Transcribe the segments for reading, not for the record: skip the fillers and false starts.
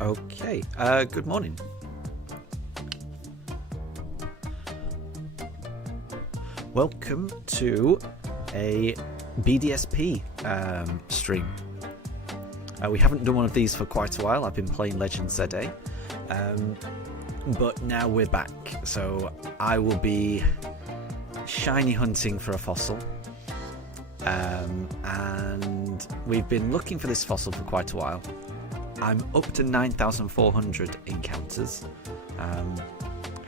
Okay, good morning. Welcome to a BDSP stream. We haven't done one of these for quite a while. I've been playing Legends ZA, but now we're back. So I will be shiny hunting for a fossil, and we've been looking for this fossil for quite a while. I'm up to 9,400 encounters.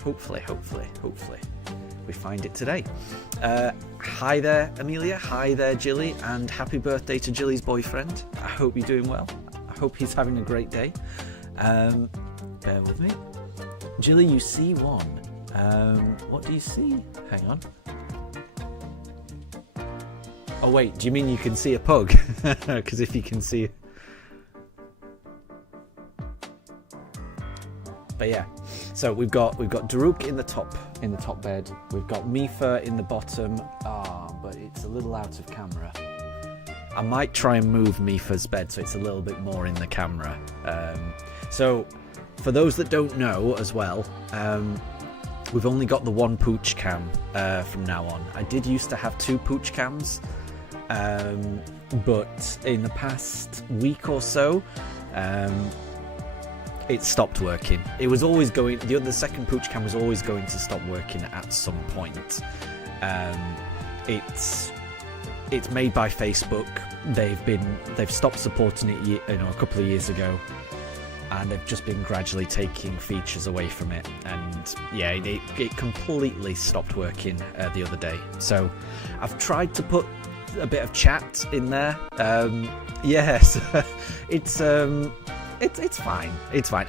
Hopefully we find it today. Hi there, Amelia. Hi there, Jilly. And happy birthday to Jilly's boyfriend. I hope you're doing well. I hope he's having a great day. Bear with me. Jilly, you see one. What do you see? Hang on. Oh, wait. Do you mean you can see a pug? Because if you can see... But yeah, so we've got Daruk in the top bed. We've got Mifa in the bottom. But it's a little out of camera. I might try and move Mifa's bed so it's a little bit more in the camera. So for those that don't know as well, we've only got the one pooch cam from now on. I did used to have two pooch cams, but in the past week or so, it stopped working. It was always going. The second pooch cam was always going to stop working at some point. It's made by Facebook. They've stopped supporting it, a couple of years ago, and they've just been gradually taking features away from it. And yeah, it completely stopped working the other day. So I've tried to put a bit of chat in there. Yes, it's fine. It's fine.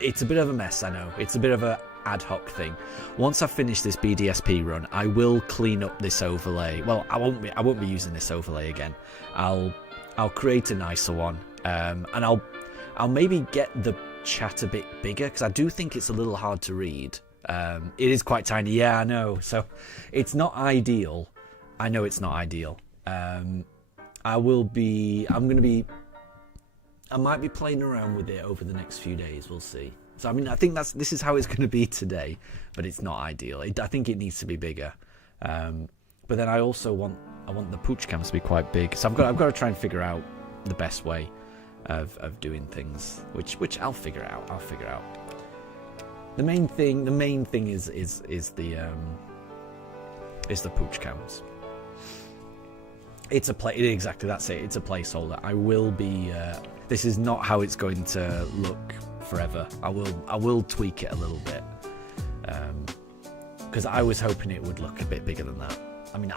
It's a bit of a mess, I know. It's a bit of a ad hoc thing. Once I finish this BDSP run, I will clean up this overlay. Well, I won't be using this overlay again. I'll create a nicer one, and I'll maybe get the chat a bit bigger, because I do think it's a little hard to read. It is quite tiny. Yeah, I know. So it's not ideal. I know it's not ideal. I might be playing around with it over the next few days. We'll see. So I mean, I think this is how it's going to be today, but it's not ideal. I think it needs to be bigger. But then I also want the pooch cams to be quite big. So I've got to try and figure out the best way of doing things, which I'll figure out. The main thing is the pooch cams. Exactly, that's it. It's a placeholder. I will be. This is not how it's going to look forever. I will tweak it a little bit, because I was hoping it would look a bit bigger than that. I mean,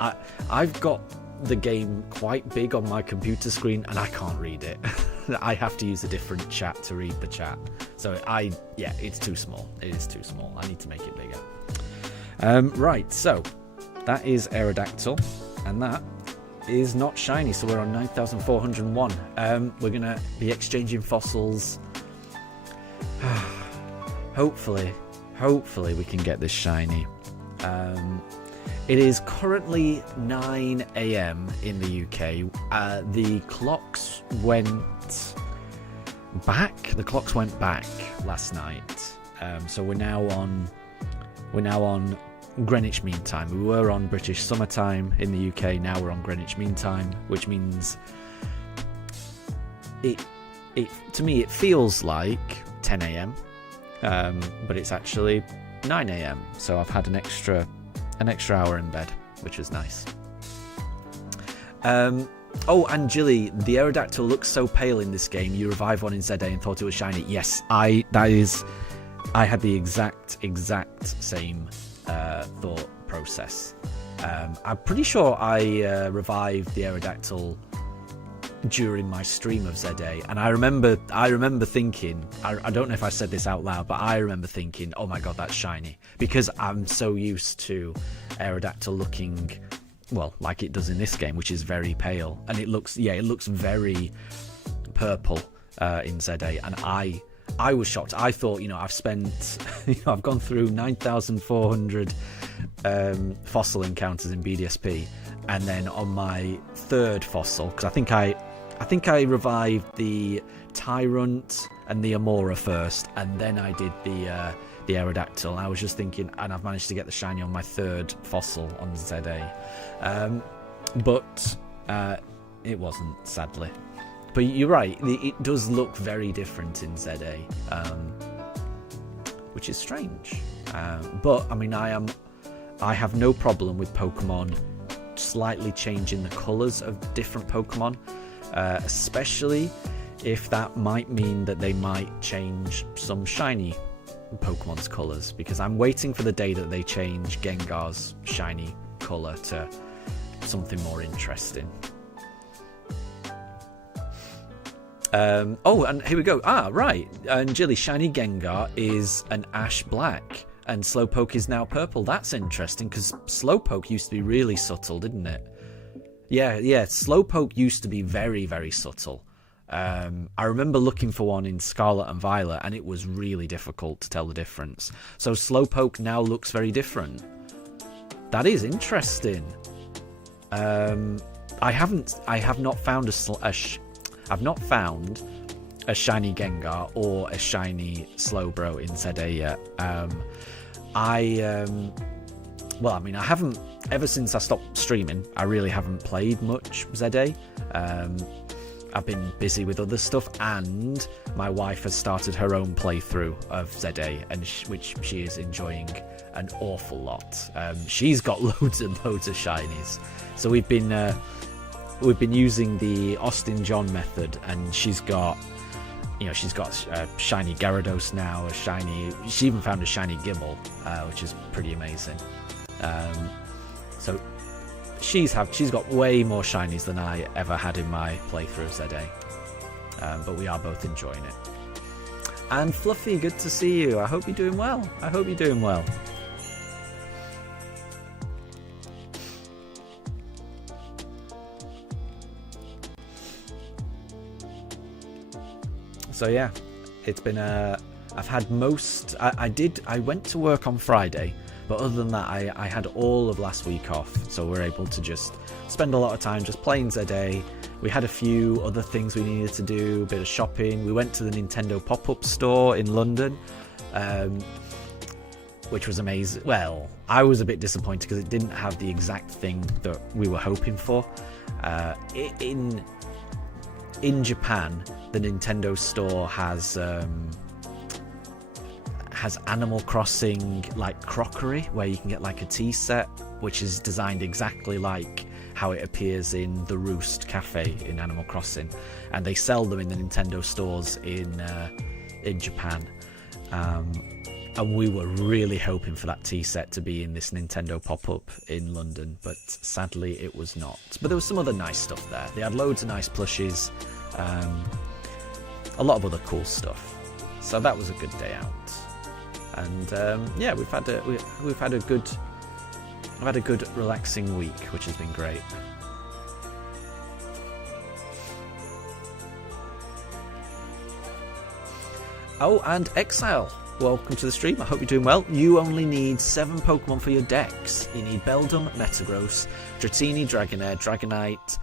I've got the game quite big on my computer screen, and I can't read it. I have to use a different chat to read the chat. So it's too small. It is too small. I need to make it bigger. Right. So that is Aerodactyl, and that is not shiny, so we're on 9,401. We're gonna be exchanging fossils. Hopefully we can get this shiny. It is currently 9 AM in the UK. The clocks went back. Last night. So we're now on Greenwich Mean Time. We were on British Summertime in the UK. Now we're on Greenwich Mean Time, which means it to me it feels like 10 AM, but it's actually 9 AM. So I've had an extra hour in bed, which is nice. Oh, and Jilly, the Aerodactyl looks so pale in this game. You revived one in ZA and thought it was shiny. Yes, I had the exact same thought process. I'm pretty sure I revived the Aerodactyl during my stream of ZA, and I remember thinking, I don't know if I said this out loud, but I remember thinking, oh my god, that's shiny, because I'm so used to Aerodactyl looking, well, like it does in this game, which is very pale, and it looks very purple in ZA, and I was shocked. I thought, I've spent, I've gone through 9,400 fossil encounters in BDSP, and then on my third fossil, because I think I I think I revived the Tyrant and the Amora first, and then I did the Aerodactyl. I was just thinking, and I've managed to get the shiny on my 3rd fossil on ZA. But it wasn't, sadly. But you're right, it does look very different in ZA, which is strange. But I mean, I have no problem with Pokemon slightly changing the colours of different Pokemon, especially if that might mean that they might change some shiny Pokemon's colours, because I'm waiting for the day that they change Gengar's shiny colour to something more interesting. Oh, and here we go. Ah, right. And Jilly, shiny Gengar is an ash black, and Slowpoke is now purple. That's interesting, because Slowpoke used to be really subtle, didn't it? Yeah, Slowpoke used to be very, very subtle. I remember looking for one in Scarlet and Violet, and it was really difficult to tell the difference. So Slowpoke now looks very different. That is interesting. I have not found I've not found a shiny Gengar or a shiny Slowbro in ZA yet. Well, I mean, I haven't, ever since I stopped streaming, I really haven't played much ZA. I've been busy with other stuff, and my wife has started her own playthrough of ZA, and which she is enjoying an awful lot. She's got loads and loads of shinies, so we've been using the Austin John method, and she's got a shiny Gyarados now, she even found a shiny Gible, which is pretty amazing. So she's got way more shinies than I ever had in my playthrough of ZA, but we are both enjoying it. And Fluffy, good to see you. I hope you're doing well. So yeah, it's been I've had most. I went to work on Friday, but other than that, I had all of last week off, so we're able to just spend a lot of time just playing ZA. We had a few other things we needed to do, a bit of shopping. We went to the Nintendo pop-up store in London, which was amazing. Well, I was a bit disappointed because it didn't have the exact thing that we were hoping for. In Japan, the Nintendo store has Animal Crossing like crockery, where you can get like a tea set, which is designed exactly like how it appears in the Roost Cafe in Animal Crossing, and they sell them in the Nintendo stores in Japan. And we were really hoping for that tea set to be in this Nintendo pop-up in London, but sadly it was not. But there was some other nice stuff there. They had loads of nice plushies, a lot of other cool stuff. So that was a good day out. And yeah, I've had a good relaxing week, which has been great. Oh, and Exile, welcome to the stream. I hope you're doing well. You only need 7 Pokemon for your decks. You need Beldum, Metagross, Dratini, Dragonair, Dragonite,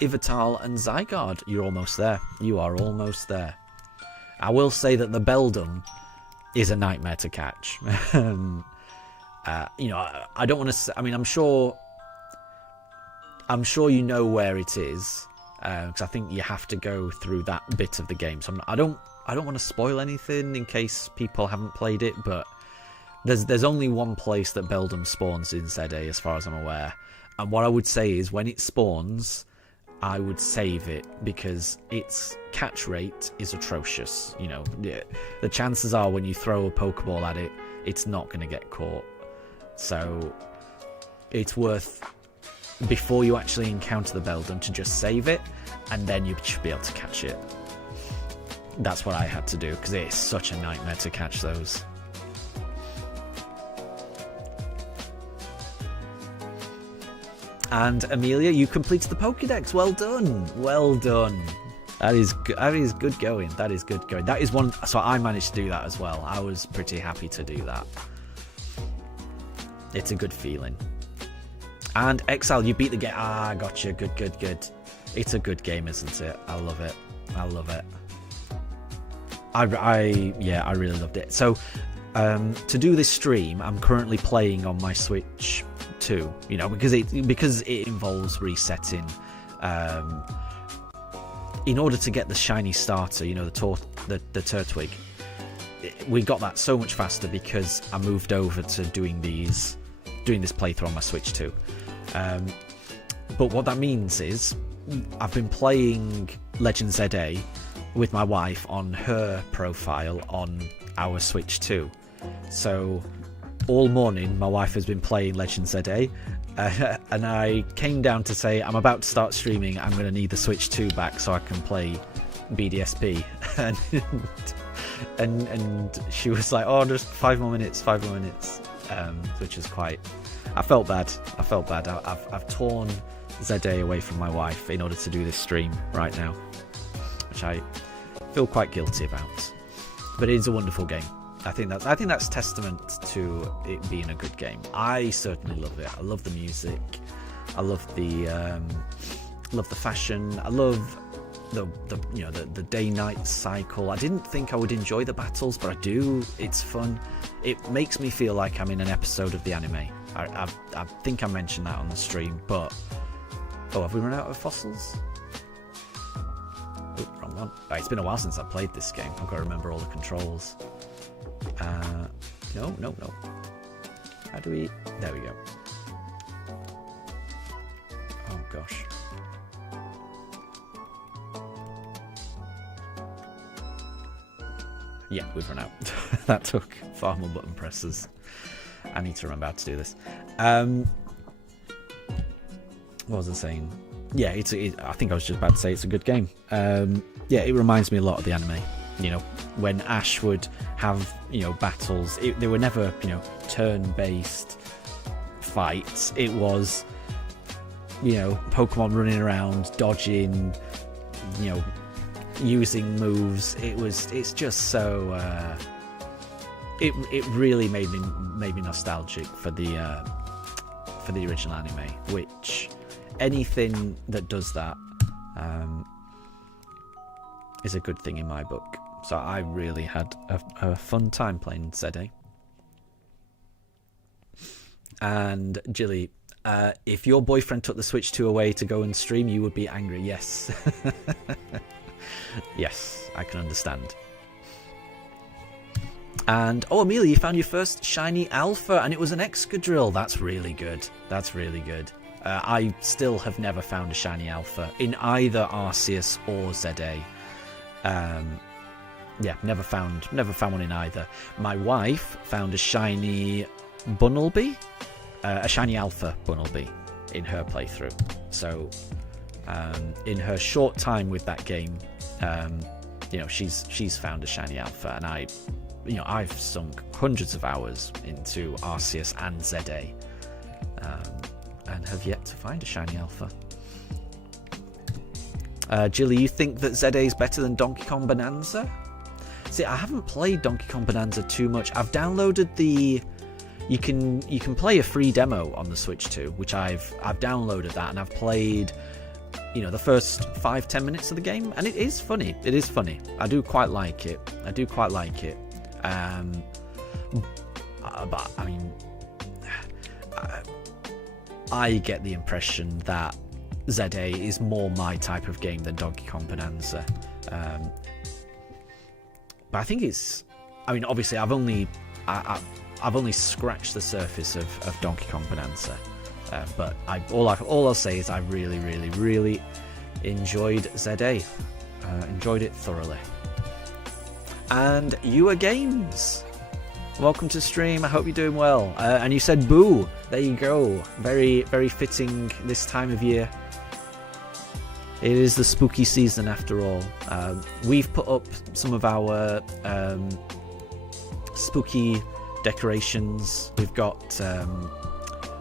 Yveltal, and Zygarde. You're almost there. You are almost there. I will say that the Beldum is a nightmare to catch. You know, I don't want to. I mean, I'm sure you know where it is, because I think you have to go through that bit of the game. So I don't want to spoil anything in case people haven't played it. But there's only one place that Beldum spawns in ZA, as far as I'm aware. And what I would say is, when it spawns, I would save it, because its catch rate is atrocious. You know, the chances are when you throw a Pokeball at it, it's not going to get caught. So it's worth, before you actually encounter the Beldum, to just save it, and then you should be able to catch it. That's what I had to do, because it's such a nightmare to catch those. And Amelia, you completed the Pokédex. Well done. Well done. That is good going. That is good going. That is one. So I managed to do that as well. I was pretty happy to do that. It's a good feeling. And Exile, you beat the game. Ah, gotcha. Good, good, good. It's a good game, isn't it? I love it. I love it. I really loved it. So, to do this stream, I'm currently playing on my Switch 2. You know, because it involves resetting. In order to get the shiny starter, you know, the Turtwig, we got that so much faster because I moved over to doing this playthrough on my Switch 2. But what that means is I've been playing Legend ZA with my wife on her profile on our Switch 2. So all morning my wife has been playing Legend ZA, and I came down to say I'm about to start streaming, I'm going to need the Switch 2 back so I can play BDSP. and she was like, oh, just 5 more minutes, which is quite... I felt bad. I've torn ZA away from my wife in order to do this stream right now, which I feel quite guilty about. But it is a wonderful game. I think that's testament to it being a good game. I certainly love it. I love the music. I love the fashion. I love the day-night cycle. I didn't think I would enjoy the battles, but I do. It's fun. It makes me feel like I'm in an episode of the anime. I think I mentioned that on the stream, but... Oh, have we run out of fossils? Oh, wrong one. Oh, it's been a while since I played this game. I've got to remember all the controls. No. How do we... There we go. Oh, gosh. Yeah, we've run out. That took far more button presses. I need to remember how to do this. What was I saying? Yeah, I think I was just about to say it's a good game. Yeah, it reminds me a lot of the anime. You know, when Ash would have, battles, they were never, turn-based fights. It was, Pokemon running around, dodging, using moves. It's just so... It really made me nostalgic for the original anime, which anything that does that is a good thing in my book. So I really had a fun time playing ZA. And Jilly, if your boyfriend took the Switch 2 away to go and stream, you would be angry. Yes. Yes, I can understand. And, oh, Amelia, you found your first shiny alpha, and it was an Excadrill. That's really good. That's really good. I still have never found a shiny alpha in either Arceus or ZA. Yeah, never found one in either. My wife found a shiny Bunnelby, a shiny alpha Bunnelby in her playthrough. So, in her short time with that game, she's found a shiny alpha, and I've sunk hundreds of hours into Arceus and ZA, and have yet to find a shiny alpha. Jilly, you think that ZA is better than Donkey Kong Bonanza? See, I haven't played Donkey Kong Bonanza too much. I've downloaded the... You can play a free demo on the Switch 2, which I've downloaded that, and I've played, the first 5-10 minutes of the game, and it is funny. It is funny. I do quite like it. But I mean, I get the impression that ZA is more my type of game than Donkey Kong Bonanza. But I think it's... I mean, obviously, I've only scratched the surface of Donkey Kong Bonanza. But all I'll say is I really, really, really enjoyed ZA. Enjoyed it thoroughly. And You Are Games, welcome to stream. I hope you're doing well. And you said boo. There you go. Very, very fitting this time of year. It is the spooky season after all. We've put up some of our spooky decorations. We've got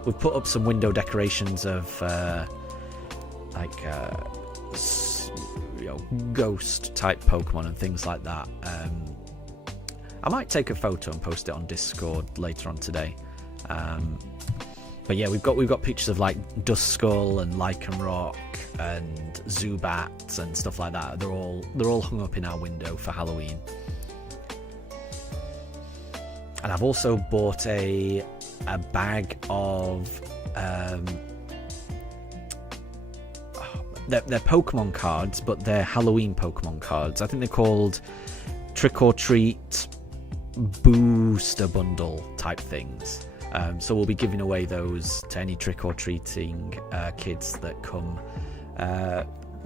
we've put up some window decorations of ghost type Pokemon and things like that. I might take a photo and post it on Discord later on today. But yeah, we've got pictures of like Duskull and Lycanroc and Zubat and stuff like that. They're all hung up in our window for Halloween. And I've also bought a bag of they're Pokemon cards, but they're Halloween Pokemon cards. I think they're called Trick or Treat Booster Bundle type things. So we'll be giving away those to any trick-or-treating kids that come,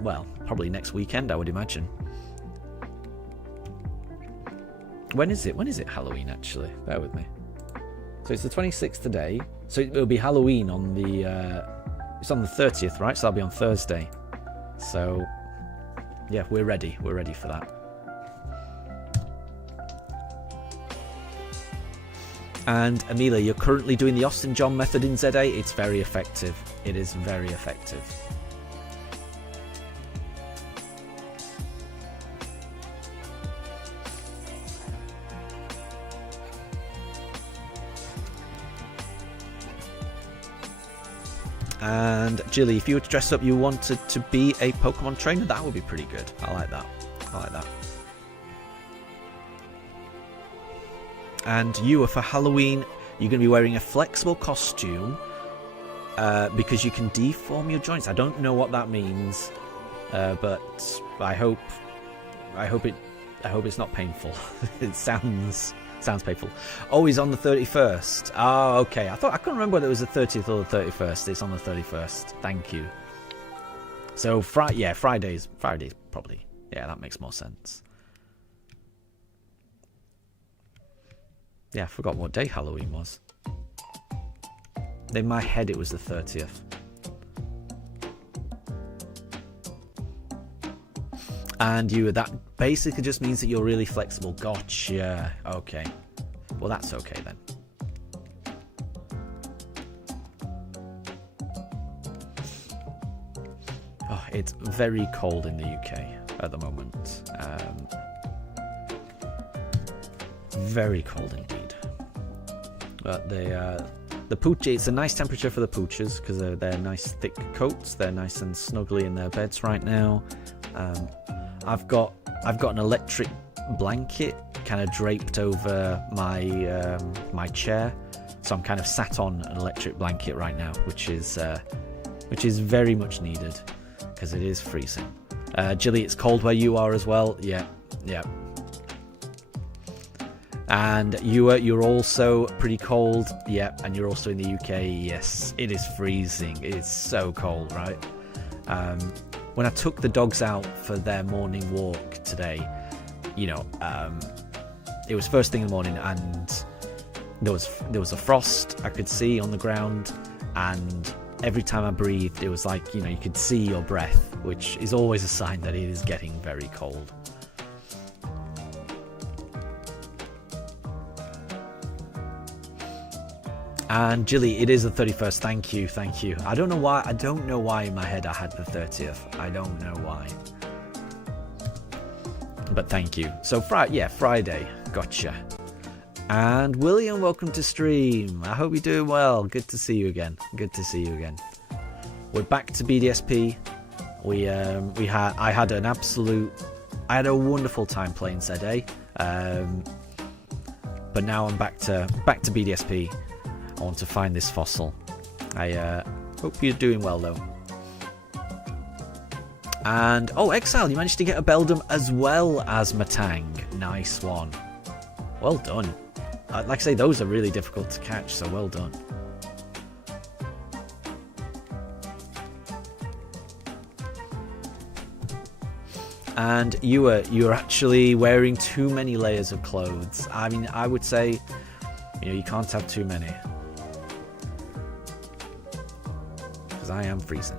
well, probably next weekend, I would imagine. When is it? When is it Halloween, actually? Bear with me. So it's the 26th today. So it'll be Halloween on the... it's on the 30th, right? So that'll be on Thursday. So, yeah, we're ready. We're ready for that. And Amelia, you're currently doing the Austin John method in ZA. It's very effective. It is very effective. And Jilly, if you were to dress up, you wanted to be a Pokemon trainer, that would be pretty good. I like that. I like that. And you are for Halloween, you're going to be wearing a flexible costume because you can deform your joints. I don't know what that means, but I hope it's not painful. It sounds painful. Oh, he's on the 31st. Oh, okay. I couldn't remember whether it was the 30th or the 31st. It's on the 31st. Thank you. So Friday's probably. Yeah, that makes more sense. Yeah, I forgot what day Halloween was. In my head, it was the 30th. And that basically just means that you're really flexible. Gotcha. Okay. Well, that's okay then. Oh, it's very cold in the UK at the moment. Very cold indeed. But the pooch, it's a nice temperature for the pooches because they're nice thick coats. They're nice and snuggly in their beds right now. I've got an electric blanket kind of draped over my my chair, so I'm kind of sat on an electric blanket right now, which is very much needed because it is freezing. Jilly, it's cold where you are as well. Yeah. And you're also pretty cold. Yeah, and you're also in the UK. Yes, it is freezing. It's so cold, right? When I took the dogs out for their morning walk today, it was first thing in the morning, and there was a frost I could see on the ground, and every time I breathed, it was like, you could see your breath, which is always a sign that it is getting very cold. And Jilly, it is the 31st. Thank you. I don't know why in my head I had the 30th. I don't know why. But thank you. So Friday. Gotcha. And William, welcome to stream. I hope you're doing well. Good to see you again. We're back to BDSP. I had a wonderful time playing ZA. But now I'm back to BDSP. I want to find this fossil. I hope you're doing well though. And Exile, you managed to get a Beldum as well as Matang. Nice one. Well done. Like I say, those are really difficult to catch, so well done. And you're actually wearing too many layers of clothes. I mean, I would say, you can't have too many. Because I am freezing.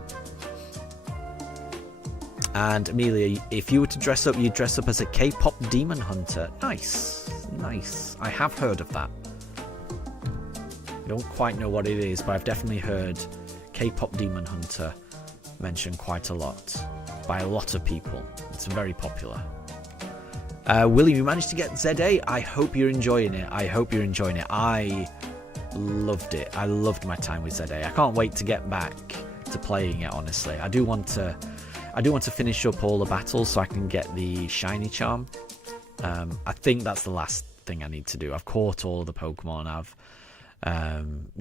And Amelia, if you were to dress up, you'd dress up as a K-pop demon hunter. Nice. I have heard of that. I don't quite know what it is, but I've definitely heard K-pop demon hunter mentioned quite a lot by a lot of people. It's very popular. William, you managed to get ZA. I hope you're enjoying it. I Loved it. I loved my time with ZA. I can't wait to get back to playing it, honestly. I do want to finish up all the battles so I can get the shiny charm. I think that's the last thing I need to do. I've caught all the Pokemon. I've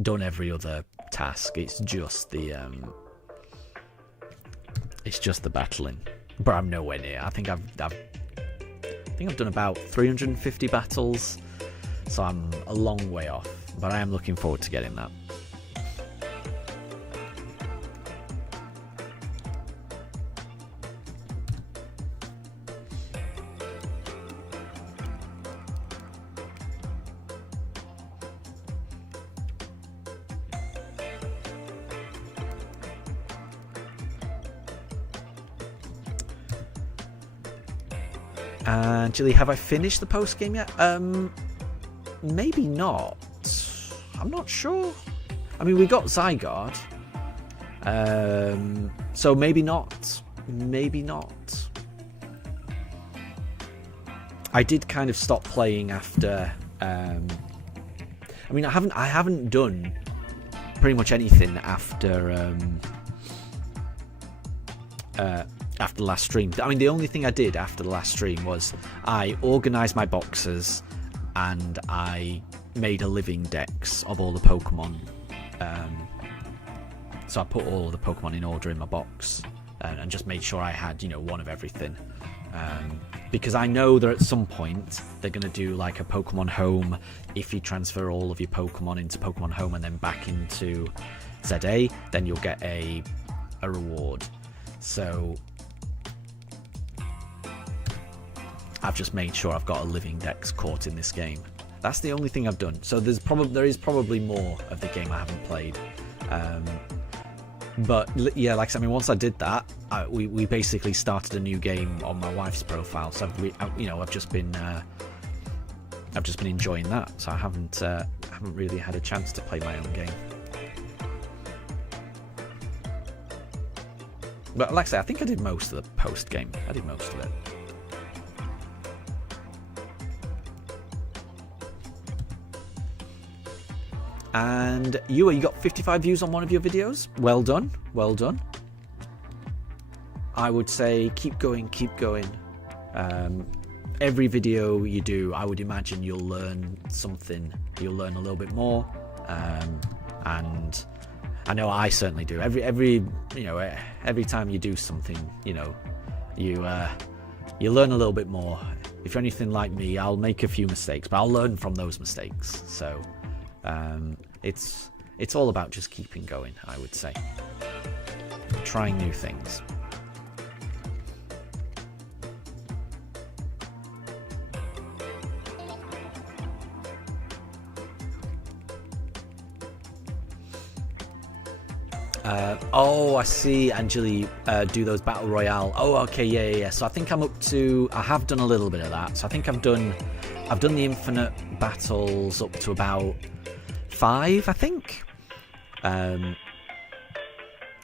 done every other task. It's just the battling. But I'm nowhere near. I think I've done about 350 battles, so I'm a long way off. But I am looking forward to getting that. Julie, have I finished the post game yet? Maybe not. I'm not sure. I mean, we got Zygarde. So maybe not. Maybe not. I did kind of stop playing after. I mean, I haven't done pretty much anything after the last stream. I mean, the only thing I did after the last stream was I organised my boxes and I made a living dex of all the Pokemon. So I put all of the Pokemon in order in my box and just made sure I had, you know, one of everything. Because I know that at some point they're going to do like a Pokemon Home. If you transfer all of your Pokemon into Pokemon Home and then back into ZA, then you'll get a reward. So I've just made sure I've got a living dex caught in this game. That's the only thing I've done. So there is probably more of the game I haven't played. But yeah, like I mean, once I did that, we basically started a new game on my wife's profile. So I've just been enjoying that. So I haven't really had a chance to play my own game. But like I say, I think I did most of the post game. I did most of it. And you got 55 views on one of your videos. Well done, well done. I would say keep going, keep going. Every video you do, I would imagine you'll learn something. You'll learn a little bit more, and I know I certainly do. Every time you do something, you learn a little bit more. If you're anything like me, I'll make a few mistakes, but I'll learn from those mistakes. So. It's all about just keeping going, I would say. Trying new things. Oh, I see Angeli do those Battle Royale. Oh, okay, yeah. So I think I have done a little bit of that. So I think I've done the Infinite Battles up to about 5, I think.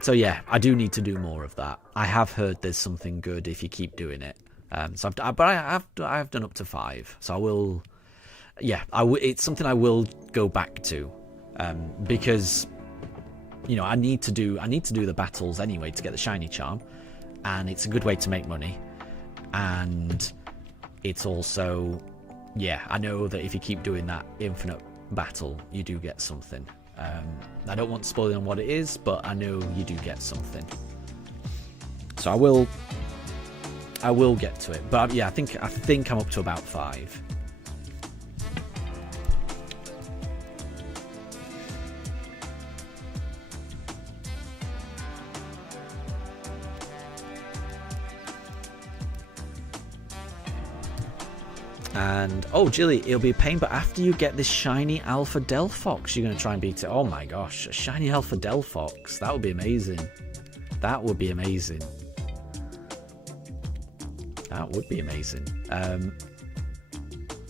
So yeah, I do need to do more of that. I have heard there's something good if you keep doing it. But I have done up to 5. So I will. Yeah, it's something I will go back to, because I need to do the battles anyway to get the shiny charm, and it's a good way to make money, and it's also, yeah, I know that if you keep doing that infinite battle, you do get something. I don't want to spoil on what it is, but I know you do get something. So I will get to it. But yeah, I think I'm up to about 5. And, oh, Jilly, it'll be a pain, but after you get this shiny Alpha Delphox, you're going to try and beat it. Oh my gosh, a shiny Alpha Delphox. That would be amazing. That would be amazing. That would be amazing. I'm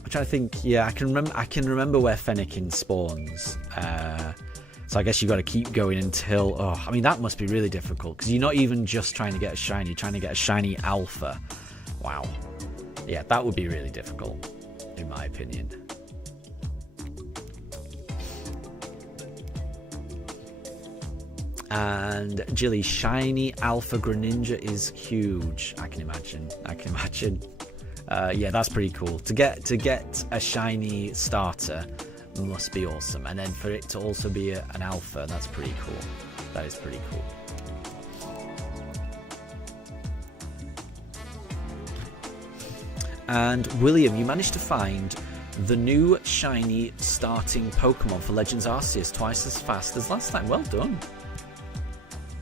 trying to think. Yeah, I can remember where Fennekin spawns. So I guess you've got to keep going until... Oh, I mean, that must be really difficult, because you're not even just trying to get a shiny. You're trying to get a shiny Alpha. Wow. Yeah, that would be really difficult, in my opinion. And Jilly, shiny Alpha Greninja is huge. I can imagine. Yeah, that's pretty cool. To get a shiny starter must be awesome. And then for it to also be an alpha, that's pretty cool. That is pretty cool. And William, you managed to find the new shiny starting Pokemon for Legends Arceus twice as fast as last time. Well done.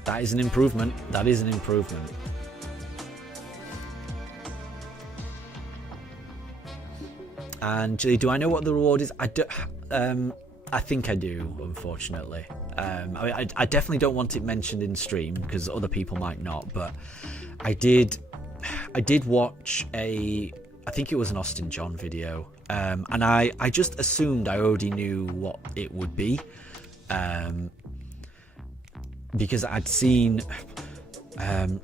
That is an improvement. That is an improvement. And do I know what the reward is? I think I do, unfortunately. I definitely don't want it mentioned in stream because other people might not. But I did watch I think it was an Austin John video, and I just assumed I already knew what it would be, because I'd seen.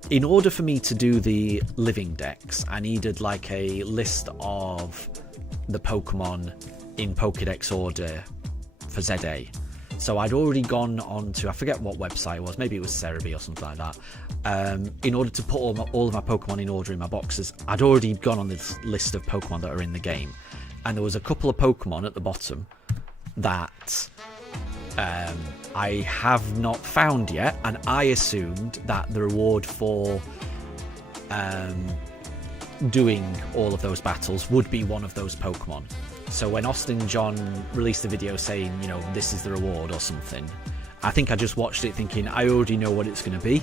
In order for me to do the living decks, I needed like a list of the Pokemon in Pokédex order for ZA. So I'd already gone on to, I forget what website it was, maybe it was Cerebi or something like that. In order to put all of my Pokemon in order in my boxes, I'd already gone on this list of Pokemon that are in the game. And there was a couple of Pokemon at the bottom that I have not found yet, and I assumed that the reward for doing all of those battles would be one of those Pokemon. So when Austin John released a video saying, you know, this is the reward or something, I think I just watched it thinking I already know what it's going to be.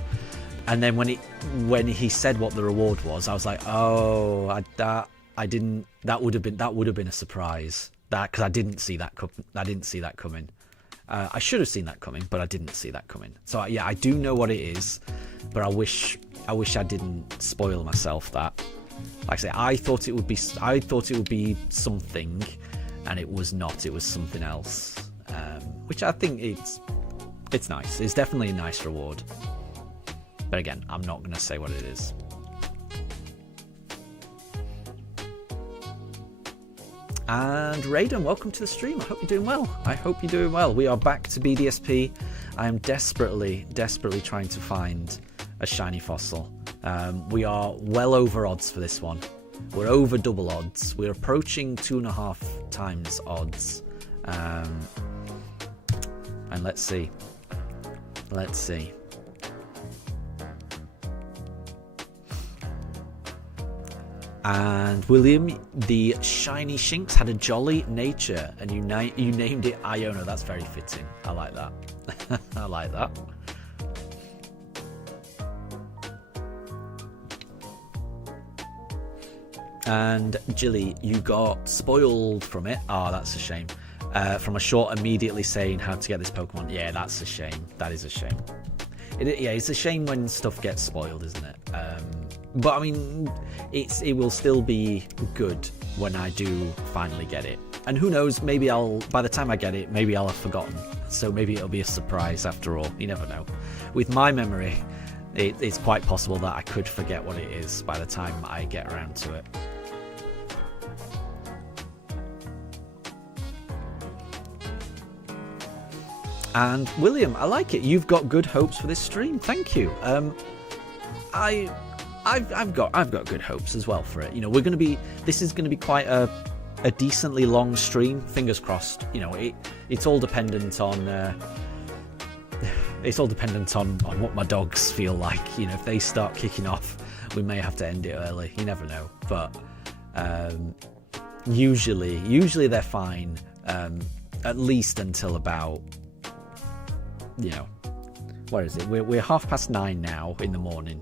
And then when he said what the reward was, I was like, oh, that would have been a surprise. That because I didn't see that coming. I should have seen that coming, but I didn't see that coming. So yeah, I do know what it is, but I wish I didn't spoil myself that. Like I say, I thought it would be something, and it was not. It was something else, which I think it's nice. It's definitely a nice reward. But again, I'm not going to say what it is. And Raiden, welcome to the stream. I hope you're doing well. We are back to BDSP. I am desperately trying to find a shiny fossil. We are well over odds for this one. We're over double odds. We're approaching 2.5 times odds. And let's see. And William, the shiny Shinx had a jolly nature, and you named it Iono. That's very fitting. I like that. I like that. And Jilly, you got spoiled from it. Oh, that's a shame. From a short immediately saying how to get this Pokemon. Yeah, that's a shame. That is a shame. It's a shame when stuff gets spoiled, isn't it? But I mean, it will still be good when I do finally get it. And who knows, by the time I get it, maybe I'll have forgotten. So maybe it'll be a surprise after all. You never know. With my memory, it's quite possible that I could forget what it is by the time I get around to it. And William, I like it. You've got good hopes for this stream. Thank you. I've got good hopes as well for it. You know, this is gonna be quite a decently long stream. Fingers crossed. You know, it's all dependent on what my dogs feel like. You know, if they start kicking off, we may have to end it early. You never know. But usually they're fine. At least until about, you know, what is it? We're 9:30 now in the morning.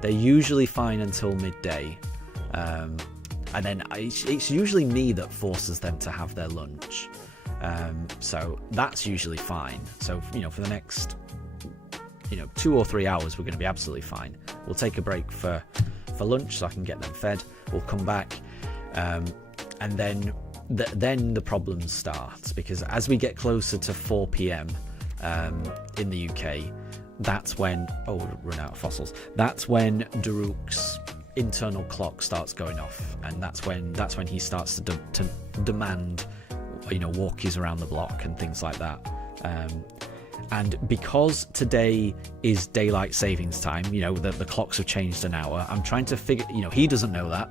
They're usually fine until midday, and then it's usually me that forces them to have their lunch. So that's usually fine. So, you know, for the next, 2 or 3 hours, we're going to be absolutely fine. We'll take a break for lunch so I can get them fed. We'll come back, and then the problems start, because as we get closer to 4 p.m. In the UK, that's when we'll run out of fossils. That's when Daruk's internal clock starts going off, and that's when he starts to demand, walkies around the block and things like that. And because today is daylight savings time, you know, the clocks have changed an hour, I'm trying to figure, you know, he doesn't know that.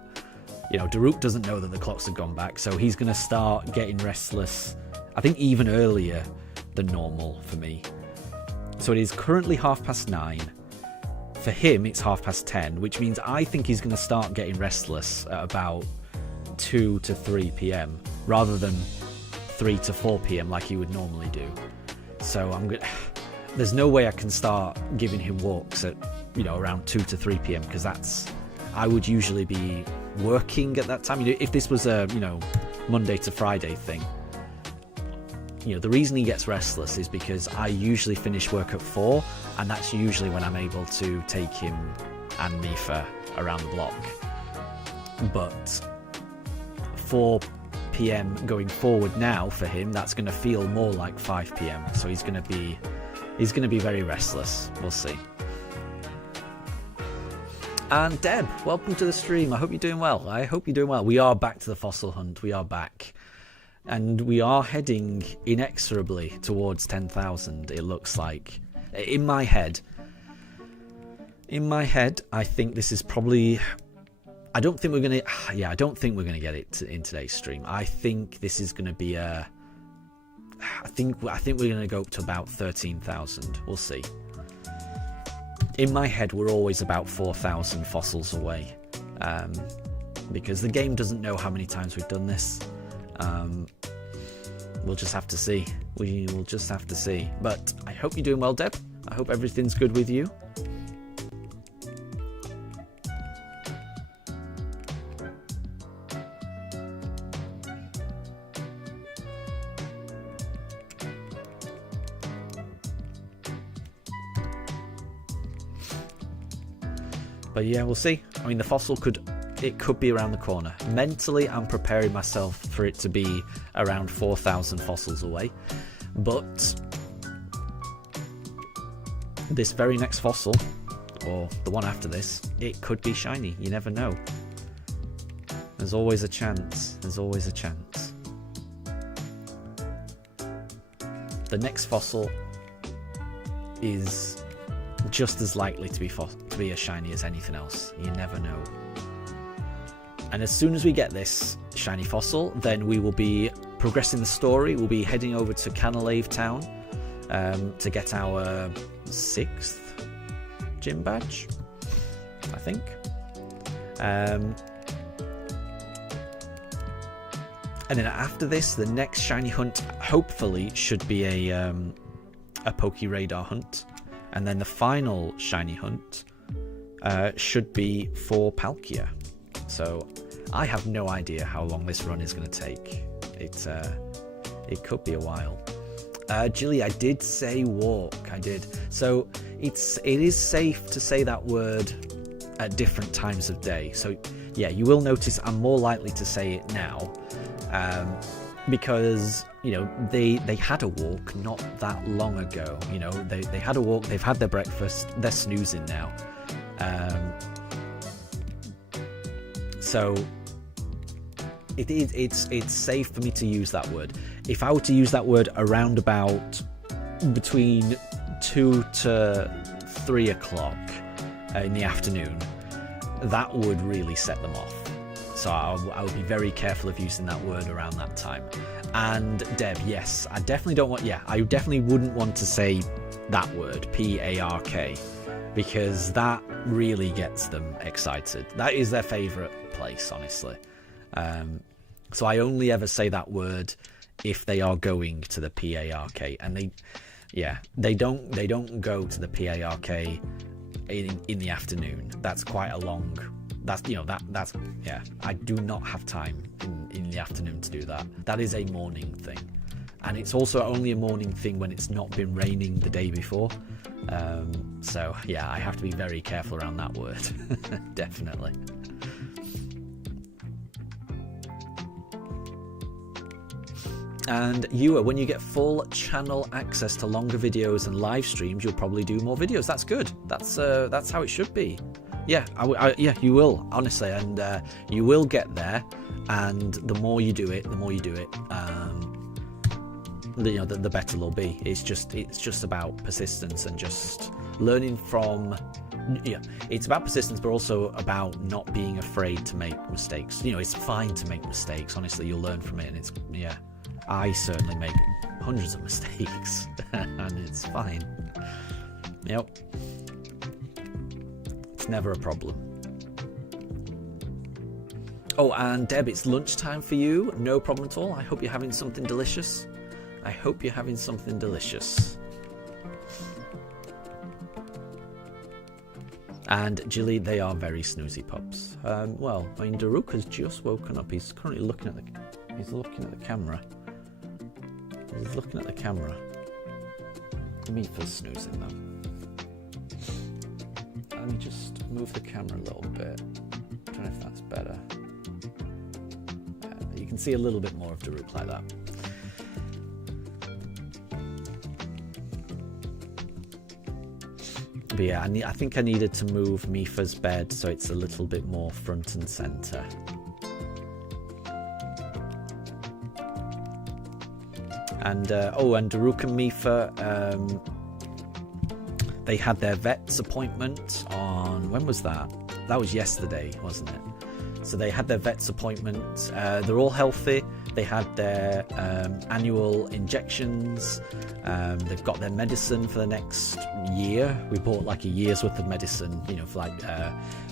You know, Daruk doesn't know that the clocks have gone back, so he's going to start getting restless, I think even earlier than normal for me. So it is currently 9:30. For him, it's 10:30, which means I think he's going to start getting restless at about 2 to 3 p.m. rather than 3 to 4 p.m. like he would normally do. So there's no way I can start giving him walks at, you know, around 2 to 3 p.m. because I would usually be working at that time. You know, if this was a, you know, Monday to Friday thing, you know, the reason he gets restless is because I usually finish work at 4, and that's usually when I'm able to take him and Mifa around the block. But 4 p.m. going forward now for him, that's going to feel more like 5 p.m. So he's going to be very restless. We'll see. And Deb, welcome to the stream. I hope you're doing well. I hope you're doing well. We are back to the fossil hunt. We are back. And we are heading inexorably towards 10,000, it looks like. In my head, I think this is probably... I don't think we're going to... Yeah, I don't think we're going to get it in today's stream. I think this is going to be a... I think we're going to go up to about 13,000. We'll see. In my head, we're always about 4,000 fossils away, because the game doesn't know how many times we've done this. We'll just have to see. We will just have to see. But I hope you're doing well, Deb. I hope everything's good with you. But yeah, we'll see. I mean, the fossil could be around the corner. Mentally, I'm preparing myself for it to be around 4,000 fossils away. But this very next fossil, or the one after this, it could be shiny. You never know. There's always a chance. There's always a chance. The next fossil is just as likely to be as shiny as anything else. You never know. And as soon as we get this shiny fossil, then we will be progressing the story. We'll be heading over to Canalave Town to get our 6th gym badge, I think. And then after this, the next shiny hunt hopefully should be a Poke Radar hunt. And then the final shiny hunt should be for Palkia. So I have no idea how long this run is going to take. It could be a while. Jilly, I did say walk. I did. So it is safe to say that word at different times of day. So yeah, you will notice I'm more likely to say it now, because you know they had a walk not that long ago. You know they had a walk. They've had their breakfast. They're snoozing now. So it's safe for me to use that word. If I were to use that word around about between 2 to 3 o'clock in the afternoon, that would really set them off. So I would be very careful of using that word around that time. And Deb, yes, I definitely don't want... Yeah, I definitely wouldn't want to say that word, P-A-R-K, because that really gets them excited. That is their favourite place, honestly. So I only ever say that word if they are going to the P-A-R-K, and they don't go to the P-A-R-K in the afternoon. That's quite a long... That's yeah, I do not have time in the afternoon to do that. That is a morning thing, and it's also only a morning thing when it's not been raining the day before. So yeah, I have to be very careful around that word. Definitely. And when you get full channel access to longer videos and live streams, you'll probably do more videos. That's good. That's how it should be. Yeah, yeah, you will, honestly, and you will get there. And the more you do it, the better they'll be. It's just about persistence and just learning from. Yeah, it's about persistence, but also about not being afraid to make mistakes. It's fine to make mistakes. Honestly, you'll learn from it, and it's I certainly make hundreds of mistakes, and it's fine. Yep, it's never a problem. Oh, and Deb, it's lunchtime for you. No problem at all. I hope you're having something delicious. And Jilly, they are very snoozy pups. Well, I mean, Daruk has just woken up. He's currently looking at the camera. He's looking at the camera. Mifa's snoozing though. Let me just move the camera a little bit. I don't know if that's better. You can see a little bit more of Daruk like that. But yeah, I think I needed to move Mifa's bed so it's a little bit more front and center. And Daruk and Mifa, they had their vet's appointment on, when was that? That was yesterday, wasn't it? So they had their vet's appointment. They're all healthy. They had their annual injections. They've got their medicine for the next year. We bought like a year's worth of medicine, for like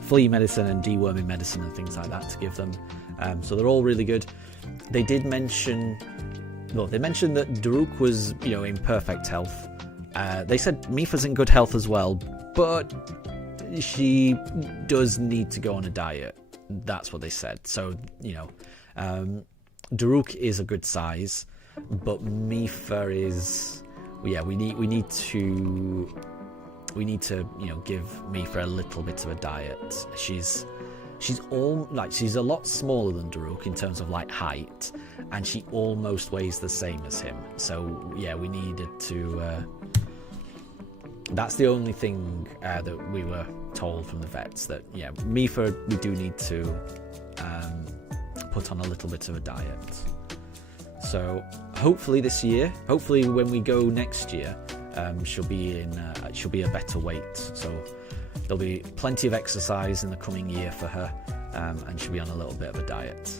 flea medicine and deworming medicine and things like that to give them. So they're all really good. They did mention, they mentioned that Daruk was, in perfect health. They said Mifa's in good health as well, but she does need to go on a diet. That's what they said. So, Daruk is a good size, but Mifa is, we need to give Mifa a little bit of a diet. She's a lot smaller than Daruk in terms of like height, and she almost weighs the same as him. So yeah, we needed to. That's the only thing that we were told from the vets, that Mifa, we do need to put on a little bit of a diet. So hopefully when we go next year, she'll be a better weight. So there'll be plenty of exercise in the coming year for her, and she'll be on a little bit of a diet.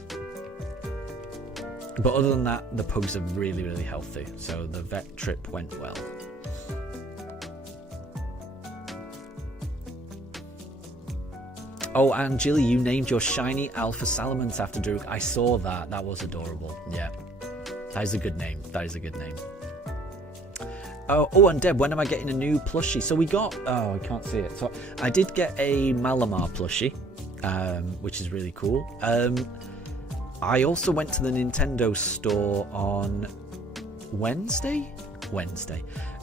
But other than that, the pugs are really, really healthy. So the vet trip went well. Oh, and Jilly, you named your shiny alpha salamence after Daruk. I saw that. That was adorable. Yeah, that is a good name. Oh, and Deb, when am I getting a new plushie? So we got, I can't see it. So I did get a Malamar plushie, which is really cool. I also went to the Nintendo store on Wednesday,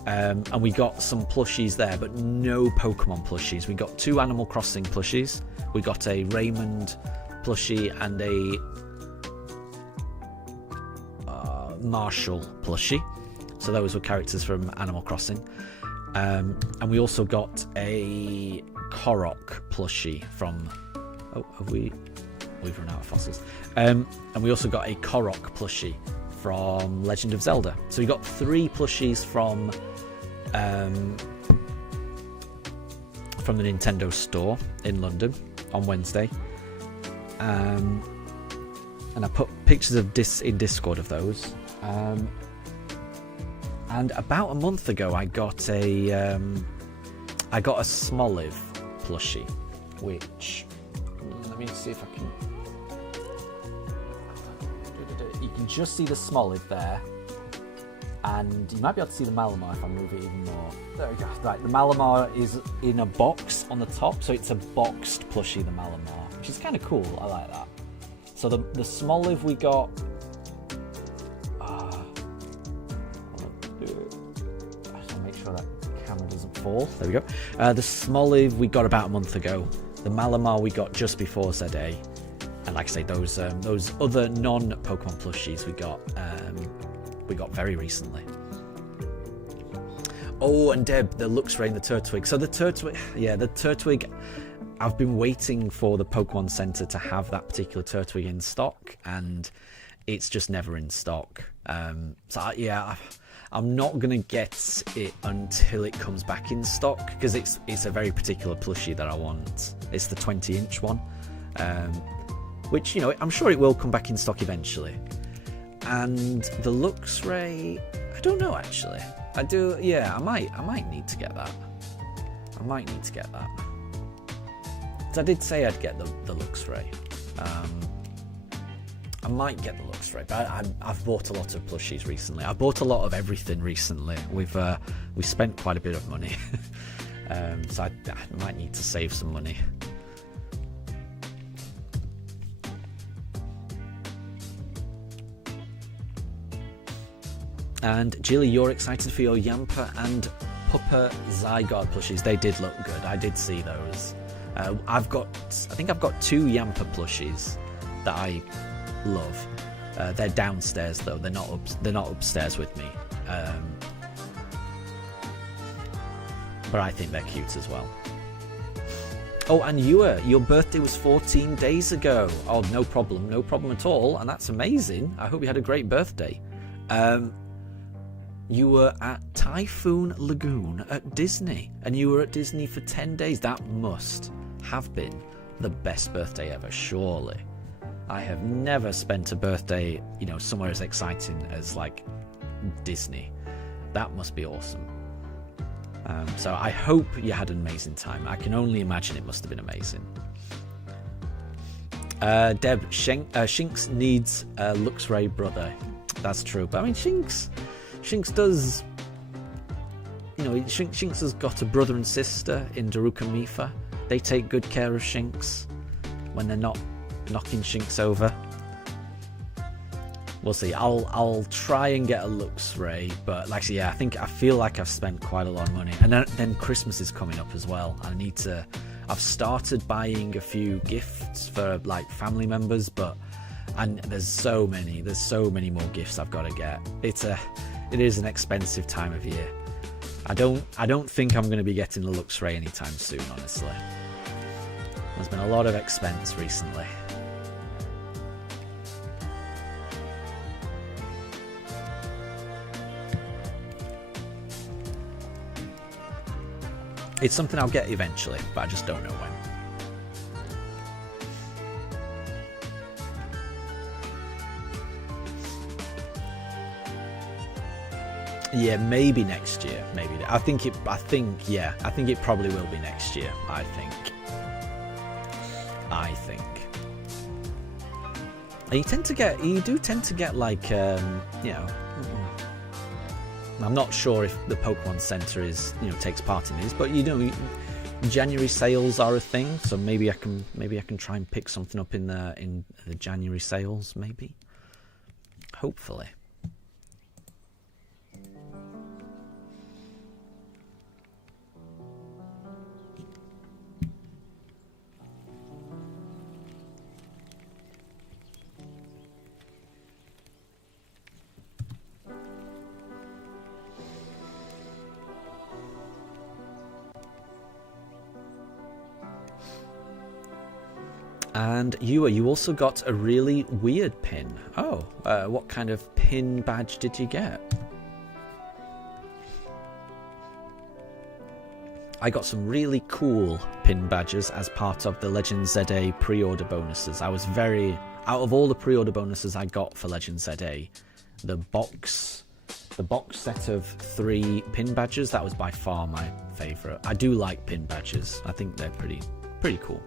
and we got some plushies there, but no Pokemon plushies. We got 2 Animal Crossing plushies. We got a Raymond plushie and a Marshall plushie. So those were characters from Animal Crossing. And we also got a Korok plushie from... Oh, we've run out of fossils. And we also got a Korok plushie from Legend of Zelda. So we got 3 plushies from the Nintendo store in London on Wednesday. And I put pictures of in Discord of those. And about a month ago, I got a Smoliv plushie, which, let me see if I can. You can just see the Smoliv there, and you might be able to see the Malamar if I move it even more. There we go. Right, the Malamar is in a box on the top, so it's a boxed plushie, the Malamar, which is kind of cool. I like that. So the Smoliv we got. Fall. There we go. The Smoliv we got about a month ago. The Malamar we got just before ZA. And like I say, those other non-Pokemon plushies we got very recently. Oh, and Deb, the Luxray and the Turtwig. So the Turtwig, I've been waiting for the Pokemon Center to have that particular Turtwig in stock, and it's just never in stock. I'm not gonna get it until it comes back in stock, because it's a very particular plushie that I want. It's the 20-inch one, which, you know, I'm sure it will come back in stock eventually. And the Luxray, I don't know actually. I do, yeah. I might need to get that. I might need to get that. So I did say I'd get the Luxray. I might get the Luxray, but I've bought a lot of plushies recently. I bought a lot of everything recently. We spent quite a bit of money, so I might need to save some money. And Jilly, you're excited for your Yamper and Pupper Zygarde plushies. They did look good. I did see those. I think I've got 2 Yamper plushies that I love. They're downstairs though. They're not upstairs with me. But I think they're cute as well. Oh, and your birthday was 14 days ago. Oh, no problem at all. And that's amazing. I hope you had a great birthday. You were at Typhoon Lagoon at Disney, and you were at Disney for 10 days. That must have been the best birthday ever, surely. I have never spent a birthday, you know, somewhere as exciting as like Disney. That must be awesome. So I hope you had an amazing time. I can only imagine it must have been amazing. Deb, Shinx needs a Luxray brother. That's true, but I mean, Shinx does, you know, Shinx has got a brother and sister in Daruka and Mifa. They take good care of Shinx when they're not knocking Shinx over. We'll see. I'll try and get a Luxray, but like, yeah, I feel like I've spent quite a lot of money, and then Christmas is coming up as well. I've started buying a few gifts for like family members, and there's so many more gifts I've got to get. It is an expensive time of year. I don't think I'm going to be getting the Luxray anytime soon, honestly. There's been a lot of expense recently. It's something I'll get eventually, but I just don't know when. Yeah, maybe next year. Maybe I think it probably will be next year. I think. And you do tend to get like, you know. I'm not sure if the Pokemon Center takes part in these, but you know, January sales are a thing, so maybe I can try and pick something up in the January sales, maybe. Hopefully. And you also got a really weird pin. Oh, what kind of pin badge did you get? I got some really cool pin badges as part of the Legend ZA pre-order bonuses. Out of all the pre-order bonuses I got for Legend ZA, the box set of 3 pin badges, that was by far my favourite. I do like pin badges. I think they're pretty cool.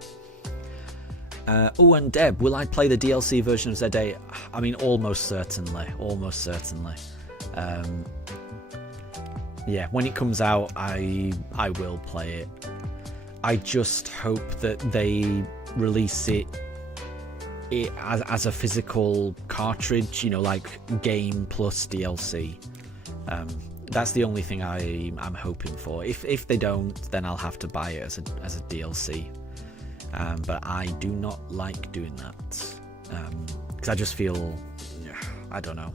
Oh, and Deb, will I play the DLC version of ZA? I mean, almost certainly. Yeah, when it comes out, I will play it. I just hope that they release it as a physical cartridge, you know, like game plus DLC. That's the only thing I'm hoping for. If they don't, then I'll have to buy it as a DLC. But I do not like doing that, because I just feel, I don't know.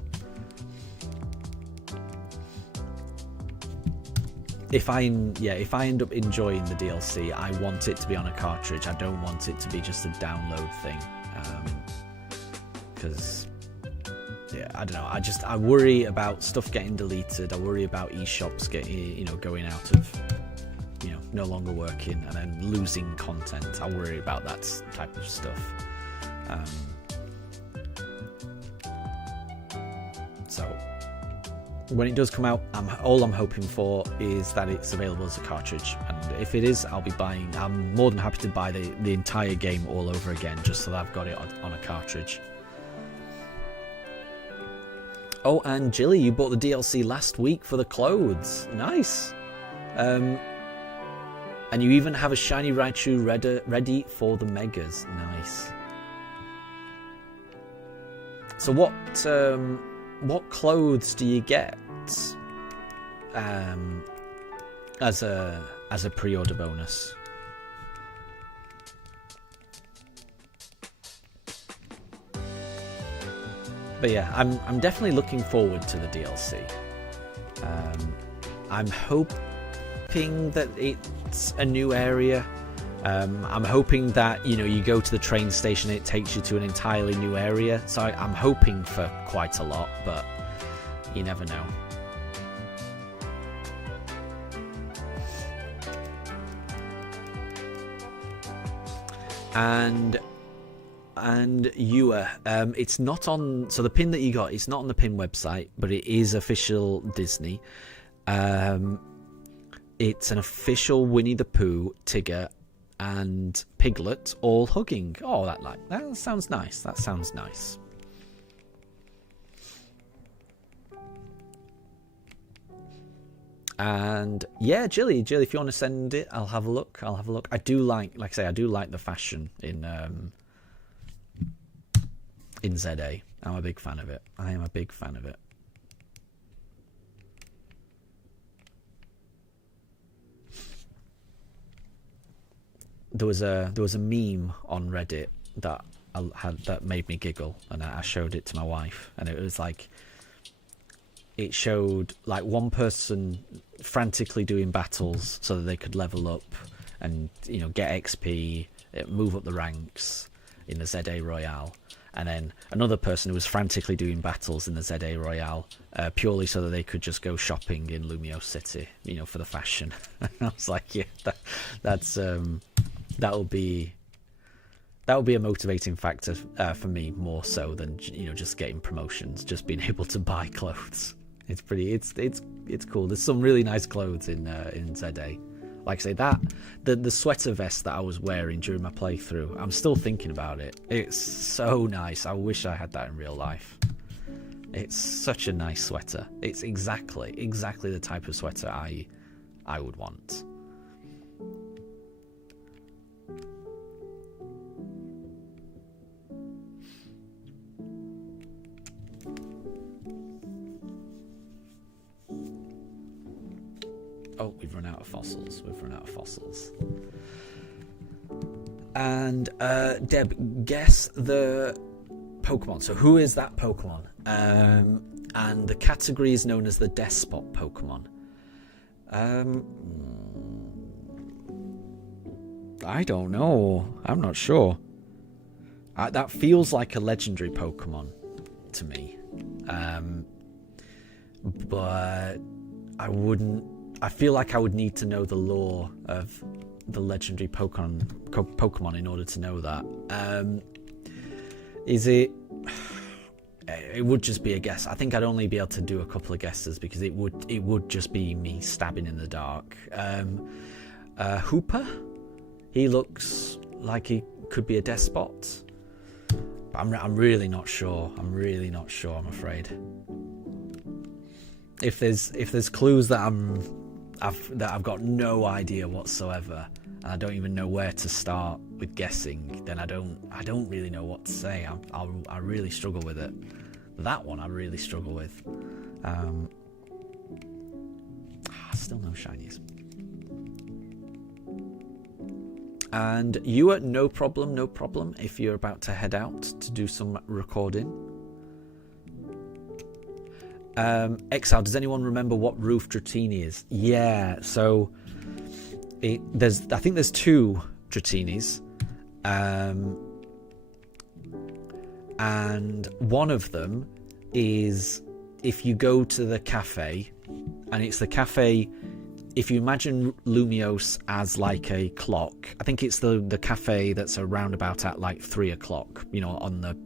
If I end up enjoying the DLC, I want it to be on a cartridge. I don't want it to be just a download thing, because yeah, I don't know. I worry about stuff getting deleted. I worry about eShops getting, going out of, no longer working and then losing content. I worry about that type of stuff. So when it does come out, all I'm hoping for is that it's available as a cartridge, and if it is, I'll be buying. I'm more than happy to buy the entire game all over again, just so that I've got it on a cartridge. Oh, and Jilly, you bought the DLC last week for the clothes. Nice. And you even have a shiny Raichu ready for the Megas. Nice. So what clothes do you get as a pre-order bonus? But yeah, I'm definitely looking forward to the DLC. I'm hoping that it's a new area. I'm hoping that you go to the train station, it takes you to an entirely new area. So I'm hoping for quite a lot, but you never know. And Ewa, it's not on. So the pin that you got, it's not on the pin website, but it is official Disney. It's an official Winnie the Pooh, Tigger, and Piglet all hugging. Oh, that sounds nice. That sounds nice. And yeah, Jilly, if you want to send it, I'll have a look. I do like I say, I do like the fashion in ZA. I'm a big fan of it. I am a big fan of it. There was a meme on Reddit that made me giggle, and I showed it to my wife, and it was like, it showed like one person frantically doing battles so that they could level up and get XP, move up the ranks in the ZA Royale, and then another person who was frantically doing battles in the ZA Royale purely so that they could just go shopping in Lumio City, for the fashion. I was like, yeah, that'll be a motivating factor for me, more so than just getting promotions. Just being able to buy clothes, it's cool. There's some really nice clothes in ZA. Like I say, that the sweater vest that I was wearing during my playthrough, I'm still thinking about it. It's so nice. I wish I had that in real life. It's such a nice sweater. It's exactly the type of sweater I would want. Oh, we've run out of fossils. And Deb, guess the Pokemon. So who is that Pokemon? And the category is known as the Despot Pokemon. I don't know. I'm not sure. That feels like a legendary Pokemon to me. But I wouldn't. I feel like I would need to know the lore of the legendary Pokemon in order to know that. Is it? It would just be a guess. I think I'd only be able to do a couple of guesses because it would just be me stabbing in the dark. Hooper? He looks like he could be a Despot. But I'm really not sure. I'm afraid. If there's clues that I've got no idea whatsoever, and I don't even know where to start with guessing, then I don't really know what to say. I really struggle with it. That one I really struggle with. Still no shinies. And you are no problem if you're about to head out to do some recording. Exile, does anyone remember what Roof Dratini is? Yeah, so I think there's two Dratinis, and one of them is if you go to the cafe, and it's the cafe. If you imagine Lumiose as like a clock, I think it's the cafe that's around about at like 3 o'clock. On the.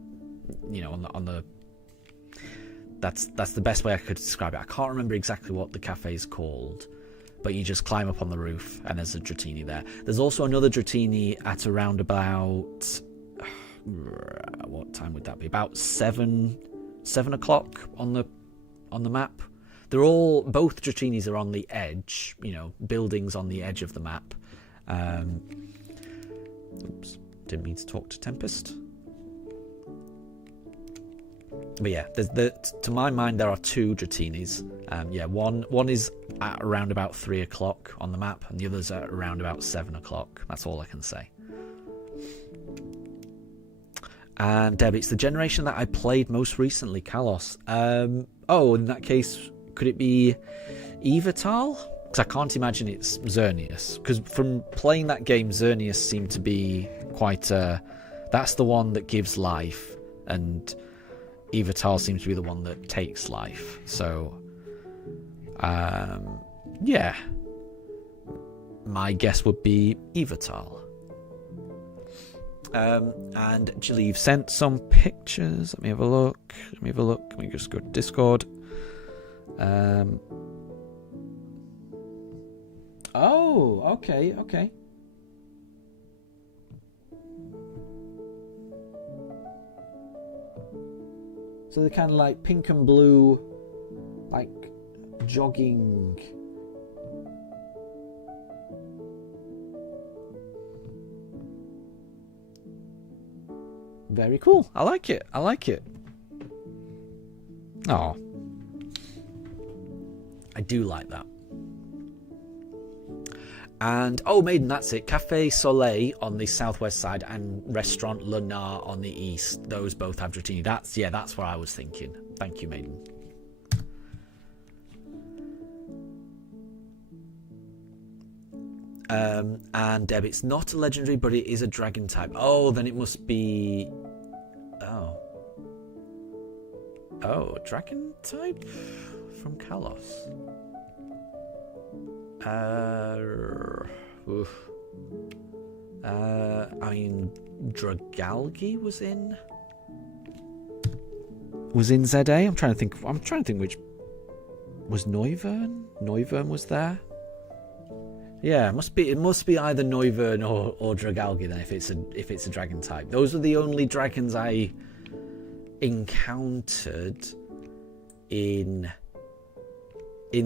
That's the best way I could describe it. I can't remember exactly what the cafe is called, but you just climb up on the roof and there's a Dratini there. There's also another Dratini at around about what time would that be? About 7 o'clock on the map. They're all, both Dratinis are on the edge, buildings on the edge of the map. Oops, didn't mean to talk to Tempest. But yeah, to my mind, there are 2 Dratinis. One is at around about 3 o'clock on the map, and the other's at around about 7 o'clock. That's all I can say. And Deb, it's the generation that I played most recently, Kalos. In that case, could it be Evital? Because I can't imagine it's Xerneas. Because from playing that game, Xerneas seemed to be quite... that's the one that gives life, and Evital seems to be the one that takes life. So, yeah. My guess would be Evital. And Jilly, you've sent some pictures. Let me have a look. Let me just go to Discord. Oh, okay. So they're kind of like pink and blue, like jogging. Very cool. I like it. Oh. I do like that. And, Maiden, that's it. Cafe Soleil on the southwest side and Restaurant Lunar on the east. Those both have Dratini. That's what I was thinking. Thank you, Maiden. And Deb, it's not a legendary, but it is a dragon type. Oh, then it must be... Oh, dragon type from Kalos. I mean, Dragalge was in ZA. I'm trying to think which was Noivern. Noivern was there. Yeah, it must be either Noivern or Dragalge then if it's a dragon type. Those are the only dragons I encountered in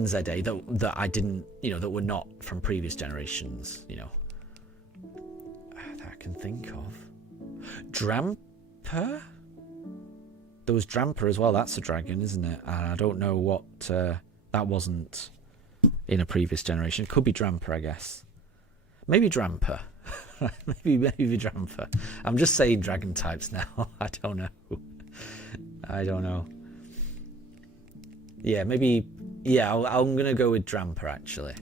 ZA that I didn't, that were not from previous generations, that I can think of. Dramper? There was Dramper as well. That's a dragon, isn't it? And I don't know what that wasn't in a previous generation. It could be Dramper, I guess. Maybe Dramper. maybe Dramper. I'm just saying dragon types now. I don't know. Yeah, maybe. Yeah, I'm going to go with Dramper, actually.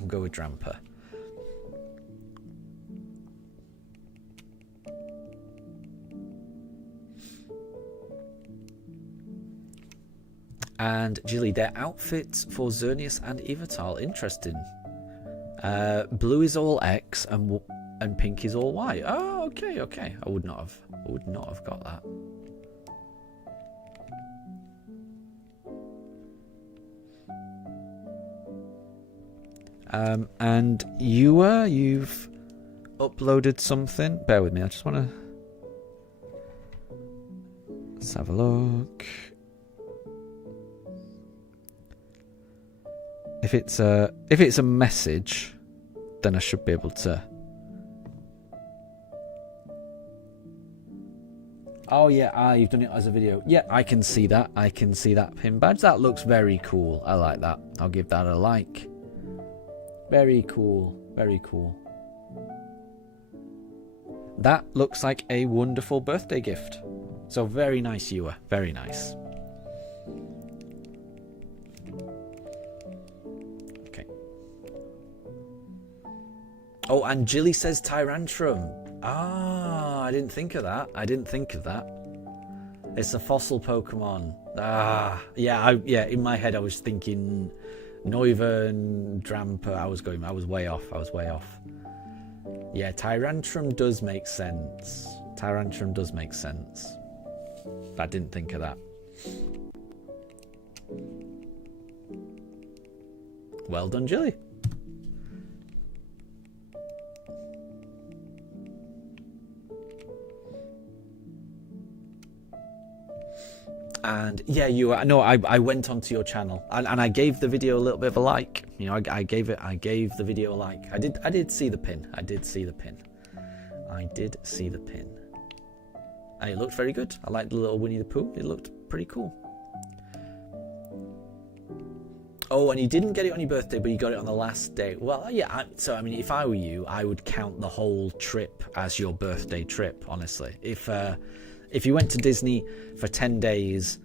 I'll go with Dramper. And Jilly, their outfits for Xerneas and Evital, interesting. Blue is all X and pink is all Y. Oh, okay. I would not have got that. And you've uploaded something. Bear with me. I just want to. Let's have a look. If it's a message, then I should be able to. Oh yeah, you've done it as a video. Yeah, I can see that. I can see that pin badge. That looks very cool. I like that. I'll give that a like. Very cool. Very cool. That looks like a wonderful birthday gift. So very nice, Ewa. Very nice. Okay. Oh, and Jilly says Tyrantrum. Ah, I didn't think of that. It's a fossil Pokemon. Yeah, in my head I was thinking Noivern, Drampa. I was way off. Yeah, Tyrantrum does make sense. I didn't think of that. Well done, Jilly. And yeah, I went onto your channel and I gave the video a little bit of a like. You know, I gave the video a like. I did see the pin. And it looked very good. I liked the little Winnie the Pooh. It looked pretty cool. Oh, and you didn't get it on your birthday, but you got it on the last day. Well, yeah. So I mean, if I were you, I would count the whole trip as your birthday trip. Honestly, if you went to Disney for 10 days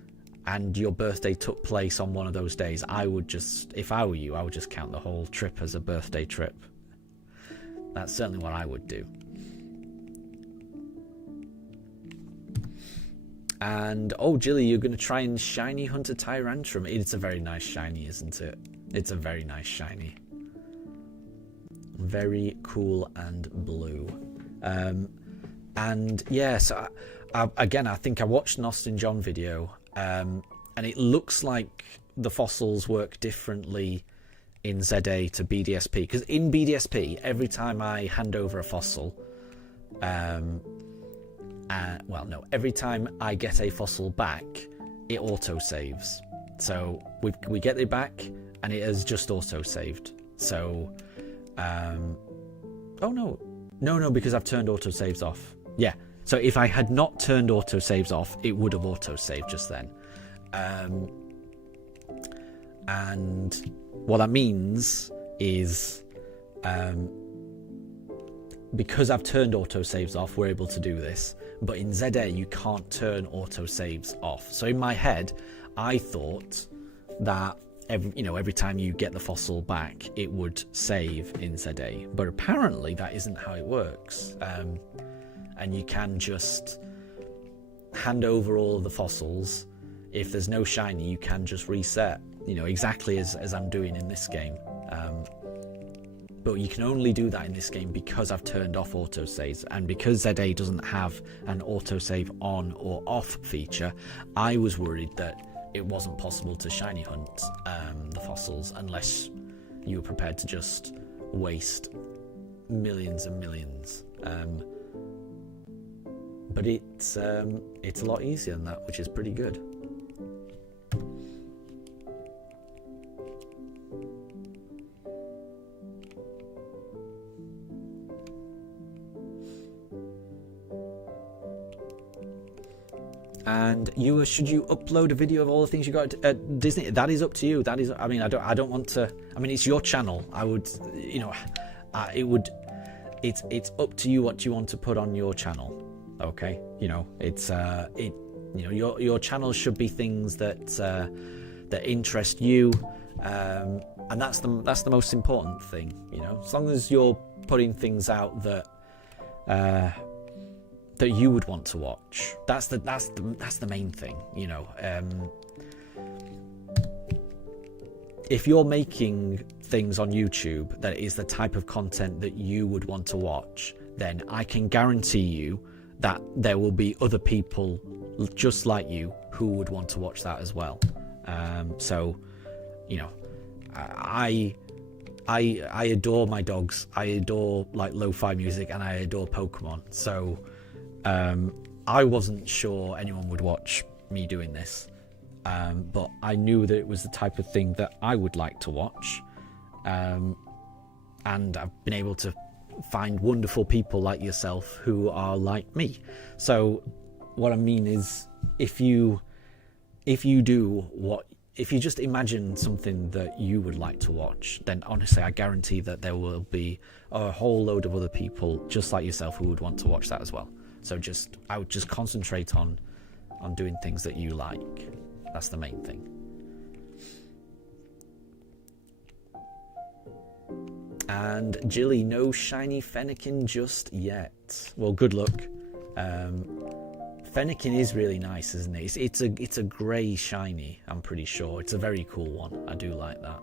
and your birthday took place on one of those days, if I were you, I would just count the whole trip as a birthday trip. That's certainly what I would do. And, oh, Jilly, you're going to try and shiny hunt a Tyrantrum. It's a very nice shiny, isn't it? It's a very nice shiny. Very cool and blue. And, yeah, so... Again, I think I watched an Austin John video, and it looks like the fossils work differently in ZA to BDSP. Because in BDSP, every time I hand over a fossil, every time I get a fossil back, it auto-saves. So we get it back, and it has just auto-saved. So, oh no, because I've turned auto-saves off. Yeah. So if I had not turned autosaves off, it would have autosaved just then. And what that means is because I've turned autosaves off, we're able to do this. But in ZA, you can't turn autosaves off. So in my head, I thought that every time you get the fossil back, it would save in ZA. But apparently that isn't how it works. And you can just hand over all of the fossils. If there's no shiny, you can just reset, exactly as I'm doing in this game. But you can only do that in this game because I've turned off autosaves. And because ZA doesn't have an autosave on or off feature, I was worried that it wasn't possible to shiny hunt the fossils unless you were prepared to just waste millions and millions. But it's a lot easier than that, which is pretty good. And should you upload a video of all the things you got at Disney? That is up to you. That is, I mean, I don't want to. I mean, it's your channel. I would, it's up to you what you want to put on your channel. Okay, it's your channel should be things that interest you, and that's the most important thing. As long as you're putting things out that you would want to watch, that's the main thing. If you're making things on YouTube that is the type of content that you would want to watch, then I can guarantee you that there will be other people just like you who would want to watch that as well. I adore my dogs. I adore like lo-fi music, and I adore Pokemon. So I wasn't sure anyone would watch me doing this, but I knew that it was the type of thing that I would like to watch, and I've been able to find wonderful people like yourself who are like me. So what I mean is, if you just imagine something that you would like to watch, then honestly I guarantee that there will be a whole load of other people just like yourself who would want to watch that as well. So I would just concentrate on doing things that you like. That's the main thing. And Jilly, no shiny Fennekin just yet. Well, good luck Fennekin is really nice, isn't it? It's a grey shiny, I'm pretty sure. It's a very cool one. I do like that.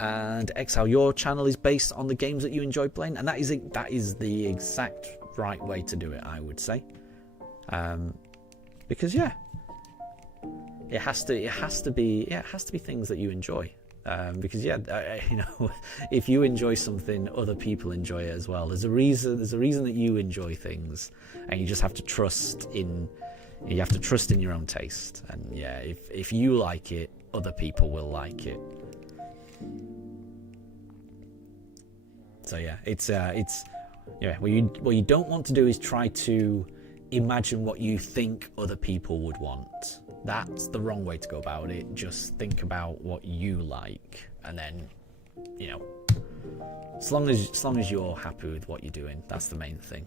And Exhal, your channel is based on the games that you enjoy playing, and that is the exact right way to do it, I would say. Because yeah, it has to be things that you enjoy. Because yeah, you know, if you enjoy something, other people enjoy it as well. There's a reason that you enjoy things, and you just have to trust in. You have to trust in your own taste, and yeah, if you like it, other people will like it. So yeah, it's yeah. What you don't want to do is try to imagine what you think other people would want. That's the wrong way to go about it. Just think about what you like, and then, you know, as long as you're happy with what you're doing, that's the main thing.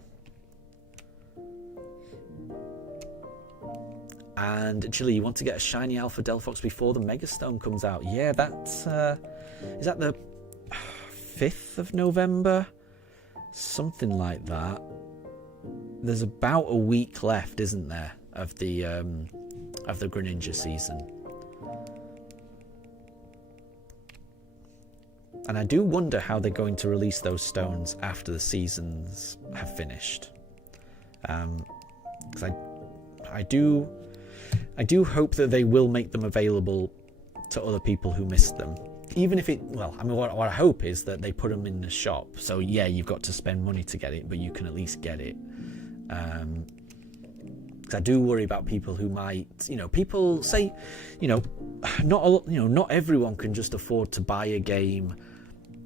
And Chili, you want to get a shiny Alpha Delphox before the Mega Stone comes out? Yeah, that's is that the 5th of November? Something like that. There's about a week left, isn't there, of the Greninja season. And I do wonder how they're going to release those stones after the seasons have finished. Because I do hope that they will make them available to other people who missed them. Even if well, I mean, what I hope is that they put them in the shop. So yeah, you've got to spend money to get it, but you can at least get it. Because I do worry about people who might, you know, people say, you know, not everyone can just afford to buy a game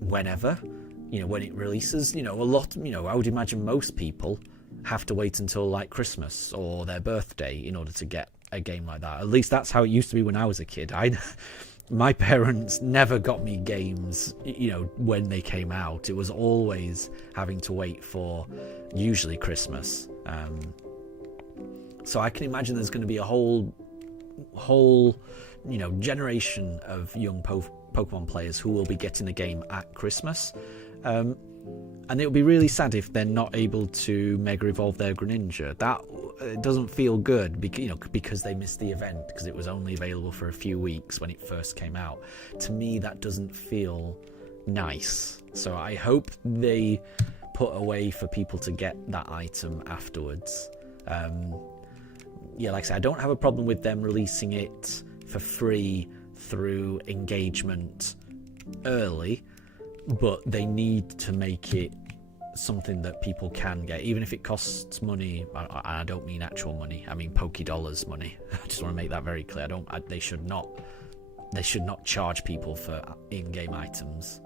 whenever, you know, when it releases. You know, a lot, you know, I would imagine most people have to wait until like Christmas or their birthday in order to get a game like that. At least that's how it used to be when I was a kid. My parents never got me games, you know, when they came out. It was always having to wait for usually Christmas. So I can imagine there's going to be a whole, you know, generation of young Pokemon players who will be getting the game at Christmas. And it would be really sad if they're not able to Mega Evolve their Greninja. That doesn't feel good, because they missed the event, because it was only available for a few weeks when it first came out. To me, that doesn't feel nice. So I hope they put a way for people to get that item afterwards. Yeah, like I said, I don't have a problem with them releasing it for free through engagement early, but they need to make it something that people can get, even if it costs money. I don't mean actual money, I mean Pokédollars money. I just want to make that very clear. They should not charge people for in-game items.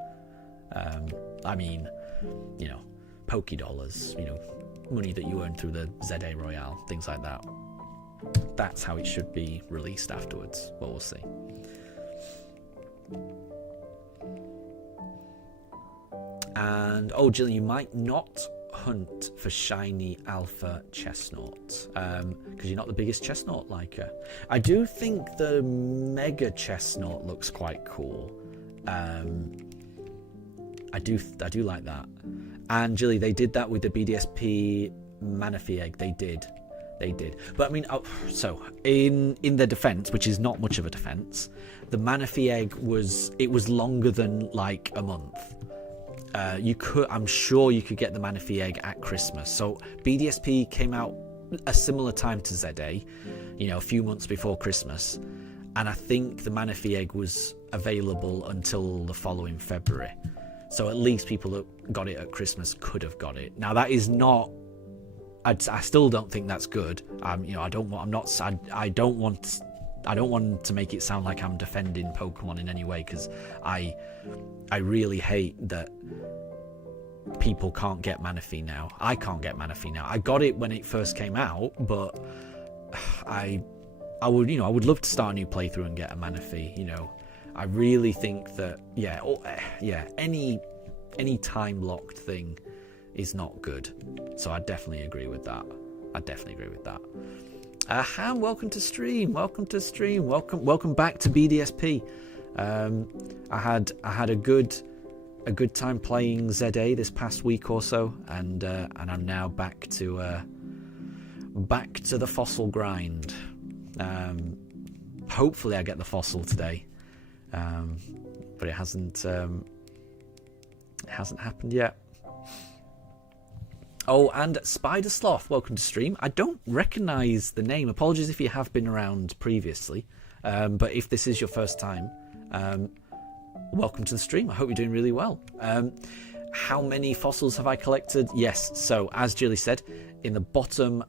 I mean, you know, Pokédollars, you know, money that you earn through the ZA Royale, things like that. That's how it should be released afterwards, but we'll see. And oh, Jill, you might not hunt for shiny Alpha Chestnut because you're not the biggest Chestnut liker. I do think the Mega Chestnut looks quite cool. I do like that. And Jilly, they did that with the BDSP Manaphy egg. They did. But I mean, so in their defense, which is not much of a defense, the Manaphy egg was longer than like a month. I'm sure you could get the Manaphy egg at Christmas. So BDSP came out a similar time to ZA, you know, a few months before Christmas, and I think the Manaphy egg was available until the following February. So at least people that got it at Christmas could have got it. Now that is not. I still don't think that's good. You know, I don't want to make it sound like I'm defending Pokemon in any way, because I really hate that people can't get Manaphy now. I can't get Manaphy now. I got it when it first came out, but I would love to start a new playthrough and get a Manaphy. You know, I really think that any time locked thing is not good. So I definitely agree with that. Ham, welcome to stream. Welcome back to BDSP. I had a good time playing ZA this past week or so, and I'm now back to the fossil grind. Hopefully I get the fossil today, but it hasn't happened yet. Oh, and Spider Sloth, welcome to stream. I don't recognise the name. Apologies if you have been around previously, but if this is your first time, welcome to the stream. I hope you're doing really well. How many fossils have I collected? Yes. So as Jilly said, in the bottom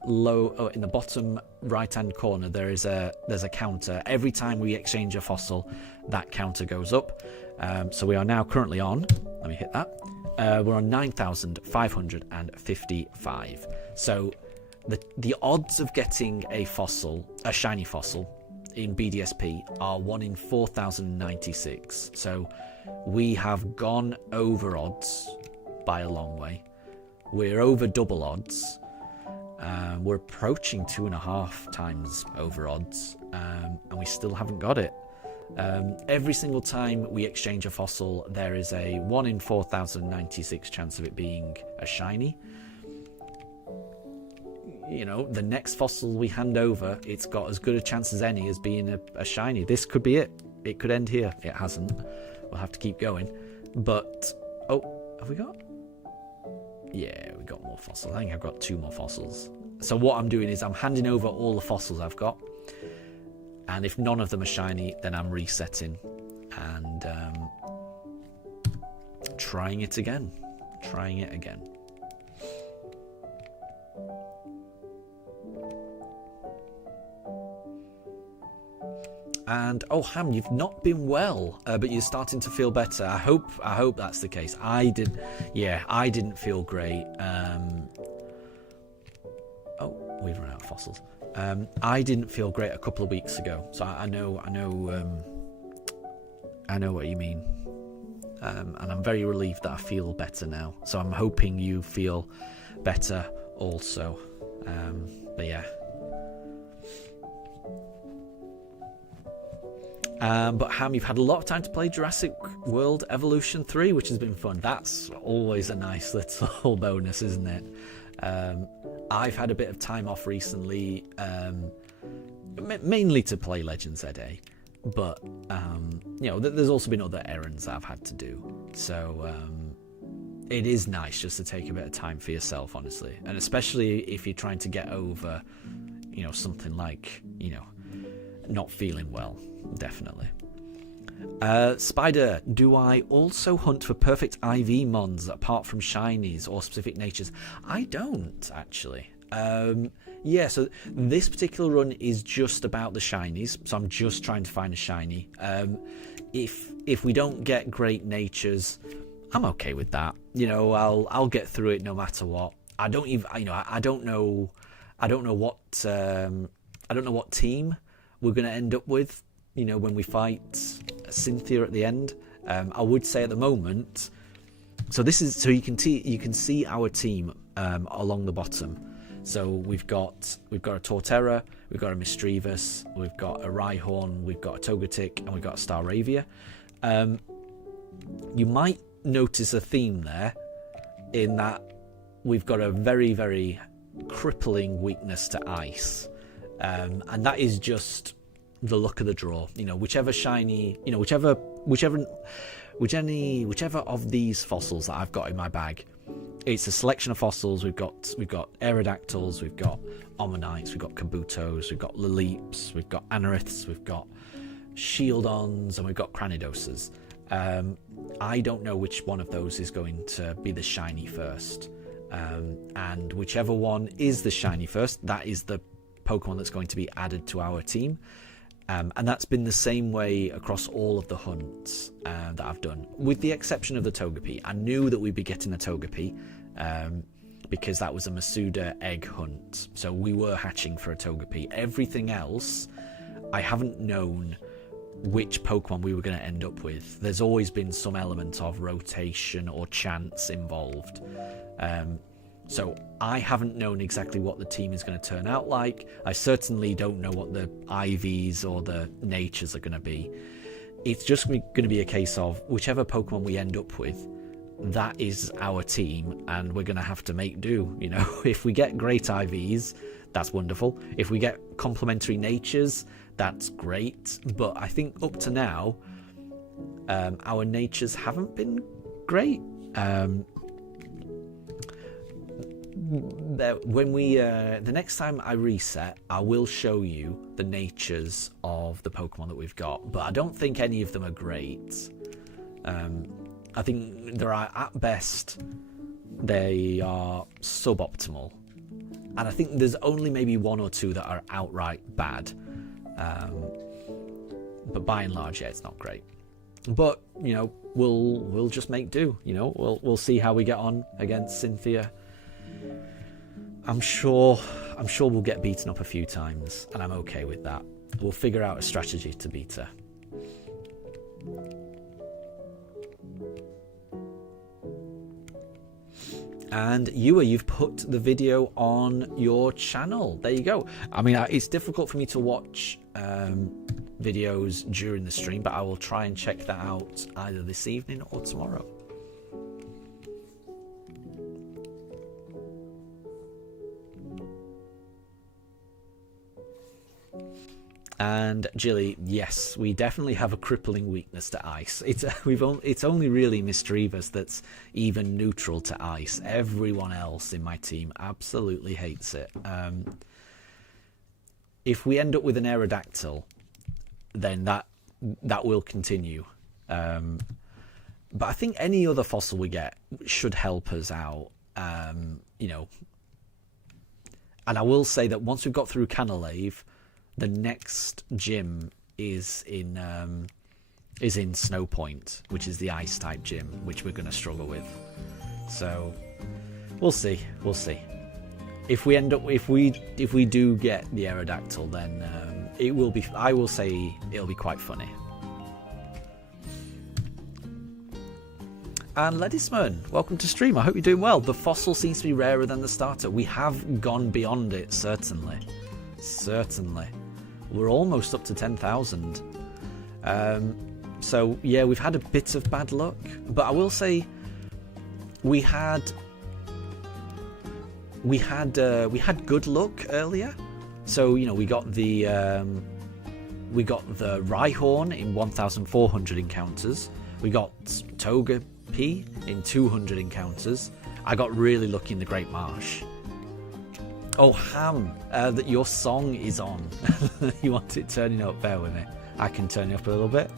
right-hand corner, there's a counter. Every time we exchange a fossil, that counter goes up. So we are now currently on. Let me hit that. We're on 9,555. So the odds of getting a shiny fossil, in BDSP are 1 in 4,096. So we have gone over odds by a long way. We're over double odds. We're approaching 2.5 times over odds, and we still haven't got it. Every single time we exchange a fossil, there is a 1 in 4,096 chance of it being a shiny. You know, the next fossil we hand over, it's got as good a chance as any as being a shiny. This could be it. It could end here. It hasn't. We'll have to keep going. But, oh, have we got? Yeah, we got more fossils. I think I've got 2 more fossils. So what I'm doing is I'm handing over all the fossils I've got. And if none of them are shiny, then I'm resetting and trying it again. And oh, Ham, you've not been well, but you're starting to feel better. I hope that's the case. I didn't feel great. Oh, we've run out of fossils. I didn't feel great a couple of weeks ago, so I know what you mean, and I'm very relieved that I feel better now. So I'm hoping you feel better also. But yeah. But Ham, you've had a lot of time to play Jurassic World Evolution 3, which has been fun. That's always a nice little bonus, isn't it? I've had a bit of time off recently, mainly to play Legends ZA, but there's also been other errands that I've had to do. So it is nice just to take a bit of time for yourself, honestly, and especially if you're trying to get over, something like, not feeling well. Definitely. Spider, do I also hunt for perfect IV mons apart from shinies or specific natures? I don't, actually. So this particular run is just about the shinies, so I'm just trying to find a shiny. If we don't get great natures, I'm okay with that. I'll get through it no matter what. I don't know what team we're going to end up with, when we fight Cynthia at the end. I would say at the moment, so you can see our team along the bottom. So we've got a Torterra, we've got a Mischievous, we've got a Rhyhorn, we've got a Togetic, and we've got a Staravia. You might notice a theme there, in that we've got a very, very crippling weakness to ice. And that is just the luck of the draw. Whichever shiny, whichever of these fossils that I've got in my bag, it's a selection of fossils. We've got Aerodactyls, we've got Ommonites, we've got Kabutos, we've got Laleeps, we've got Anoriths, we've got Shieldons, and we've got Cranidoses. I don't know which one of those is going to be the shiny first, and whichever one is the shiny first, that is the Pokemon that's going to be added to our team. And that's been the same way across all of the hunts that I've done, with the exception of the Togepi. I knew that we'd be getting a Togepi because that was a Masuda egg hunt, so we were hatching for a Togepi. Everything else, I haven't known which Pokemon we were going to end up with. There's always been some element of rotation or chance involved. So I haven't known exactly what the team is going to turn out like. I certainly don't know what the IVs or the natures are going to be. It's just going to be a case of whichever Pokemon we end up with, that is our team, and we're going to have to make do. You know, if we get great IVs, that's wonderful. If we get complementary natures, that's great. But I think up to now, our natures haven't been great. When we the next time I reset, I will show you the natures of the Pokemon that we've got, but I don't think any of them are great. I think there are, at best, they are suboptimal, and I think there's only maybe one or two that are outright bad. But by and large, yeah, it's not great. But you know, we'll just make do. You know, we'll see how we get on against Cynthia. I'm sure we'll get beaten up a few times, and I'm okay with that. We'll figure out a strategy to beat her. And you've put the video on your channel. There you go. I mean, it's difficult for me to watch videos during the stream, but I will try and check that out either this evening or tomorrow. And Jilly, yes, we definitely have a crippling weakness to ice. It's only really Misdreavus that's even neutral to ice. Everyone else in my team absolutely hates it. If we end up with an Aerodactyl, then that will continue. But I think any other fossil we get should help us out. You know, and I will say that once we've got through Canalave, the next gym is in Snow Point, which is the ice type gym, which we're going to struggle with. So we'll see. If we do get the Aerodactyl, then it will be. I will say it'll be quite funny. And Ledisman, welcome to stream. I hope you're doing well. The fossil seems to be rarer than the starter. We have gone beyond it, certainly. We're almost up to 10,000. So yeah, we've had a bit of bad luck, but I will say we had good luck earlier. So you know, we got the Rhyhorn in 1,400 encounters. We got Togepi in 200 encounters. I got really lucky in the Great Marsh. Oh, Ham, that your song is on. You want it turning up? Bear with me. I can turn it up a little bit.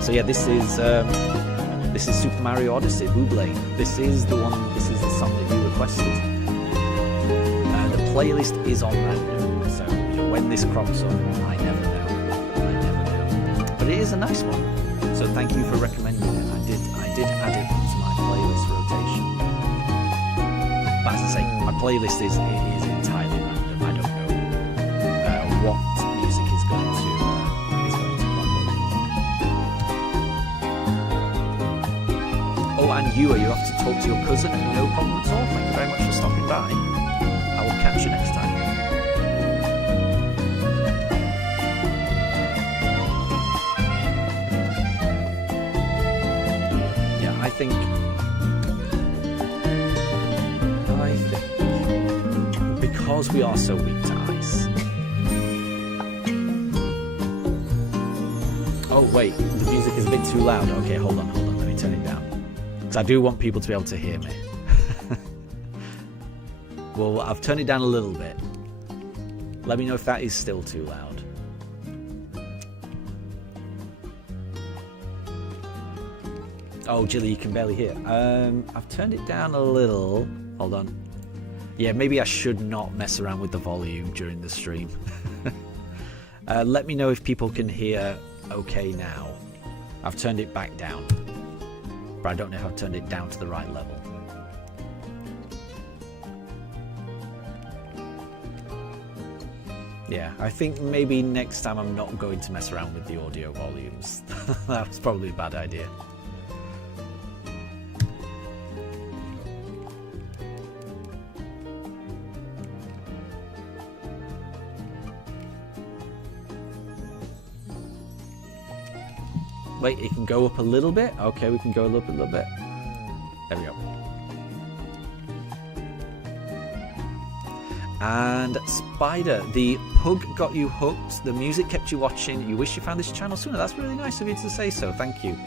So yeah, this is Super Mario Odyssey, Buble. This is the song that you requested. The playlist is on random, so when this crops up, I never know. But it is a nice one. So thank you for recommending it. I did add it to my playlist rotation. But as I say, my playlist is entirely random. I don't know what music is going to crop up. Oh, and you have to talk to your cousin. No problem at all. Thank you very much for stopping by. I will catch you next time. Yeah, I think because we are so weak to ice. Oh wait, the music is a bit too loud. Okay, hold on, let me turn it down. Because I do want people to be able to hear me. Well, I've turned it down a little bit. Let me know if that is still too loud. Oh, Jilly, you can barely hear. I've turned it down a little. Hold on. Yeah, maybe I should not mess around with the volume during the stream. Let me know if people can hear okay now. I've turned it back down, but I don't know if I've turned it down to the right level. Yeah, I think maybe next time I'm not going to mess around with the audio volumes. That was probably a bad idea. Wait, it can go up a little bit? Okay, we can go up a little bit. There we go. And Spider, the pug got you hooked. The music kept you watching. You wish you found this channel sooner. That's really nice of you to say so. Thank you.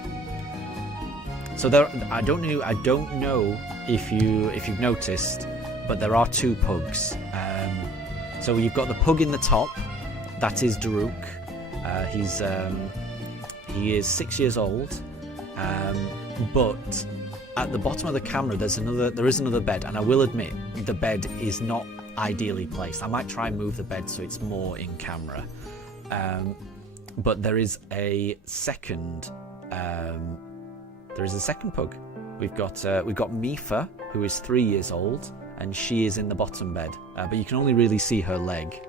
So there, I don't know if you've noticed, but there are two pugs. So you've got the pug in the top. That is Daruk. He is 6 years old. But at the bottom of the camera, there is another bed, and I will admit the bed is not ideally placed. I might try and move the bed so it's more in camera. But there is a second. There is a second pug. We've got Mifa, who is 3 years old, and she is in the bottom bed. But you can only really see her leg.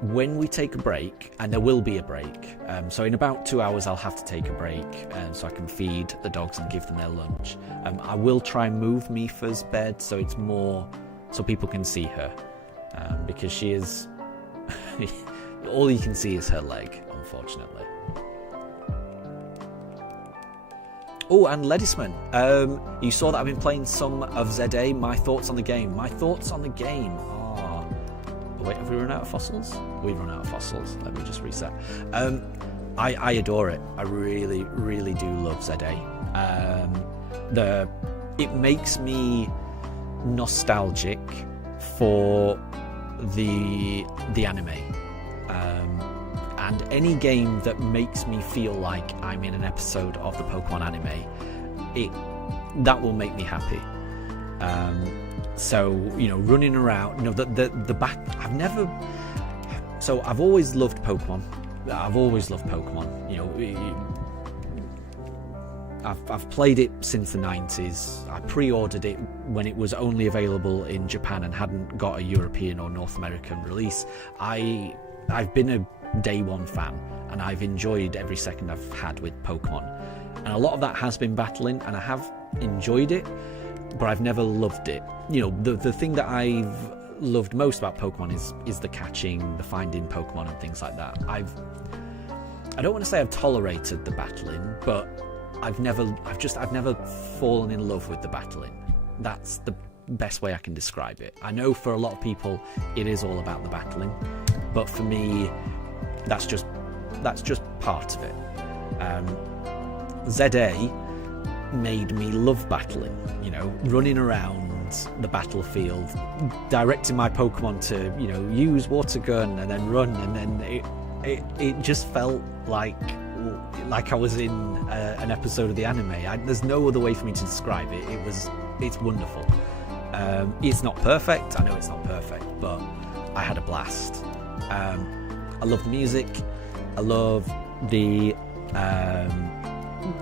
When we take a break, and there will be a break, so in about 2 hours I'll have to take a break so I can feed the dogs and give them their lunch. I will try and move Mifa's bed so it's more so people can see her, because she is all you can see is her leg, unfortunately. Oh, and Ledisman, you saw that I've been playing some of ZA. My thoughts on the game. Wait, have we run out of fossils? We've run out of fossils. Let me just reset. I adore it. I really, really do love ZA. It makes me nostalgic for the anime. And any game that makes me feel like I'm in an episode of the Pokemon anime, that will make me happy. So, running around, the back, I've always loved Pokemon. I've played it since the 90s. I pre-ordered it when it was only available in Japan and hadn't got a European or North American release. I've been a day one fan, and I've enjoyed every second I've had with Pokemon. And a lot of that has been battling, and I have enjoyed it, but I've never loved it. The thing that I've loved most about Pokemon is the catching, the finding Pokemon and things like that. I don't want to say I've tolerated the battling, but I've never fallen in love with the battling. That's the best way I can describe it. I know for a lot of people it is all about the battling, but for me that's just part of it. ZA made me love battling, running around the battlefield, directing my Pokemon to, use water gun and then run, and then it just felt like I was in an episode of the anime. There's no other way for me to describe it. It's wonderful. It's not perfect. I know it's not perfect, but I had a blast. I love the music. I love the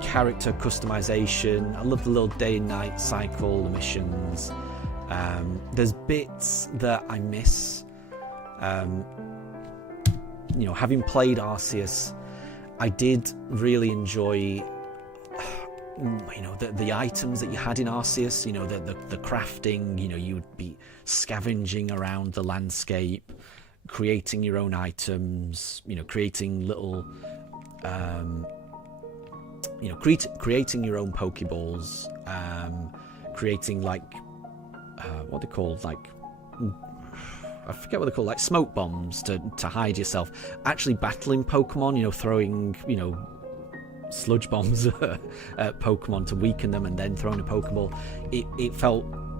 character customization. I love the little day and night cycle, the missions. There's bits that I miss. Having played Arceus, I did really enjoy the items that you had in Arceus, the crafting. You would be scavenging around the landscape, creating your own items, creating little creating your own Pokeballs, creating what they call, I forget what they're called, like smoke bombs to hide yourself. Actually battling Pokemon, throwing, sludge bombs at Pokemon to weaken them and then throwing a Pokeball.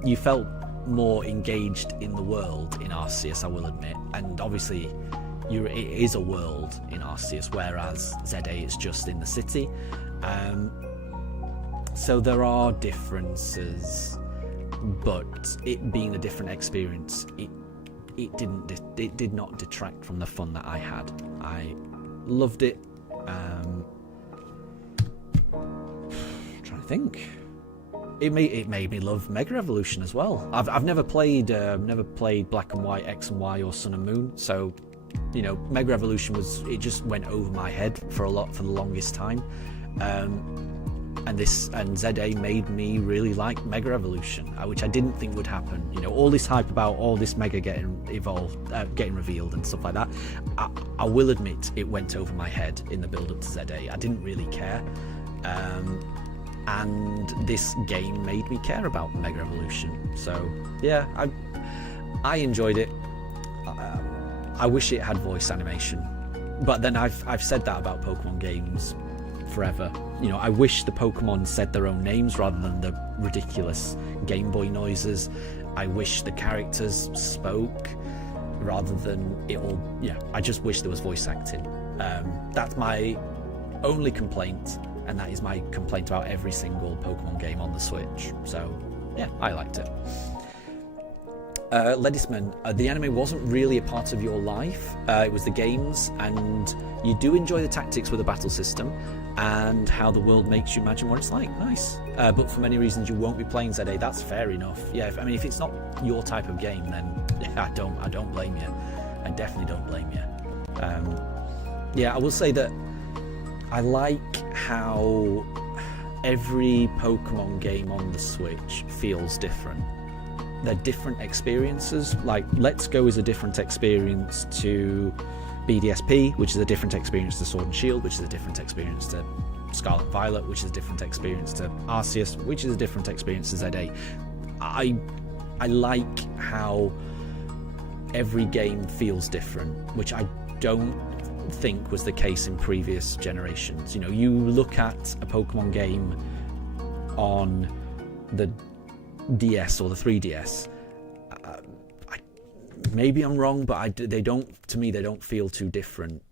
You felt more engaged in the world in Arceus, I will admit. And obviously it is a world in Arceus, whereas ZA is just in the city. So there are differences, but it being a different experience, it did not detract from the fun that I had. I loved it. Trying to think. it made me love Mega Evolution as well. I've never played Black and White, X and Y, or Sun and Moon, so you know, Mega Evolution just went over my head for the longest time. And ZA made me really like Mega Evolution, which I didn't think would happen. You know, all this hype about all this Mega getting revealed and stuff like that. I will admit it went over my head in the build up to ZA. I didn't really care, and this game made me care about Mega Evolution. So yeah, I enjoyed it. I wish it had voice animation, but then I've said that about Pokemon games forever. You know, I wish the Pokemon said their own names rather than the ridiculous Game Boy noises. I wish the characters spoke rather than it all. Yeah, I just wish there was voice acting. That's my only complaint, and that is my complaint about every single Pokemon game on the Switch. So yeah, I liked it. Ledisman, the anime wasn't really a part of your life. It was the games, and you do enjoy the tactics with the battle system and how the world makes you imagine what it's like. Nice. But for many reasons you won't be playing ZA. That's fair enough. Yeah, I mean, if it's not your type of game, then I don't blame you. I definitely don't blame you. Yeah, I will say that I like how every Pokemon game on the Switch feels different. They're different experiences. Like Let's Go is a different experience to BDSP, which is a different experience to Sword and Shield, which is a different experience to Scarlet Violet, which is a different experience to Arceus, which is a different experience to ZA. I like how every game feels different, which I don't think was the case in previous generations. You know, you look at a Pokemon game on the DS or the 3DS, maybe I'm wrong, but they don't feel too different.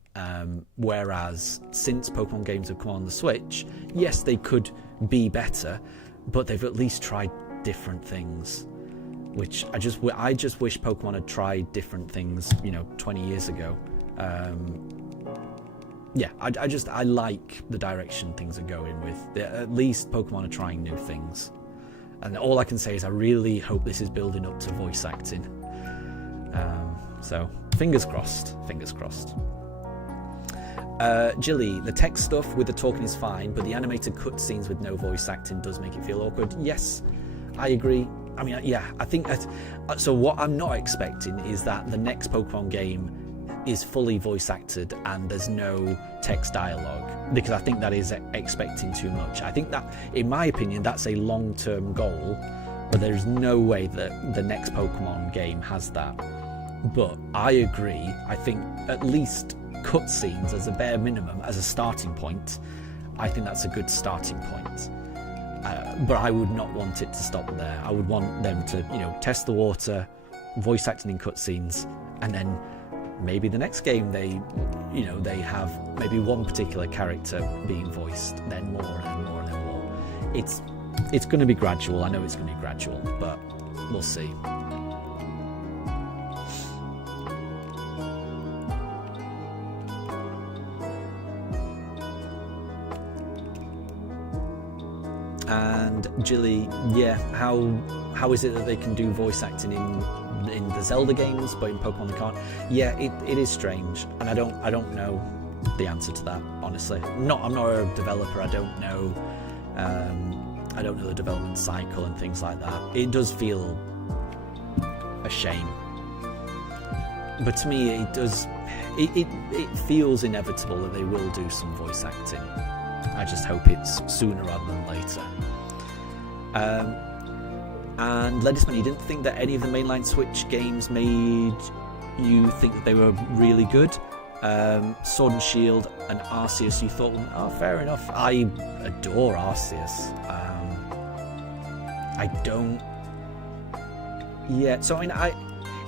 Whereas since Pokemon games have come on the Switch, yes, they could be better, but they've at least tried different things, which I just wish Pokemon had tried different things, you know, 20 years ago. Yeah, I like the direction things are going with. At least Pokemon are trying new things. And all I can say is I really hope this is building up to voice acting. So, fingers crossed, fingers crossed. Jilly, the text stuff with the talking is fine, but the animated cutscenes with no voice acting does make it feel awkward. Yes, I agree. I mean, yeah, I think that... So what I'm not expecting is that the next Pokemon game is fully voice acted and there's no text dialogue, because I think that is expecting too much. I think that, in my opinion, that's a long-term goal, but there's no way that the next Pokemon game has that. But I agree. I think at least cutscenes as a bare minimum, as a starting point, I think that's a good starting point. But I would not want it to stop there. I would want them to, you know, test the water, voice acting in cutscenes, and then maybe the next game they have maybe one particular character being voiced, then more and then more and then more. It's going to be gradual. I know it's going to be gradual, but we'll see. And Jilly, yeah, how is it that they can do voice acting in the Zelda games, but in Pokemon they can't? Yeah, it is strange, and I don't know the answer to that, honestly. I'm not a developer. I don't know the development cycle and things like that. It does feel a shame, but to me it feels inevitable that they will do some voice acting. I just hope it's sooner rather than later. And Ledisman, you didn't think that any of the mainline Switch games made you think that they were really good? Sword and Shield and Arceus, you thought, oh, fair enough. I adore Arceus. I don't... Yeah, so I mean,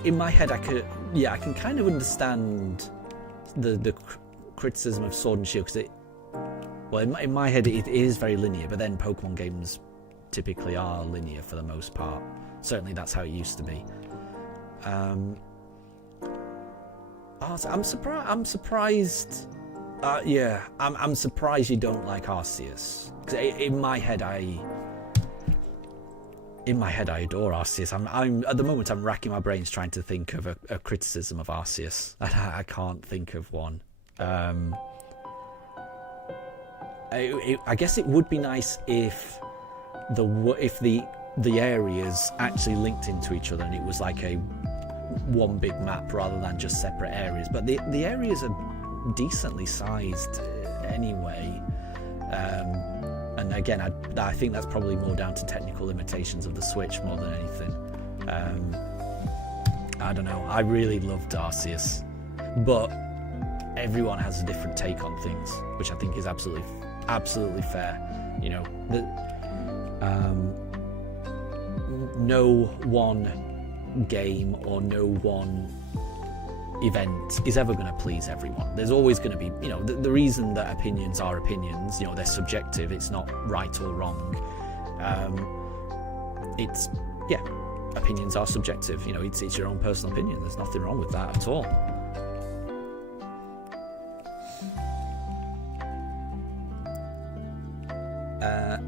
in my head, I can kind of understand the criticism of Sword and Shield, because in my head, it is very linear, but then Pokemon games typically are linear for the most part. Certainly that's how it used to be. I'm surprised. Yeah, I'm surprised you don't like Arceus. 'Cause in my head, in my head, I adore Arceus. I'm at the moment, I'm racking my brains trying to think of a criticism of Arceus, and I can't think of one. I guess it would be nice if the areas actually linked into each other, and it was like a one big map rather than just separate areas. But the areas are decently sized anyway. And again, I think that's probably more down to technical limitations of the Switch more than anything. I don't know. I really loved Arceus, but everyone has a different take on things, which I think is absolutely fair. You know, no one game or no one event is ever going to please everyone. There's always going to be, you know, the reason that opinions are opinions, you know, they're subjective. It's not right or wrong. Opinions are subjective. You know, it's your own personal opinion. There's nothing wrong with that at all.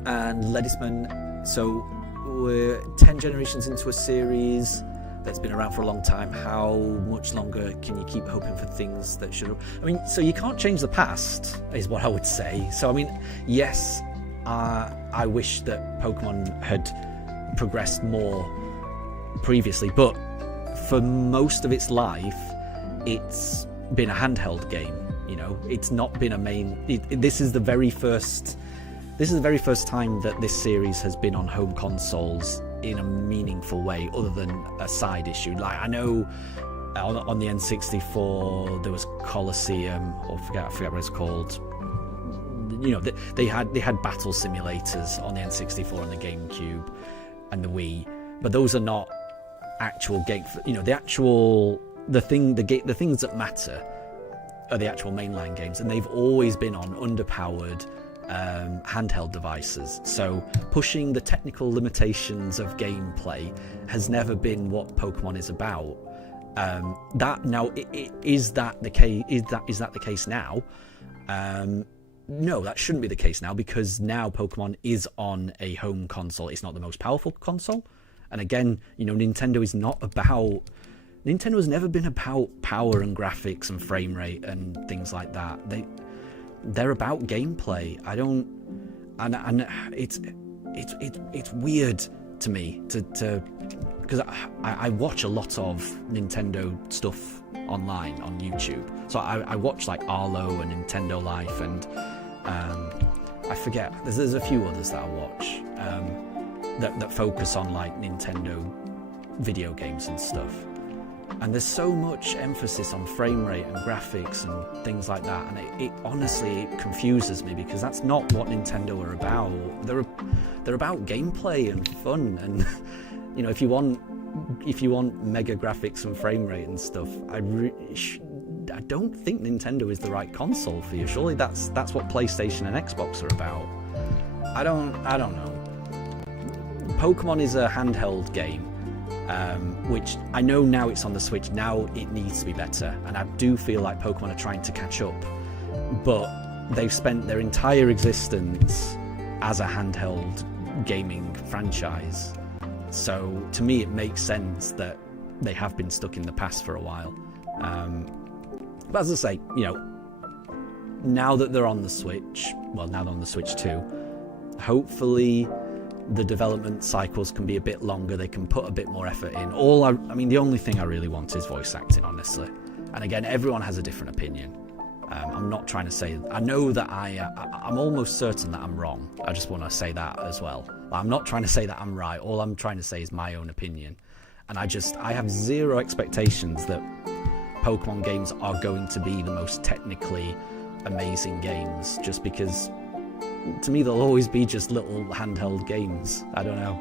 And Ledisman, so we're 10 generations into a series that's been around for a long time. How much longer can you keep hoping for things that should... I mean, so you can't change the past, is what I would say. So, I mean, yes, I wish that Pokemon had progressed more previously, but for most of its life, it's been a handheld game, you know? It's not been a main... This is the very first time that this series has been on home consoles in a meaningful way, other than a side issue. Like, I know on the N64 there was Colosseum, or I forget what it's called. You know, they had battle simulators on the N64 and the GameCube and the Wii, but those are not actual game. You know, the things that matter are the actual mainline games, and they've always been on underpowered handheld devices. So pushing the technical limitations of gameplay has never been what Pokemon is about. Is that the case? Is that the case now? No, that shouldn't be the case now, because now Pokemon is on a home console. It's not the most powerful console, and again, you know, Nintendo is not about. Nintendo has never been about power and graphics and frame rate and things like that. They're about gameplay. And it's weird to me to because I watch a lot of Nintendo stuff online on YouTube. So I watch like Arlo and Nintendo Life, and I forget, there's a few others that I watch that focus on like Nintendo video games and stuff. And there's so much emphasis on frame rate and graphics and things like that, and it honestly confuses me, because that's not what Nintendo are about. They're about gameplay and fun, and you know, if you want mega graphics and frame rate and stuff, I don't think Nintendo is the right console for you. Surely that's what PlayStation and Xbox are about. I don't know. Pokemon is a handheld game. Which I know now it's on the Switch, now it needs to be better, and I do feel like Pokemon are trying to catch up, but they've spent their entire existence as a handheld gaming franchise, so to me it makes sense that they have been stuck in the past for a while. But as I say, you know, now that they're on the Switch, now they're on the Switch 2, hopefully the development cycles can be a bit longer, they can put a bit more effort in. I mean, the only thing I really want is voice acting, honestly. And again, everyone has a different opinion. I'm not trying to say... I know that I'm almost certain that I'm wrong. I just want to say that as well. I'm not trying to say that I'm right. All I'm trying to say is my own opinion. And I have zero expectations that Pokemon games are going to be the most technically amazing games, just because... to me, they'll always be just little handheld games. I don't know.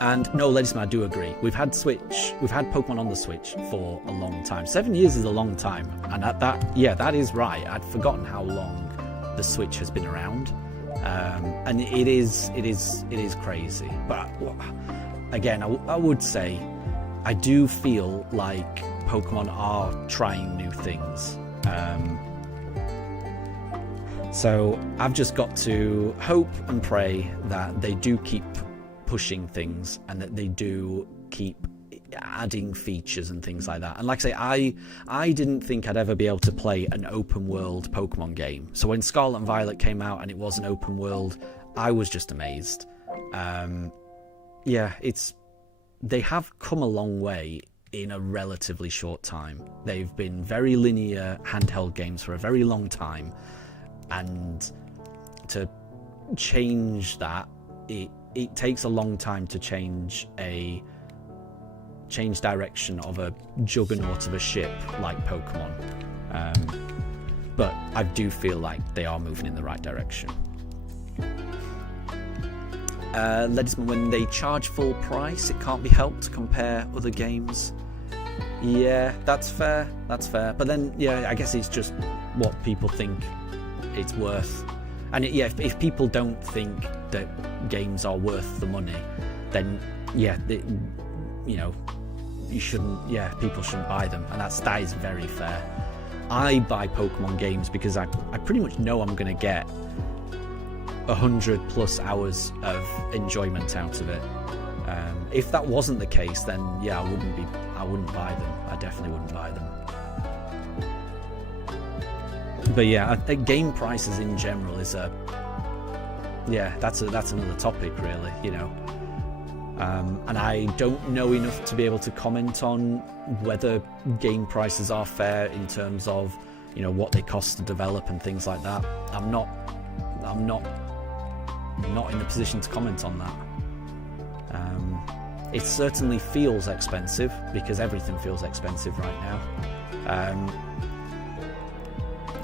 And no, Ledisman, I do agree. We've had Pokemon on the Switch for a long time. 7 years is a long time, and that is right. I'd forgotten how long the Switch has been around, and it is crazy. But again, I would say I do feel like Pokemon are trying new things. So I've just got to hope and pray that they do keep pushing things and that they do keep adding features and things like that. And like I say, I didn't think I'd ever be able to play an open world Pokemon game. So when Scarlet and Violet came out and it was an open world, I was just amazed. Yeah, they have come a long way in a relatively short time. They've been very linear handheld games for a very long time, and to change that, it takes a long time to change direction of a juggernaut of a ship like Pokemon. But I do feel like they are moving in the right direction. Ledisman, when they charge full price, it can't be helped to compare other games. Yeah, that's fair. But then, yeah, I guess it's just what people think it's worth. And if people don't think that games are worth the money, then you shouldn't. Yeah, people shouldn't buy them, and that is very fair. I buy Pokemon games because I pretty much know I'm going to get 100+ hours of enjoyment out of it. If that wasn't the case, then yeah, I wouldn't buy them. I definitely wouldn't buy them. But yeah, I think game prices in general is that's another topic, really, you know. And I don't know enough to be able to comment on whether game prices are fair in terms of, you know, what they cost to develop and things like that. I'm not in the position to comment on that. It certainly feels expensive because everything feels expensive right now.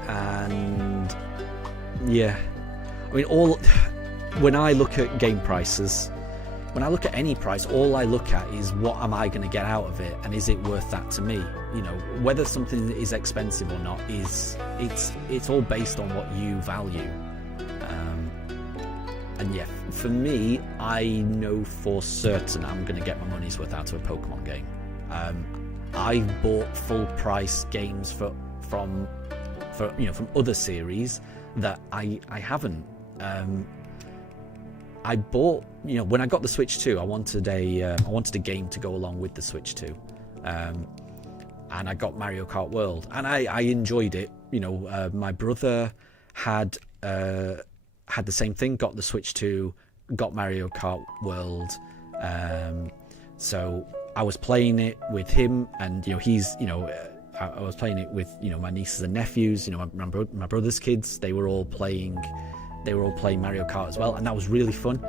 And yeah, I mean, when I look at game prices, when I look at any price, all I look at is what am I going to get out of it, and is it worth that to me? You know, whether something is expensive or not it's all based on what you value. And yeah, for me, I know for certain I'm going to get my money's worth out of a Pokemon game. I've bought full price games from other series that I haven't. I bought, you know, when I got the Switch 2, I wanted a game to go along with the Switch 2, and I got Mario Kart World, and I enjoyed it. You know, my brother had the same thing, got the Switch 2, got Mario Kart World, so I was playing it with him, and you know, I was playing it with, you know, my nieces and nephews, you know, my brother's kids. They were all playing Mario Kart as well, and that was really fun.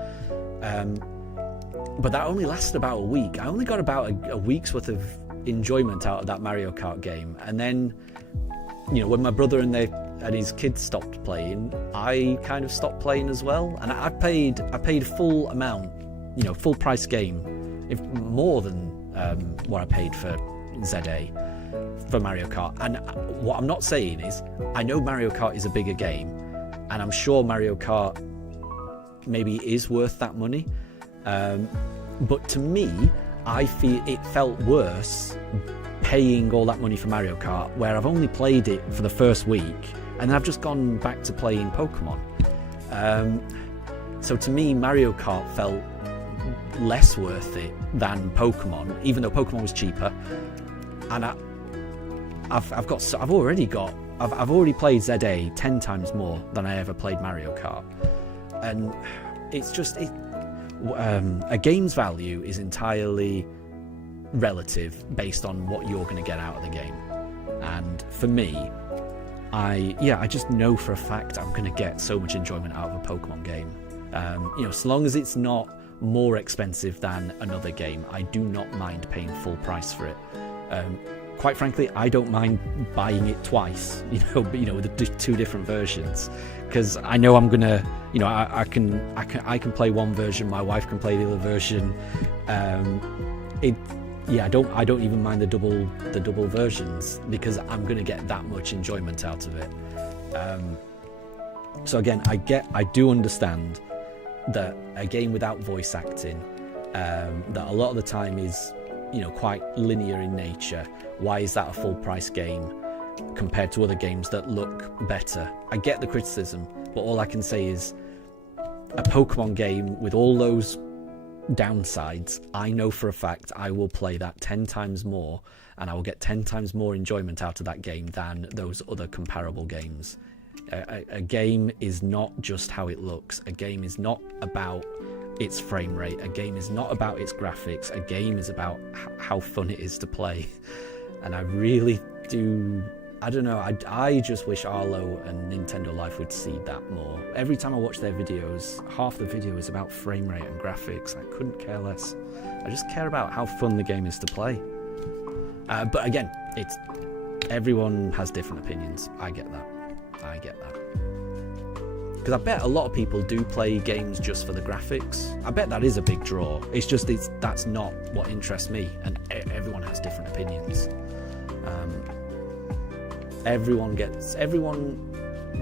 But that only lasted about a week. I only got about a week's worth of enjoyment out of that Mario Kart game, and then, you know, when my brother and his kids stopped playing, I kind of stopped playing as well. And I paid full amount, you know, full price game, if more than what I paid for ZA for Mario Kart. And what I'm not saying is, I know Mario Kart is a bigger game, and I'm sure Mario Kart maybe is worth that money, but to me, I feel it felt worse paying all that money for Mario Kart, where I've only played it for the first week, and then I've just gone back to playing Pokemon. So to me, Mario Kart felt less worth it than Pokemon, even though Pokemon was cheaper. And I've already played ZA 10 times more than I ever played Mario Kart, and it's just a game's value is entirely relative based on what you're going to get out of the game. And for me, I just know for a fact I'm going to get so much enjoyment out of a Pokemon game. You know, so long as it's not more expensive than another game, I do not mind paying full price for it. Quite frankly, I don't mind buying it twice, with the two different versions, because I know I'm gonna, I can play one version, my wife can play the other version. I don't even mind the double versions, because I'm gonna get that much enjoyment out of it. So again, I do understand that a game without voice acting, that a lot of the time is, quite linear in nature. Why is that a full price game? compared to other games that look better. I get the criticism, but all I can say is a Pokemon game with all those downsides, I know for a fact I will play that 10 times more, and I will get 10 times more enjoyment out of that game than those other comparable games. A game is not just how it looks. A game is not about its frame rate. A game is not about its graphics. A game is about how fun it is to play. And I really do, I don't know, I just wish Arlo and Nintendo Life would see that more. Every time I watch their videos, half the video is about frame rate and graphics. I couldn't care less. I just care about how fun the game is to play. But again, everyone has different opinions. I get that. Because I bet a lot of people do play games just for the graphics. I bet that is a big draw. It's just that's not what interests me, and everyone has different opinions. Everyone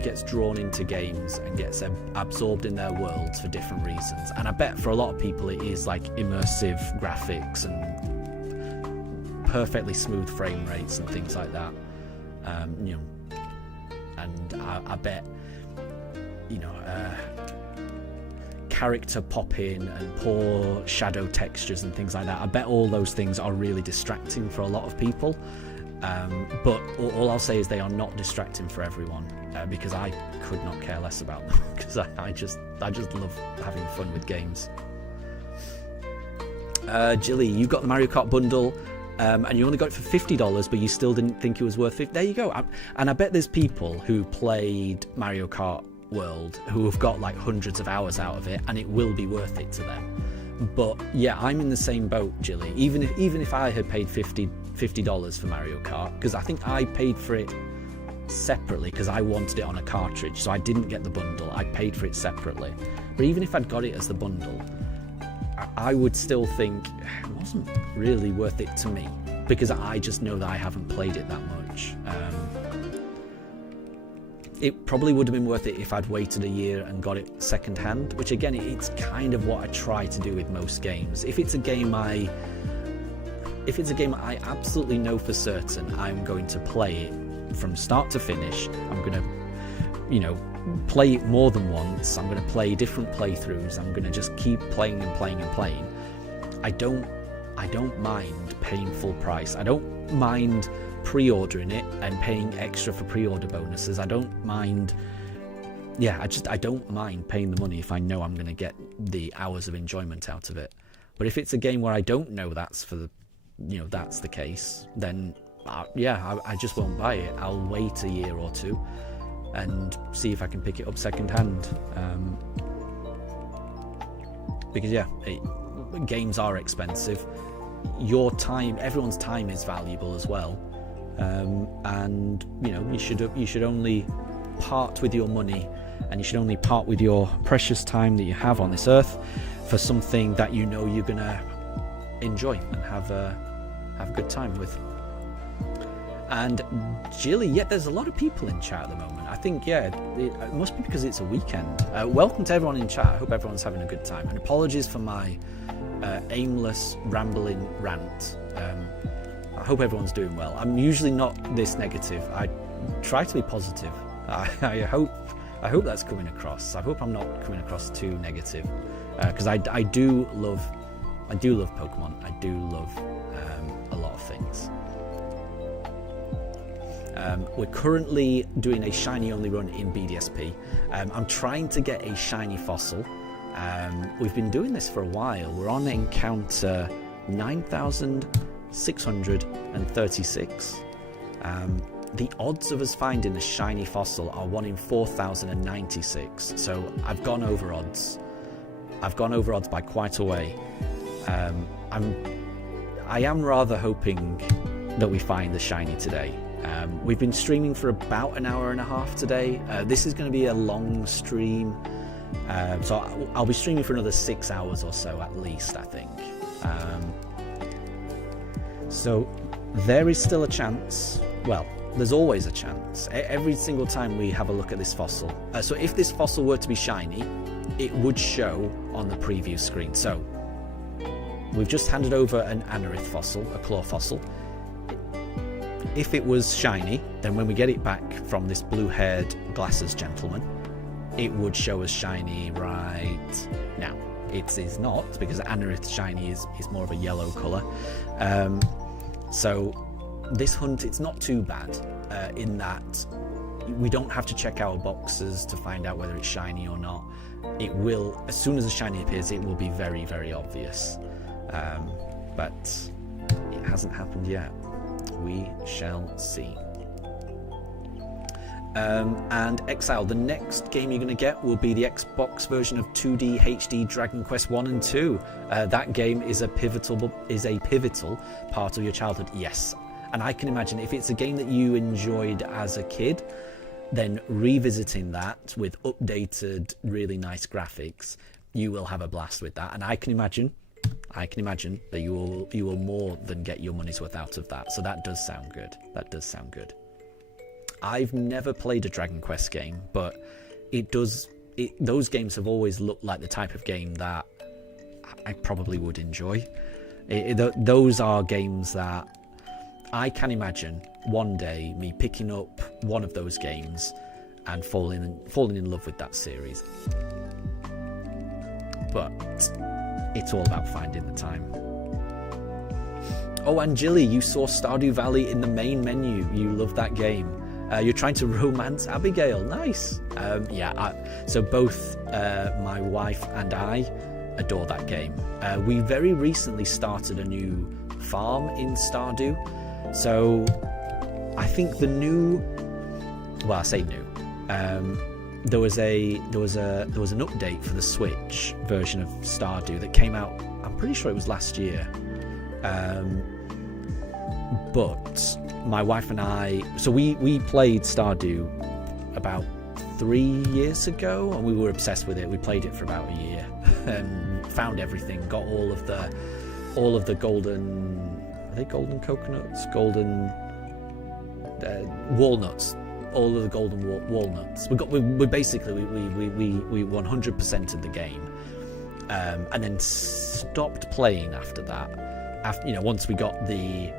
gets drawn into games and gets absorbed in their worlds for different reasons. And I bet for a lot of people it is like immersive graphics and perfectly smooth frame rates and things like that. And I bet, character pop-in and poor shadow textures and things like that, I bet all those things are really distracting for a lot of people. But all I'll say is they are not distracting for everyone, because I could not care less about them, because I just love having fun with games. Jilly, you got the Mario Kart bundle, and you only got it for $50, but you still didn't think it was worth it. There you go. And I bet there's people who played Mario Kart World who have got like hundreds of hours out of it, and it will be worth it to them. But yeah, I'm in the same boat, Jilly. Even if I had paid $50 for Mario Kart, because I think I paid for it separately because I wanted it on a cartridge, so I didn't get the bundle. I paid for it separately. But even if I'd got it as the bundle, I would still think it wasn't really worth it to me, because I just know that I haven't played it that much. It probably would have been worth it if I'd waited a year and got it second hand, which again, it's kind of what I try to do with most games. If it's a game I absolutely know for certain I'm going to play it from start to finish, I'm going to, play it more than once, I'm going to play different playthroughs, I'm going to just keep playing and playing and playing, I don't mind paying full price. I don't mind pre-ordering it and paying extra for pre-order bonuses. I don't mind paying the money if I know I'm going to get the hours of enjoyment out of it. But if it's a game where I don't know that's the case, then I just won't buy it. I'll wait a year or two and see if I can pick it up second hand. Because games are expensive. Your time, everyone's time is valuable as well. And you should only part with your money, and you should only part with your precious time that you have on this earth for something that you know you're gonna enjoy and have a good time with. And Jilly, there's a lot of people in chat at the moment. I think it must be because it's a weekend. Welcome to everyone in chat. I hope everyone's having a good time, and apologies for my aimless rambling rant. I hope everyone's doing well. I'm usually not this negative. I try to be positive. I hope that's coming across. I hope I'm not coming across too negative, because I do love Pokemon. I do love a lot of things. We're currently doing a shiny only run in BDSP. I'm trying to get a shiny fossil. We've been doing this for a while. We're on encounter 9,636. The odds of us finding a shiny fossil are 1 in 4,096. So I've gone over odds. I've gone over odds by quite a way. I am rather hoping that we find the shiny today. We've been streaming for about an hour and a half today. This is going to be a long stream. So I'll be streaming for another 6 hours or so at least, I think. So there is still a chance. Well, there's always a chance. Every single time we have a look at this fossil. So if this fossil were to be shiny, it would show on the preview screen. So we've just handed over an Anorith fossil, a claw fossil. if it was shiny, then when we get it back from this blue-haired glasses gentleman, it would show us shiny right now. It is not, because Anorith shiny is more of a yellow colour. So this hunt, it's not too bad in that we don't have to check our boxes to find out whether it's shiny or not. It will, as soon as a shiny appears, it will be very, very obvious. But it hasn't happened yet. We shall see. And Exile, the next game you're going to get will be the Xbox version of 2D HD Dragon Quest 1 and 2. That game is a pivotal part of your childhood, yes. And I can imagine if it's a game that you enjoyed as a kid, then revisiting that with updated, really nice graphics, you will have a blast with that. And I can imagine that you will more than get your money's worth out of that. So that does sound good. That does sound good. I've never played a Dragon Quest game, but those games have always looked like the type of game that I probably would enjoy. Those are games that I can imagine one day me picking up one of those games and falling in love with that series. But it's all about finding the time. Oh, and Jilly, you saw Stardew Valley in the main menu. You love that game. You're trying to romance Abigail. Nice. So both my wife and I adore that game. We very recently started a new farm in Stardew. So I think the new, well, I say new. There was an update for the Switch version of Stardew that came out. I'm pretty sure it was last year. But my wife and I, so we played Stardew about 3 years ago, and we were obsessed with it. We played it for about a year, found everything, got all of the golden, are they golden coconuts? Golden walnuts. All of the golden walnuts. We basically 100%ed the game, and then stopped playing after that. Once we got the,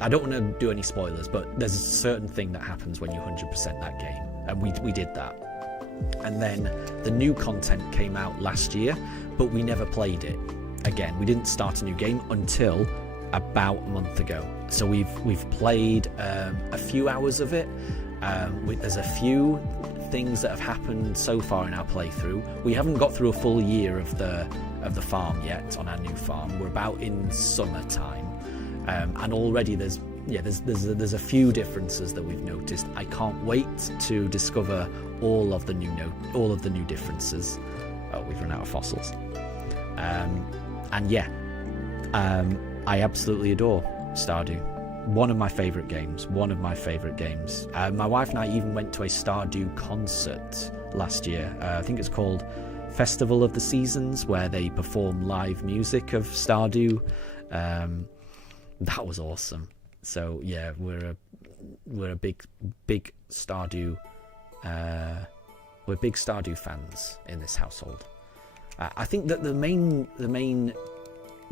I don't want to do any spoilers, but there's a certain thing that happens when you 100% that game, and we did that. And then the new content came out last year, but we never played it again. We didn't start a new game until about a month ago. So we've played a few hours of it. There's a few things that have happened so far in our playthrough. We haven't got through a full year of the farm yet on our new farm. We're about in summertime, and already there's a few differences that we've noticed. I can't wait to discover all of the new differences. Oh, we've run out of fossils. I absolutely adore Stardew. One of my favourite games. My wife and I even went to a Stardew concert last year. I think it's called Festival of the Seasons, where they perform live music of Stardew. That was awesome. So yeah, we're a big Stardew. We're big Stardew fans in this household. I think that the main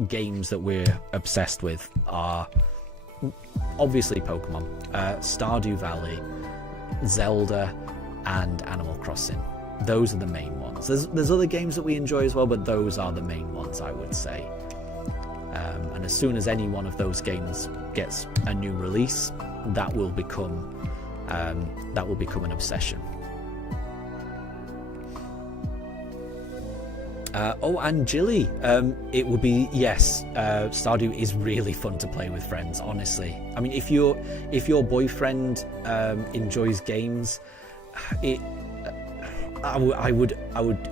games that we're obsessed with are obviously Pokemon, Stardew Valley, Zelda, and Animal Crossing. Those are the main ones. There's other games that we enjoy as well, but those are the main ones, I would say. And as soon as any one of those games gets a new release, that will become an obsession. And Jilly, it would be, yes, Stardew is really fun to play with friends, honestly. I mean, if your boyfriend enjoys games, I would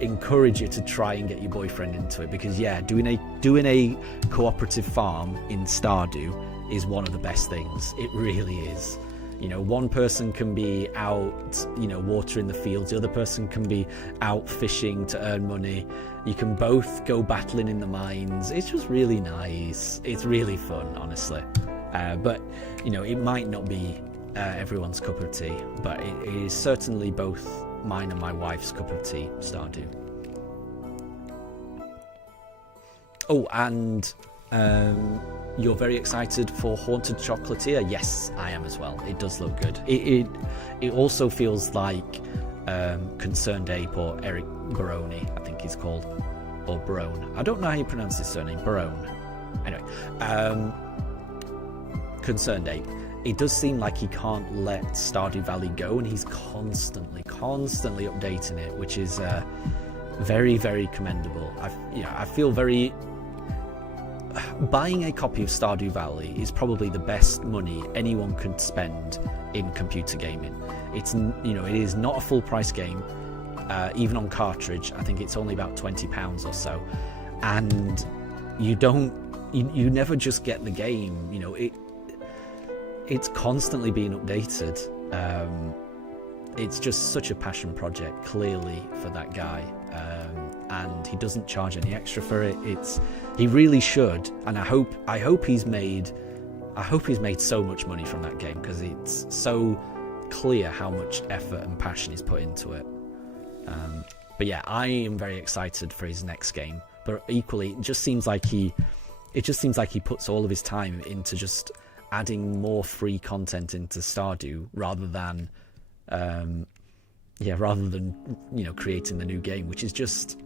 encourage you to try and get your boyfriend into it, because yeah, doing a cooperative farm in Stardew is one of the best things. It really is. One person can be out, watering the fields. The other person can be out fishing to earn money. You can both go battling in the mines. It's just really nice. It's really fun, honestly. But, it might not be everyone's cup of tea, but it is certainly both mine and my wife's cup of tea, Stardew. Oh, and you're very excited for Haunted Chocolatier. Yes, I am as well. It does look good. It also feels like Concerned Ape, or Eric Baroni, I think he's called, or Barone. I don't know how you pronounce his surname. Barone. Anyway, Concerned Ape. It does seem like he can't let Stardew Valley go, and he's constantly updating it, which is very, very commendable. I feel very. Buying a copy of Stardew Valley is probably the best money anyone can spend in computer gaming. It is not a full price game, even on cartridge. I think it's only about £20 or so, and you never just get the game. It's constantly being updated. It's just such a passion project, clearly, for that guy, and he doesn't charge any extra for it. He really should, and I hope he's made so much money from that game, because it's so clear how much effort and passion he's put into it. But yeah, I am very excited for his next game. But equally, it just seems like he puts all of his time into just adding more free content into Stardew rather than creating the new game, which is just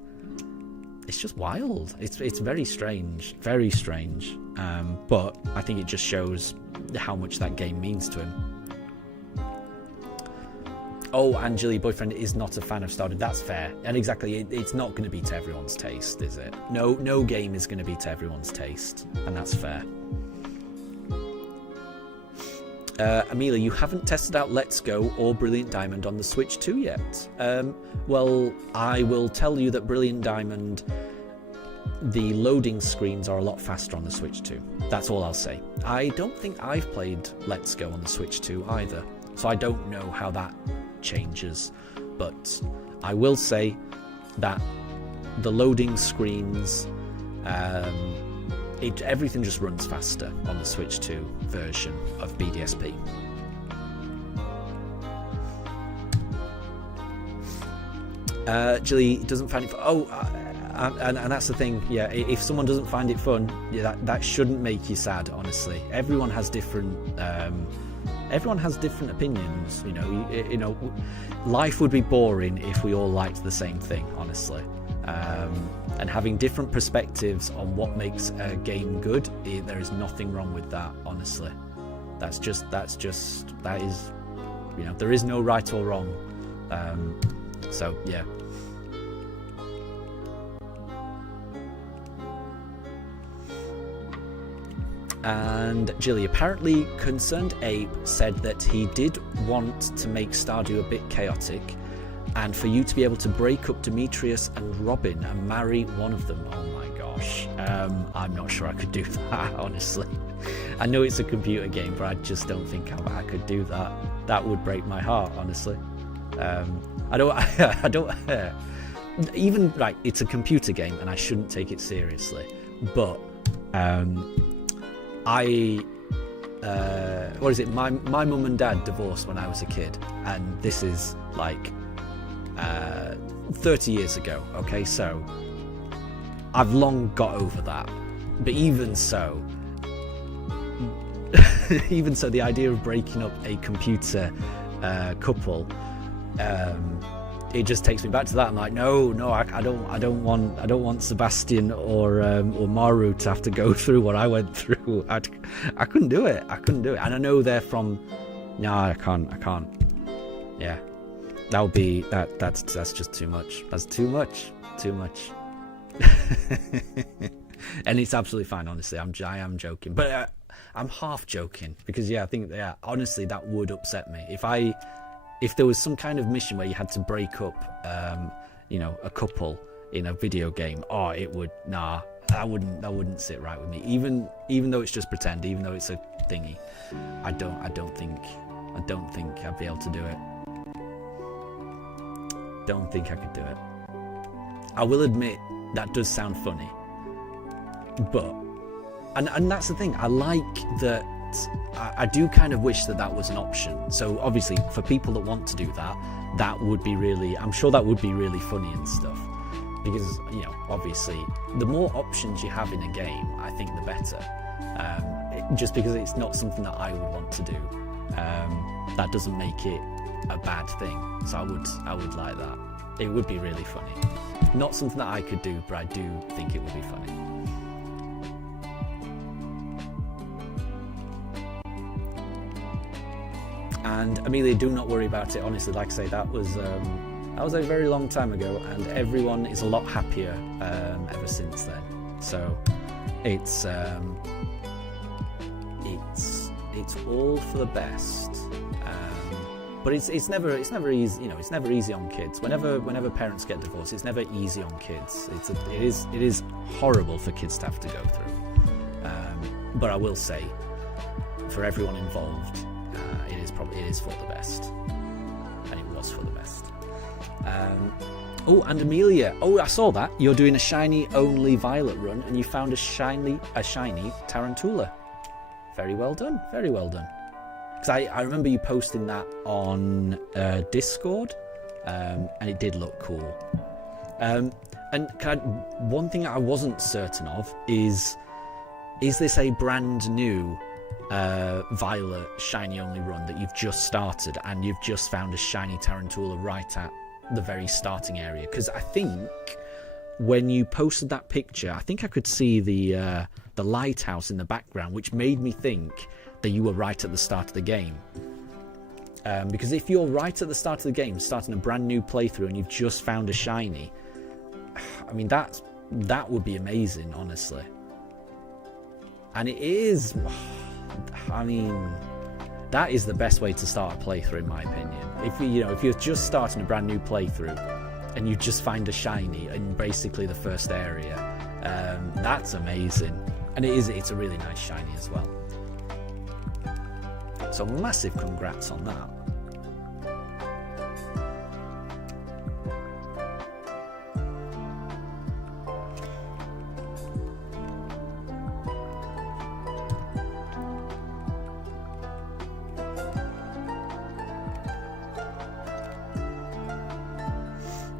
wild. It's very strange, but I think it just shows how much that game means to him. Oh, Angela, your boyfriend is not a fan of Stardew. That's fair, and exactly, it's not going to be to everyone's taste, is it? No game is going to be to everyone's taste, and that's fair. Amelia, you haven't tested out Let's Go or Brilliant Diamond on the Switch 2 yet. Well, I will tell you that Brilliant Diamond, the loading screens are a lot faster on the Switch 2. That's all I'll say. I don't think I've played Let's Go on the Switch 2 either, so I don't know how that changes. But I will say that the loading screens, everything just runs faster on the Switch 2 version of BDSP. Jilly doesn't find it fun. And that's the thing. Yeah, if someone doesn't find it fun, yeah, that shouldn't make you sad. Honestly, everyone has different opinions. You know, life would be boring if we all liked the same thing. Honestly. And having different perspectives on what makes a game good, there is nothing wrong with that, honestly. That is, there is no right or wrong. So yeah. And Jilly, apparently Concerned Ape said that he did want to make Stardew a bit chaotic, and for you to be able to break up Demetrius and Robin and marry one of them. Oh my gosh. I'm not sure I could do that, honestly. I know it's a computer game, but I just don't think I could do that. That would break my heart, honestly. I don't even, right, it's a computer game and I shouldn't take it seriously. But, what is it? My mum and dad divorced when I was a kid, and this is like 30 years ago, okay, so I've long got over that. But even so the idea of breaking up a computer couple, it just takes me back to that. I'm like, no, I don't want Sebastian or Maru to have to go through what I went through. I couldn't do it. And I know they're from. No, I can't. Yeah. That would be that's just too much. That's too much. And it's absolutely fine, honestly. I am joking, but I'm half joking because I think honestly that would upset me if there was some kind of mission where you had to break up a couple in a video game. Oh, it would that wouldn't sit right with me. Even though it's just pretend, even though it's a thingy, I don't think I'd be able to do it. Don't think I could do it. I will admit that does sound funny, but and that's the thing. I like that. I do kind of wish that was an option. So obviously, for people that want to do that, that would be really. I'm sure that would be really funny and stuff. Because obviously, the more options you have in a game, I think the better. just because it's not something that I would want to do. That doesn't make it a bad thing. So I would like that. It would be really funny. Not something that I could do, but I do think it would be funny. And Amelia, do not worry about it. Honestly, like I say, that was a very long time ago, and everyone is a lot happier ever since then. So it's all for the best. But it's never easy. You know, it's never easy on kids. Whenever parents get divorced, it's never easy on kids. It is horrible for kids to have to go through. But I will say, for everyone involved, it is for the best, and it was for the best. Oh, and Amelia, I saw that you're doing a shiny only Violet run, and you found a shiny Tarantula. Very well done. Very well done. Because I remember you posting that on Discord, and it did look cool. And one thing I wasn't certain of is this a brand new Violet shiny only run that you've just started, and you've just found a shiny Tarantula right at the very starting area? Because I think when you posted that picture, I think I could see the lighthouse in the background, which made me think that you were right at the start of the game. Because if you're right at the start of the game, starting a brand new playthrough, and you've just found a shiny, I mean, that would be amazing, honestly. And it is, I mean, that is the best way to start a playthrough, in my opinion. If you're just starting a brand new playthrough and you just find a shiny in basically the first area, that's amazing. And it's a really nice shiny as well. So massive congrats on that.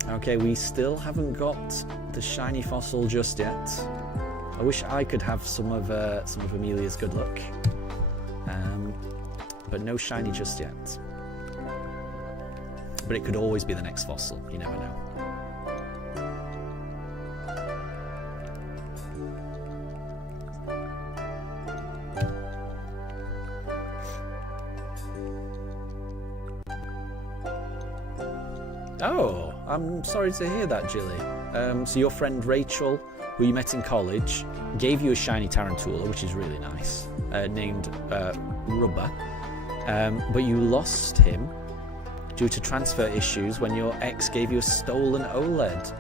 Okay, we still haven't got the shiny fossil just yet. I wish I could have some of Amelia's good luck, but no shiny just yet. But it could always be the next fossil. You never know. Oh, I'm sorry to hear that, Jilly. So your friend Rachel, who you met in college, gave you a shiny Tarantula, which is really nice, named Rubber, but you lost him due to transfer issues when your ex gave you a stolen OLED.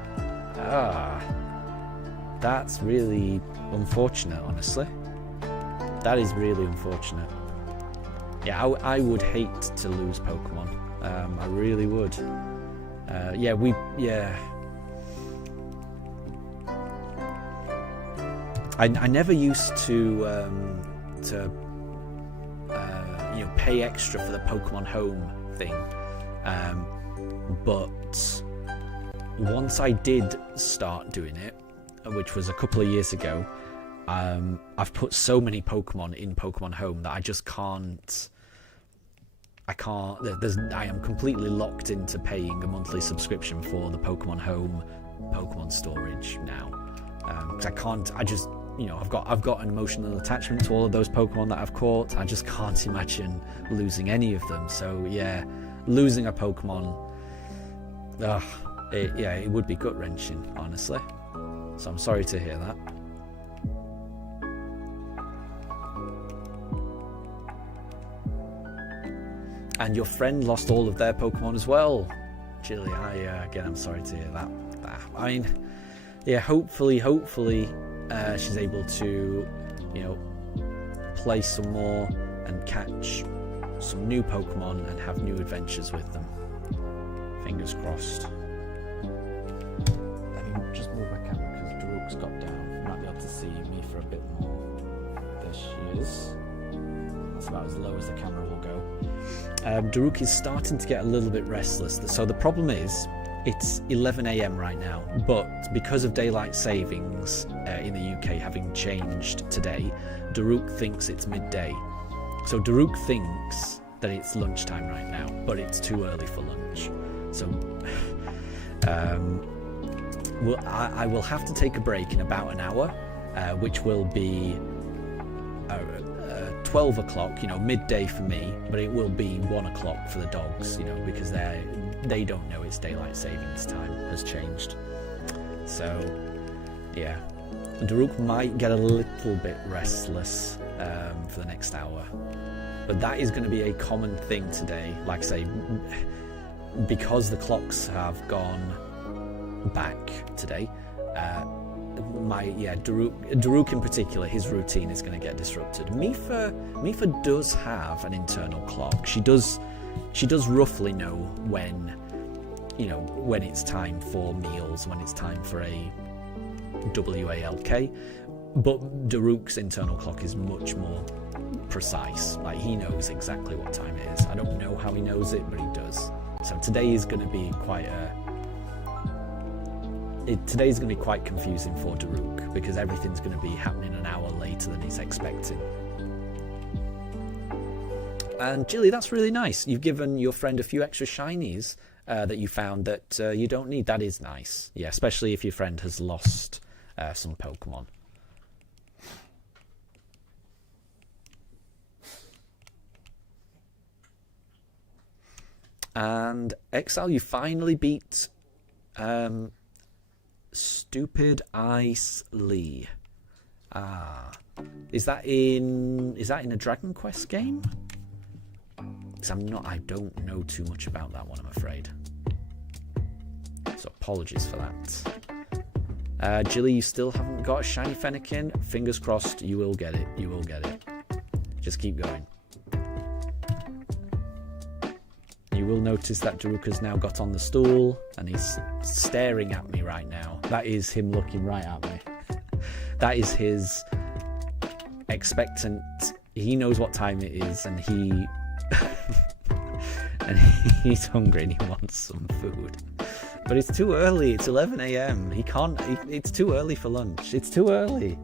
That's really unfortunate, honestly. That is really unfortunate. Yeah, I would hate to lose Pokemon. I really would. I never used to pay extra for the Pokemon Home thing, but once I did start doing it, which was a couple of years ago, I've put so many Pokemon in Pokemon Home that I just can't. I am completely locked into paying a monthly subscription for the Pokemon Home Pokemon storage now, because I've got an emotional attachment to all of those Pokemon that I've caught. I just can't imagine losing any of them. So yeah, losing a Pokemon, it would be gut-wrenching, honestly. So I'm sorry to hear that. And your friend lost all of their Pokemon as well, Jilly. I'm sorry to hear that. I mean, yeah, hopefully, she's able to, play some more and catch some new Pokemon and have new adventures with them. Fingers crossed. Let me just move my camera because Daruk's got down. You might be able to see me for a bit more. There she is. That's about as low as the camera will go. Daruk is starting to get a little bit restless. So the problem is, It's 11 a.m. right now, but because of daylight savings in the UK having changed today, Daruk thinks it's midday. So Daruk thinks that it's lunchtime right now, but it's too early for lunch. So I will have to take a break in about an hour, which will be 12 o'clock, midday for me, but it will be 1 o'clock for the dogs, because they don't know it's daylight savings time has changed. So, yeah. Daruk might get a little bit restless for the next hour. But that is going to be a common thing today. Like I say, because the clocks have gone back today, Daruk in particular, his routine is going to get disrupted. Mifa does have an internal clock. She does roughly know when it's time for meals, when it's time for a WALK, but Daruk's internal clock is much more precise. Like, he knows exactly what time it is. I don't know how he knows it, but he does. So today is going to be quite confusing for Daruk, because everything's going to be happening an hour later than he's expecting. And Jilly, that's really nice. You've given your friend a few extra shinies that you found that you don't need. That is nice. Yeah, especially if your friend has lost some Pokemon. And Exile, you finally beat Stupid Ice Lee. Is that in a Dragon Quest game? Because I don't know too much about that one, I'm afraid. So apologies for that. Jilly, you still haven't got a shiny Fennekin. Fingers crossed, you will get it. You will get it. Just keep going. You will notice that Daruk has now got on the stool and he's staring at me right now. That is him looking right at me. That is his expectant. He knows what time it is, and he's hungry and he wants some food. But it's too early. It's 11 a.m. It's too early for lunch. It's too early.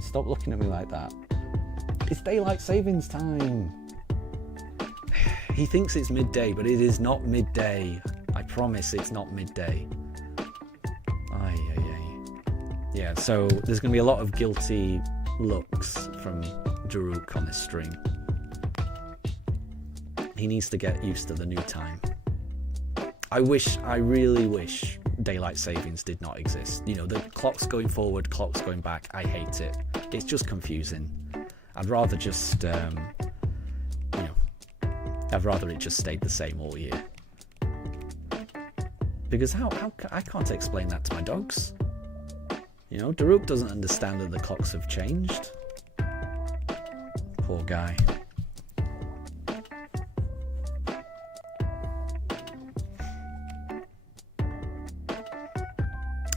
Stop looking at me like that. It's daylight savings time. He thinks it's midday, but it is not midday. I promise it's not midday. Yeah, so there's going to be a lot of guilty looks from Daruk on this stream. He needs to get used to the new time. I really wish daylight savings did not exist. The clocks going forward, clocks going back, I hate it. It's just confusing. I'd rather just, I'd rather it just stayed the same all year. Because how I can't explain that to my dogs. Daruk doesn't understand that the clocks have changed. Poor guy.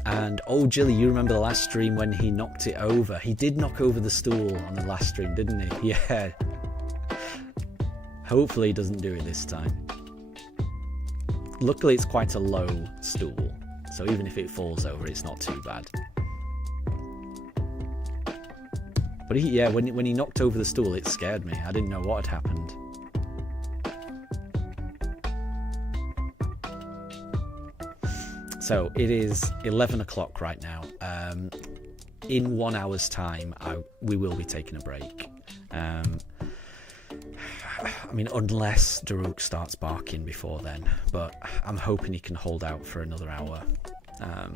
And Jilly, you remember the last stream when he knocked it over? He did knock over the stool on the last stream, didn't he? Yeah. Hopefully he doesn't do it this time. Luckily it's quite a low stool, so even if it falls over, it's not too bad. But when he knocked over the stool, it scared me. I didn't know what had happened. So it is 11 o'clock right now. In 1 hour's time, we will be taking a break. Unless Daruk starts barking before then. But I'm hoping he can hold out for another hour.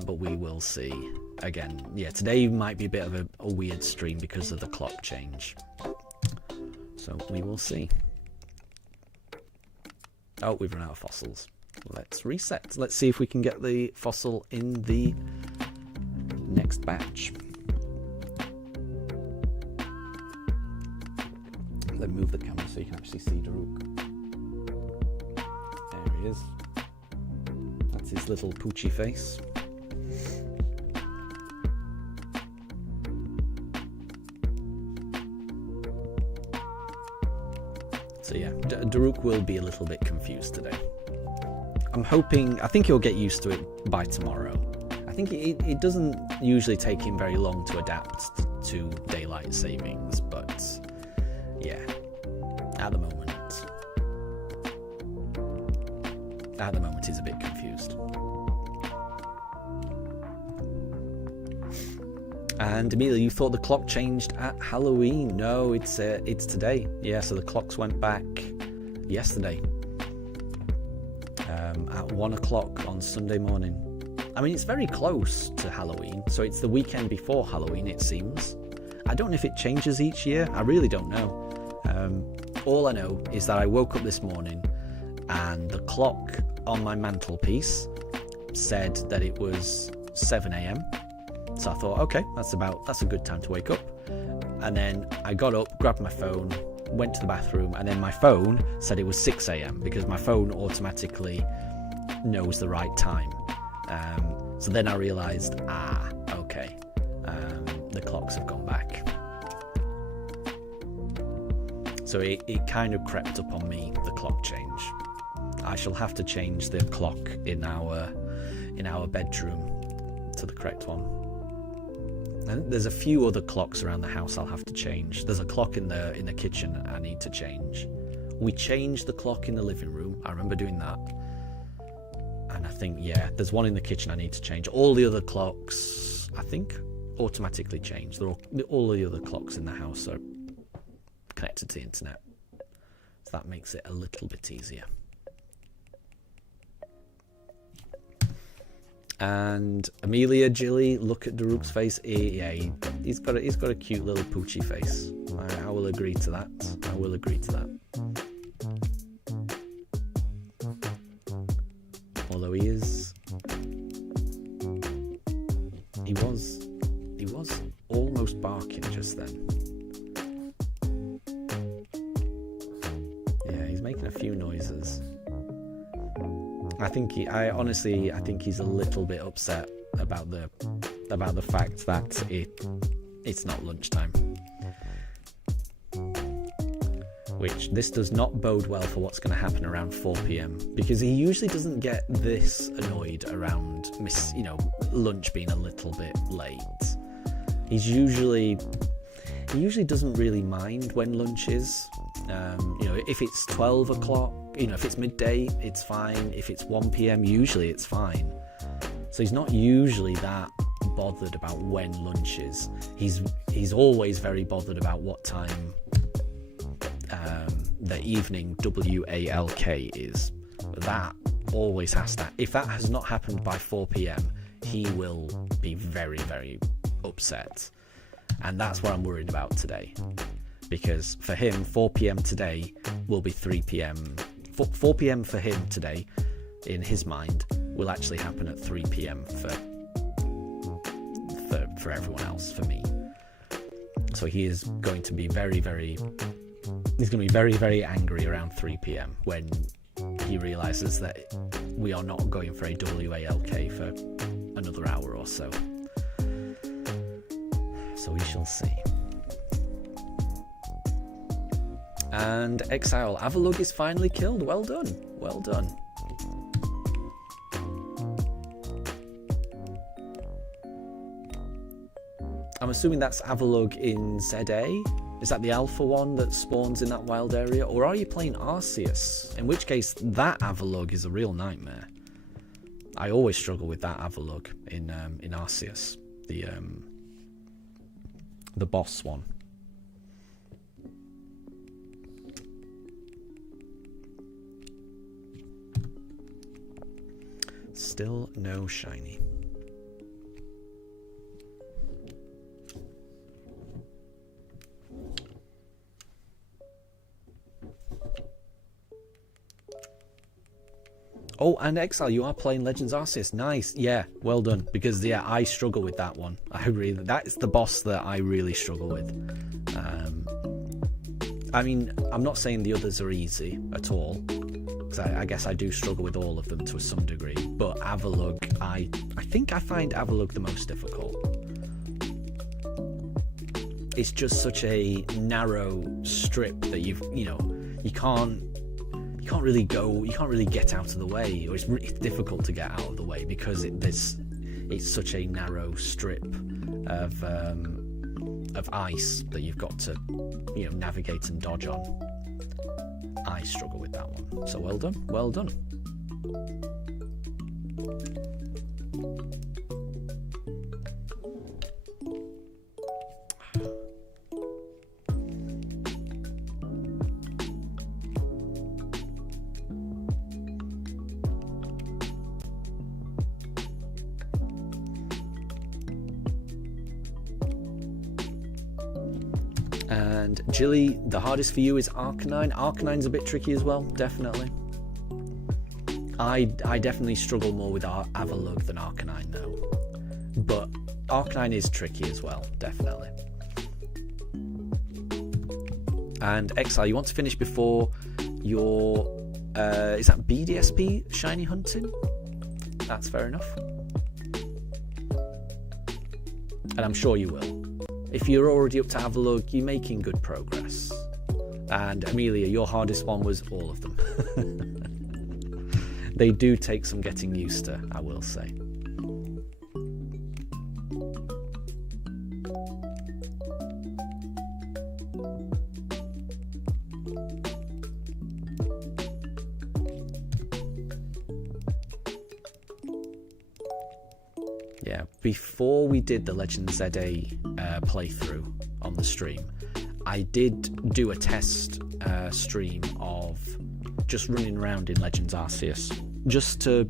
But we will see. Again, today might be a bit of a weird stream because of the clock change. So we will see. Oh, we've run out of fossils. Let's reset. Let's see if we can get the fossil in the next batch. Let me move the camera so you can actually see Daruk. There he is. That's his little poochy face. So Daruk will be a little bit confused today. I'm hoping, I think he'll get used to it by tomorrow. I think it doesn't usually take him very long to adapt to daylight savings, but yeah, at the moment he's a bit confused. And Amelia, you thought the clock changed at Halloween? No, it's today. Yeah, so the clocks went back yesterday at 1 o'clock on Sunday morning. I mean, it's very close to Halloween, so it's the weekend before Halloween, it seems. I don't know if it changes each year. I really don't know. All I know is that I woke up this morning and the clock on my mantelpiece said that it was 7 a.m. So I thought, okay, that's a good time to wake up. And then I got up, grabbed my phone, went to the bathroom, and then my phone said it was 6 a.m. because my phone automatically knows the right time. So then I realised, okay, the clocks have gone back. So it kind of crept up on me, the clock change. I shall have to change the clock in our bedroom to the correct one. And there's a few other clocks around the house I'll have to change. There's a clock in the kitchen I need to change. We changed the clock in the living room. I remember doing that. And I think, yeah, there's one in the kitchen I need to change. All the other clocks, I think, automatically change. All the other clocks in the house are connected to the internet. So that makes it a little bit easier. And Amelia, Jilly, look at Daruk's face. Yeah, he's got a cute little poochy face. I will agree to that. I will agree to that. Although he was almost barking just then. Yeah, he's making a few noises. I think he's a little bit upset about the fact that it's not lunchtime. Which this does not bode well for what's going to happen around 4 p.m. because he usually doesn't get this annoyed around lunch being a little bit late. He usually doesn't really mind when lunch is. If it's 12 o'clock, if it's midday, it's fine. If it's 1 p.m, usually it's fine. So he's not usually that bothered about when lunch is. He's always very bothered about what time the evening WALK is. That always has to. If that has not happened by 4 p.m, he will be very, very upset. And that's what I'm worried about today. Because for him, 4 p.m. today will be 3 p.m. 4 p.m. for him today, in his mind, will actually happen at 3 p.m. for everyone else, for me. So he is going to be very, very angry around 3 p.m. when he realizes that we are not going for a WALK for another hour or so. So we shall see. And Exile, Avalug is finally killed. Well done. Well done. I'm assuming that's Avalug in ZA. Is that the alpha one that spawns in that wild area? Or are you playing Arceus? In which case, that Avalug is a real nightmare. I always struggle with that Avalug in Arceus. The boss one. Still no shiny. Oh, and Exile, you are playing Legends Arceus. Nice. Yeah, well done. Because, yeah, I struggle with that one. That's the boss that I really struggle with. I mean, I'm not saying the others are easy at all. Because I guess I do struggle with all of them to some degree. But Avalug, I think I find Avalug the most difficult. It's just such a narrow strip that you really get out of the way, or it's difficult to get out of the way because it's such a narrow strip of ice that you've got to, you know, navigate and dodge on. I struggle with that one. So well done, well done. And Jilly, the hardest for you is Arcanine. Arcanine's a bit tricky as well, definitely. I definitely struggle more with Avalugg than Arcanine though. But Arcanine is tricky as well, definitely. And Exile, you want to finish before your is that BDSP shiny hunting? That's fair enough. And I'm sure you will. If you're already up to Avalugg, you're making good progress. And Amelia, your hardest one was all of them. They do take some getting used to, I will say. Yeah, before we did the Legend ZA playthrough on the stream, I did do a test stream of just running around in Legends Arceus, just to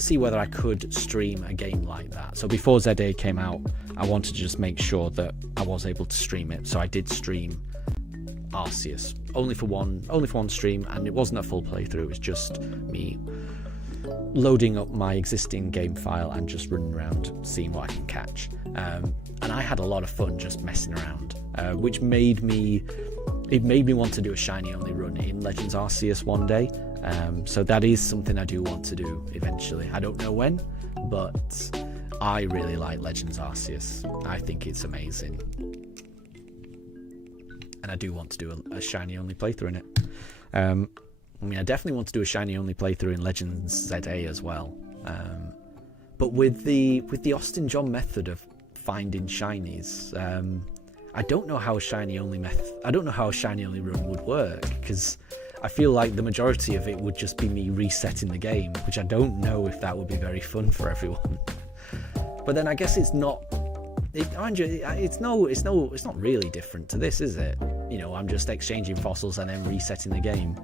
see whether I could stream a game like that. So before ZA came out, I wanted to just make sure that I was able to stream it. So I did stream Arceus only for one stream, and it wasn't a full playthrough. It was just me loading up my existing game file and just running around seeing what I can catch, and I had a lot of fun just messing around, which made me want to do a shiny only run in Legends Arceus one day. So that is something I do want to do eventually. I don't know when, but I really like Legends Arceus. I think it's amazing, and I do want to do a shiny only playthrough in it. I mean, I definitely want to do a shiny only playthrough in Legends ZA as well. But with the Austin John method of finding shinies, I don't know how a shiny only run would work, because I feel like the majority of it would just be me resetting the game, which I don't know if that would be very fun for everyone. But then I guess it's not. It's not really different to this, is it? You know, I'm just exchanging fossils and then resetting the game.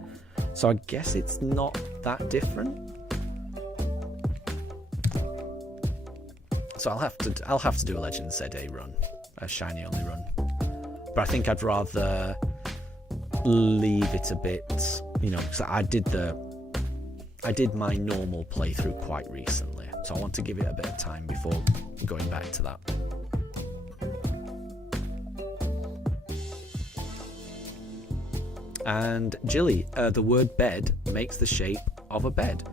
So I guess it's not that different. So I'll have to do a Legends ZA run, a shiny only run. But I think I'd rather leave it a bit, you know, because I did my normal playthrough quite recently, so I want to give it a bit of time before going back to that. And Jilly, the word bed makes the shape of a bed.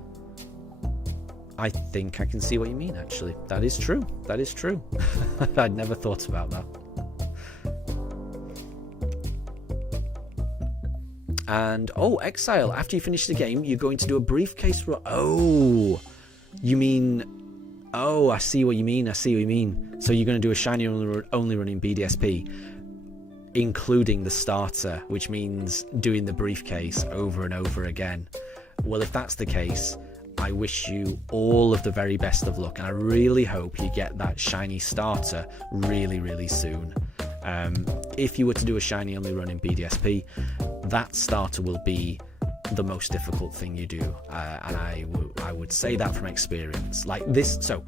I think I can see what you mean, actually. That is true. That is true. I'd never thought about that. And, oh, Exile, after you finish the game, you're going to do a briefcase run. Oh, you mean... Oh, I see what you mean. So you're going to do a shiny only run in BDSP, including the starter, which means doing the briefcase over and over again. Well, if that's the case, I wish you all of the very best of luck, and I really hope you get that shiny starter really, really soon. If you were to do a shiny only run in BDSP, that starter will be the most difficult thing you do, and I would say that from experience. Like this, so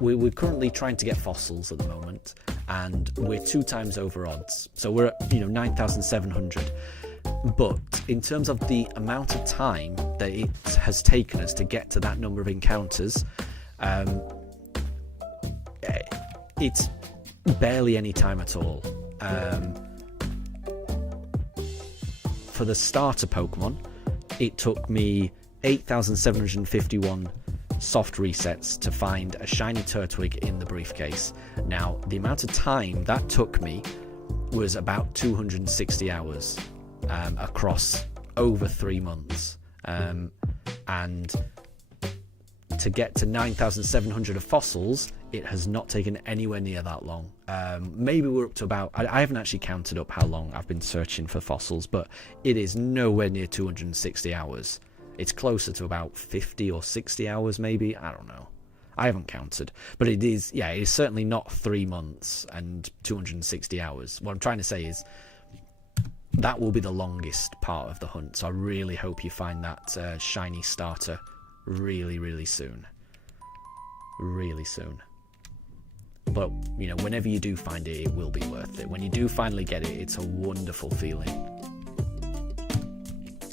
we're currently trying to get fossils at the moment, and we're 2 times over odds, so we're at 9,700. But in terms of the amount of time that it has taken us to get to that number of encounters, it's barely any time at all. For the starter Pokemon, it took me 8,751 soft resets to find a shiny Turtwig in the briefcase. Now, the amount of time that took me was about 260 hours. across over 3 months. And to get to 9,700 of fossils, it has not taken anywhere near that long. Maybe we're up to about, I haven't actually counted up how long I've been searching for fossils, but it is nowhere near 260 hours. It's closer to about 50 or 60 hours maybe, I don't know. I haven't counted, but it is certainly not 3 months and 260 hours. What I'm trying to say is that will be the longest part of the hunt, so I really hope you find that shiny starter really, really soon. Really soon. But, you know, whenever you do find it, it will be worth it. When you do finally get it, it's a wonderful feeling.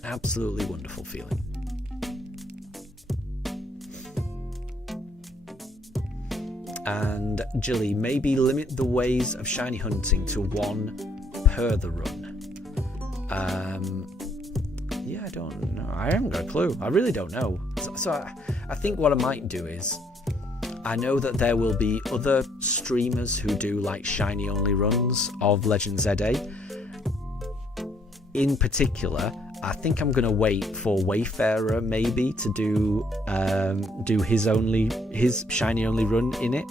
Absolutely wonderful feeling. And Jilly, maybe limit the ways of shiny hunting to 1 per the run. Yeah, I don't know. I haven't got a clue. I really don't know. So I think what I might do is, I know that there will be other streamers who do like shiny only runs of Legend ZA. In particular, I think I'm going to wait for Wayfarer maybe to do his shiny only run in it,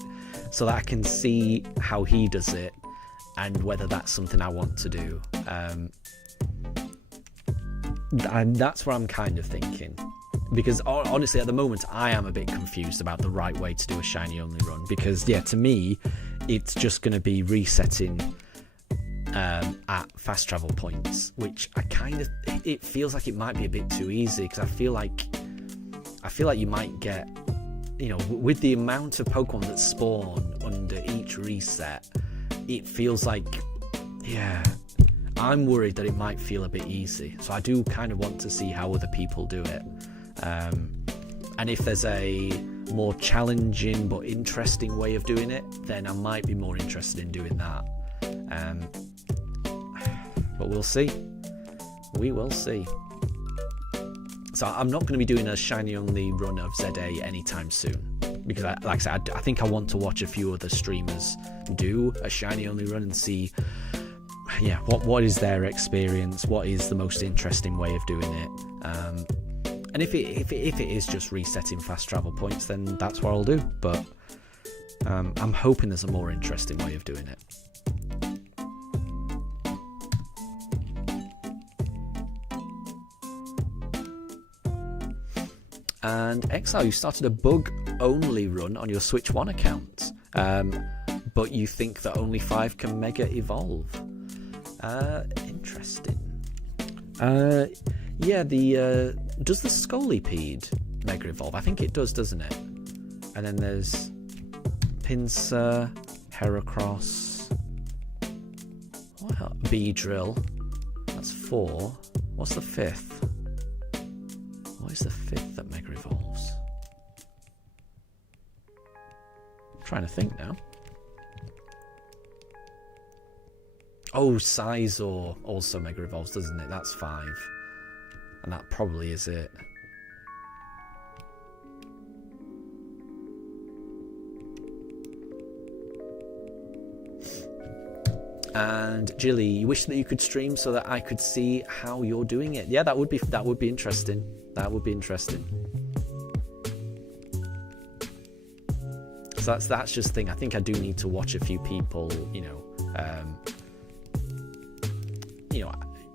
so that I can see how he does it and whether that's something I want to do. And that's what I'm kind of thinking, because honestly at the moment I am a bit confused about the right way to do a shiny only run, because to me it's just going to be resetting at fast travel points, which it feels like it might be a bit too easy, because I feel like you might get, you know, with the amount of Pokemon that spawn under each reset, it feels like, I'm worried that it might feel a bit easy. So I do kind of want to see how other people do it, and if there's a more challenging but interesting way of doing it, then I might be more interested in doing that. But we'll see. We will see. So I'm not going to be doing a shiny only run of ZA anytime soon, because like I said, I think I want to watch a few other streamers do a shiny only run and see what is their experience, what is the most interesting way of doing it, and if it is just resetting fast travel points, then that's what I'll do. But I'm hoping there's a more interesting way of doing it. And Exile, you started a bug-only run on your Switch 1 account, but you think that only 5 can Mega Evolve. Interesting. Does the Scolipede Mega Evolve? I think it does, doesn't it? And then there's Pinsir, Heracross, what else? Beedrill. That's 4. What's the 5th? What is the 5th that Mega Evolves? I'm trying to think now. Oh, Scizor also Mega Evolves, doesn't it? That's 5. And that probably is it. And Jilly, you wish that you could stream so that I could see how you're doing it. Yeah, that would be interesting. That would be interesting. So that's just the thing. I think I do need to watch a few people,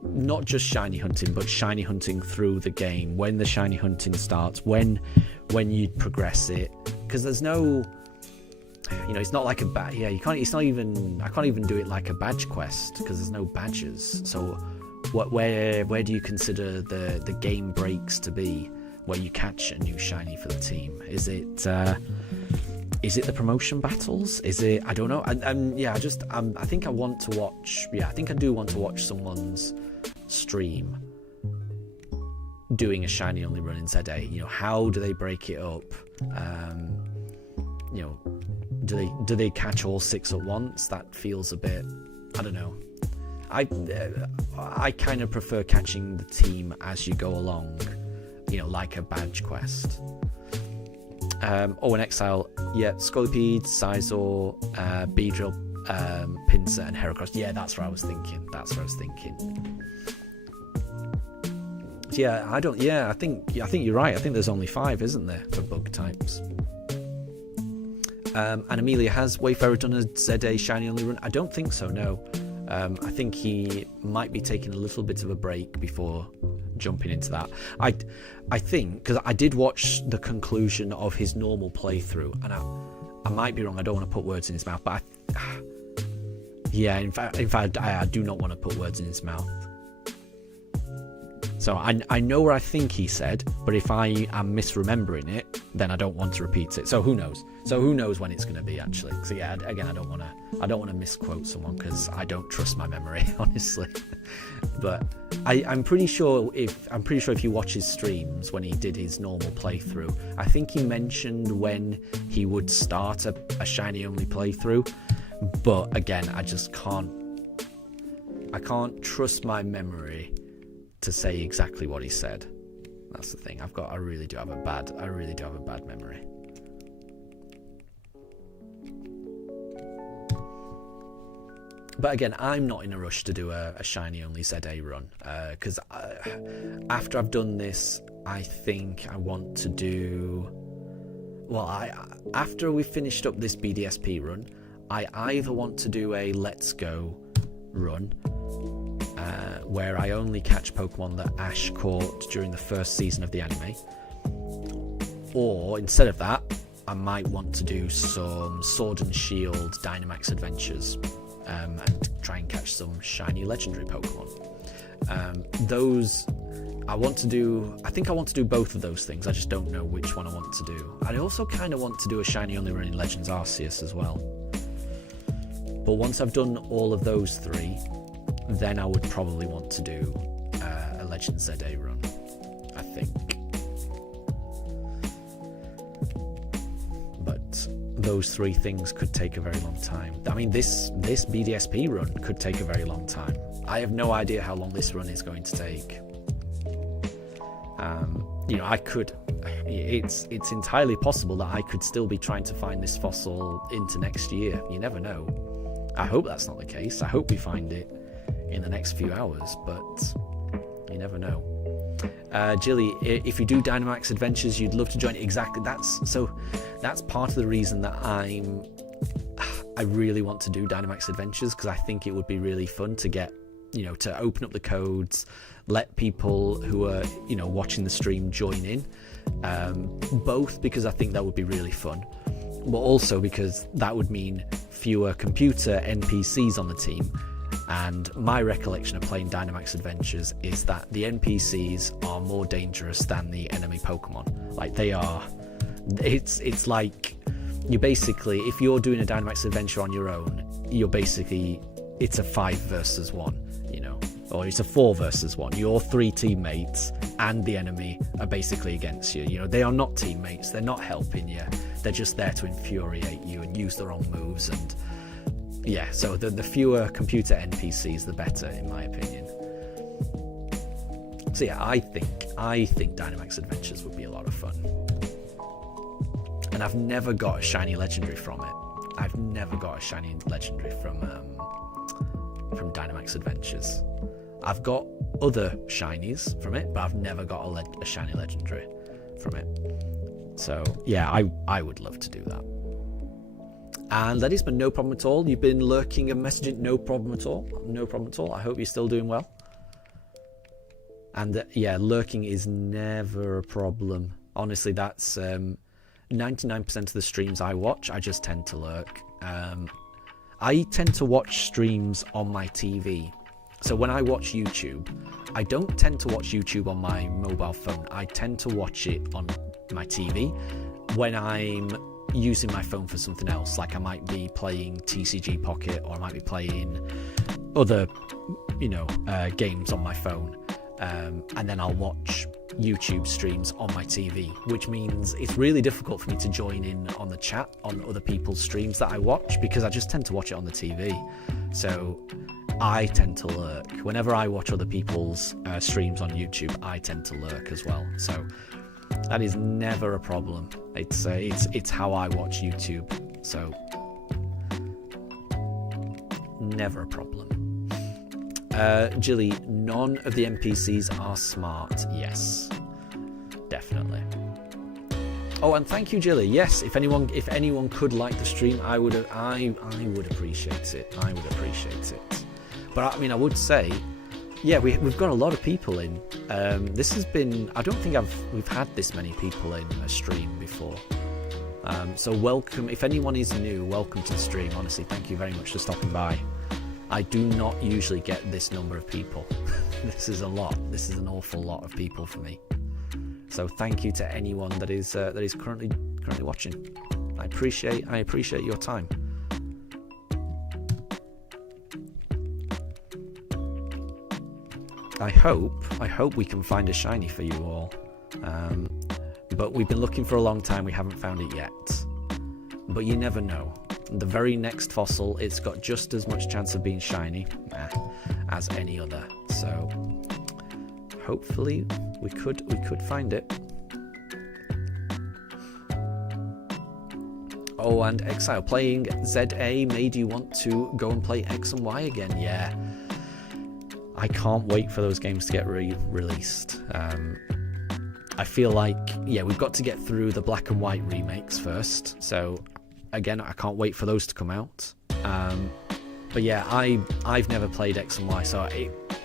not just shiny hunting, but shiny hunting through the game, when the shiny hunting starts, when you progress it, because there's no, it's not like a badge. I can't even do it like a badge quest, because there's no badges. So where do you consider the game breaks to be, where you catch a new shiny for the team? Is it the promotion battles? Is it, I don't know. I think I want to watch. I think I do want to watch someone's stream doing a shiny only run in ZA. How do they break it up? Do they catch all 6 at once? That feels a bit, I don't know. I kind of prefer catching the team as you go along, like a badge quest. And Exile, Scolipede, Scizor, Beedrill, Pinsir and Heracross. Yeah, that's what I was thinking. Yeah, I don't. Yeah, I think you're right. I think there's only 5, isn't there, for bug types? And Amelia, has Wayfarer done a ZA shiny only run? I don't think so. No. I think he might be taking a little bit of a break before jumping into that. I think, because I did watch the conclusion of his normal playthrough, and I might be wrong. I don't want to put words in his mouth, but yeah, in fact, I do not want to put words in his mouth. So I know what I think he said, but if I am misremembering it, then I don't want to repeat it. So who knows? Who knows when it's going to be, actually? So yeah, again, I don't want to misquote someone, because I don't trust my memory, honestly. But I'm pretty sure if you watch his streams when he did his normal playthrough, I think he mentioned when he would start a shiny only playthrough. But again, I can't trust my memory to say exactly what he said. That's the thing. I really do have a bad memory. But again, I'm not in a rush to do a shiny only ZA run, because after I've done this, I think I want to do. Well, after we've finished up this BDSP run, I either want to do a Let's Go run, where I only catch Pokemon that Ash caught during the first season of the anime, or instead of that, I might want to do some Sword and Shield Dynamax adventures, and try and catch some shiny legendary Pokemon. I think I want to do both of those things. I just don't know which one I want to do. I also kind of want to do a shiny only run in Legends Arceus as well. But once I've done all of those 3, then I would probably want to do a Legends ZA run, I think. But those 3 things could take a very long time. I mean, this BDSP run could take a very long time. I have no idea how long this run is going to take. It's entirely possible that I could still be trying to find this fossil into next year. You never know. I hope that's not the case. I hope we find it in the next few hours, but you never know. Jilly, if you do Dynamax Adventures, you'd love to join. Exactly. That's part of the reason that I really want to do Dynamax Adventures, because I think it would be really fun to get, to open up the codes, let people who are, watching the stream join in. Both because I think that would be really fun, but also because that would mean fewer computer NPCs on the team. And my recollection of playing Dynamax Adventures is that the NPCs are more dangerous than the enemy Pokemon. Like, they are. It's like, you basically, if you're doing a Dynamax Adventure on your own, it's a 5 versus 1, or it's a 4 versus 1. Your 3 teammates and the enemy are basically against you. They are not teammates. They're not helping you. They're just there to infuriate you and use the wrong moves. And yeah, so the fewer computer NPCs, the better, in my opinion. So yeah, I think Dynamax Adventures would be a lot of fun. And I've never got a shiny legendary from it. I've never got a shiny legendary from Dynamax Adventures. I've got other shinies from it, but I've never got a shiny legendary from it. So yeah, I would love to do that. And that has been no problem at all. You've been lurking and messaging, no problem at all. No problem at all. I hope you're still doing well. And yeah, lurking is never a problem. Honestly, that's 99% of the streams I watch, I just tend to lurk. I tend to watch streams on my TV. So when I watch YouTube, I don't tend to watch YouTube on my mobile phone. I tend to watch it on my TV when I'm using my phone for something else. Like, I might be playing TCG Pocket, or I might be playing other, games on my phone. And then I'll watch YouTube streams on my TV, which means it's really difficult for me to join in on the chat on other people's streams that I watch, because I just tend to watch it on the TV. So I tend to lurk. Whenever I watch other people's streams on YouTube, I tend to lurk as well. So that is never a problem. It's how I watch YouTube. So never a problem. Jilly, none of the NPCs are smart. Yes, definitely. Oh, and thank you, Jilly. Yes, if anyone could like the stream, I would appreciate it. I would appreciate it. But I mean, I would say, yeah, we've got a lot of people in. This has been, I don't think we've had this many people in a stream before. So welcome. If anyone is new, welcome to the stream. Honestly, thank you very much for stopping by. I do not usually get this number of people. This is a lot. This is an awful lot of people for me. So thank you to anyone that is currently watching. I appreciate your time. I hope we can find a shiny for you all. But we've been looking for a long time. We haven't found it yet. But you never know. The very next fossil, it's got just as much chance of being shiny as any other. So hopefully we could find it. Oh, and Exile, playing ZA made you want to go and play X and Y again. Yeah, I can't wait for those games to get released. I feel like, yeah, we've got to get through the black and white remakes first. So again, I can't wait for those to come out. But yeah, I've never played X and Y, so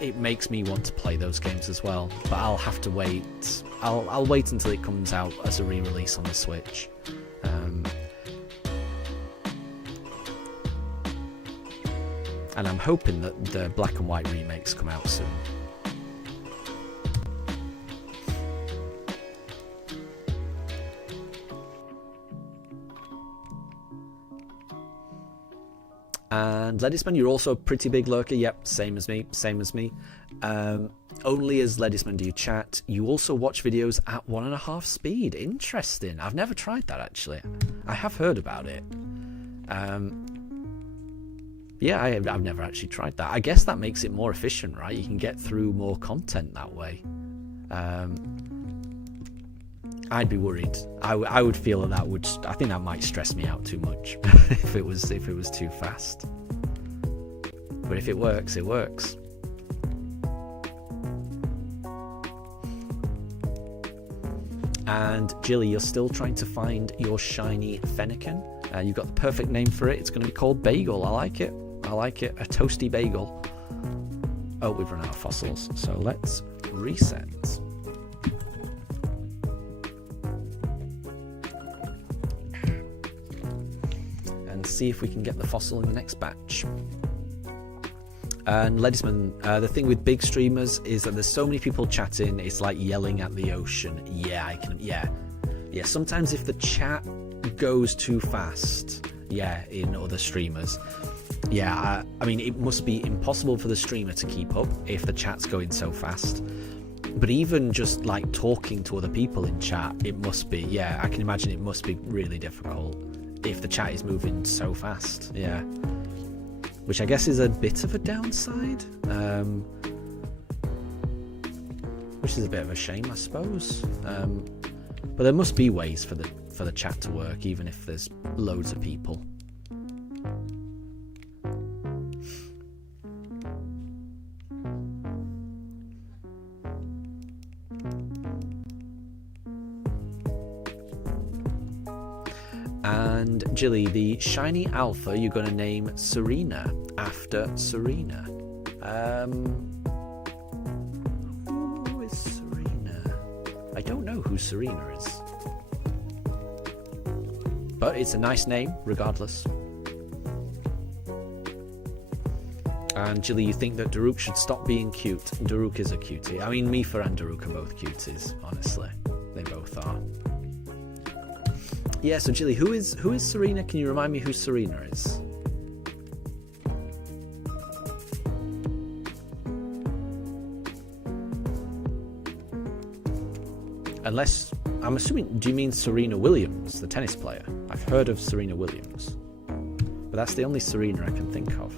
it makes me want to play those games as well. But I'll have to wait. I'll wait until it comes out as a re-release on the Switch. And I'm hoping that the black and white remakes come out soon. And Ledisman, you're also a pretty big lurker. Yep, same as me. Only as Ledisman do you chat. You also watch videos at 1.5 speed. Interesting. I've never tried that, actually. I have heard about it. Yeah, I've never actually tried that. I guess that makes it more efficient, right? You can get through more content that way. I'd be worried. I would feel that would. I think that might stress me out too much if it was too fast. But if it works, it works. And Jilly, you're still trying to find your shiny Fennekin. You've got the perfect name for it. It's going to be called Bagel. I like it. A toasty bagel. Oh, we've run out of fossils. So let's reset. And see if we can get the fossil in the next batch. And Ledisman, the thing with big streamers is that there's so many people chatting, it's like yelling at the ocean. Yeah, yeah. Sometimes if the chat goes too fast, in other streamers, I mean, it must be impossible for the streamer to keep up if the chat's going so fast. But even just like talking to other people in chat, it must be, I can imagine it must be really difficult if the chat is moving so fast. Which I guess is a bit of a downside, which is a bit of a shame, I suppose. But there must be ways for the chat to work, even if there's loads of people. And Jilly, the shiny alpha you're going to name Serena after Serena. Who is Serena? I don't know who Serena is. But it's a nice name, regardless. And Jilly, you think that Daruk should stop being cute? Daruk is a cutie. I mean, Mifa and Daruk are both cuties, honestly. They both are. Yeah, so Jilly, who is Serena? Can you remind me who Serena is? Unless, I'm assuming, do you mean Serena Williams, the tennis player? I've heard of Serena Williams, but that's the only Serena I can think of.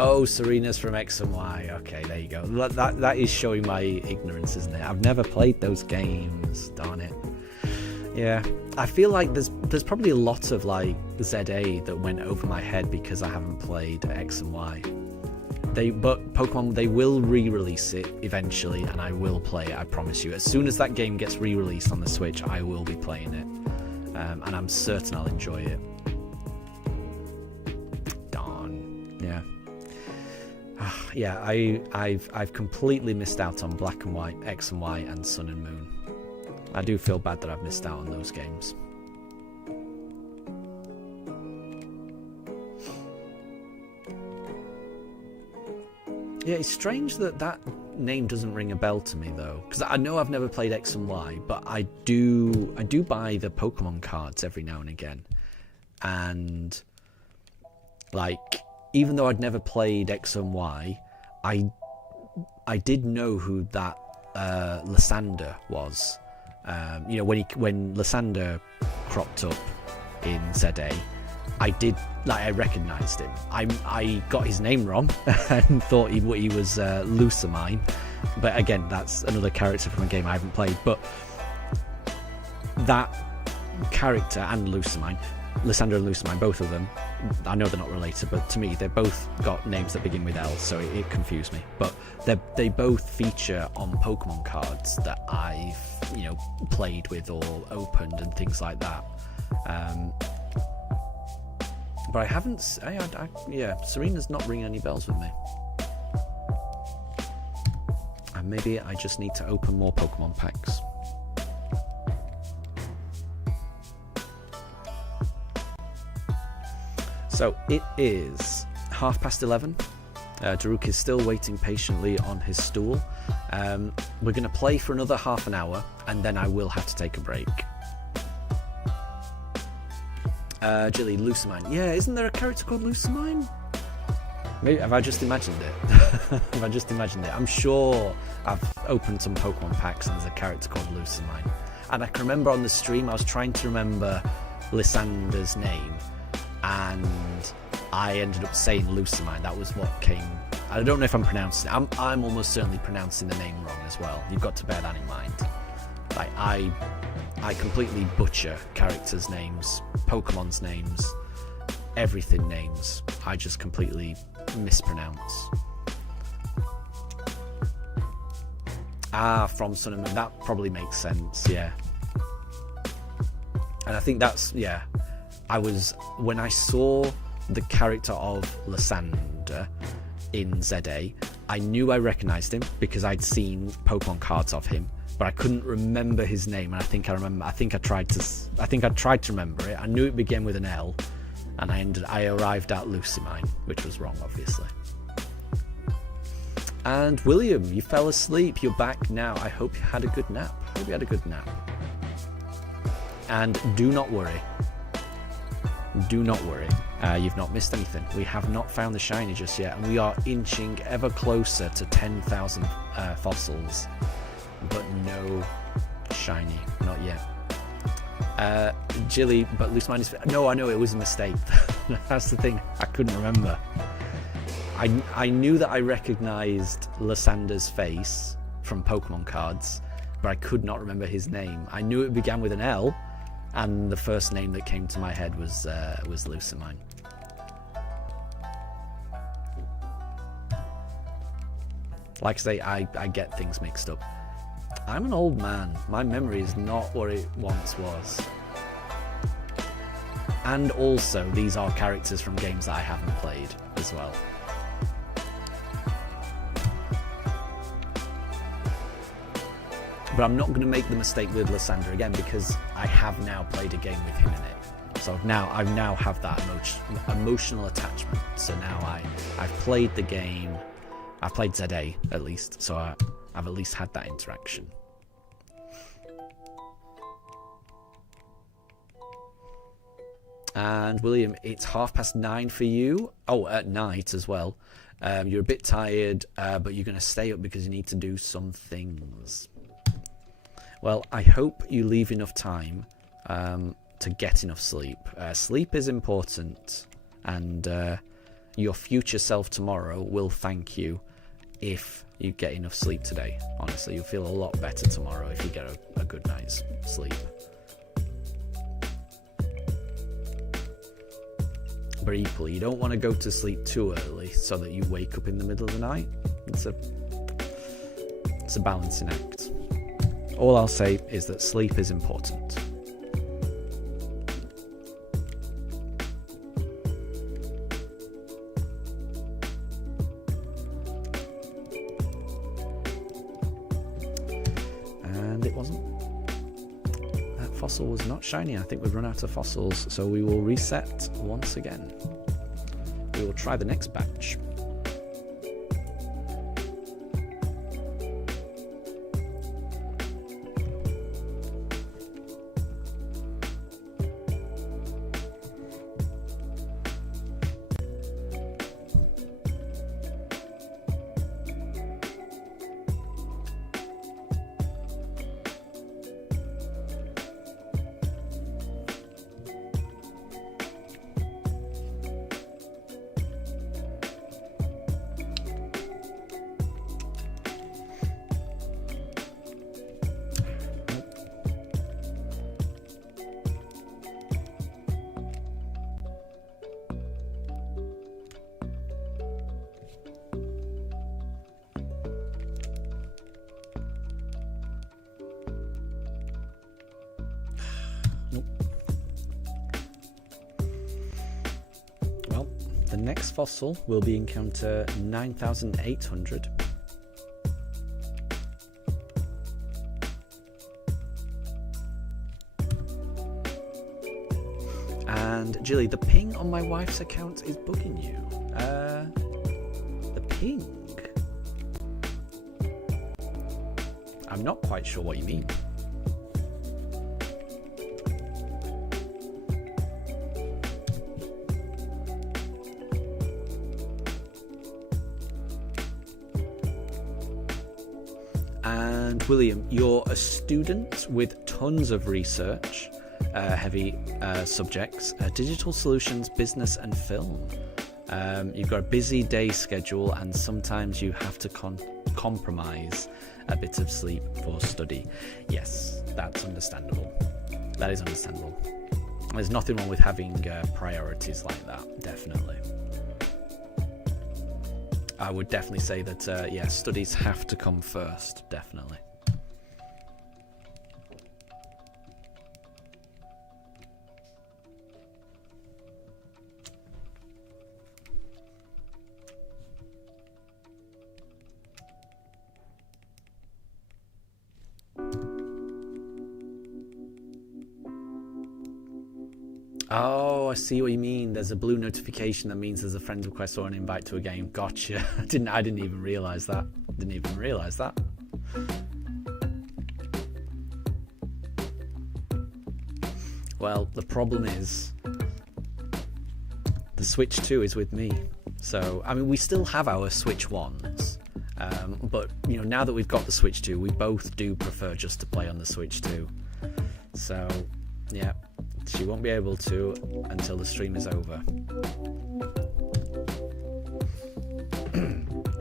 Oh, Serena's from X and Y. Okay, there you go. That is showing my ignorance, isn't it? I've never played those games. Darn it. Yeah, I feel like there's probably a lot of like ZA that went over my head because I haven't played X and Y. But Pokemon, they will re-release it eventually, and I will play it, I promise you. As soon as that game gets re-released on the Switch, I will be playing it. And I'm certain I'll enjoy it. Darn. Yeah. Yeah, I've completely missed out on Black and White, X and Y, and Sun and Moon. I do feel bad that I've missed out on those games. Yeah, it's strange that that name doesn't ring a bell to me though, because I know I've never played X and Y, but I do buy the Pokemon cards every now and again, and like even though I'd never played X and Y, I did know who that Lysander was. You know, when Lysander cropped up in ZA, I recognised him. I got his name wrong and thought he was Lucamine, but again, that's another character from a game I haven't played. But that character and Lucamine, Lysander and Lucamine, both of them, I know they're not related, but to me they both got names that begin with L, so it confused me. But they both feature on Pokemon cards that I've played with or opened and things like that. But I haven't. Yeah, Serena's not ringing any bells with me. And maybe I just need to open more Pokemon packs. So it is 11:30. Daruk is still waiting patiently on his stool. We're going to play for another half an hour, and then I will have to take a break. Jilly, Lucamine. Yeah, isn't there a character called Lucamine? Maybe have I just imagined it? Have I just imagined it? I'm sure I've opened some Pokemon packs and there's a character called Lucamine. And I can remember on the stream I was trying to remember Lysander's name, and I ended up saying Lucamine. That was what came. I don't know if I'm pronouncing it. I'm almost certainly pronouncing the name wrong as well. You've got to bear that in mind. Like I completely butcher characters' names, Pokemon's names, everything names. I just completely mispronounce. From Sun and Moon. That probably makes sense, yeah. And I think that's, yeah. When I saw the character of Lysander in ZA, I knew I recognised him because I'd seen Pokemon cards of him, but I couldn't remember his name. And I think I tried to remember it. I knew it began with an L, and I arrived at Lucamine, which was wrong, obviously. And William, you fell asleep. You're back now. I hope you had a good nap. And do not worry. Do not worry. You've not missed anything. We have not found the shiny just yet, and we are inching ever closer to 10,000 fossils, but no shiny, not yet. Jilly, but Lucamine is... No, I know, it was a mistake. That's the thing. I couldn't remember. I knew that I recognised Lysander's face from Pokemon cards, but I could not remember his name. I knew it began with an L, and the first name that came to my head was Lucamine. Like I say, I get things mixed up. I'm an old man. My memory is not what it once was. And also, these are characters from games that I haven't played as well. But I'm not going to make the mistake with Lysander again, because I have now played a game with him in it. So I now have that emotional attachment. So now I've played the game. I've played ZA at least, so I've at least had that interaction. And William, it's 9:30 for you. Oh, at night as well. You're a bit tired, but you're going to stay up because you need to do some things. Well, I hope you leave enough time to get enough sleep. Sleep is important, and your future self tomorrow will thank you if you get enough sleep today. Honestly, you'll feel a lot better tomorrow if you get a good night's sleep. but equally, you don't want to go to sleep too early so that you wake up in the middle of the night. It's a balancing act. All I'll say is that sleep is important. And it wasn't. That fossil was not shiny. I think we've run out of fossils, so we will reset once again. We will try the next batch. The next fossil will be encounter 9800. And Jilly, the ping on my wife's account is bugging you. The ping? I'm not quite sure what you mean. And William, you're a student with tons of research, heavy subjects, digital solutions, business and film. You've got a busy day schedule and sometimes you have to compromise a bit of sleep for study. Yes, that's understandable. That is understandable. There's nothing wrong with having priorities like that, definitely. I would definitely say that, yeah, studies have to come first, definitely. Oh, I see what you mean. There's a blue notification that means there's a friend request or an invite to a game. Gotcha. I didn't even realise that. Well, the problem is the Switch 2 is with me. So, I mean, we still have our Switch 1s. But, you know, now that we've got the Switch 2, we both do prefer just to play on the Switch 2. So, yeah. She won't be able to until the stream is over.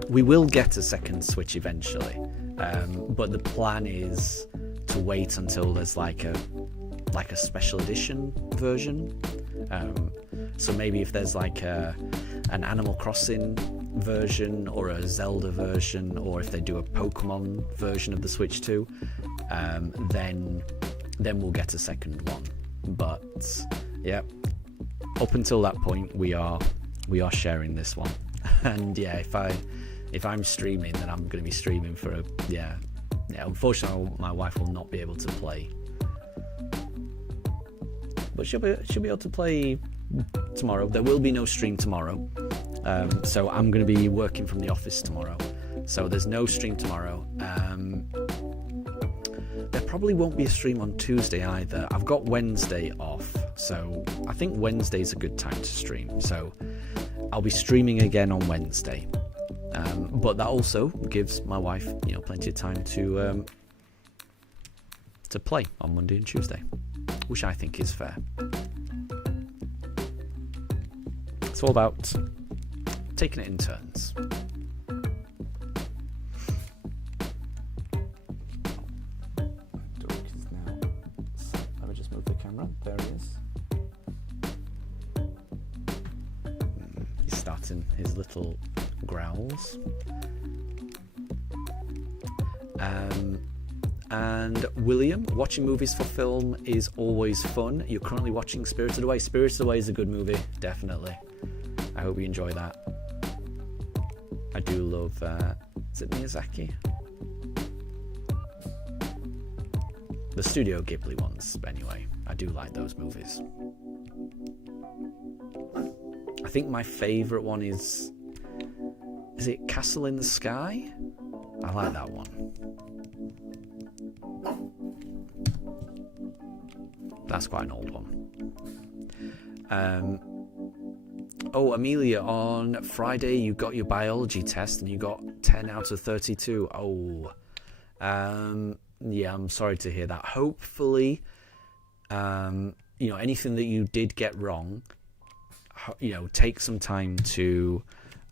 We will get a second Switch eventually, but the plan is to wait until there's like a special edition version. So maybe if there's like an Animal Crossing version or a Zelda version, or if they do a Pokemon version of the Switch 2, then we'll get a second one. But yeah, up until that point we are sharing this one. And yeah, if I'm streaming, then I'm going to be streaming for unfortunately my wife will not be able to play, but she'll be able to play tomorrow. There will be no stream tomorrow, so I'm going to be working from the office tomorrow, so there's no stream tomorrow. There probably won't be a stream on Tuesday either. I've got Wednesday off, so I think Wednesday's a good time to stream. So I'll be streaming again on Wednesday, but that also gives my wife, you know, plenty of time to play on Monday and Tuesday, which I think is fair. It's all about taking it in turns. There he is. imitating his little growls. And William, watching movies for film is always fun. You're currently watching Spirited Away. Spirited Away is a good movie, definitely. I hope you enjoy that. I do love, is it Miyazaki? The Studio Ghibli ones, anyway. I do like those movies. I think my favourite one is it Castle in the Sky? I like that one. That's quite an old one. Oh, Amelia, on Friday you got your biology test and you got 10 out of 32. Oh, yeah, I'm sorry to hear that. Hopefully, anything that you did get wrong, take some time to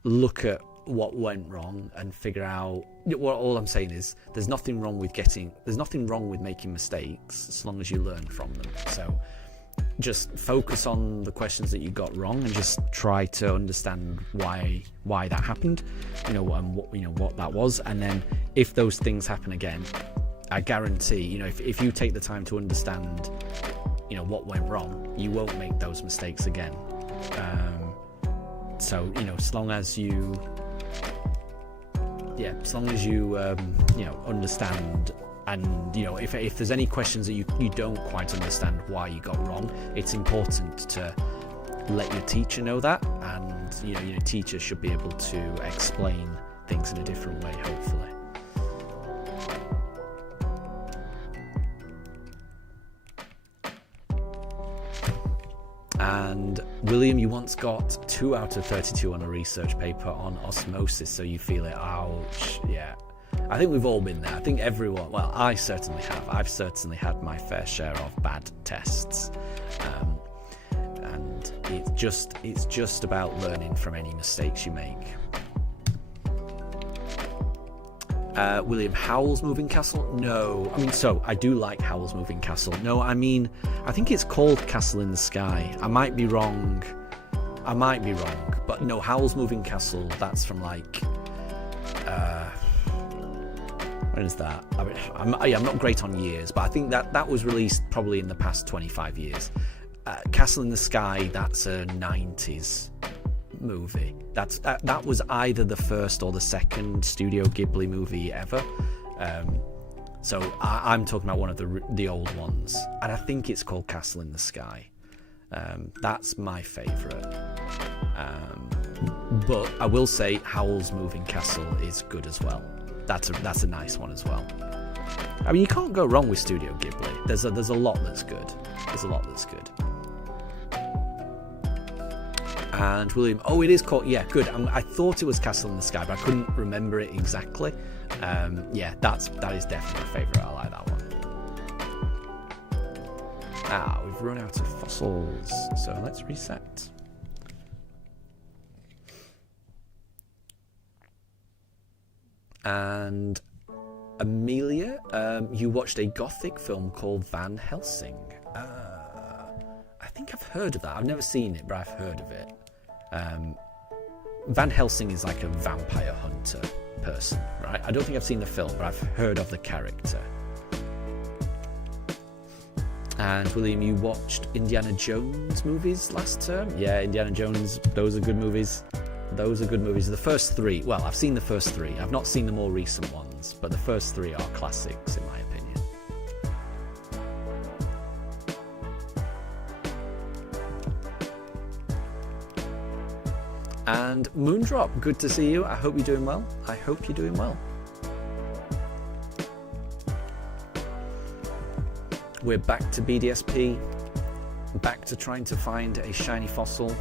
look at what went wrong and figure out. Well, all I'm saying is there's nothing wrong with making mistakes as long as you learn from them. So just focus on the questions that you got wrong and just try to understand why that happened, and what that was. And then if those things happen again, I guarantee, if you take the time to understand, what went wrong, you won't make those mistakes again. So, as long as you understand, and if there's any questions that you don't quite understand why you got wrong, it's important to let your teacher know that, and your teacher should be able to explain things in a different way, hopefully. And William, you once got 2 out of 32 on a research paper on osmosis, so you feel it. Ouch. Yeah, I think we've all been there. I think everyone, well, I certainly have. I've certainly had my fair share of bad tests, and it's just about learning from any mistakes you make. William, Howl's Moving Castle? No. I do like Howl's Moving Castle. No, I think it's called Castle in the Sky. I might be wrong. But no, Howl's Moving Castle, that's from when is that? I'm not great on years, but I think that was released probably in the past 25 years. Castle in the Sky, that's a 90s movie. That was either the first or the second Studio Ghibli movie ever. So I'm talking about one of the old ones, and I think it's called Castle in the Sky. That's my favourite. But I will say Howl's Moving Castle is good as well. That's a nice one as well. You can't go wrong with Studio Ghibli. There's a lot that's good. And William, it is called, yeah, good. I thought it was Castle in the Sky, but I couldn't remember it exactly. That is definitely a favourite. I like that one. We've run out of fossils, so let's reset. And Amelia, you watched a gothic film called Van Helsing. I think I've heard of that. I've never seen it, but I've heard of it. Van Helsing is like a vampire hunter person, right? I don't think I've seen the film, but I've heard of the character. And William, you watched Indiana Jones movies last term? Yeah, Indiana Jones, those are good movies. The first 3, well, I've seen the first 3. I've not seen the more recent ones, but the first 3 are classics in my opinion. And Moondrop, good to see you. I hope you're doing well. We're back to BDSP, back to trying to find a shiny fossil.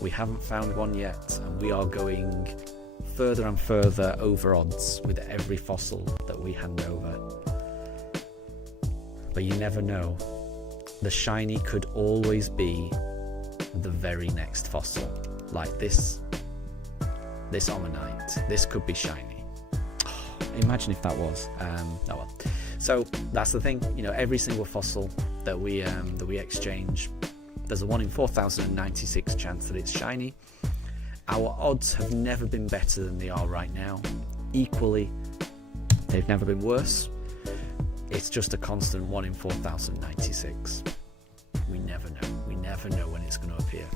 We haven't found one yet, and we are going further and further over odds with every fossil that we hand over. But you never know. The shiny could always be the very next fossil. Like this Omanyte. This could be shiny. Imagine if that was. Well. So that's the thing. Every single fossil that we exchange, there's a 1 in 4,096 chance that it's shiny. Our odds have never been better than they are right now. Equally, they've never been worse. It's just a constant 1 in 4,096. We never know. We never know when it's going to appear.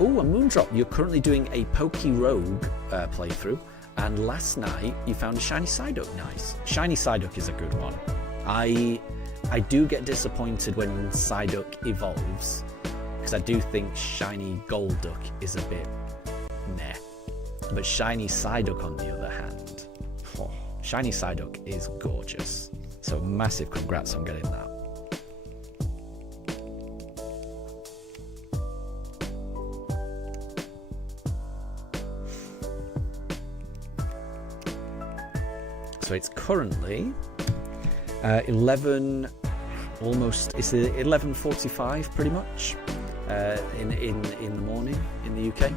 Oh, a Moondrop. You're currently doing a Poke Rogue playthrough. And last night, you found a Shiny Psyduck. Nice. Shiny Psyduck is a good one. I do get disappointed when Psyduck evolves, because I do think Shiny Golduck is a bit meh. But Shiny Psyduck, on the other hand, Shiny Psyduck is gorgeous. So massive congrats on getting that. So it's currently 11, almost, it's 11:45 pretty much in the morning in the UK.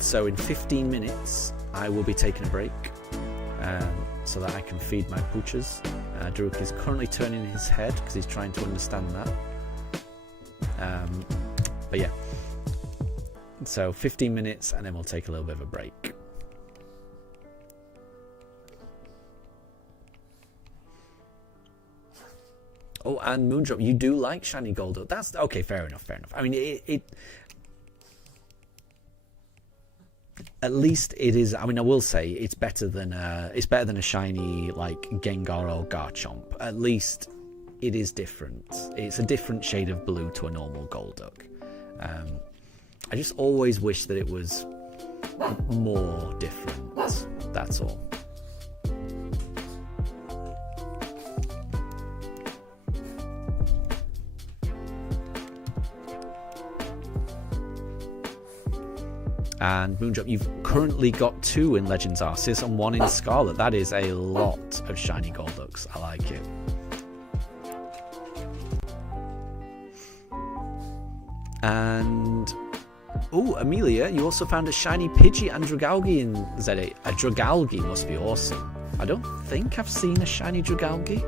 So in 15 minutes I will be taking a break so that I can feed my pooches. Daruk is currently turning his head because he's trying to understand that. But yeah, so 15 minutes and then we'll take a little bit of a break. Oh, and Moondrop, you do like Shiny Golduck. That's okay, fair enough, fair enough. I mean, it at least it is. I mean, I will say it's better than a shiny like Gengar or Garchomp. At least it is different. It's a different shade of blue to a normal Golduck. I just always wish that it was more different. That's all. And Moondrop, you've currently got 2 in Legends Arceus and 1 in Scarlet. That is a lot of shiny Golducks. I like it. And oh, Amelia, you also found a shiny Pidgey and Dragalge in Z8. A Dragalge must be awesome. I don't think I've seen a shiny Dragalge.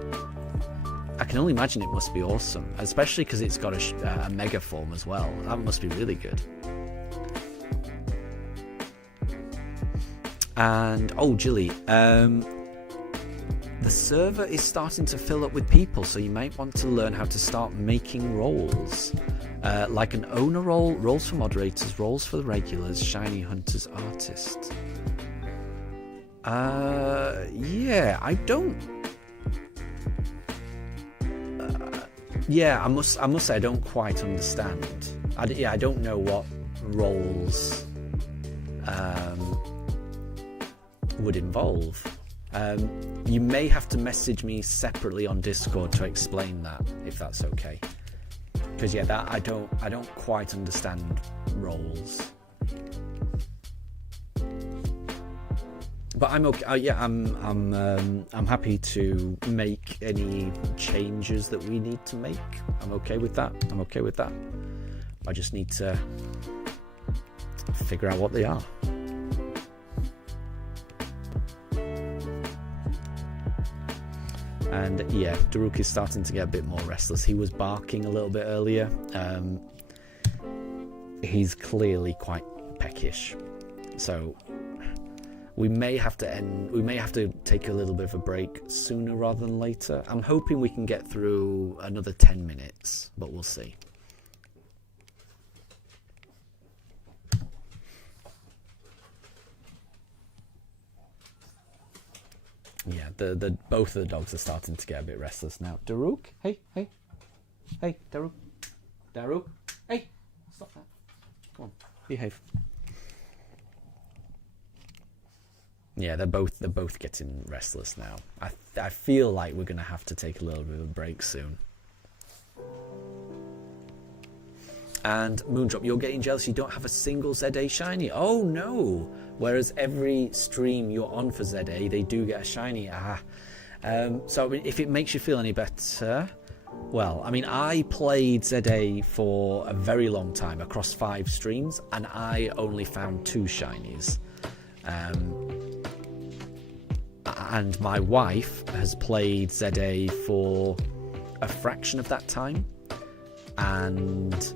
I can only imagine it must be awesome, especially because it's got a Mega form as well. That must be really good. And oh, Jilly, the server is starting to fill up with people, so you might want to learn how to start making roles, like an owner role, roles for moderators, roles for the regulars, shiny hunters, artists. Yeah, I don't. Yeah, I must say I don't quite understand. I don't know what roles would involve. You may have to message me separately on Discord to explain that, if that's okay. Because yeah, that I don't quite understand roles. But I'm okay. Yeah, I'm happy to make any changes that we need to make. I'm okay with that. I just need to figure out what they are. And yeah, Daruk is starting to get a bit more restless. He was barking a little bit earlier. He's clearly quite peckish, so we may have to take a little bit of a break sooner rather than later. I'm hoping we can get through another 10 minutes, but we'll see. Yeah, the both of the dogs are starting to get a bit restless now. Daruk, hey, Daruk, hey, stop that. Come on, behave. Yeah, they're both getting restless now. I feel like we're gonna have to take a little bit of a break soon. And Moondrop, you're getting jealous. You don't have a single ZA shiny. Oh no! Whereas every stream you're on for ZA, they do get a shiny. So I mean, if it makes you feel any better, well, I mean, I played ZA for a very long time across 5 streams, and I only found 2 shinies. And my wife has played ZA for a fraction of that time, and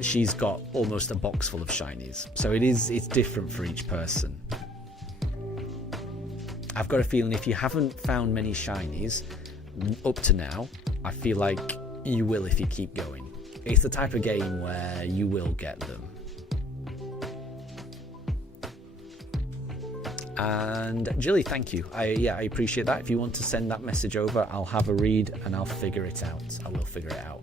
she's got almost a box full of shinies. So it's different for each person. I've got a feeling if you haven't found many shinies up to now, I feel like you will if you keep going. It's the type of game where you will get them. And Jilly, thank you. I appreciate that. If you want to send that message over, I'll have a read and I'll figure it out. I will figure it out.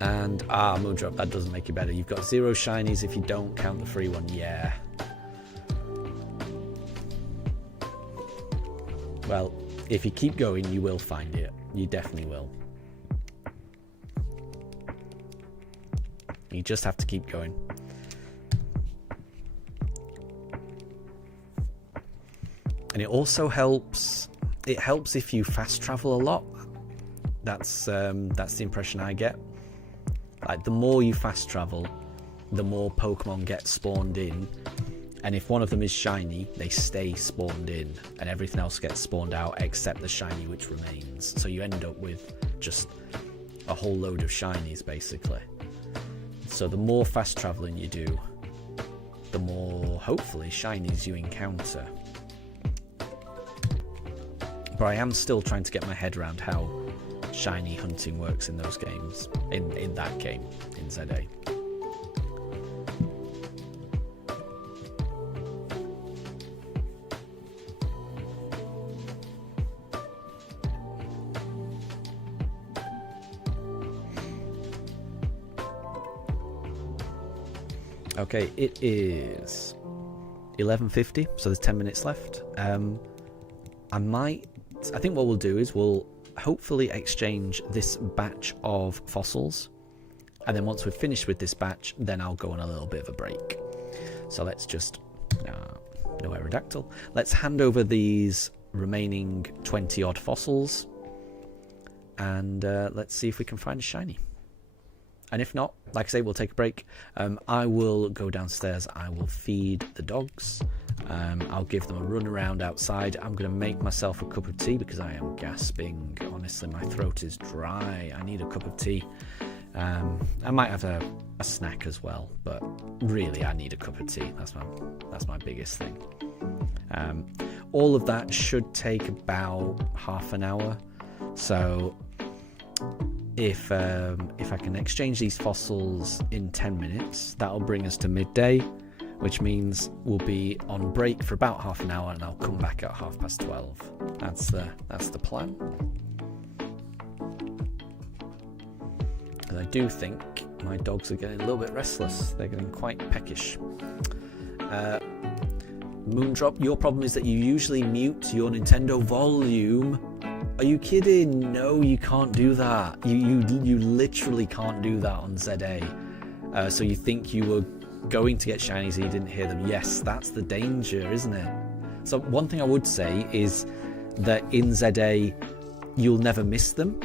And Moondrop, that doesn't make you better. You've got 0 shinies if you don't count the free one. Yeah. Well, if you keep going, you will find it. You definitely will. You just have to keep going. And it also helps. It helps if you fast travel a lot. That's the impression I get. Like, the more you fast travel, the more Pokemon get spawned in. And if one of them is shiny, they stay spawned in, and everything else gets spawned out except the shiny which remains. So you end up with just a whole load of shinies, basically. So the more fast traveling you do, the more, hopefully, shinies you encounter. But I am still trying to get my head around how shiny hunting works in those games, in that game, in ZA. Okay, it is 11:50, so there's 10 minutes left. I think what we'll do is we'll hopefully exchange this batch of fossils, and then once we're finished with this batch, then I'll go on a little bit of a break. So let's just no Aerodactyl. Let's hand over these remaining 20 odd fossils, and let's see if we can find a shiny. And if not, like I say, we'll take a break. I will go downstairs, I will feed the dogs, I'll give them a run around outside. I'm going to make myself a cup of tea because I am gasping. Honestly, my throat is dry. I need a cup of tea. I might have a snack as well, but really I need a cup of tea. That's my biggest thing. All of that should take about half an hour. So if I can exchange these fossils in 10 minutes, that'll bring us to midday, which means we'll be on break for about half an hour, and I'll come back at 12:30. That's the plan. And I do think my dogs are getting a little bit restless. They're getting quite peckish. Moondrop, your problem is that you usually mute your Nintendo volume. Are you kidding? No, you can't do that. You literally can't do that on ZA. So you think you were going to get shinies and you didn't hear them. Yes, that's the danger, isn't it? So one thing I would say is that in ZA you'll never miss them.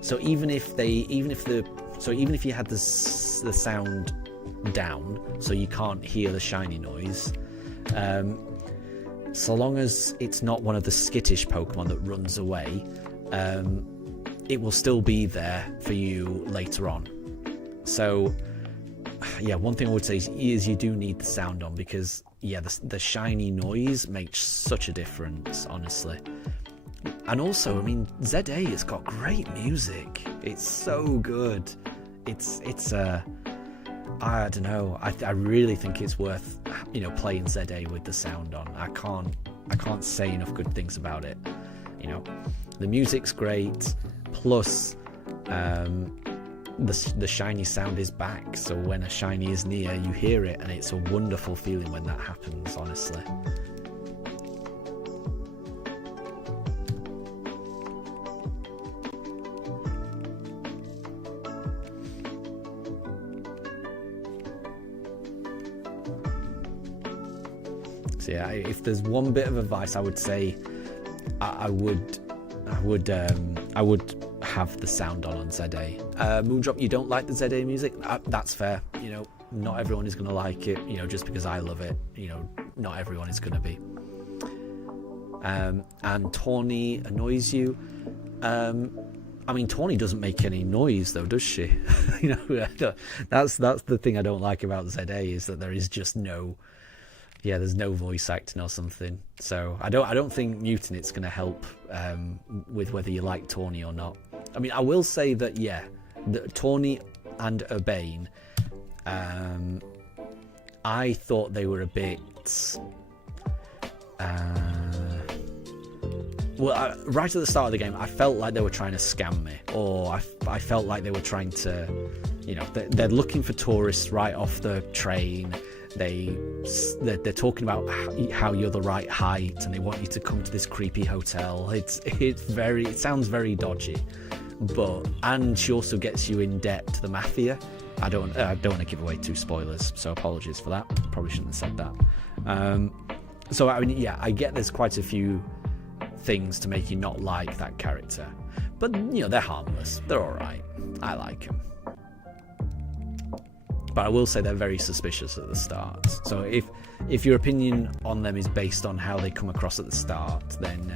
So even if you had the sound down, so you can't hear the shiny noise, so long as it's not one of the skittish Pokemon that runs away, it will still be there for you later on. So yeah, one thing I would say is you do need the sound on, because yeah, the shiny noise makes such a difference, honestly. And also, I mean, ZA has got great music. It's so good. It's I don't know. I really think it's worth, playing ZA with the sound on. I can't say enough good things about it. The music's great. Plus, the shiny sound is back. So when a shiny is near, you hear it, and it's a wonderful feeling when that happens. Honestly. So yeah, if there's one bit of advice I would say, I would I would have the sound on ZA. Moondrop, you don't like the ZA music? That's fair. You know, not everyone is going to like it. You know, just because I love it, you know, not everyone is going to be. And Tawny annoys you. I mean, Tawny doesn't make any noise though, does she? You know, that's the thing I don't like about ZA, is that there is just no, there's no voice acting or something. So I don't think muting it's going to help with whether you like Tawny or not. I mean, I will say that Tawny and Urbane, I thought they were a bit. Well, right at the start of the game, I felt like they were trying to scam me, or I felt like they were trying to, you know, they're looking for tourists right off the train. They're talking about how you're the right height, and they want you to come to this creepy hotel. It sounds very dodgy, and she also gets you in debt to the mafia. I don't want to give away two spoilers, so apologies for that. Probably shouldn't have said that. So I mean, I get there's quite a few things to make you not like that character, but you know, they're harmless, they're all right. I like them, but I will say they're very suspicious at the start. So if your opinion on them is based on how they come across at the start, then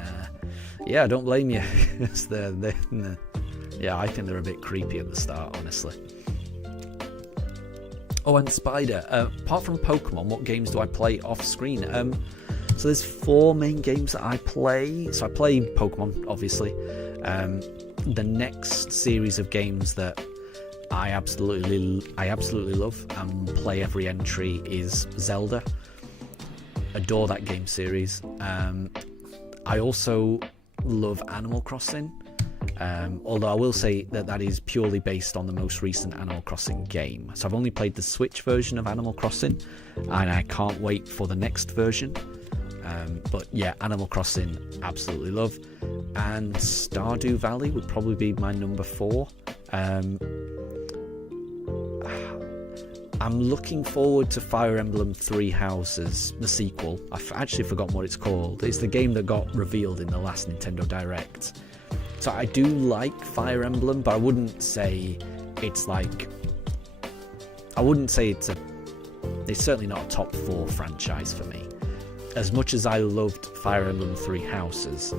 I don't blame you. I think they're a bit creepy at the start, honestly. Oh, and Spider, apart from Pokemon, what games do I play off screen? So there's 4 main games that I play. So I play Pokemon, obviously. The next series of games that I absolutely love and play every entry is Zelda. Adore that game series. I also love Animal Crossing. Although I will say that is purely based on the most recent Animal Crossing game. So I've only played the Switch version of Animal Crossing, and I can't wait for the next version. But yeah, Animal Crossing, absolutely love. And Stardew Valley would probably be my number 4. I'm looking forward to Fire Emblem Three Houses, the sequel. I've actually forgotten what it's called. It's the game that got revealed in the last Nintendo Direct. So I do like Fire Emblem, but I wouldn't say it's like... It's certainly not a top 4 franchise for me. As much as I loved Fire Emblem Three Houses,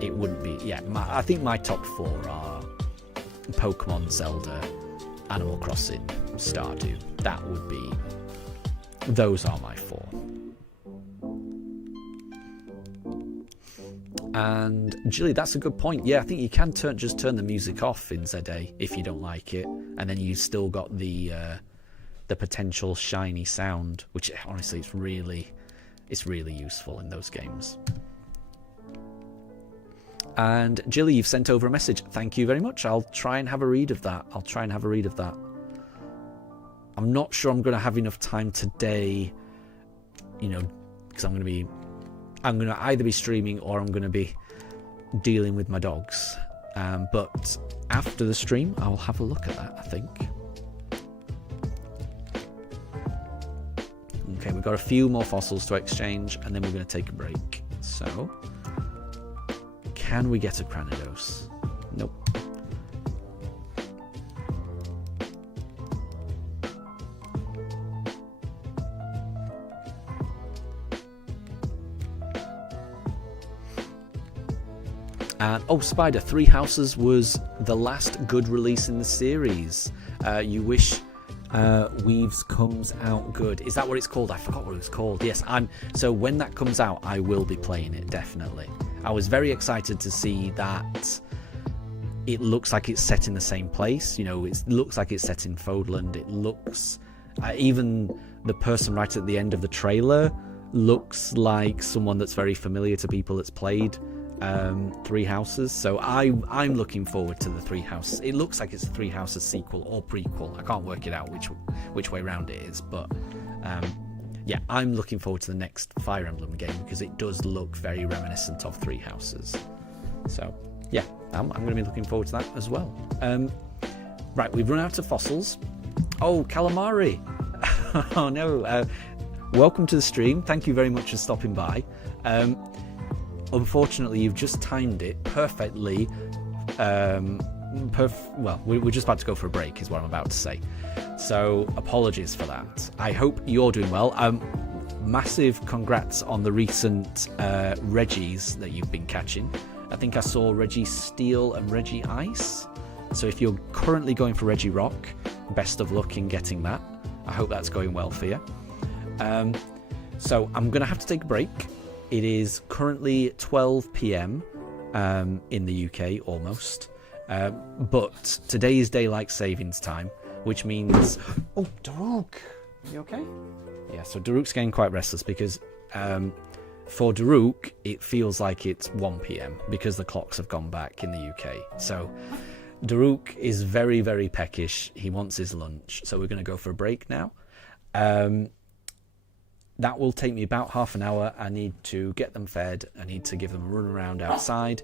it wouldn't be... I think my top 4 are Pokemon, Zelda, Animal Crossing, Stardew. That would be... Those are my 4. And Jilly, that's a good point. Yeah, I think you can just turn the music off in ZA if you don't like it, and then you've still got the potential shiny sound, which honestly it's really useful in those games. And Jilly, you've sent over a message. Thank you very much. I'll try and have a read of that. I'm not sure I'm going to have enough time today, because I'm going to either be streaming or I'm going to be dealing with my dogs. But after the stream, I'll have a look at that, I think. Okay, we've got a few more fossils to exchange, and then we're going to take a break. So, can we get a Cranidos? Nope. And Spider, Three Houses was the last good release in the series. You wish Weaves comes out good. Is that what it's called? I forgot what it was called. Yes, so when that comes out, I will be playing it, definitely. I was very excited to see that it looks like it's set in the same place. It looks like it's set in Fodland. It looks... even the person right at the end of the trailer looks like someone that's very familiar to people that's played Three Houses. So I'm looking forward to the Three Houses. It looks like it's a Three Houses sequel or prequel. I can't work it out which way round it is, but I'm looking forward to the next Fire Emblem game because it does look very reminiscent of Three Houses. So yeah, I'm going to be looking forward to that as well. Right, we've run out of fossils. Oh, Calamari. Oh no. Welcome to the stream. Thank you very much for stopping by. unfortunately, you've just timed it perfectly. Well, we're just about to go for a break, is what I'm about to say. So apologies for that. I hope you're doing well. Massive congrats on the recent Reggies that you've been catching. I think I saw Reggie Steel and Reggie Ice. So if you're currently going for Reggie Rock, best of luck in getting that. I hope that's going well for you. So I'm going to have to take a break. It is currently 12 p.m. In the UK, almost. But today is daylight savings time, which means... Oh, Daruk! You okay? Yeah, so Daruk's getting quite restless because for Daruk, it feels like it's 1 p.m. because the clocks have gone back in the UK. So Daruk is very, very peckish. He wants his lunch. So we're going to go for a break now. That will take me about half an hour. I need to get them fed. I need to give them a run around outside.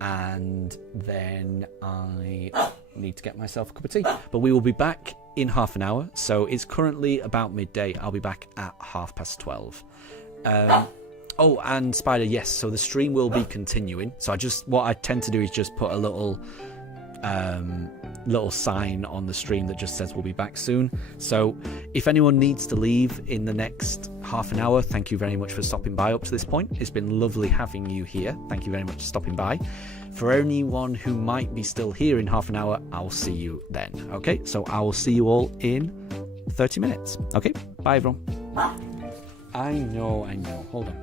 And then I need to get myself a cup of tea. But we will be back in half an hour. So it's currently about midday. I'll be back at 12:30. Oh, and Spider, yes. So the stream will be continuing. So what I tend to do is just put a little sign on the stream that just says we'll be back soon. So if anyone needs to leave in the next half an hour, thank you very much for stopping by up to this point. It's been lovely having you here. Thank you very much for stopping by. For anyone who might be still here in half an hour, I'll see you then. Okay, so I will see you all in 30 minutes. Okay, bye everyone. I know. Hold on.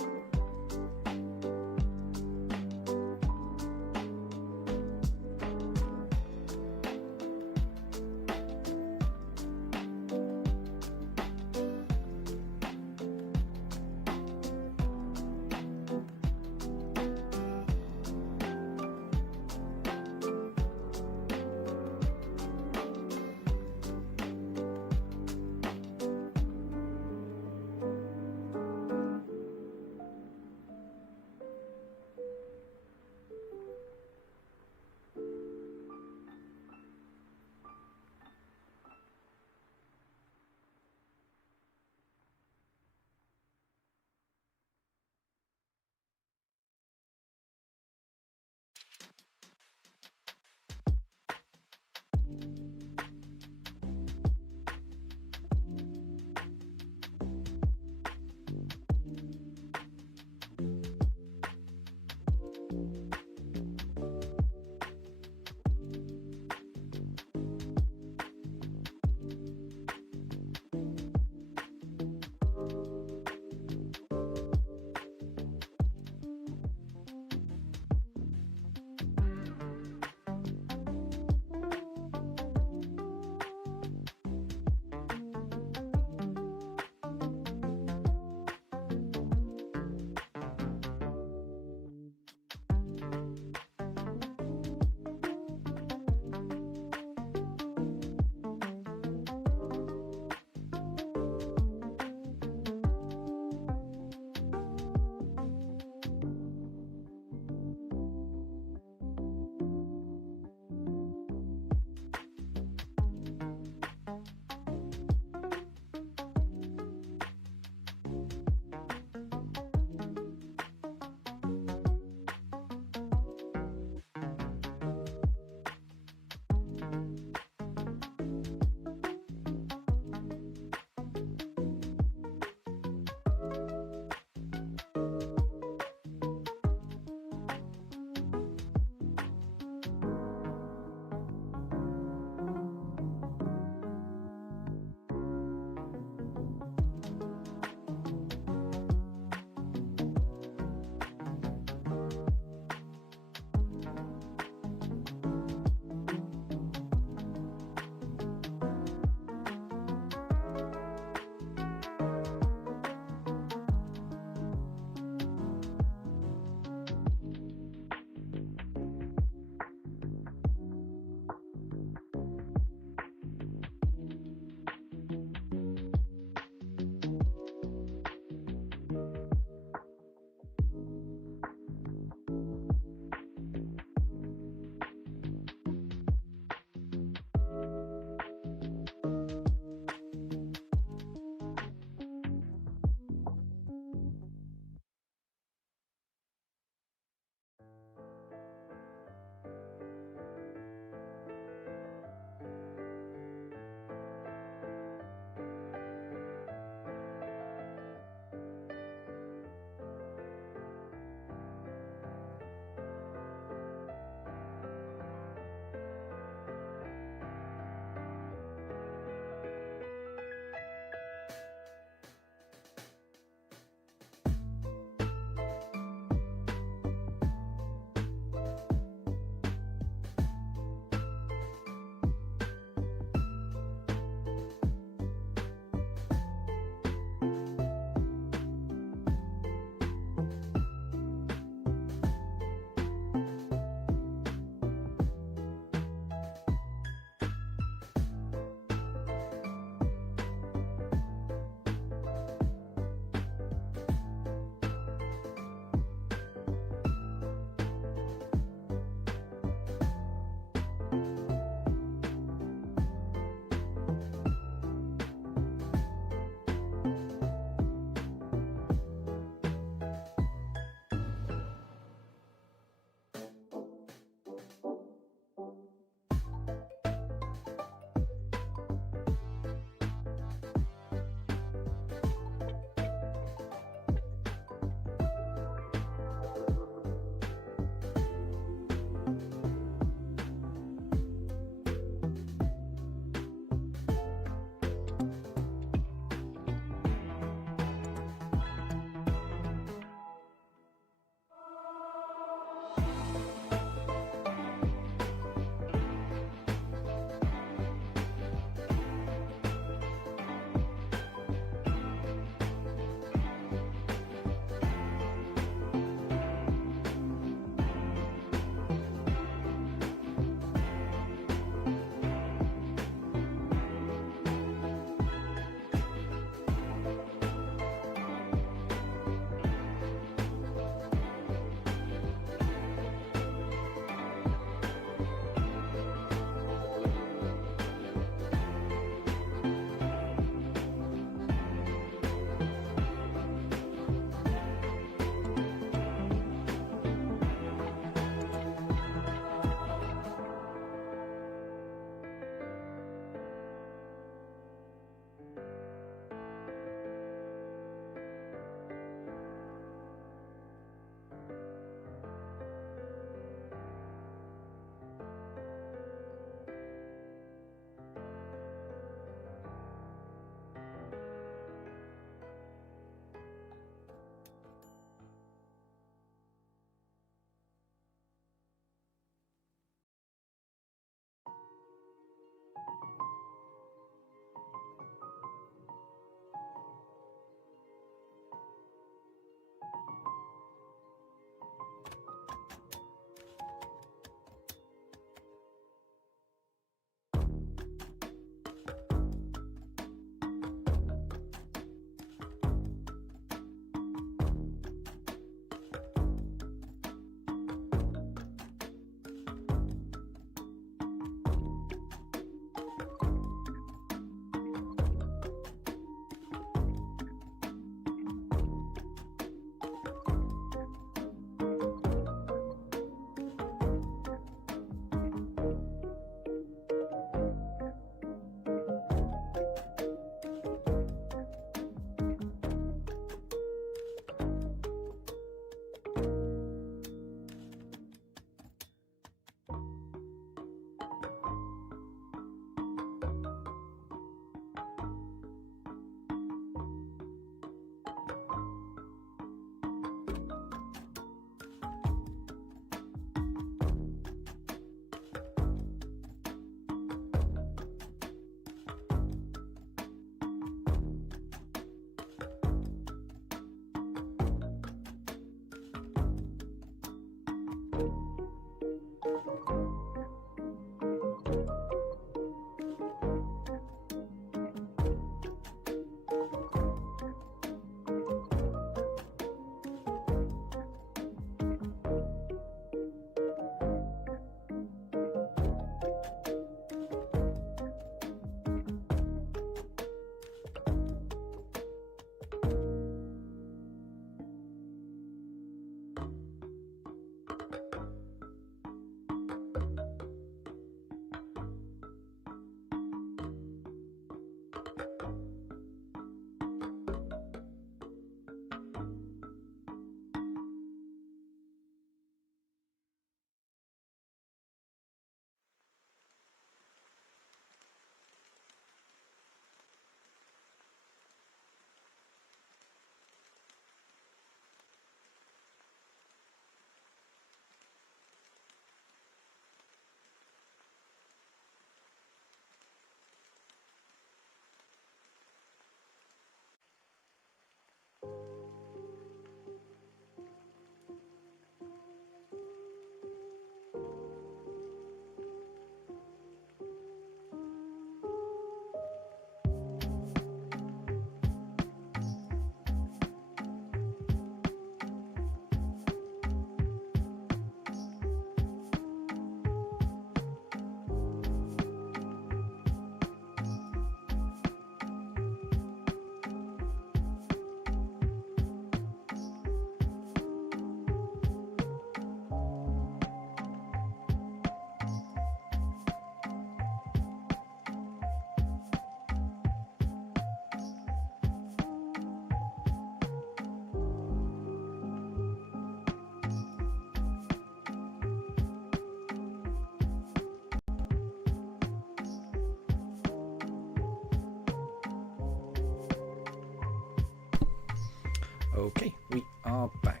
Okay, we are back.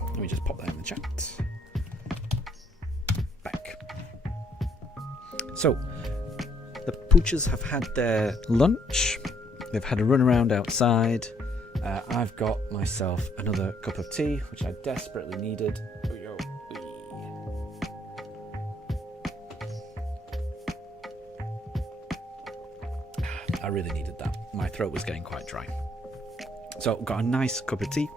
Let me just pop that in the chat. Back. So, the pooches have had their lunch. They've had a run around outside. I've got myself another cup of tea, which I desperately needed. I really needed that. My throat was getting quite dry. So, got a nice cup of tea,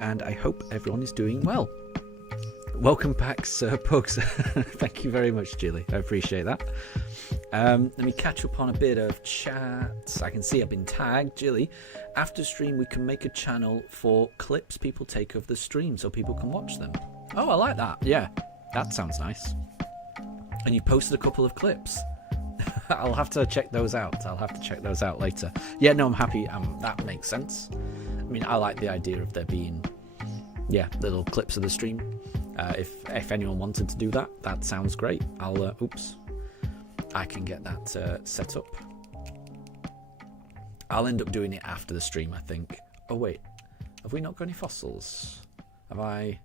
and I hope everyone is doing well. Welcome back, Sir Pugs. Thank you very much, Julie. I appreciate that. Let me catch up on a bit of chat. I can see I've been tagged. Julie, after stream, we can make a channel for clips people take of the stream so people can watch them. Oh, I like that. Yeah, that sounds nice. And you posted a couple of clips. I'll have to check those out. Later. Yeah, no, I'm happy. That makes sense. I mean, I like the idea of there being, little clips of the stream. If anyone wanted to do that, that sounds great. I can get that set up. I'll end up doing it after the stream, I think. Oh, wait. Have we not got any fossils? Have I?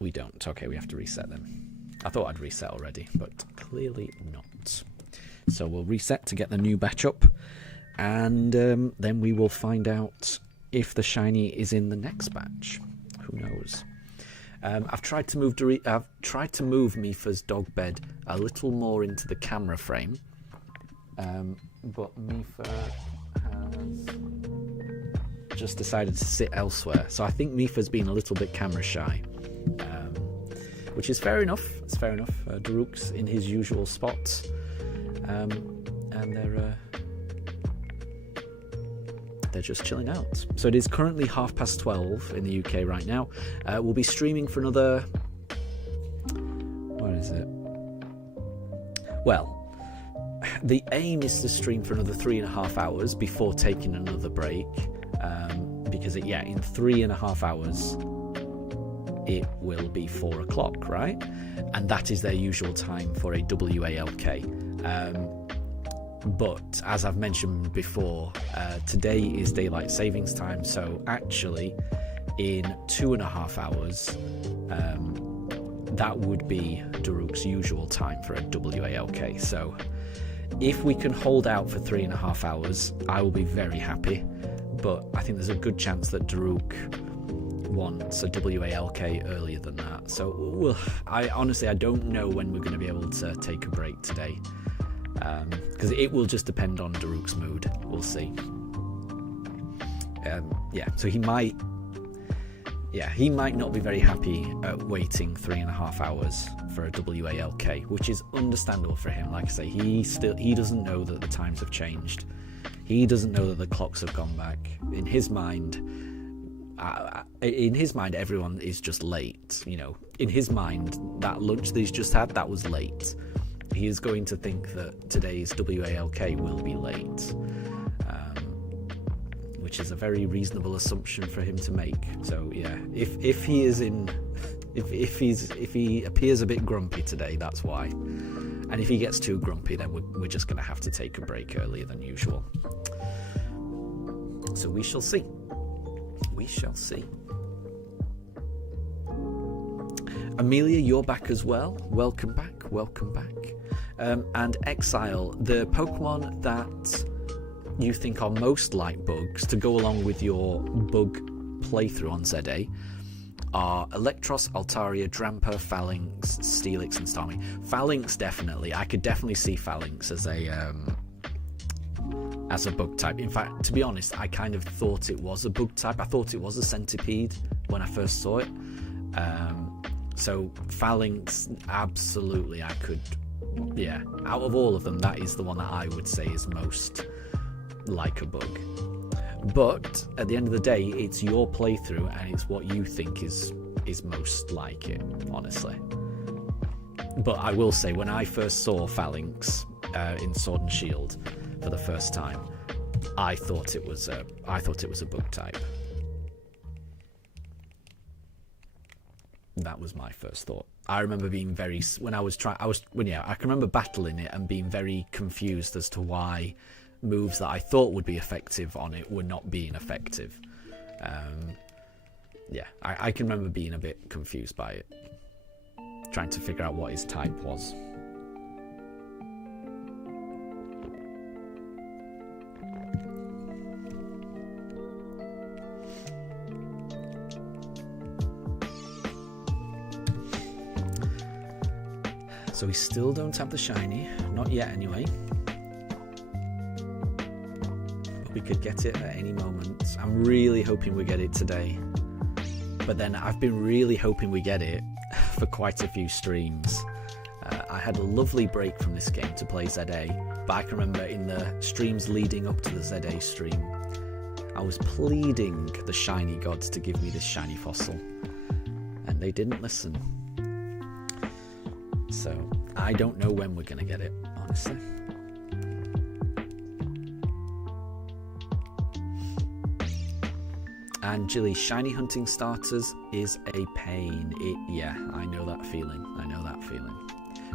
We don't. Okay, we have to reset them. I thought I'd reset already, but clearly not. So we'll reset to get the new batch up, and then we will find out if the shiny is in the next batch. Who knows? I've tried to move Mifa's dog bed a little more into the camera frame, but Mifa has just decided to sit elsewhere. So I think Mifa's been a little bit camera shy. Which is fair enough. It's fair enough. Daruk's in his usual spot, and they're just chilling out. So it is currently 12:30 in the UK right now. We'll be streaming for another. What is it? Well, the aim is to stream for another 3.5 hours before taking another break, because in 3.5 hours. It will be 4 o'clock, right? And that is their usual time for a WALK. But as I've mentioned before, today is daylight savings time, so actually in 2.5 hours, that would be Daruk's usual time for a WALK. So if we can hold out for 3.5 hours, I will be very happy. But I think there's a good chance that Daruk wants a WALK earlier than that. So I don't know when we're going to be able to take a break today, because it will just depend on Daruk's mood. We'll see. So he might not be very happy waiting 3.5 hours for a WALK, which is understandable for him. Like I say, he doesn't know that the times have changed. He doesn't know that the clocks have gone back. In his mind, everyone is just late. In his mind, that lunch that he's just had, that was late. He is going to think that today's WALK will be late, which is a very reasonable assumption for him to make. So if he appears a bit grumpy today, that's why. And if he gets too grumpy, then we're just going to have to take a break earlier than usual. So we shall see. We shall see. Amelia, you're back as well. Welcome back. And Exile, the Pokemon that you think are most like bugs to go along with your bug playthrough on ZA are Electros, Altaria, Drampa, Phalanx, Steelix, and Starmie. Phalanx, definitely. I could definitely see Phalanx as a bug type. In fact, to be honest, I kind of thought it was a bug type. I thought it was a centipede when I first saw it. So Phalanx, absolutely, I could. Yeah, out of all of them, that is the one that I would say is most like a bug. But at the end of the day, it's your playthrough and it's what you think is most like it, honestly. But I will say, when I first saw Phalanx in Sword and Shield for the first time, I thought it was a bug type. That was my first thought. I remember being I can remember battling it and being very confused as to why moves that I thought would be effective on it were not being effective. Yeah, I can remember being a bit confused by it, trying to figure out what his type was. So we still don't have the shiny, not yet anyway. But we could get it at any moment. I'm really hoping we get it today. But then I've been really hoping we get it for quite a few streams. I had a lovely break from this game to play ZA, but I can remember in the streams leading up to the ZA stream, I was pleading the shiny gods to give me this shiny fossil, and they didn't listen. So I don't know when we're going to get it, honestly. And Jilly, shiny hunting starters is a pain. Yeah, I know that feeling.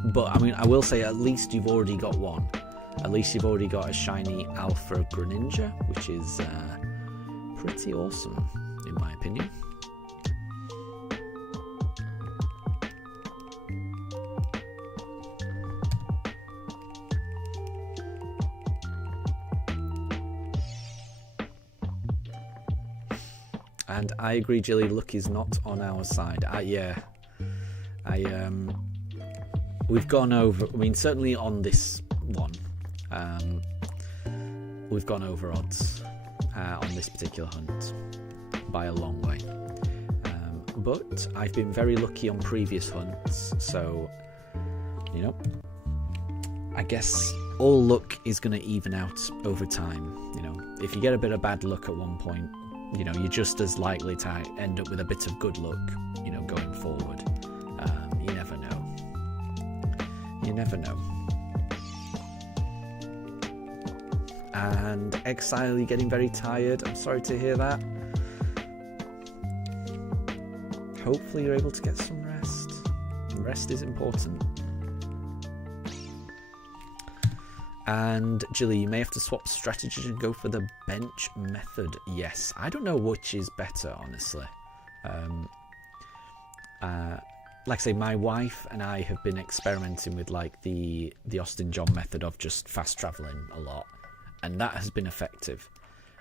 But I mean, I will say at least you've already got one. At least you've already got a shiny Alpha Greninja, which is pretty awesome, in my opinion. And I agree, Jilly, luck is not on our side. We've gone over, I mean, certainly on this one, we've gone over odds on this particular hunt by a long way. But I've been very lucky on previous hunts, so, you know, I guess all luck is going to even out over time. You know, if you get a bit of bad luck at one point, you know, you're just as likely to end up with a bit of good luck, you know, going forward. You never know. You never know. And Exile, you're getting very tired. I'm sorry to hear that. Hopefully you're able to get some rest. Rest is important. And Jilly, you may have to swap strategies and go for the bench method. Yes, I don't know which is better, honestly. Like I say, my wife and I have been experimenting with like the Austin John method of just fast traveling a lot, and that has been effective.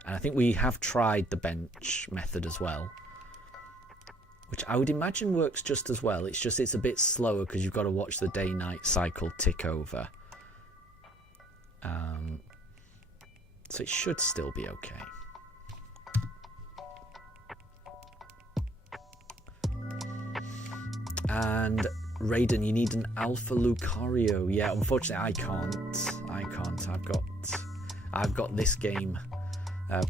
And I think we have tried the bench method as well, which I would imagine works just as well. It's just it's a bit slower because you've got to watch the day-night cycle tick over. So it should still be okay. And Raiden, you need an Alpha Lucario. Yeah, unfortunately I can't. I've got this game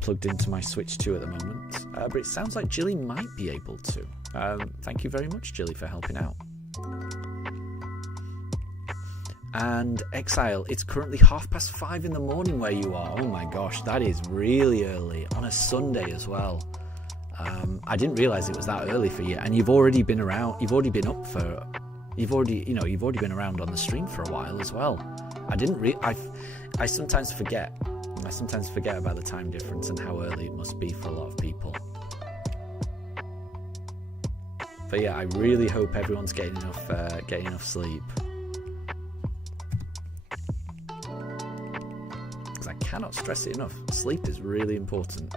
plugged into my Switch 2 at the moment. But it sounds like Jilly might be able to. Thank you very much, Jilly, for helping out. And Exile, it's currently 5:30 in the morning where you are. Oh my gosh, that is really early on a Sunday as well. I didn't realize it was that early for you, and you've already been around. You've already been up for. You've already been around on the stream for a while as well. I sometimes forget. I sometimes forget about the time difference and how early it must be for a lot of people. But yeah, I really hope everyone's getting enough sleep. I cannot stress it enough. Sleep is really important.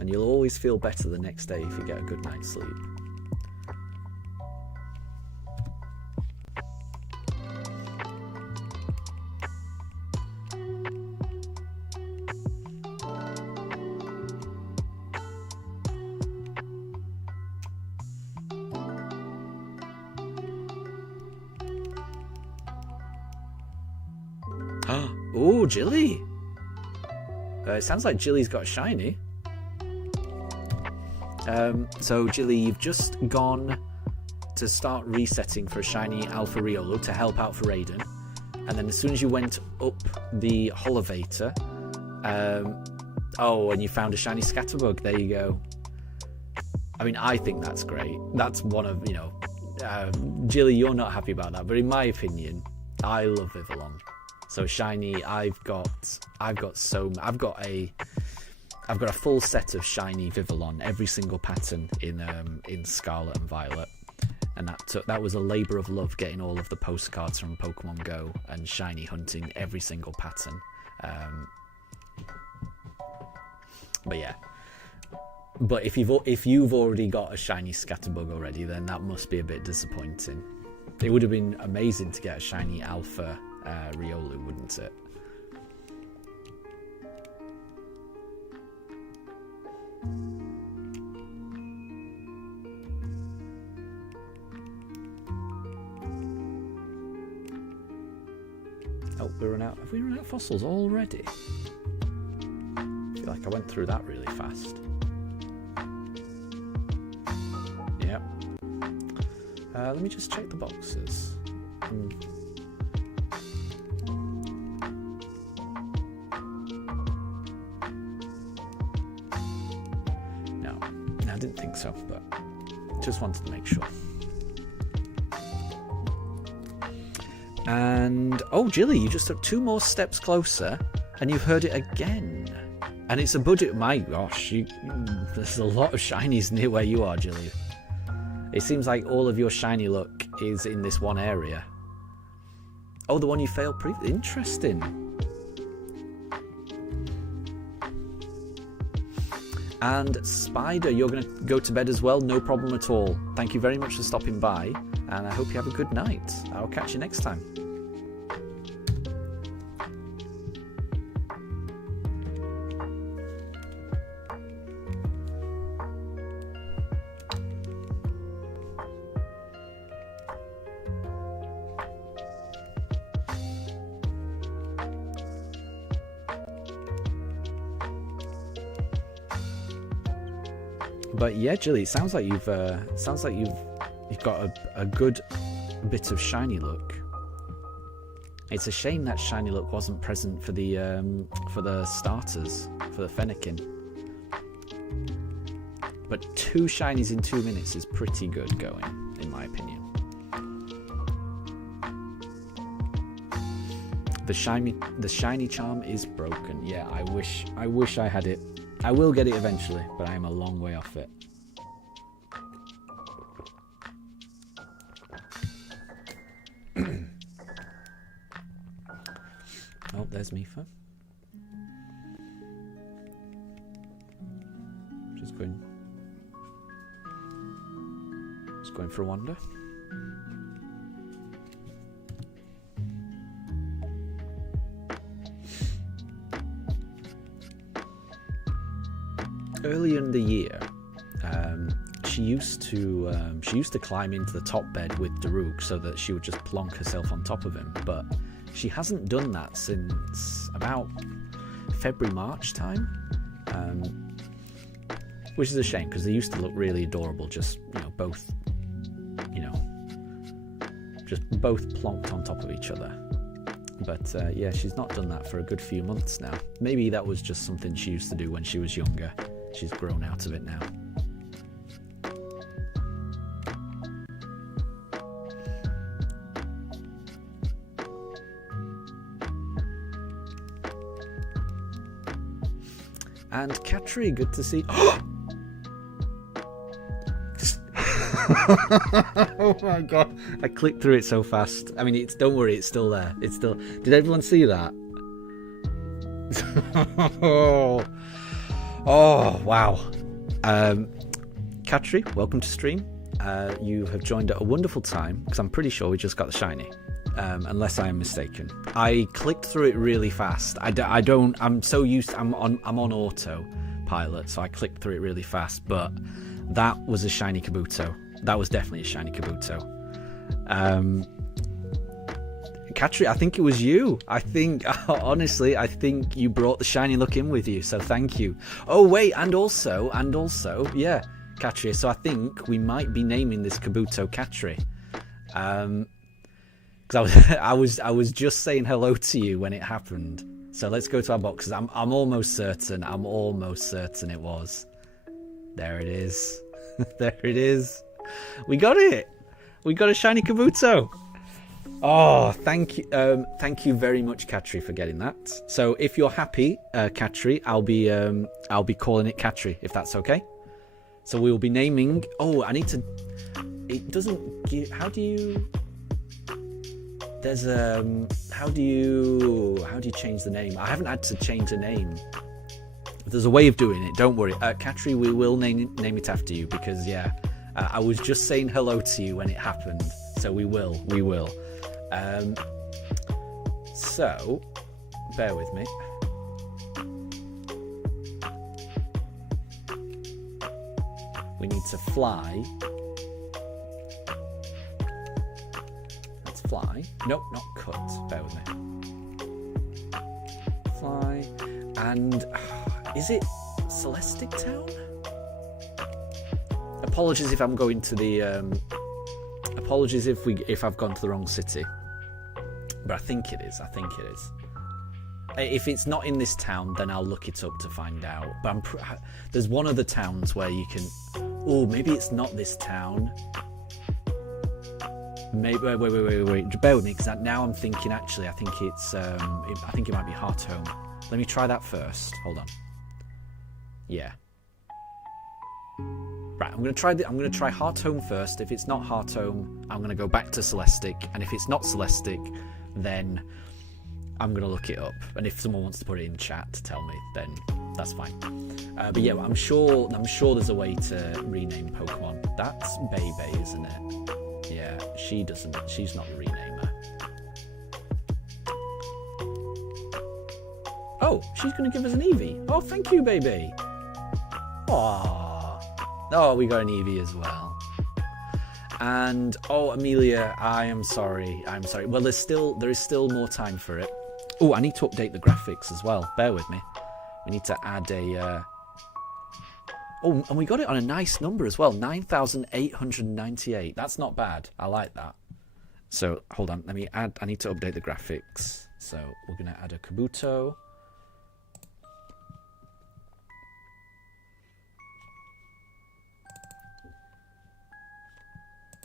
And you'll always feel better the next day if you get a good night's sleep. Oh, Jilly! It sounds like Jilly's got a shiny. So, Jilly, you've just gone to start resetting for a shiny Alpha Riolu to help out for Raiden. And then as soon as you went up the Holovator, and you found a shiny Scatterbug. There you go. I mean, I think that's great. That's one of, Jilly, you're not happy about that, but in my opinion, I love Vivillon. So shiny, I've got a full set of shiny Vivillon, every single pattern in Scarlet and Violet, and that was a labour of love getting all of the postcards from Pokemon Go and shiny hunting every single pattern. But yeah. But if you've already got a shiny Scatterbug already, then that must be a bit disappointing. It would have been amazing to get a shiny Alpha Riolu, wouldn't it? Oh, we run out. Have we run out of fossils already? I feel like I went through that really fast. Yep. Let me just check the boxes. No, I didn't think so, but just wanted to make sure. And oh, Jilly, you just took 2 more steps closer, and you've heard it again. And it's a budget. My gosh, there's a lot of shinies near where you are, Jilly. It seems like all of your shiny luck is in this one area. Oh, the one you failed previously. Interesting. And Spider, you're going to go to bed as well. No problem at all. Thank you very much for stopping by, and I hope you have a good night. I'll catch you next time. But yeah, Jilly, it sounds like you've got a good bit of shiny luck. It's a shame that shiny luck wasn't present for the starters, for the Fennekin. But 2 shinies in 2 minutes is pretty good going, in my opinion. The shiny charm is broken. Yeah, I wish I had it. I will get it eventually, but I am a long way off it. Oh, there's Mifa. Just going for a wander. Earlier in the year, she used to climb into the top bed with Daruk so that she would just plonk herself on top of him, but she hasn't done that since about February, March time, which is a shame because they used to look really adorable, just both plonked on top of each other. But yeah, she's not done that for a good few months now. Maybe that was just something she used to do when she was younger. She's grown out of it now. And Katri, good to see. Oh my god, I clicked through it so fast. I mean, don't worry, it's still there. It's still. Did everyone see that? Oh wow. Katri, welcome to stream. You have joined at a wonderful time because I'm pretty sure we just got the shiny, unless I am mistaken. I clicked through it really fast. I'm so used. I'm on autopilot, so I clicked through it really fast. But that was a shiny Kabuto. That was definitely a shiny Kabuto. Katri, I think it was you. Honestly, I think you brought the shiny look in with you, so thank you. Oh wait, and also, yeah, Katri, so I think we might be naming this Kabuto Katri. Because I was just saying hello to you when it happened. So let's go to our boxes. I'm almost certain it was. There it is. There it is. We got it. We got a shiny Kabuto. Oh, thank you very much, Katri, for getting that. So if you're happy, Katri, I'll be calling it Katri, if that's okay. So we will be naming. Oh, I need to. It doesn't give. How do you? There's How do you change the name? I haven't had to change a name. There's a way of doing it. Don't worry, Katri. We will name it after you because I was just saying hello to you when it happened. So we will. So bear with me. We need to fly. Let's fly. Nope, not cut. Bear with me. Fly. And is it Celestic Town? Apologies if I'm going to the apologies if I've gone to the wrong city. But I think it is. If it's not in this town, then I'll look it up to find out. But there's one of the towns where you can. Oh, maybe it's not this town. Maybe wait. Bear with me, because now I'm thinking. Actually, I think it's. I think it might be Heart Home. Let me try that first. Hold on. Yeah. Right, I'm gonna try Heart Home first. If it's not Heart Home, I'm gonna go back to Celestic, and if it's not Celestic, then I'm gonna look it up. And if someone wants to put it in chat to tell me, then that's fine. But yeah, I'm sure there's a way to rename Pokemon. That's Bebe, isn't it? Yeah, she's not the renamer. Oh, she's gonna give us an Eevee. Oh, thank you, baby. Aww. Oh, we got an Eevee as well. And oh, Amelia, I am sorry. Well, there is still more time for it. Oh, I need to update the graphics as well. Bear with me. We need to add a. Oh, and we got it on a nice number as well. 9,898. That's not bad. I like that. So hold on. I need to update the graphics. So we're gonna add a Kabuto.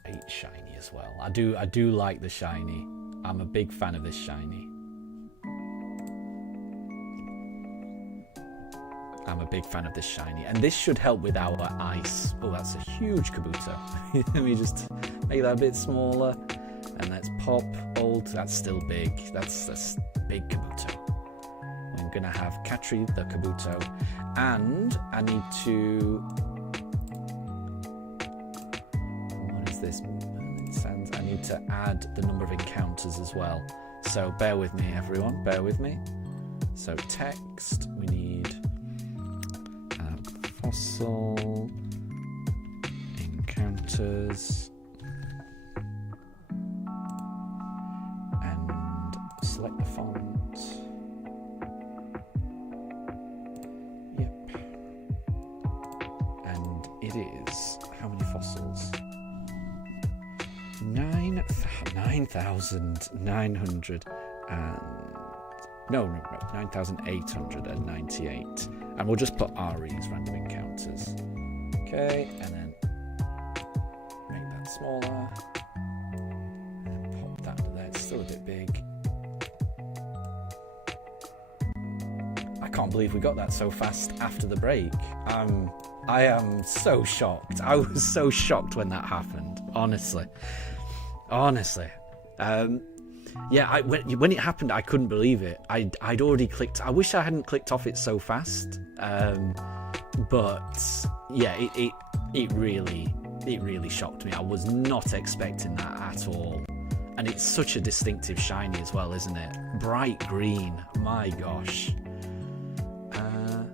8 shiny as well. I do like the shiny. I'm a big fan of this shiny. And this should help with our ice. Oh, that's a huge Kabuto. Let me just make that a bit smaller. And let's pop old. That's still big. That's big Kabuto. I'm gonna have Katri the Kabuto. And I need to. This sense I need to add the number of encounters as well, so bear with me everyone, bear with me. So text, we need fossil encounters and select the font. Yep. And it is how many fossils? 9,900 and no, 9,898, and we'll just put REs, random encounters. Okay, and then make that smaller, and then pop that under there. It's still a bit big. I can't believe we got that so fast after the break. I am so shocked. I was so shocked when that happened. Honestly. Yeah, when it happened, I couldn't believe it. I'd already clicked. I wish I hadn't clicked off it so fast. But yeah, it really shocked me. I was not expecting that at all. And it's such a distinctive shiny as well, isn't it? Bright green. My gosh. I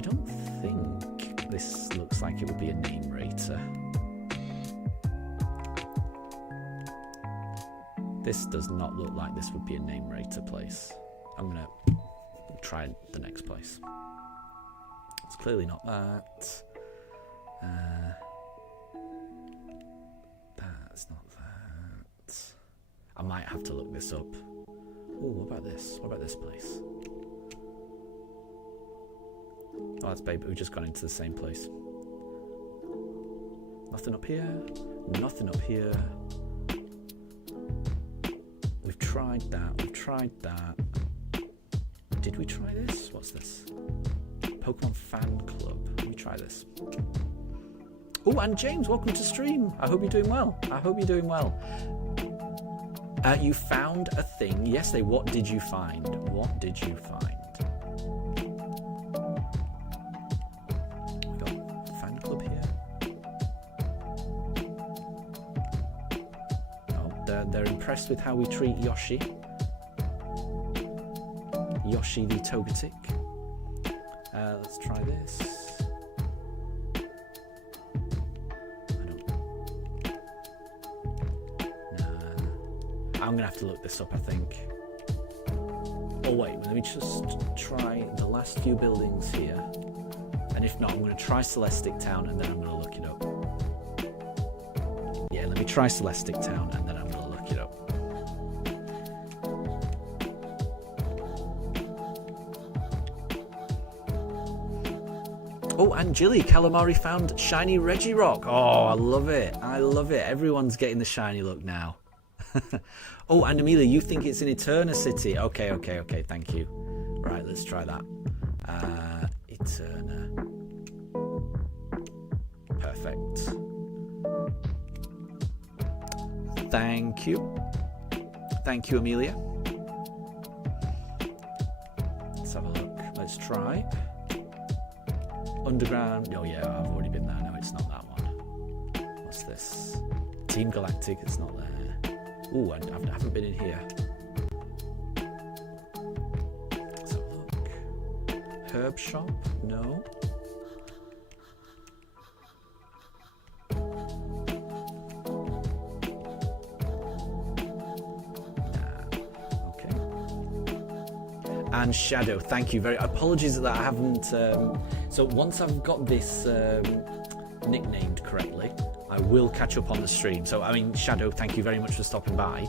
don't think this looks like it would be a name rater. This does not look like this would be a name rater place. I'm gonna try the next place. It's clearly not that. That's not that. I might have to look this up. Oh, what about this? What about this place? Oh, that's baby. We've just gone into the same place. Nothing up here. Nothing up here. We've tried that. We've tried that. Did we try this? What's this? Pokemon Fan Club. Let me try this. Oh, and James, welcome to stream. I hope you're doing well. I hope you're doing well. You found a thing yesterday. What did you find? What did you find? We got Fan Club here. Oh, they're impressed with how we treat Yoshi. Yoshi the Togetic. Let's try this. I'm going to have to look this up, I think. Oh, wait, let me just try the last few buildings here. And if not, I'm going to try Celestic Town and then I'm going to look it up. Yeah, let me try Celestic Town and then I'm going to look it up. Oh, and Jilly, Calamari found Shiny Regirock. Oh, I love it. I love it. Everyone's getting the shiny look now. Oh, and Amelia, you think it's in Eterna City? Okay, okay, okay, thank you. Right, let's try that. Eterna. Perfect. Thank you. Thank you, Amelia. Let's have a look. Let's try. Underground. Oh, yeah, I've already been there. No, it's not that one. What's this? Team Galactic. It's not there. Ooh, I haven't been in here. Let's have a look. Herb shop? No. Okay. And Shadow, thank you very. Apologies that I haven't. So once I've got this nicknamed correctly, I will catch up on the stream. So, I mean, Shadow, thank you very much for stopping by.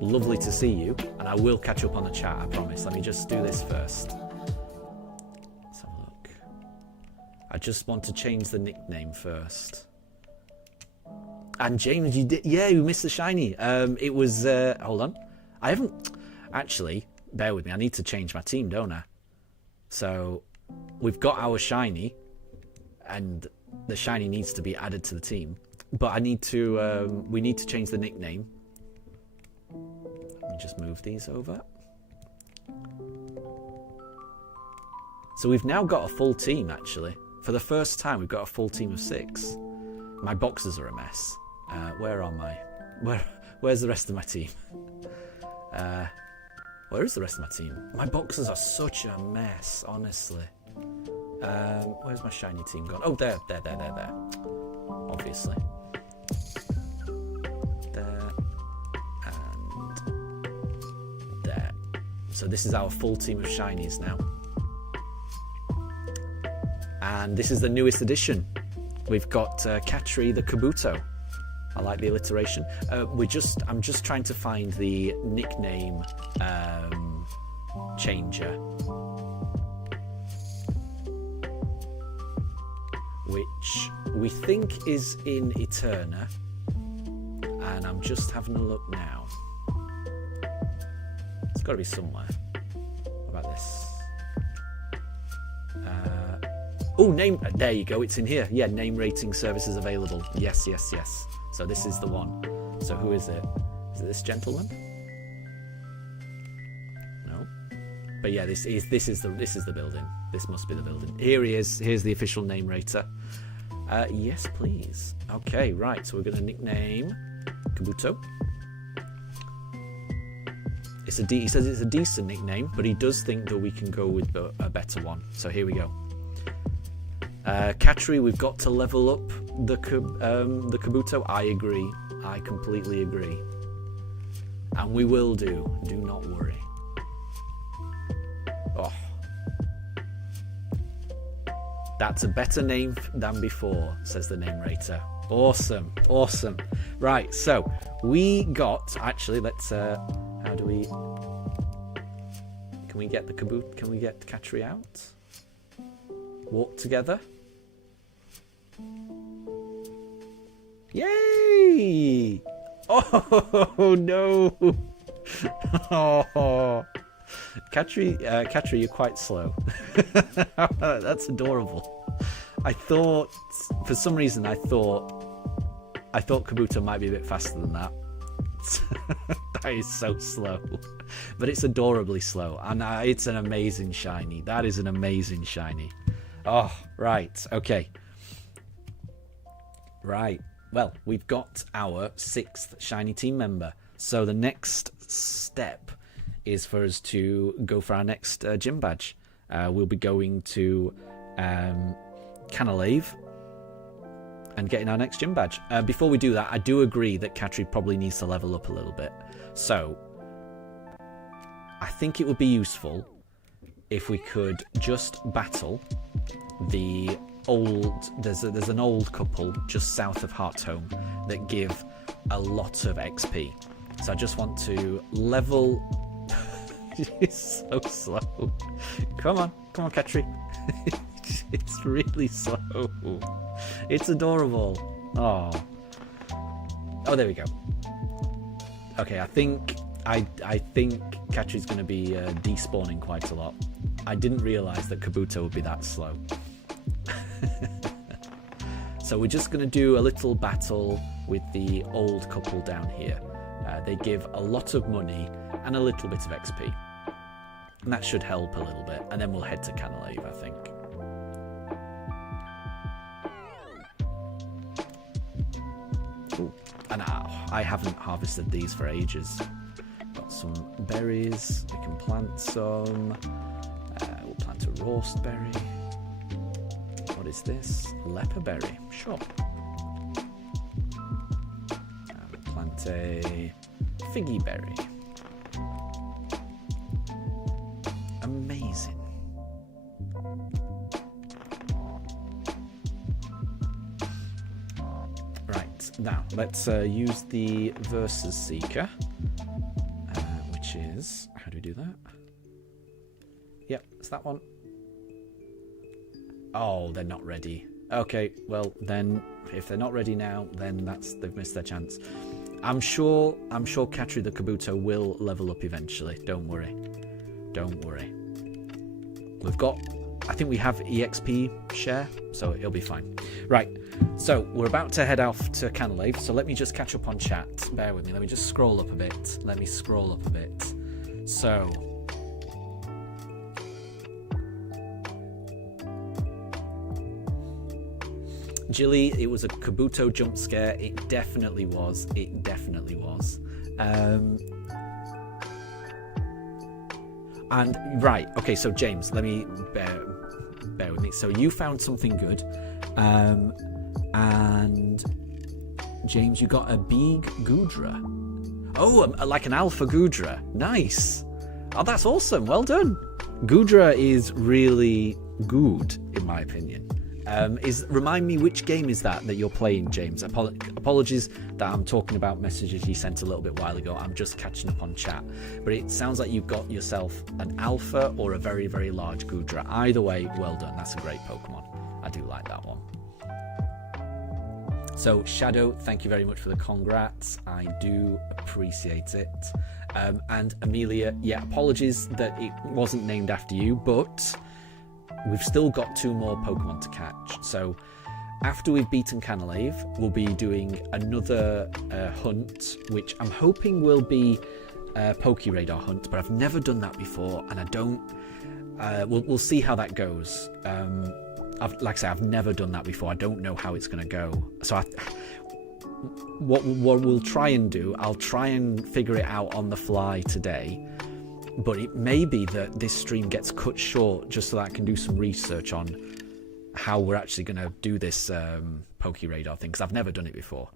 Lovely to see you. And I will catch up on the chat, I promise. Let me just do this first. Let's have a look. I just want to change the nickname first. And James, you did... Yeah, you missed the shiny. It was... hold on. I haven't... Actually, bear with me. I need to change my team, don't I? So, we've got our shiny. And... the shiny needs to be added to the team, but I need to. We need to change the nickname. Let me just move these over. So we've now got a full team. Actually, for the first time, we've got a full team of 6. My boxes are a mess. Where are my? Where's the rest of my team? Where is the rest of my team? My boxes are such a mess, honestly. Where's my shiny team gone? Oh, there. Obviously. There. And there. So this is our full team of shinies now. And this is the newest addition. We've got Katri the Kabuto. I like the alliteration. I'm just trying to find the nickname changer. Which we think is in Eterna, and I'm just having a look now. It's got to be somewhere. What about this? Oh, name. There you go. It's in here. Yeah, name rating services available. Yes. So this is the one. So who is it? Is it this gentleman? No. But yeah, this is the building. This must be the building. Here he is. Here's the official name rater. Yes, please. Okay, right. So we're going to nickname Kabuto. He says it's a decent nickname, but he does think that we can go with a better one. So here we go. Katri, we've got to level up the Kabuto. I agree. I completely agree. And we will do. Do not worry. Oh. That's a better name than before, says the name rater. Awesome. Right, so we got... Actually, let's... how do we... Can we get the Kabuto... Can we get Katri out? Walk together? Yay! Oh no! Oh, Katri, you're quite slow. That's adorable. I thought, for some reason, I thought Kabuto might be a bit faster than that. That is so slow, but it's adorably slow, and it's an amazing shiny. That is an amazing shiny. Oh, right, okay. Right, well, we've got our 6th shiny team member. So the next step is for us to go for our next gym badge. We'll be going to Canalave and getting our next gym badge. Before we do that, I do agree that Katri probably needs to level up a little bit. So I think it would be useful if we could just battle the old... There's an old couple just south of Hearthome that give a lot of XP. So I just want to level... It's so slow. Come on, Katri. It's really slow. It's adorable. Oh, there we go. Okay, I think Katri's going to be despawning quite a lot. I didn't realise that Kabuto would be that slow. So we're just going to do a little battle with the old couple down here. They give a lot of money and a little bit of XP. And that should help a little bit. And then we'll head to Canalave, I think. Ooh. And I haven't harvested these for ages. Got some berries. We can plant some. We'll plant a roast berry. What is this? Leper berry. Sure. We'll plant a figgy berry. Amazing. Right, now let's use the Versus Seeker, which is... How do we do that? Yep, it's that one. Oh, they're not ready. Okay, well then, if they're not ready now, then they've missed their chance. I'm sure Katri the Kabuto will level up eventually. Don't worry. Don't worry. We've got... I think we have EXP share, so it'll be fine. Right, so we're about to head off to Canalave, so let me just catch up on chat. Bear with me, let me just scroll up a bit. So... Jilly, it was a Kabuto jump scare. It definitely was. And right, okay, so James, let me bear with me. So you found something good, and James, you got a big Goodra. Oh, like an alpha Goodra. Nice. Oh, that's awesome. Well done. Goodra is really good, in my opinion. Remind me, which game is that you're playing, James? Apologies that I'm talking about messages you sent a little bit while ago. I'm just catching up on chat. But it sounds like you've got yourself an alpha or a very, very large Goodra. Either way, well done. That's a great Pokemon. I do like that one. So, Shadow, thank you very much for the congrats. I do appreciate it. And Amelia, yeah, apologies that it wasn't named after you, but... We've still got 2 more Pokemon to catch. So after we've beaten Canalave, we'll be doing another hunt, which I'm hoping will be a Pokéradar hunt, but I've never done that before, and I don't... we'll see how that goes. Like I say, I've never done that before. I don't know how it's going to go. So what we'll try and do, I'll try and figure it out on the fly today. But it may be that this stream gets cut short just so that I can do some research on how we're actually going to do this Pokéradar thing, because I've never done it before.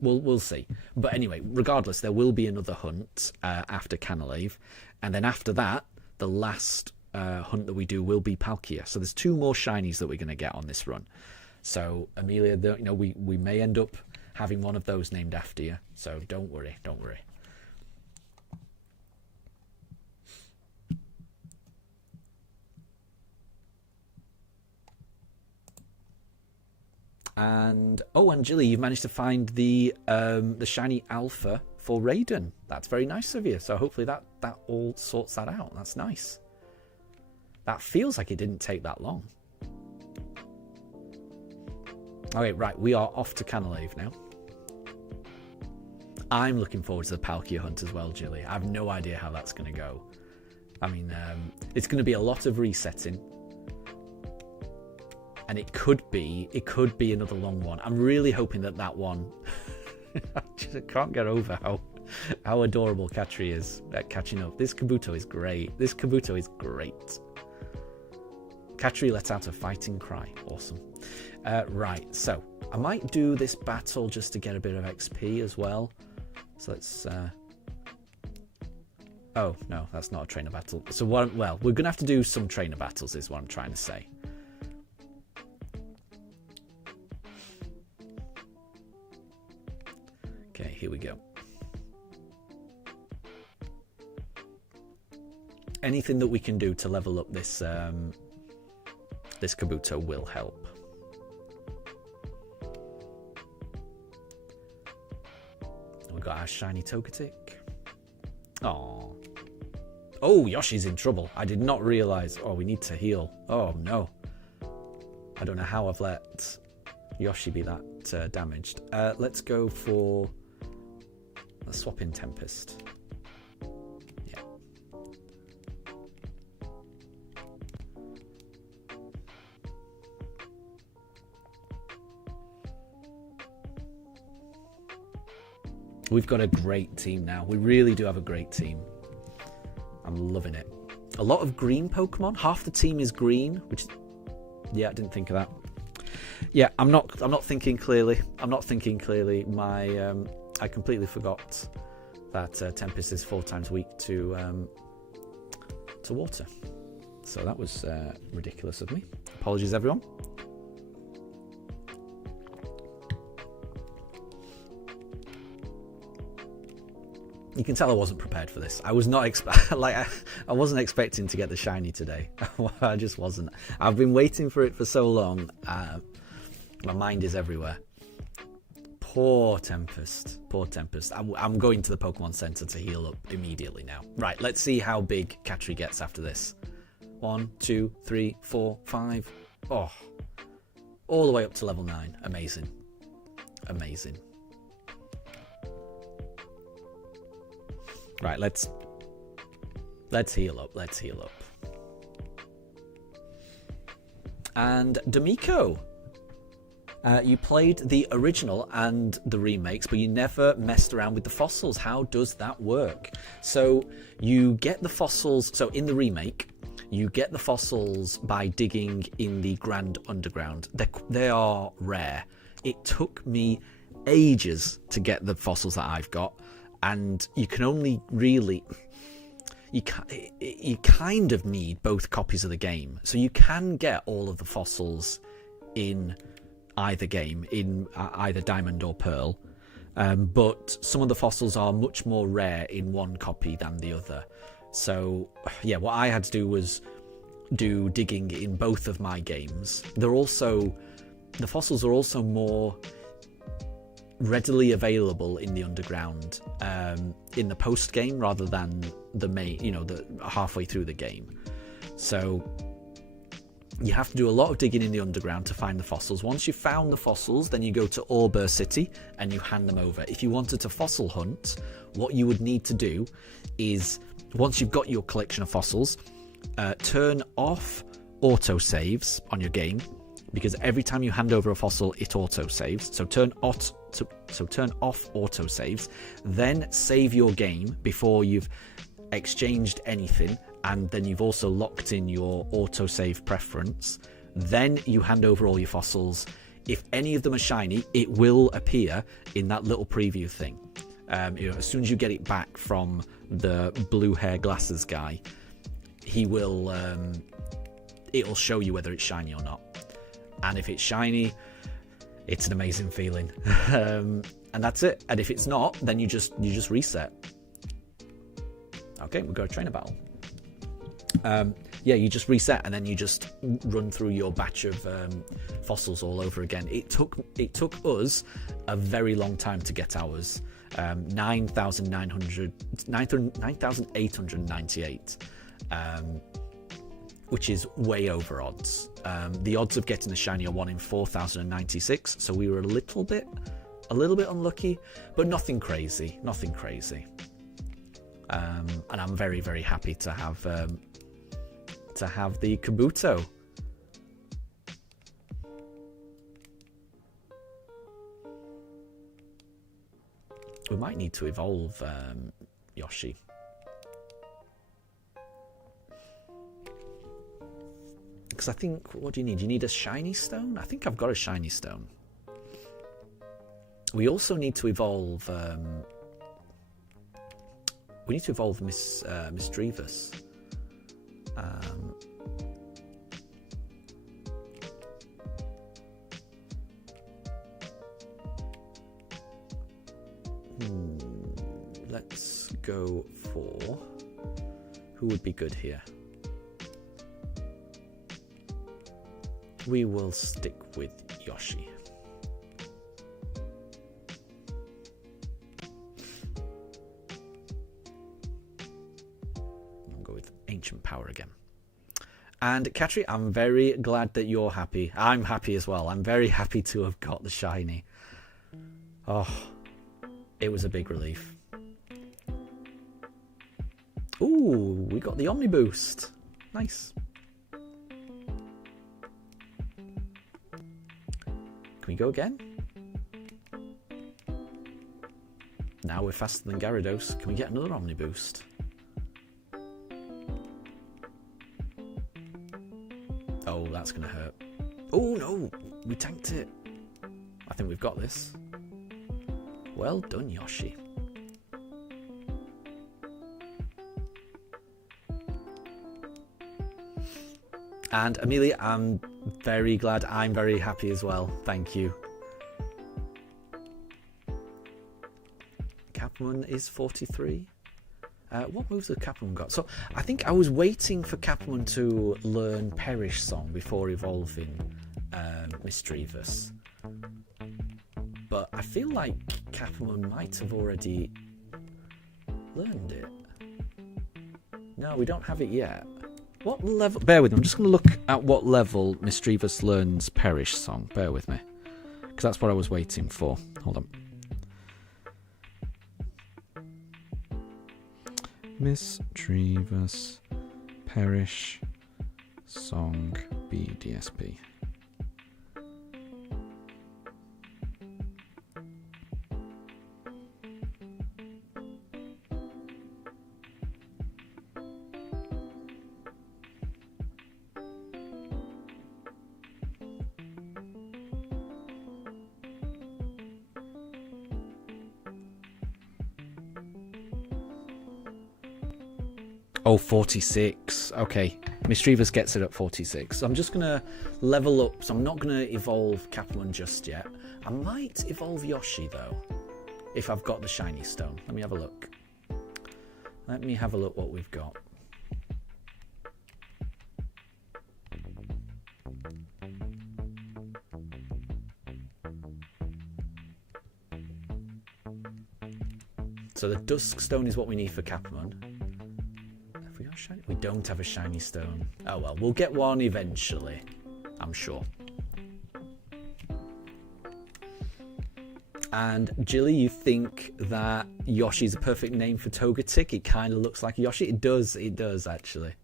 We'll see. But anyway, regardless, there will be another hunt after Canalave. And then after that, the last hunt that we do will be Palkia. So there's 2 more shinies that we're going to get on this run. So, Amelia, we may end up having one of those named after you. So don't worry. And Jilly, you've managed to find the shiny alpha for Raiden. That's very nice of you. So hopefully that all sorts that out. That's nice. That feels like it didn't take that long. Okay, right, we are off to Canalave now. I'm looking forward to the Palkia hunt as well, Jilly. I have no idea how that's going to go. I mean, it's going to be a lot of resetting. And it could be another long one. I'm really hoping that one... I just can't get over how adorable Katri is at catching up. This Kabuto is great. Katri lets out a fighting cry. Awesome. Right, so I might do this battle just to get a bit of XP as well. So let's... Oh, no, that's not a trainer battle. So, we're going to have to do some trainer battles is what I'm trying to say. Okay, here we go. Anything that we can do to level up this this Kabuto will help. We got our shiny Togetic. Oh. Oh, Yoshi's in trouble. I did not realize. Oh, we need to heal. Oh no. I don't know how I've let Yoshi be that damaged. Let's go for... Let's swap in Tempest. Yeah. We've got a great team now. We really do have a great team. I'm loving it. A lot of green Pokemon. Half the team is green, which... Yeah, I didn't think of that. Yeah, I'm not thinking clearly. I completely forgot that Tempest is 4 times weak to water. So that was ridiculous of me. Apologies, everyone. You can tell I wasn't prepared for this. I was not I wasn't expecting to get the shiny today. I just wasn't. I've been waiting for it for so long. My mind is everywhere. Poor Tempest. I'm going to the Pokemon Center to heal up immediately now. Right, let's see how big Katri gets after this. 1, 2, 3, 4, 5. Oh, all the way up to level 9. Amazing. Right, let's heal up. And D'Amico, you played the original and the remakes, but you never messed around with the fossils. How does that work? So you get the fossils. So in the remake, you get the fossils by digging in the Grand Underground. They are rare. It took me ages to get the fossils that I've got. And you can only really... You kind of need both copies of the game. So you can get all of the fossils in either game, in either Diamond or Pearl. But some of the fossils are much more rare in one copy than the other. So, yeah, what I had to do was do digging in both of my games. The fossils are also more readily available in the underground in the post game rather than the main, the halfway through the game. So you have to do a lot of digging in the underground to find the fossils. Once you've found the fossils, then you go to Orbur City and you hand them over. If you wanted to fossil hunt, what you would need to do is, once you've got your collection of fossils, turn off autosaves on your game, because every time you hand over a fossil, it autosaves. So turn off autosaves, then save your game before you've exchanged anything, and then you've also locked in your autosave preference. Then you hand over all your fossils. If any of them are shiny, it will appear in that little preview thing. As soon as you get it back from the blue hair glasses guy, he will it'll show you whether it's shiny or not. And if it's shiny, it's an amazing feeling. And that's it. And if it's not, then you just reset. Okay, we'll go to trainer battle. Yeah, you just reset and then you just run through your batch of fossils all over again. It took us a very long time to get ours. 9,898, which is way over odds. The odds of getting the shiny are 1 in 4,096, so we were a little bit unlucky, but nothing crazy. And I'm very, very happy to have the Kabuto. We might need to evolve Yoshi. Because I think, what do you need? You need a shiny stone? I think I've got a shiny stone. We also need to evolve... we need to evolve Misdreavus. Let's go for... Who would be good here? We will stick with Yoshi. I'll go with Ancient Power again. And Katri, I'm very glad that you're happy. I'm happy as well. I'm very happy to have got the shiny. Oh, it was a big relief. Ooh, we got the Omni Boost. Nice. Can we go again? Now we're faster than Gyarados. Can we get another Omni Boost? Oh, that's going to hurt. Oh, no. We tanked it. I think we've got this. Well done, Yoshi. And Amelia, I'm very glad. I'm very happy as well. Thank you. Capmon is 43. What moves has Capmon got? So I think I was waiting for Capmon to learn Perish Song before evolving Misdreavus. But I feel like Capmon might have already learned it. No, we don't have it yet. What level? Bear with me. I'm just going to look at what level Misdreavus learns Perish Song. Bear with me. Because that's what I was waiting for. Hold on. Misdreavus Perish Song BDSP. Oh, 46. Okay. Misdreavus gets it at 46. So I'm just going to level up. So I'm not going to evolve Capmon just yet. I might evolve Yoshi, though, if I've got the shiny stone. Let me have a look. Let me have a look what we've got. So the Dusk Stone is what we need for Capmon. We don't have a shiny stone. Oh well, we'll get one eventually, I'm sure. And Jilly, you think that Yoshi's a perfect name for Togetic? It kind of looks like a Yoshi. It does actually.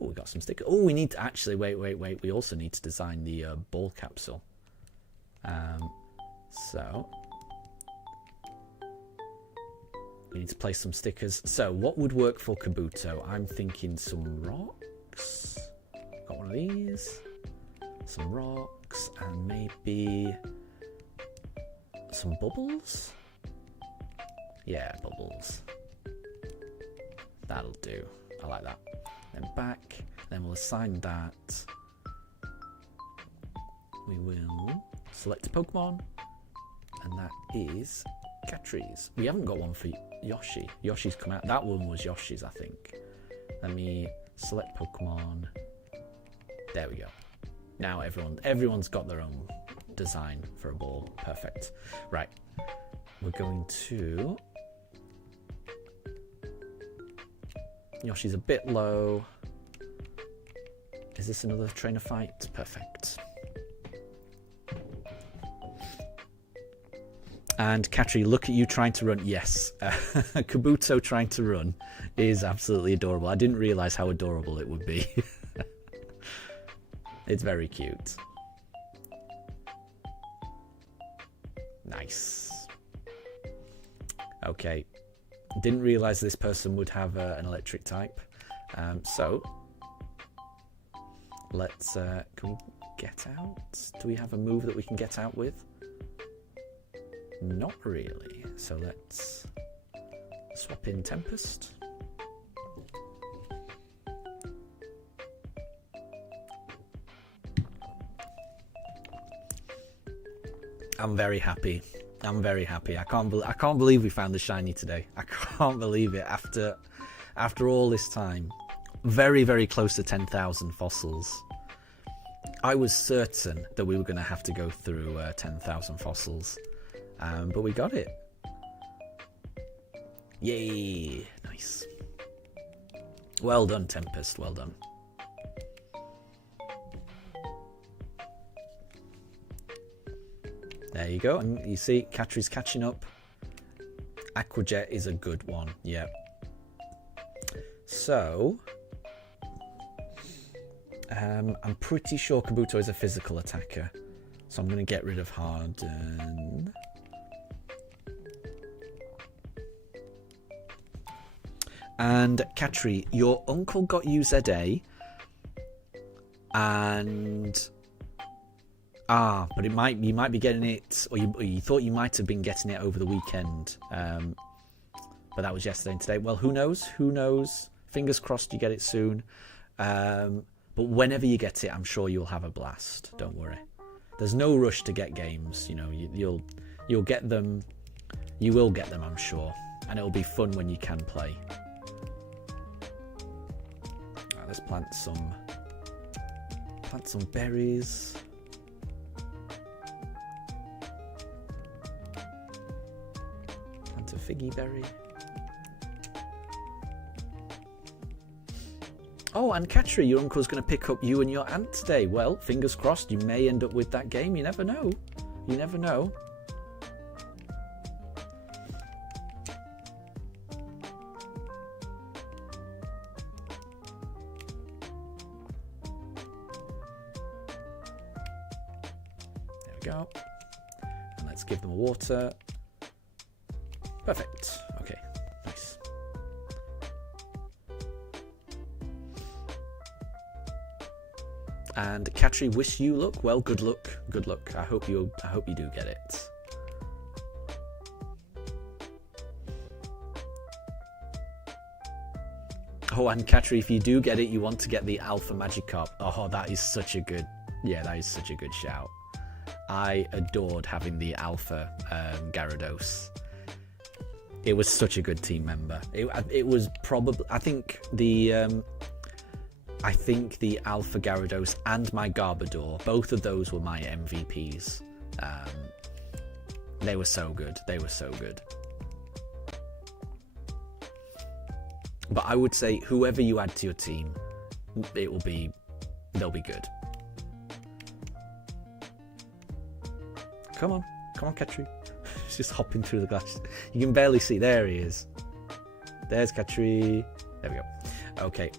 Oh, we got some stickers. Oh, we need to actually, wait. We also need to design the ball capsule. So... we need to place some stickers. So what would work for Kabuto? I'm thinking some rocks. Got one of these. Some rocks and maybe some bubbles. Yeah, bubbles. That'll do. I like that. Then back. Then we'll assign that. We will select a Pokemon. And that is Catrice. We haven't got one for Yoshi. Yoshi's come out. That one was Yoshi's, I think. Let me select Pokemon. There we go. Now everyone's got their own design for a ball. Perfect. Right. We're going to... Yoshi's a bit low. Is this another trainer fight? Perfect. And Katri, look at you trying to run. Yes, Kabuto trying to run is absolutely adorable. I didn't realise how adorable it would be. It's very cute. Nice. Okay. Didn't realise this person would have an electric type. So, let's... can we get out? Do we have a move that we can get out with? Not really. So let's swap in Tempest. I'm very happy. I'm very happy. I can't believe we found the shiny today. I can't believe it after all this time. Very, very close to 10,000 fossils. I was certain that we were going to have to go through 10,000 fossils. But we got it. Yay! Nice. Well done, Tempest. Well done. There you go. And you see, Katri's catching up. Aquajet is a good one. Yeah. So, I'm pretty sure Kabuto is a physical attacker. So I'm going to get rid of Harden. And Katri, your uncle got you ZA, and but you might be getting it, or you thought you might have been getting it over the weekend, but that was yesterday and today. Well, who knows? Who knows? Fingers crossed you get it soon. But whenever you get it, I'm sure you'll have a blast. Don't worry. There's no rush to get games. You know, you'll get them. You will get them, I'm sure, and it'll be fun when you can play. Let's plant some berries. Plant a figgy berry. Oh, and Katri, your uncle's going to pick up you and your aunt today. Well, fingers crossed, you may end up with that game. You never know. You never know. Go. And let's give them water. Perfect. Okay, nice. And Katri, wish you luck. Well, good luck. Good luck. I hope you do get it. Oh, and Katri, if you do get it, you want to get the Alpha Magikarp. Oh, that is such a good. Yeah, that is such a good shout. I adored having the Alpha Gyarados. It was such a good team member. It was probably, I think the Alpha Gyarados and my Garbodor, both of those were my MVPs. They were so good. They were so good. But I would say whoever you add to your team, they'll be good. Come on, Katri. He's just hopping through the glass. You can barely see. There he is. There's Katri. There we go. Okay.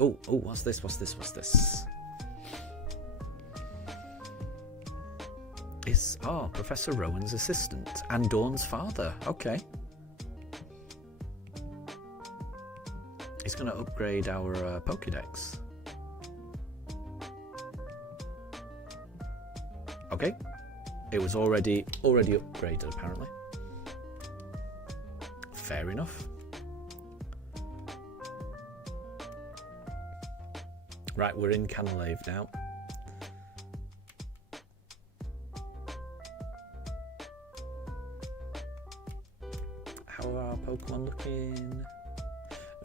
Oh, what's this? It's Professor Rowan's assistant and Dawn's father. Okay. He's going to upgrade our Pokédex. Okay. It was already upgraded, apparently. Fair enough. Right, we're in Canalave now. How are our Pokemon looking?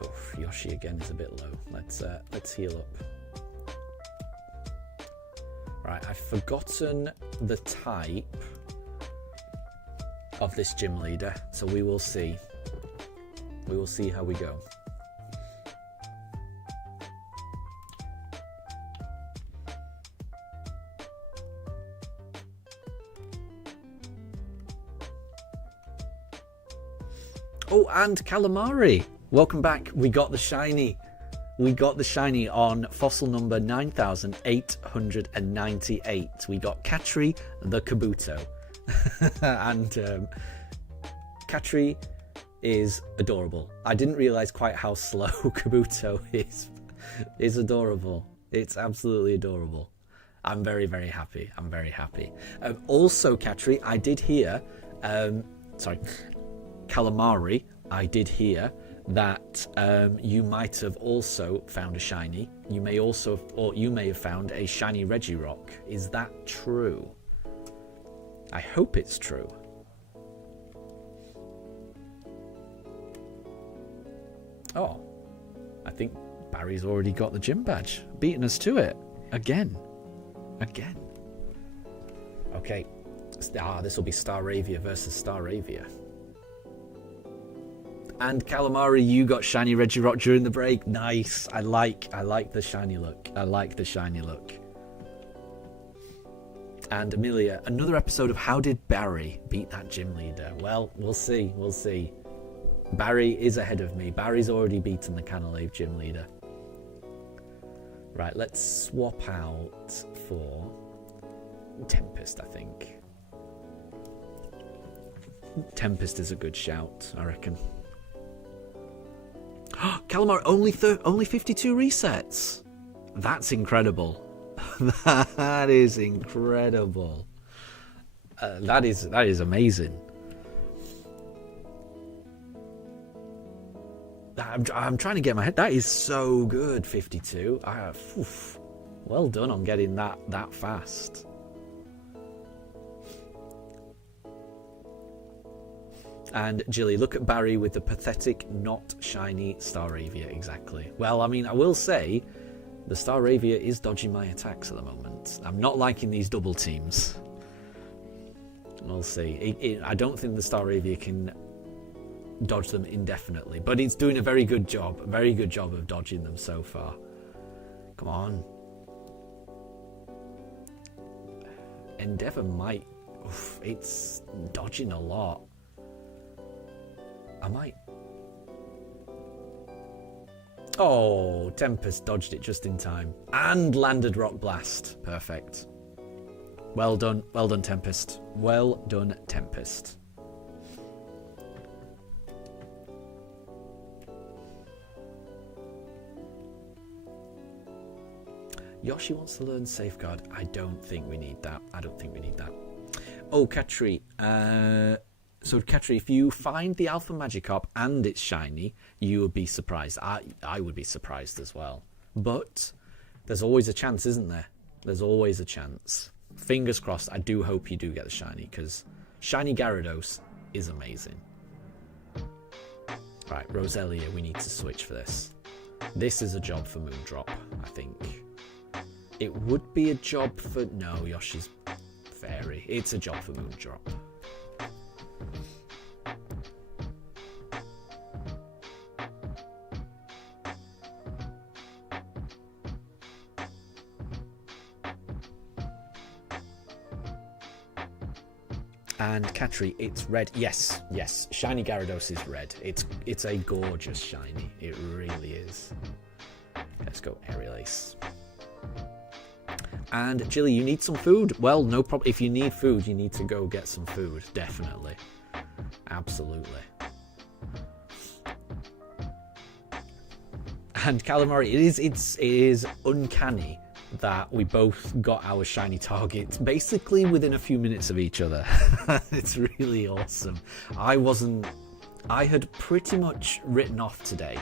Oh, Yoshi again is a bit low. Let's heal up. Right, I've forgotten the type of this gym leader, so we will see. We will see how we go. Oh, and Calamari! Welcome back. We got the shiny. We got the shiny on fossil number 9898. We got Katri the Kabuto. And Katri is adorable. I didn't realise quite how slow Kabuto is. It's adorable. It's absolutely adorable. I'm very, very happy. I'm very happy. Also, Katri, I did hear... Calamari, I did hear that you might have also found a shiny. You may have found a shiny Regirock. Is that true? I hope it's true. Oh, I think Barry's already got the gym badge, beating us to it again. Okay, this will be Staravia versus Staravia. And Calamari, you got shiny Regirock during the break. Nice. I like the shiny look. I like the shiny look. And Amelia, another episode of How Did Barry Beat That Gym Leader? Well, we'll see. We'll see. Barry is ahead of me. Barry's already beaten the Canalave Gym Leader. Right, let's swap out for Tempest, I think. Tempest is a good shout, I reckon. Calamari, only 52 resets. That's incredible. That is incredible. That is amazing. I'm trying to get my head. That is so good. 52. Well done on getting that fast. And Jilly, look at Barry with the pathetic, not shiny Staravia. Exactly. Well, I mean, I will say, the Staravia is dodging my attacks at the moment. I'm not liking these double teams. We'll see. I don't think the Staravia can dodge them indefinitely, but it's doing a very good job. A very good job of dodging them so far. Come on. Endeavour might... it's dodging a lot. I might... Oh, Tempest dodged it just in time. And landed Rock Blast. Perfect. Well done. Well done, Tempest. Well done, Tempest. Yoshi wants to learn Safeguard. I don't think we need that. I don't think we need that. Oh, Katri. So, Katri, if you find the Alpha Magikarp and it's shiny, you would be surprised. I would be surprised as well. But there's always a chance, isn't there? There's always a chance. Fingers crossed. I do hope you do get the shiny, because shiny Gyarados is amazing. Right, Roselia, we need to switch for this. This is a job for Moondrop, I think. It would be a job for... No, Yoshi's Fairy. It's a job for Moondrop. And Katri, it's red. Yes, yes. Shiny Gyarados is red. It's a gorgeous shiny. It really is. Let's go Aerial Ace. And Jilly, you need some food. Well, no problem. If you need food, you need to go get some food. Definitely. Absolutely. And Calamari, it is uncanny that we both got our shiny targets basically within a few minutes of each other. It's really awesome. I had pretty much written off today.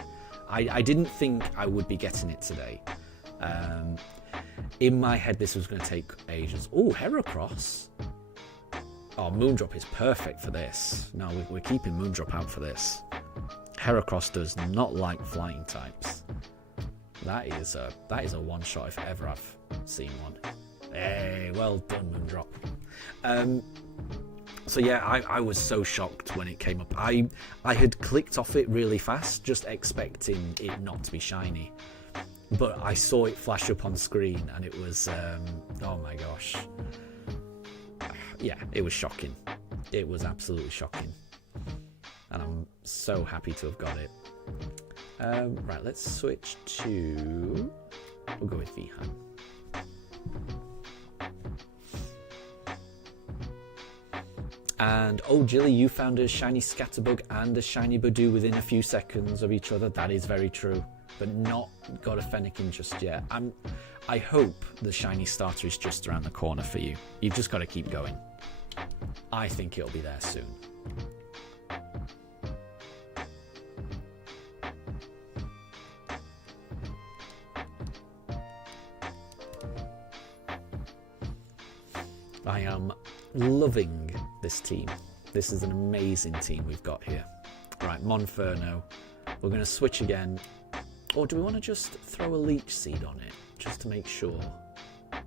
I didn't think I would be getting it today. In my head, this was going to take ages. Oh, Heracross. Oh, Moondrop is perfect for this. No, we're keeping Moondrop out for this. Heracross does not like flying types. That is a one shot if ever I've seen one. Hey, well done, Moondrop. So yeah, I was so shocked when it came up. I had clicked off it really fast, just expecting it not to be shiny. But I saw it flash up on screen and it was, oh my gosh. Yeah, it was shocking. It was absolutely shocking. And I'm so happy to have got it. Right, let's switch to... We'll go with Vihan. And, oh, Jilly, you found a shiny Scatterbug and a shiny Badoo within a few seconds of each other. That is very true. But not got a Fennekin just yet. I hope the shiny starter is just around the corner for you. You've just got to keep going. I think it'll be there soon. I am loving this team. This is an amazing team we've got here. Right, Monferno. We're going to switch again. Or do we want to just throw a Leech Seed on it, just to make sure? I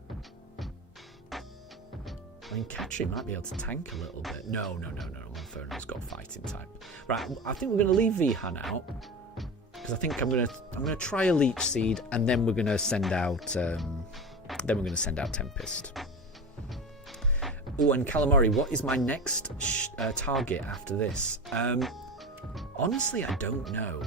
mean, Catry might be able to tank a little bit. No. Monferno's got Fighting type. Right, I think we're going to leave Vihan out. Because I think I'm going to try a Leech Seed, and then we're going to send out... Tempest. Oh, and Calamari, what is my next target after this? Honestly, I don't know.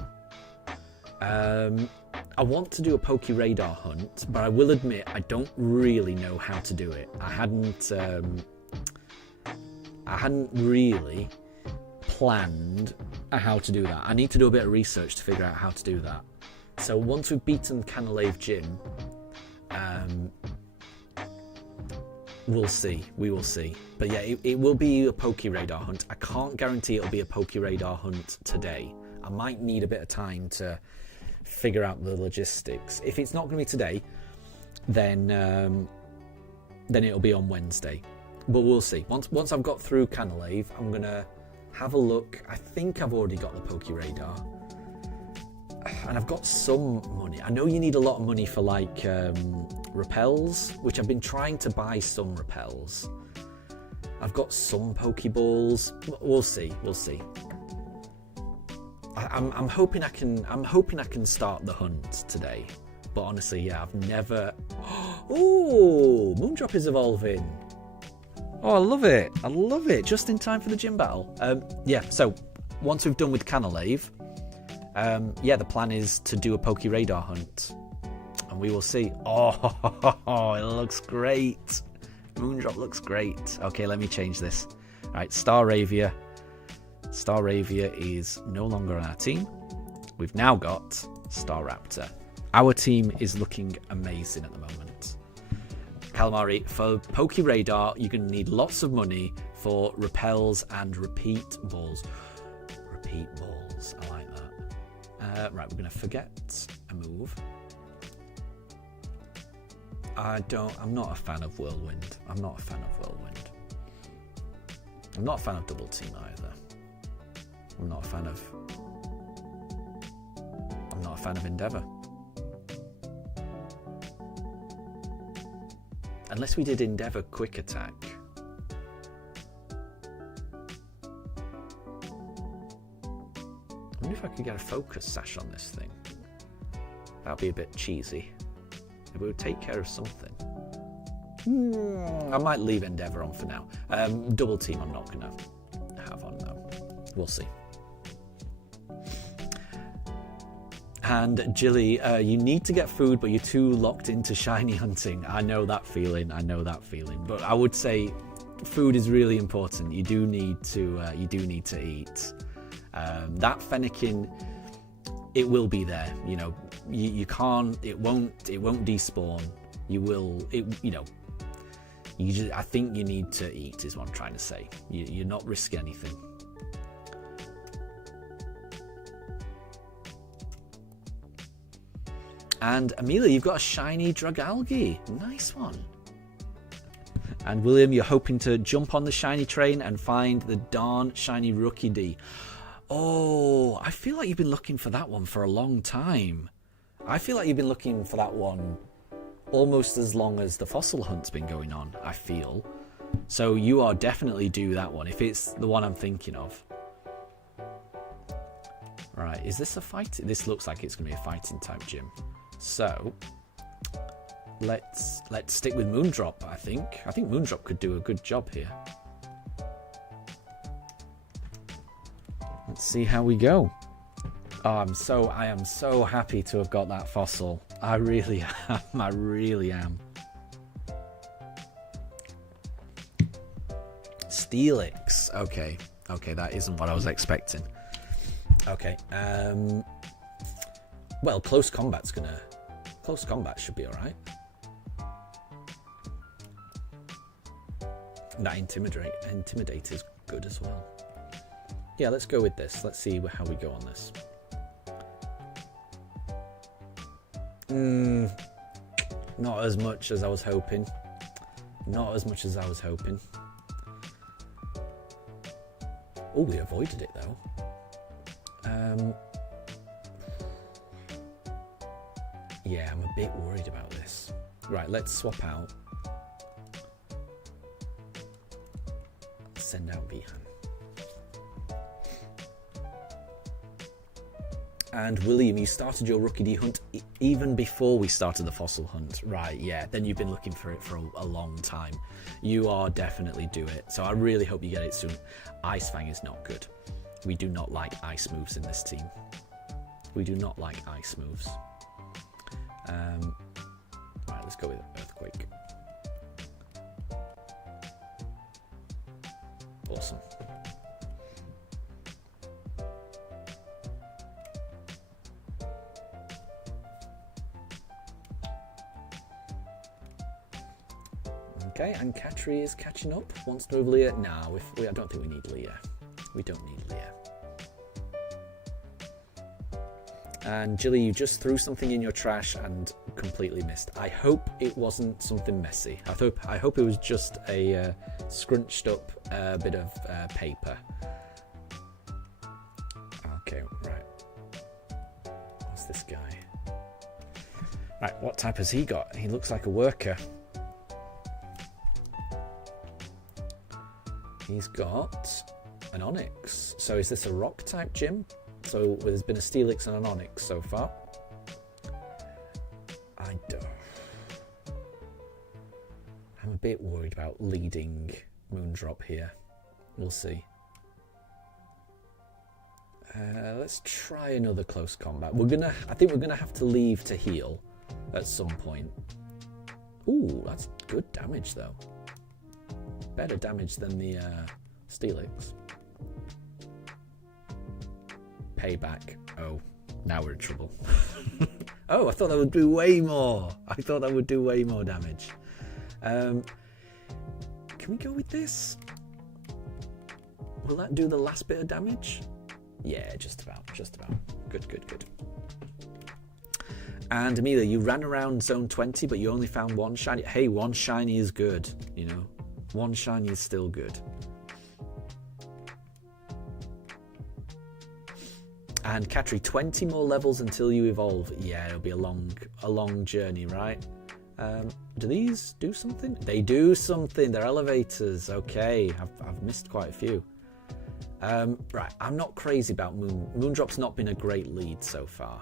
I want to do a Poke Radar hunt, but I will admit I don't really know how to do it. I hadn't really planned how to do that. I need to do a bit of research to figure out how to do that. So once we've beaten Canalave Gym, we'll see. We will see. But yeah, it will be a Poke Radar hunt. I can't guarantee it'll be a Poke Radar hunt today. I might need a bit of time to figure out the logistics. If it's not going to be today, then it'll be on Wednesday. But we'll see. Once I've got through Canalave, I'm going to have a look. I think I've already got the Poke Radar. And I've got some money. I know you need a lot of money for like repels, which I've been trying to buy some repels. I've got some Pokeballs. We'll see. I'm hoping I can start the hunt today. But honestly, yeah, I've never... Oh, Moondrop is evolving. Oh, I love it. Just in time for the gym battle. Yeah, so once we've done with Canalave, yeah, the plan is to do a Poke Radar hunt. And we will see. Oh, it looks great. Moondrop looks great. Okay, let me change this. All right, Staravia. Staravia is no longer on our team. We've now got Staraptor. Our team is looking amazing at the moment. Calamari, for Poke Radar, you're going to need lots of money for repels and repeat balls. Repeat balls, I like that. Right, we're going to forget a move. I'm not a fan of Whirlwind. I'm not a fan of Double Team either. I'm not a fan of Endeavour. Unless we did Endeavour Quick Attack. I wonder if I could get a Focus Sash on this thing. That'd be a bit cheesy. It would take care of something. I might leave Endeavour on for now. Double Team I'm not going to have on though. We'll see. And Jilly, you need to get food, but you're too locked into shiny hunting. I know that feeling. But I would say food is really important. You do need to eat. That Fennekin, it will be there. You know, you can't. It won't despawn. You will. I think you need to eat. Is what I'm trying to say. You're not risking anything. And Amelia, you've got a shiny Dragalge. Nice one. And William, you're hoping to jump on the shiny train and find the darn shiny Rookie D. Oh, I feel like you've been looking for that one for a long time. I feel like you've been looking for that one almost as long as the fossil hunt's been going on, I feel. So you are definitely due that one, if it's the one I'm thinking of. Right, is this a fight? This looks like it's going to be a fighting type gym. So, let's stick with Moondrop, I think. I think Moondrop could do a good job here. Let's see how we go. Oh, I am so happy to have got that fossil. I really am. I really am. Steelix. Okay. Okay, that isn't what I was expecting. Okay. Well, close combat should be alright. That intimidate is good as well. Yeah, let's go with this. Let's see how we go on this. Not as much as I was hoping. Not as much as I was hoping. Oh, we avoided it though. Yeah, I'm a bit worried about this. Right, let's swap out. Send out Bihan. And William, you started your Rookie D hunt even before we started the fossil hunt. Right, yeah, then you've been looking for it for a long time. You are definitely due it. So I really hope you get it soon. Ice Fang is not good. We do not like ice moves in this team. We do not like ice moves. Right, let's go with Earthquake. Awesome. Okay, and Katri is catching up. Wants to move Leah. No, I don't think we need Leah. We don't need Leah. And Jilly, you just threw something in your trash and completely missed. I hope it wasn't something messy. I hope it was just a scrunched up bit of paper. Okay, right. What's this guy? Right, what type has he got? He looks like a worker. He's got an Onyx. So is this a rock type gym? So there's been a Steelix and an Onyx so far. I'm a bit worried about leading Moondrop here. We'll see. Let's try another close combat. I think we're gonna have to leave to heal at some point. Ooh, that's good damage though. Better damage than the Steelix. Payback. Oh, now we're in trouble. Oh, I thought that would do way more. I thought that would do way more damage. Can we go with this? Will that do the last bit of damage? Yeah, just about. Good. And Amelia, you ran around zone 20, but you only found one shiny. Hey, one shiny is good, you know. One shiny is still good. And Katri, 20 more levels until you evolve. Yeah, it'll be a long journey, right? Do these do something? They do something. They're elevators. Okay, I've missed quite a few. Right, I'm not crazy about Moondrop's not been a great lead so far.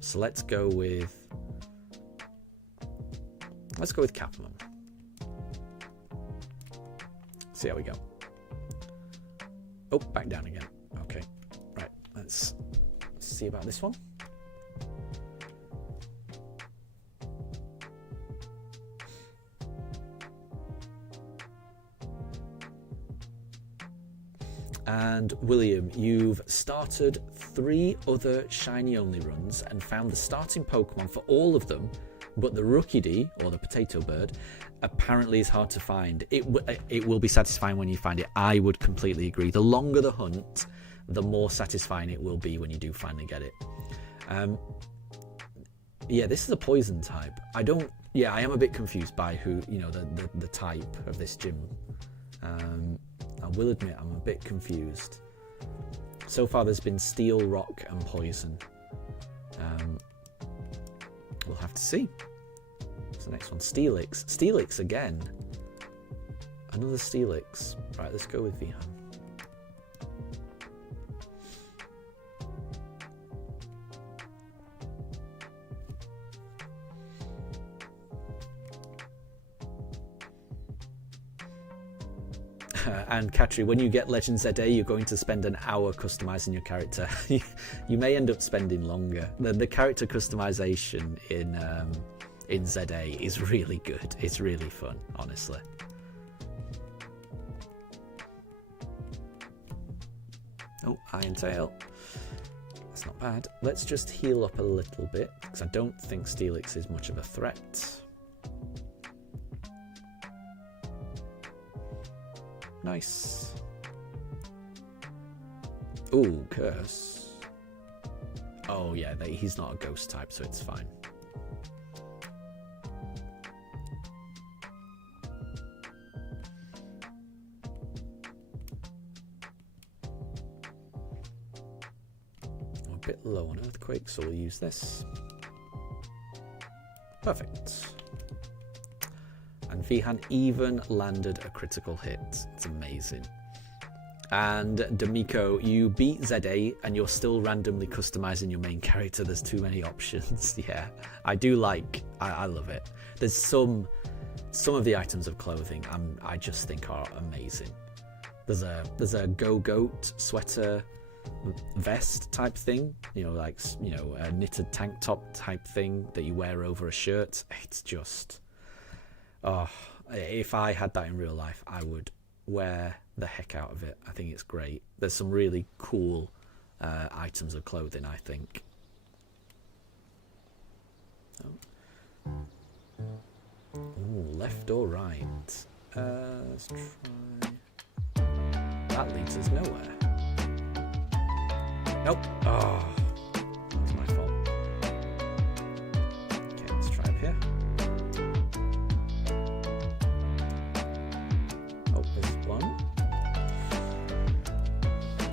So let's go with Capman. See how we go. Oh, back down again. Okay, right. Let's see about this one. And William, you've started 3 other shiny only runs and found the starting Pokemon for all of them, but the Rookidee, or the potato bird, apparently is hard to find. It will be satisfying when you find it. I would completely agree. The longer the hunt, the more satisfying it will be when you do finally get it. Yeah, this is a poison type. I am a bit confused by the type of this gym. I will admit I'm a bit confused. So far there's been Steel, Rock and Poison. We'll have to see. What's the next one? Steelix. Steelix again. Another Steelix. Right, let's go with Vihan. And Katri, when you get Legend ZA, you're going to spend an hour customizing your character. You may end up spending longer. The character customization in ZA is really good. It's really fun, honestly. Oh, Iron Tail. That's not bad. Let's just heal up a little bit, because I don't think Steelix is much of a threat. Nice. Ooh, Curse. Oh yeah, he's not a ghost type, so it's fine. We're a bit low on Earthquake, so we'll use this. Perfect. And Vihan even landed a critical hit. It's amazing. And D'Amico, you beat ZA and you're still randomly customizing your main character. There's too many options. Yeah, I do like, I love it. There's some of the items of clothing I just think are amazing. There's a Go-Goat sweater vest type thing, like, a knitted tank top type thing that you wear over a shirt. It's just... Oh, if I had that in real life, I would wear the heck out of it. I think it's great. There's some really cool items of clothing, I think. Oh. Ooh, left or right? Let's try... That leads us nowhere. Nope. Oh, that's my fault. Okay, let's try up here.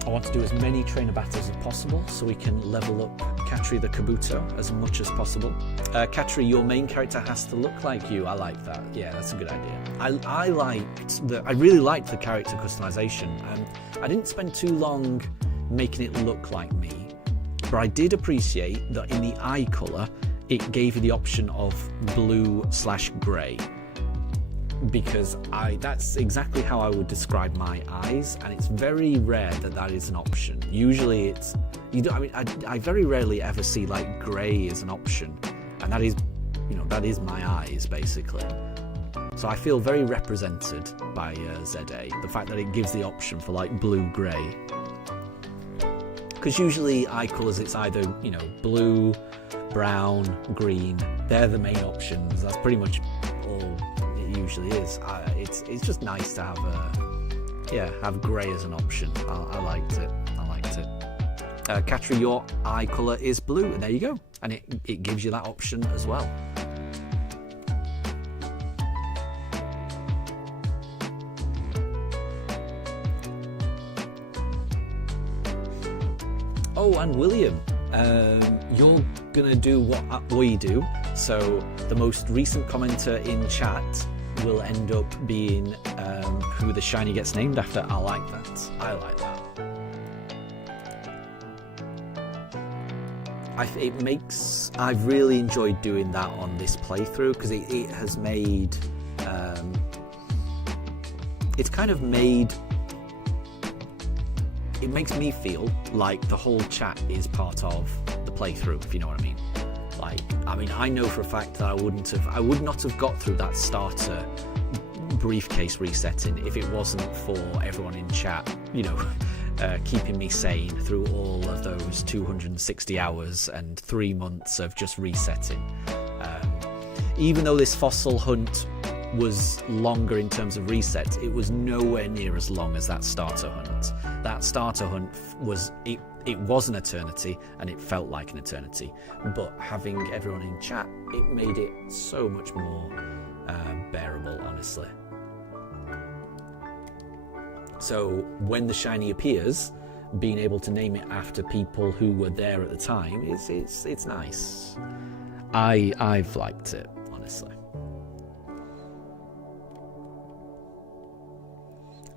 I want to do as many trainer battles as possible so we can level up Katri the Kabuto as much as possible. Katri, your main character has to look like you. I like that. Yeah, that's a good idea. I really liked the character customization. I didn't spend too long making it look like me, but I did appreciate that in the eye colour it gave you the option of blue/grey. Because that's exactly how I would describe my eyes, and it's very rare that is an option. Usually it's, I very rarely ever see like grey as an option, and that is my eyes basically. So I feel very represented by ZA, the fact that it gives the option for like blue-grey. Because usually eye colours, it's either, blue, brown, green, they're the main options. That's pretty much all usually is. It's just nice to have grey as an option. I liked it. Katri, your eye colour is blue, and there you go, and it gives you that option as well. Oh, and William, you're gonna do what we do, so the most recent commenter in chat will end up being who the shiny gets named after. I like that. I've really enjoyed doing that on this playthrough, because it has made it makes me feel like the whole chat is part of the playthrough, if you know what I mean. I know for a fact that I would not have got through that starter briefcase resetting if it wasn't for everyone in chat, keeping me sane through all of those 260 hours and 3 months of just resetting. Even though this fossil hunt was longer in terms of resets, it was nowhere near as long as that starter hunt. That starter hunt was an eternity, and it felt like an eternity, but having everyone in chat, it made it so much more bearable, honestly. So when the shiny appears, being able to name it after people who were there at the time, it's nice. I've liked it, honestly.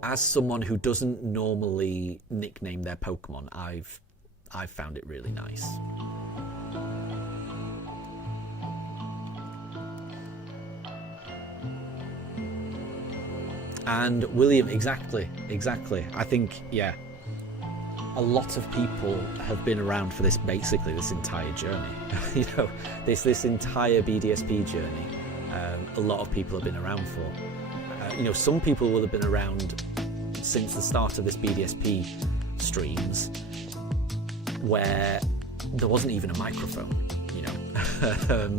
As someone who doesn't normally nickname their Pokemon, I've found it really nice. And William, exactly. I think, yeah, a lot of people have been around for this, basically this entire journey. You know, this entire BDSP journey. A lot of people have been around for. You know, some people will have been around since the start of this BDSP streams, where there wasn't even a microphone. You know.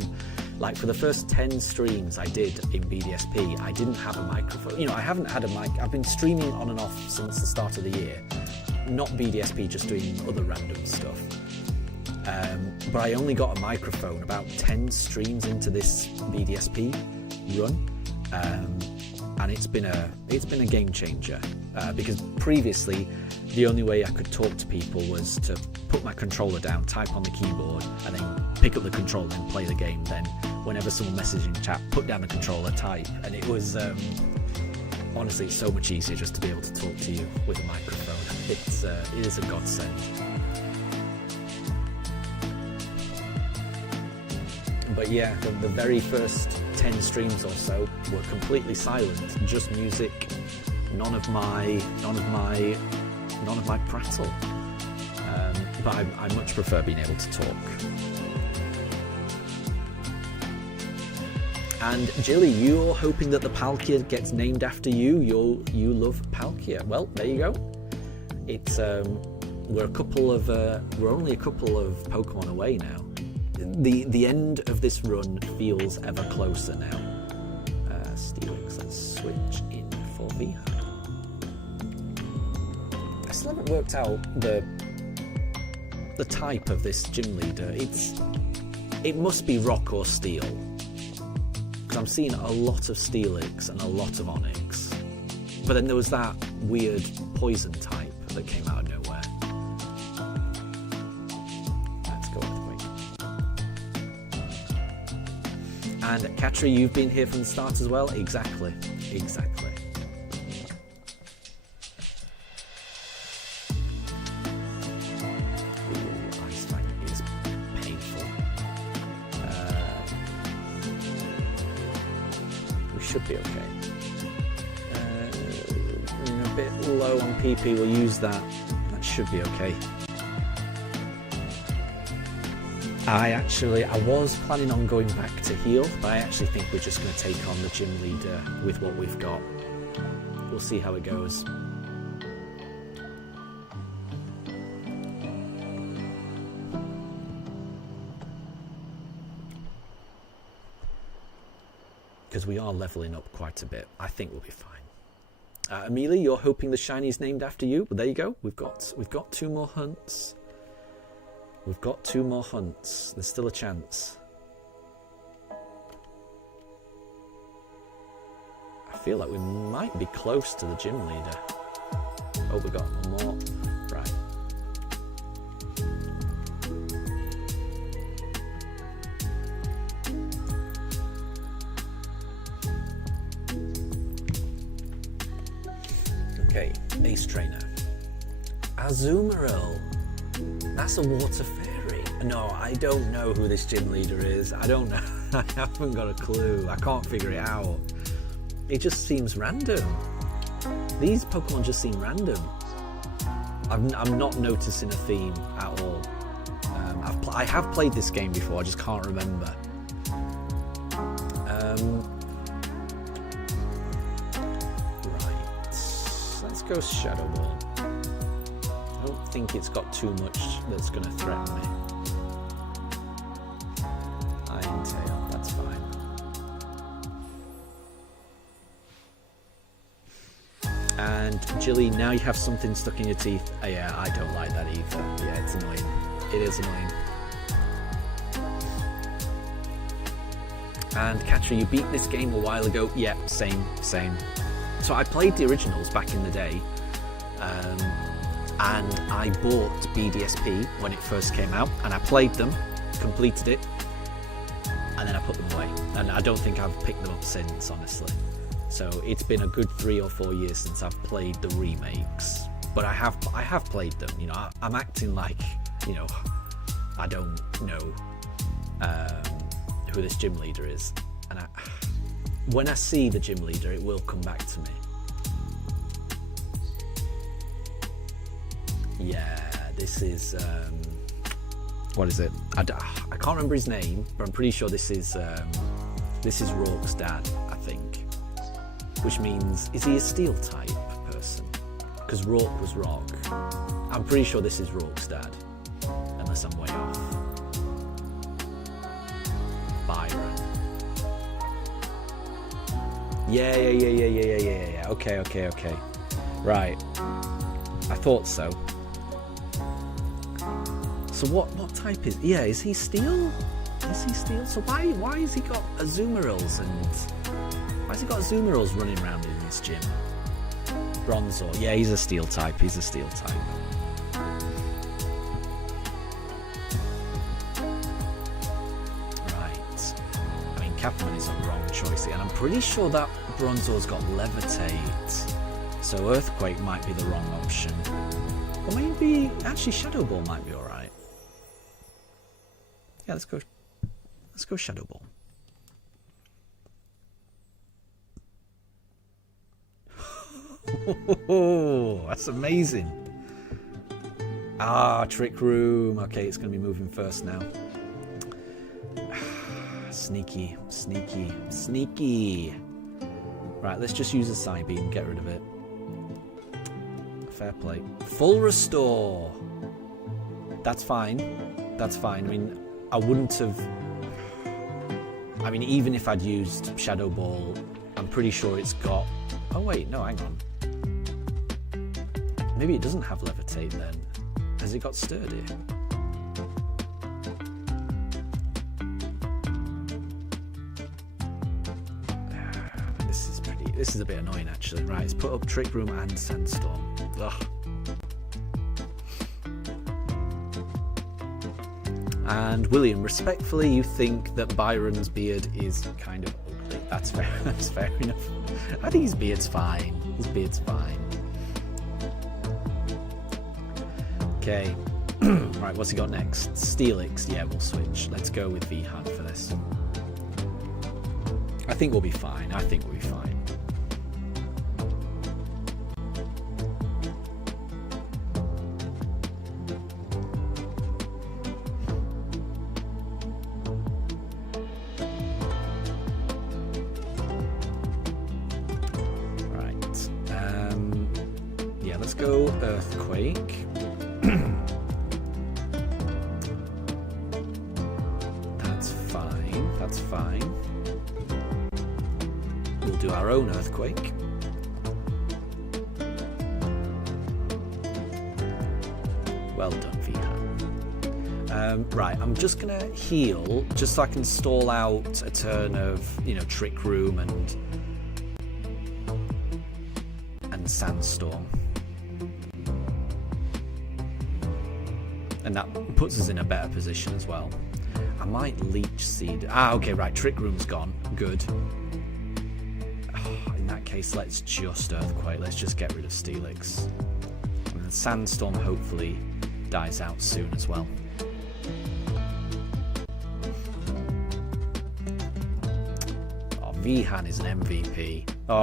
Like for the first 10 streams I did in BDSP, I didn't have a microphone. You know, I haven't had a mic. I've been streaming on and off since the start of the year. Not BDSP, just doing other random stuff. But I only got a microphone about 10 streams into this BDSP run. And it's been a game changer. Because previously, the only way I could talk to people was to put my controller down, type on the keyboard, and then pick up the controller and play the game. Then whenever someone messaged in chat, put down the controller, type. And it was, honestly, so much easier just to be able to talk to you with a microphone. It is a godsend. But yeah, the very first 10 streams or so were completely silent, just music, none of my prattle. But I much prefer being able to talk. And Jilly, you're hoping that the Palkia gets named after you. You love Palkia. Well, there you go. It's we're only a couple of Pokemon away now. The end of this run feels ever closer now. Steelix, let's switch in for V. I still haven't worked out the type of this gym leader. It must be rock or steel, because I'm seeing a lot of Steelix and a lot of Onyx. But then there was that weird poison type that came out of nowhere. Let's go Earthquake. And Katri, you've been here from the start as well? Exactly. Should be okay. A bit low on PP, we'll use that. That should be okay. I was planning on going back to heal, but I actually think we're just going to take on the gym leader with what we've got. We'll see how it goes. Because we are leveling up quite a bit. I think we'll be fine. Amelia, you're hoping the shinies named after you. Well, there you go. We've got 2 more hunts. There's still a chance. I feel like we might be close to the gym leader. Oh, we got one more. Right. Okay, Ace Trainer. Azumarill. That's a water fairy. No, I don't know who this gym leader is. I don't know. I haven't got a clue. I can't figure it out. It just seems random. These Pokemon just seem random. I'm not noticing a theme at all. I have played this game before, I just can't remember. Let's go Shadow Ball. I don't think it's got too much that's going to threaten me. Iron Tail, that's fine. And Jilly, now you have something stuck in your teeth. Oh, yeah, I don't like that either. Yeah, it's annoying. It is annoying. And Katri, you beat this game a while ago. Yeah, same. So I played the originals back in the day. and I bought BDSP when it first came out, and I played them, completed it, and then I put them away. And I don't think I've picked them up since, honestly. So it's been a good 3 or 4 years since I've played the remakes. But I have played them. You know, I'm acting like, you know, I don't know who this gym leader is. And when I see the gym leader, it will come back to me. Yeah, this is what is it? I can't remember his name, but I'm pretty sure this is Rourke's dad, I think. Which means, is he a steel type person? Because Rourke was Rock. I'm pretty sure this is Rourke's dad, unless I'm way off. Byron. Yeah. Okay. Right. I thought so. So what type is? Yeah, is he steel? Is he steel? So why has he got Azumarils and why has he got Azumarils running around in this gym? Bronzor. Yeah, he's a steel type. Right. I mean, Catman is a wrong choice here, and I'm pretty sure that Bronzor's got Levitate. So Earthquake might be the wrong option. Or maybe actually Shadow Ball might be alright. Yeah, let's go Shadow Ball. Oh, that's amazing. Trick Room. Okay, it's going to be moving first now. Sneaky. Right, let's just use a Psy Beam, get rid of it. Fair play. Full Restore. That's fine. I mean, I wouldn't have... I mean, even if I'd used Shadow Ball, I'm pretty sure it's got... Oh, wait, no, hang on. Maybe it doesn't have Levitate then. Has it got Sturdy? This is a bit annoying, actually. Right, let's put up Trick Room and Sandstorm. Ugh. And William, respectfully, you think that Byron's beard is kind of ugly. That's fair enough. I think his beard's fine. Okay. Right, what's he got next? Steelix. Yeah, we'll switch. Let's go with Vihan for this. I think we'll be fine. Let's go Earthquake. That's fine. We'll do our own Earthquake. Well done, Vihan. Right, I'm just gonna heal just so I can stall out a turn of, you know, Trick Room and Sandstorm. And that puts us in a better position as well. I might Leech Seed. Okay, right. Trick Room's gone. Good. In that case, let's just Earthquake. Let's just get rid of Steelix. And then Sandstorm hopefully dies out soon as well. Oh, Vihan is an MVP. Oh,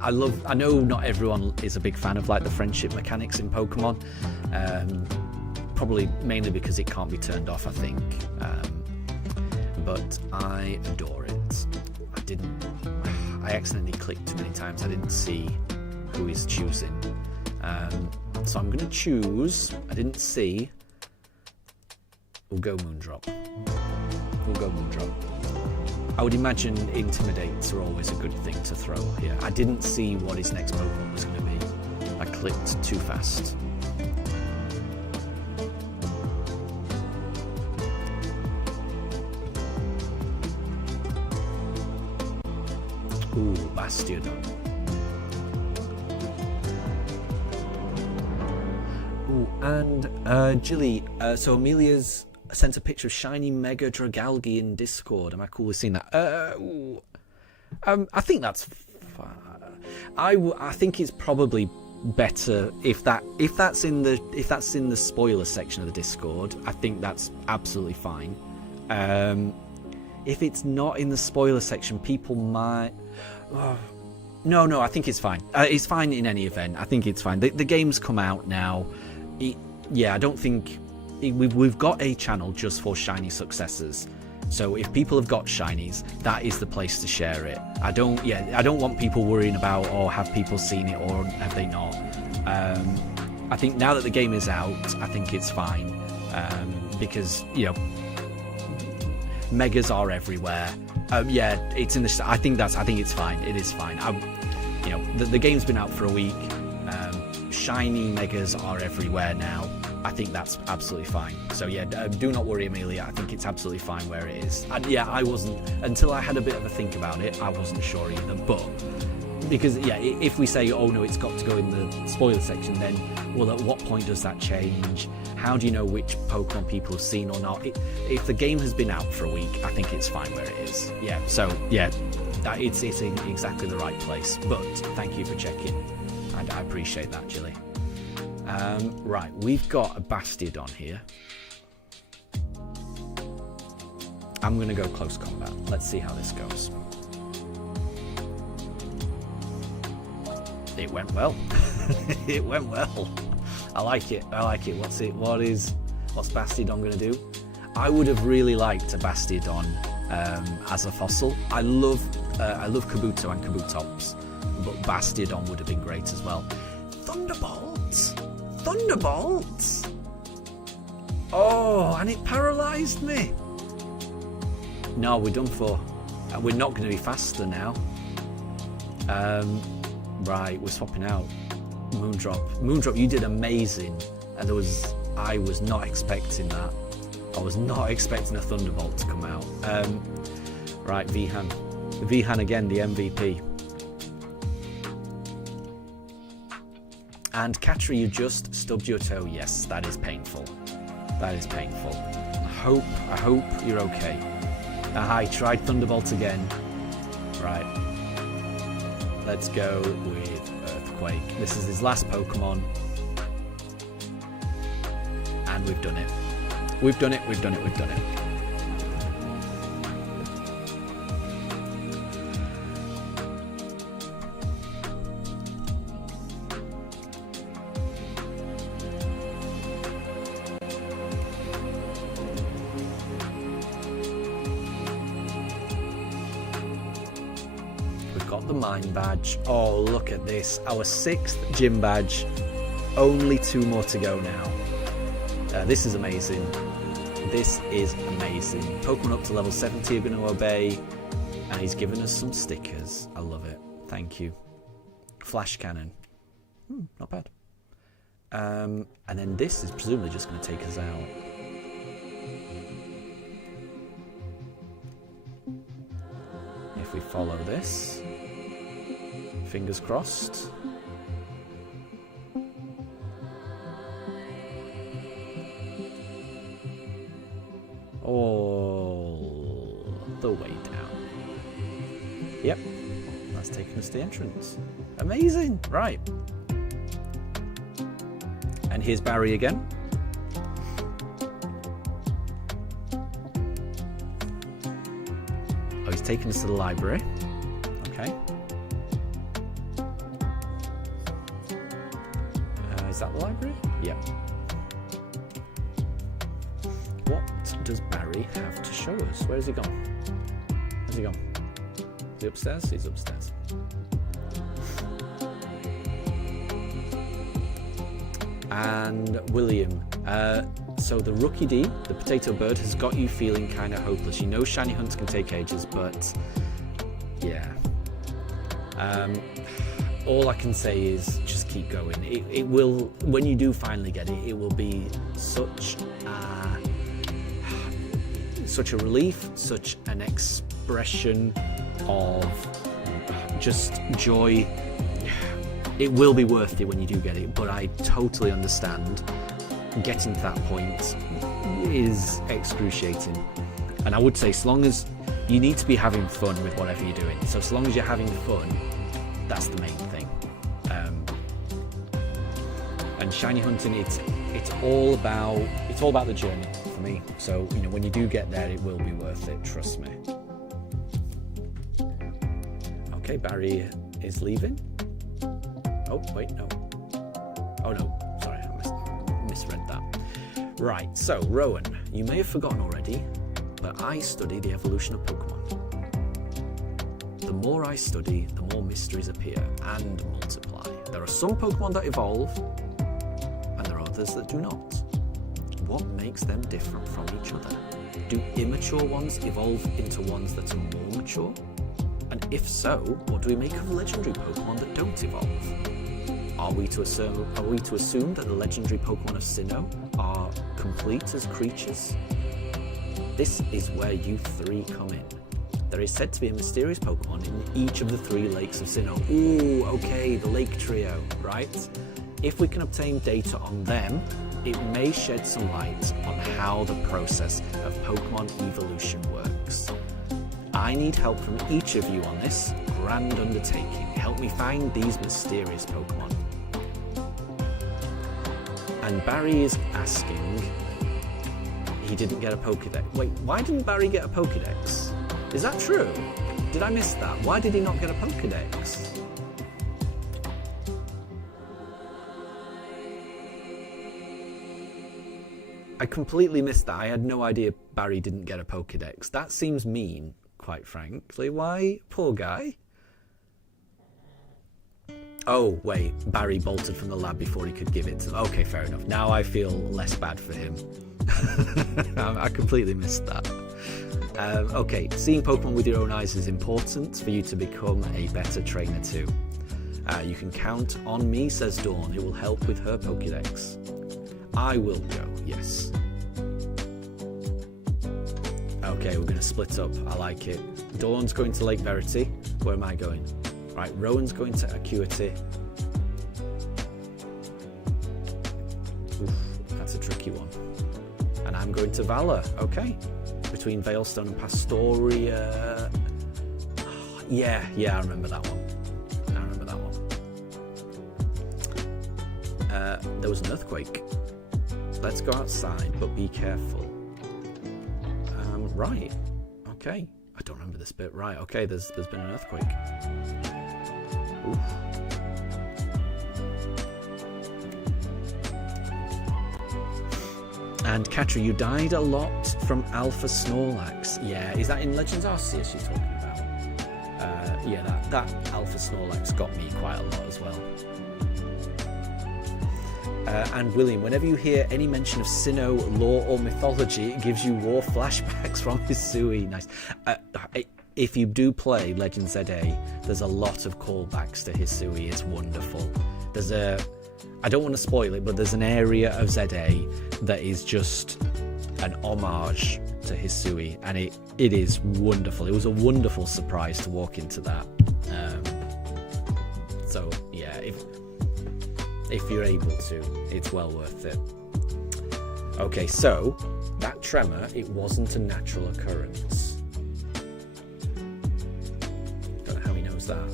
I love it. I know not everyone is a big fan of like the friendship mechanics in Pokemon. Probably mainly because it can't be turned off, I think. But I adore it. I accidentally clicked too many times. I didn't see who he's choosing. So I'm going to choose. I didn't see. We'll go Moondrop. I would imagine Intimidates are always a good thing to throw here. I didn't see what his next Pokemon was going to be. I clicked too fast. Ooh, Bastiodon. And Jilly, so Amelia's sent a picture of shiny Mega Dragalge in Discord. Am I cool with seeing that? I think that's fine. I think it's probably better if that's in the spoiler section of the Discord. I think that's absolutely fine. If it's not in the spoiler section, people might. No, I think it's fine. It's fine in any event. I think it's fine. The game's come out now. I don't think we've got a channel just for shiny successors. So if people have got shinies, that is the place to share it. I don't want people worrying about, have people seen it or have they not. I think now that the game is out, I think it's fine, because megas are everywhere. It's in the. I think it's fine. It is fine. The game's been out for a week. Shiny megas are everywhere now. I think that's absolutely fine. So do not worry, Amelia. I think it's absolutely fine where it is. And I wasn't, until I had a bit of a think about it, I wasn't sure either. But because if we say, oh no, it's got to go in the spoiler section, then at what point does that change? How do you know which Pokemon people have seen or not? If the game has been out for a week, I think it's fine where it is. It's in exactly the right place. But thank you for checking, and I appreciate that, Jilly. Right, we've got a Bastiodon here. I'm going to go close combat. Let's see how this goes. It went well. It went well. I like it. What's Bastiodon going to do? I would have really liked a Bastiodon as a fossil. I love Kabuto and Kabutops, but Bastiodon would have been great as well. Thunderbolts! Oh, and it paralysed me. No, we're done for. We're not going to be faster now. Right, we're swapping out. Moondrop, you did amazing. And I was not expecting that. I was not expecting a Thunderbolt to come out. Right, Vihan again, the MVP. And Katri, you just stubbed your toe. Yes, that is painful. That is painful. I hope you're okay. I tried Thunderbolt again. Right. Let's go with Earthquake. This is his last Pokemon. And we've done it. We've done it. Got the mine badge. Oh, look at this. Our 6th gym badge. Only 2 more to go now. This is amazing. Pokemon up to level 70 are going to obey. And he's given us some stickers. I love it. Thank you. Flash cannon. Not bad. And then this is presumably just going to take us out. If we follow this. Fingers crossed. All the way down. Yep, that's taking us to the entrance. Amazing, right. And here's Barry again. Oh, he's taking us to the library. Okay. Is that the library? Yep. What does Barry have to show us? Where has he gone? Where's he gone? Is he upstairs? He's upstairs. And William. So the Rookie D, the potato bird, has got you feeling kind of hopeless. You know shiny hunts can take ages, but yeah. All I can say is just keep going. It will, when you do finally get it, it will be such a relief, such an expression of just joy. It will be worth it when you do get it, but I totally understand getting to that point is excruciating. And I would say, as long as you need to be having fun with whatever you're doing. So as long as you're having fun, that's the main thing. And shiny hunting, it's all about the journey for me. So when you do get there, it will be worth it. Trust me. Okay, Barry is leaving. Oh wait, no. Oh no, sorry, I misread that. Right, so Rowan, you may have forgotten already, but I study the evolution of Pokemon. The more I study, the more mysteries appear and multiply. There are some Pokemon that evolve, and there are others that do not. What makes them different from each other? Do immature ones evolve into ones that are more mature? And if so, what do we make of legendary Pokemon that don't evolve? Are we to assume that the legendary Pokemon of Sinnoh are complete as creatures? This is where you three come in. There is said to be a mysterious Pokemon in each of the 3 lakes of Sinnoh. Ooh, okay, the Lake Trio, right? If we can obtain data on them, it may shed some light on how the process of Pokemon evolution works. I need help from each of you on this grand undertaking. Help me find these mysterious Pokemon. And Barry is asking, he didn't get a Pokédex. Wait, why didn't Barry get a Pokédex? Is that true? Did I miss that? Why did he not get a Pokédex? I completely missed that. I had no idea Barry didn't get a Pokédex. That seems mean, quite frankly. Why? Poor guy. Oh, wait. Barry bolted from the lab before he could give it to... Okay, fair enough. Now I feel less bad for him. I completely missed that. Okay, seeing Pokemon with your own eyes is important for you to become a better trainer too. You can count on me, says Dawn. It will help with her Pokédex. I will go, yes. Okay, we're going to split up. I like it. Dawn's going to Lake Verity. Where am I going? Right, Rowan's going to Acuity. Oof, that's a tricky one. And I'm going to Valor. Okay. Between Veilstone and Pastoria. Yeah, I remember that one. There was an earthquake. Let's go outside, but be careful. Right. Okay. I don't remember this bit. Right. Okay. There's been an earthquake. Oof. And Katri, you died a lot from Alpha Snorlax. Yeah, is that in Legends Arceus you're talking about? Yeah, that Alpha Snorlax got me quite a lot as well. And William, whenever you hear any mention of Sinnoh lore or mythology, it gives you war flashbacks from Hisui. Nice. If you do play Legend ZA, there's a lot of callbacks to Hisui. It's wonderful. I don't want to spoil it, but there's an area of ZA that is just an homage to Hisui, and it is wonderful. It was a wonderful surprise to walk into that. So yeah, if you're able to, it's well worth it. Okay, so that tremor, it wasn't a natural occurrence. Don't know how he knows that.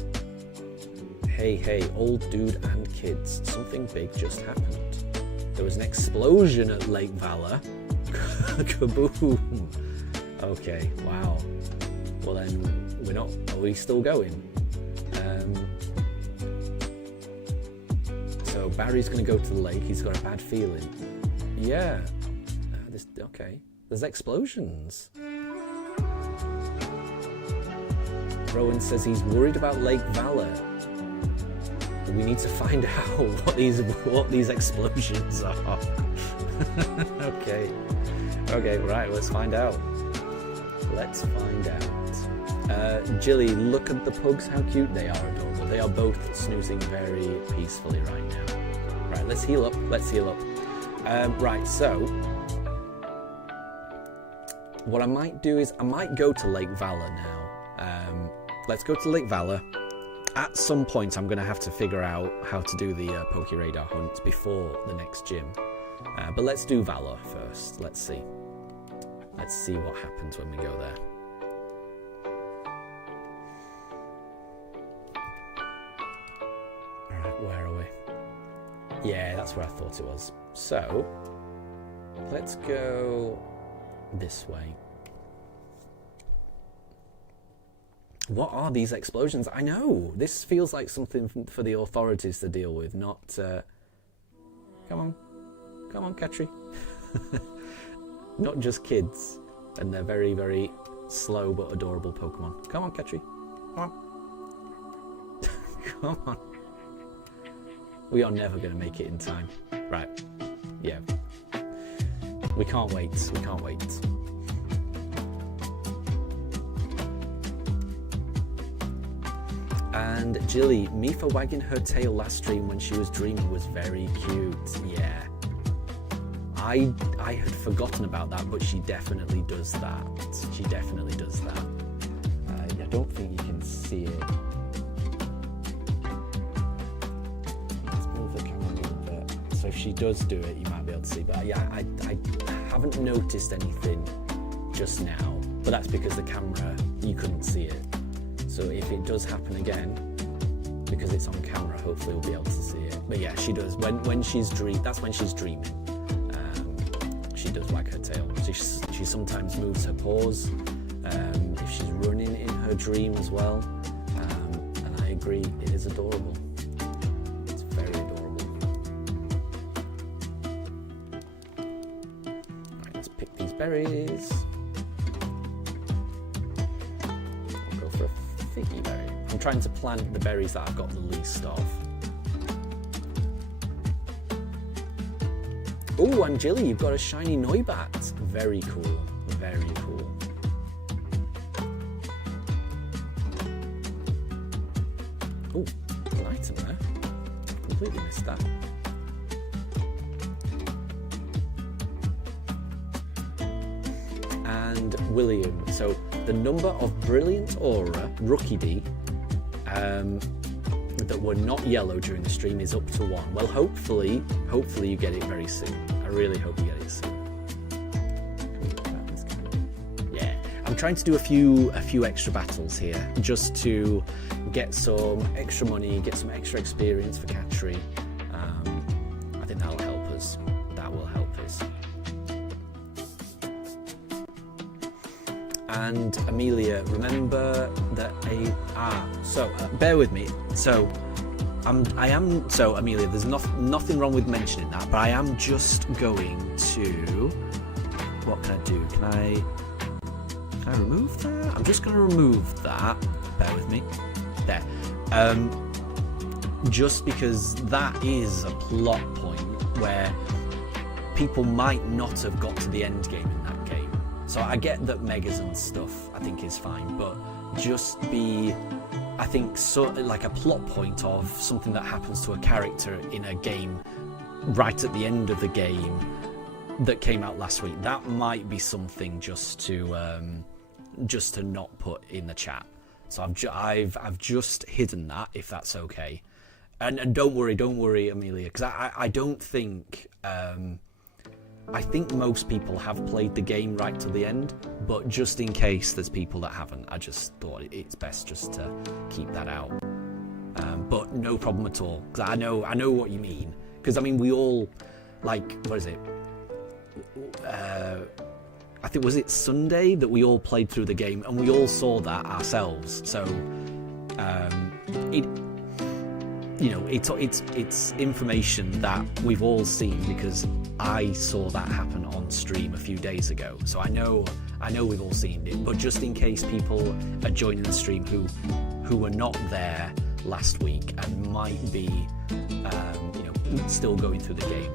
Hey, old dude and kids, something big just happened. There was an explosion at Lake Valor. Kaboom. Okay, wow. Well then, are we still going? So Barry's going to go to the lake. He's got a bad feeling. Yeah. Okay. There's explosions. Rowan says he's worried about Lake Valor. We need to find out what these explosions are. Okay, right. Let's find out. Jilly, look at the pugs. How cute they are! Adorable. They are both snoozing very peacefully right now. Right, let's heal up. Right, so what I might do is I might go to Lake Valor now. Let's go to Lake Valor. At some point, I'm going to have to figure out how to do the Poké Radar hunt before the next gym. But let's do Valor first. Let's see. Let's see what happens when we go there. Alright, where are we? Yeah, that's where I thought it was. So, let's go this way. What are these explosions? I know! This feels like something for the authorities to deal with, not... Come on. Come on, Katri. Not just kids. And they're very, very slow but adorable Pokemon. Come on, Katri. Come on. Come on. We are never going to make it in time. Right. Yeah. We can't wait. We can't wait. And Jilly, Mifa wagging her tail last stream when she was dreaming was very cute. Yeah. I had forgotten about that, but she definitely does that. She definitely does that. I don't think you can see it. Let's move the camera a little bit. So if she does do it, you might be able to see. But yeah, I haven't noticed anything just now. But that's because the camera, you couldn't see it. So if it does happen again, because it's on camera, hopefully we'll be able to see it. But yeah, she does. When she's that's when she's dreaming. She does wag her tail. She sometimes moves her paws if she's running in her dream as well. And I agree, it is adorable. It's very adorable. Alright, let's pick these berries. I'll go for a figgy berry. I'm trying to plant the berries that I've got the least of. Oh, and Jilly, you've got a shiny Noibat. Very cool. Very cool. Oh, an item there. Completely missed that. And William. So the number of Brilliant Aura Rookie D that were not yellow during the stream is up to 1. Well, hopefully you get it very soon. I really hope you get it soon. Yeah, I'm trying to do a few extra battles here just to get some extra money, get some extra experience for Katri. I think that'll help us. That will help us. And Amelia, remember that bear with me. So Amelia, there's nothing wrong with mentioning that, but I am just going to, what can I do? Can I remove that? I'm just going to remove that. Bear with me. There. Just because that is a plot point where people might not have got to the end game in that game. So I get that megas and stuff I think is fine, but just be, I think, sort of like a plot point of something that happens to a character in a game right at the end of the game that came out last week. That might be something just to not put in the chat. So I've just hidden that, if that's okay. And don't worry, Amelia, because I don't think. I think most people have played the game right to the end, but just in case there's people that haven't, I just thought it's best just to keep that out. But no problem at all, because I know what you mean. Because I mean, we all, like, what is it? I think, was it Sunday that we all played through the game, and we all saw that ourselves. So it's information that we've all seen because I saw that happen on stream a few days ago. So I know we've all seen it, but just in case people are joining the stream who were not there last week and might be still going through the game,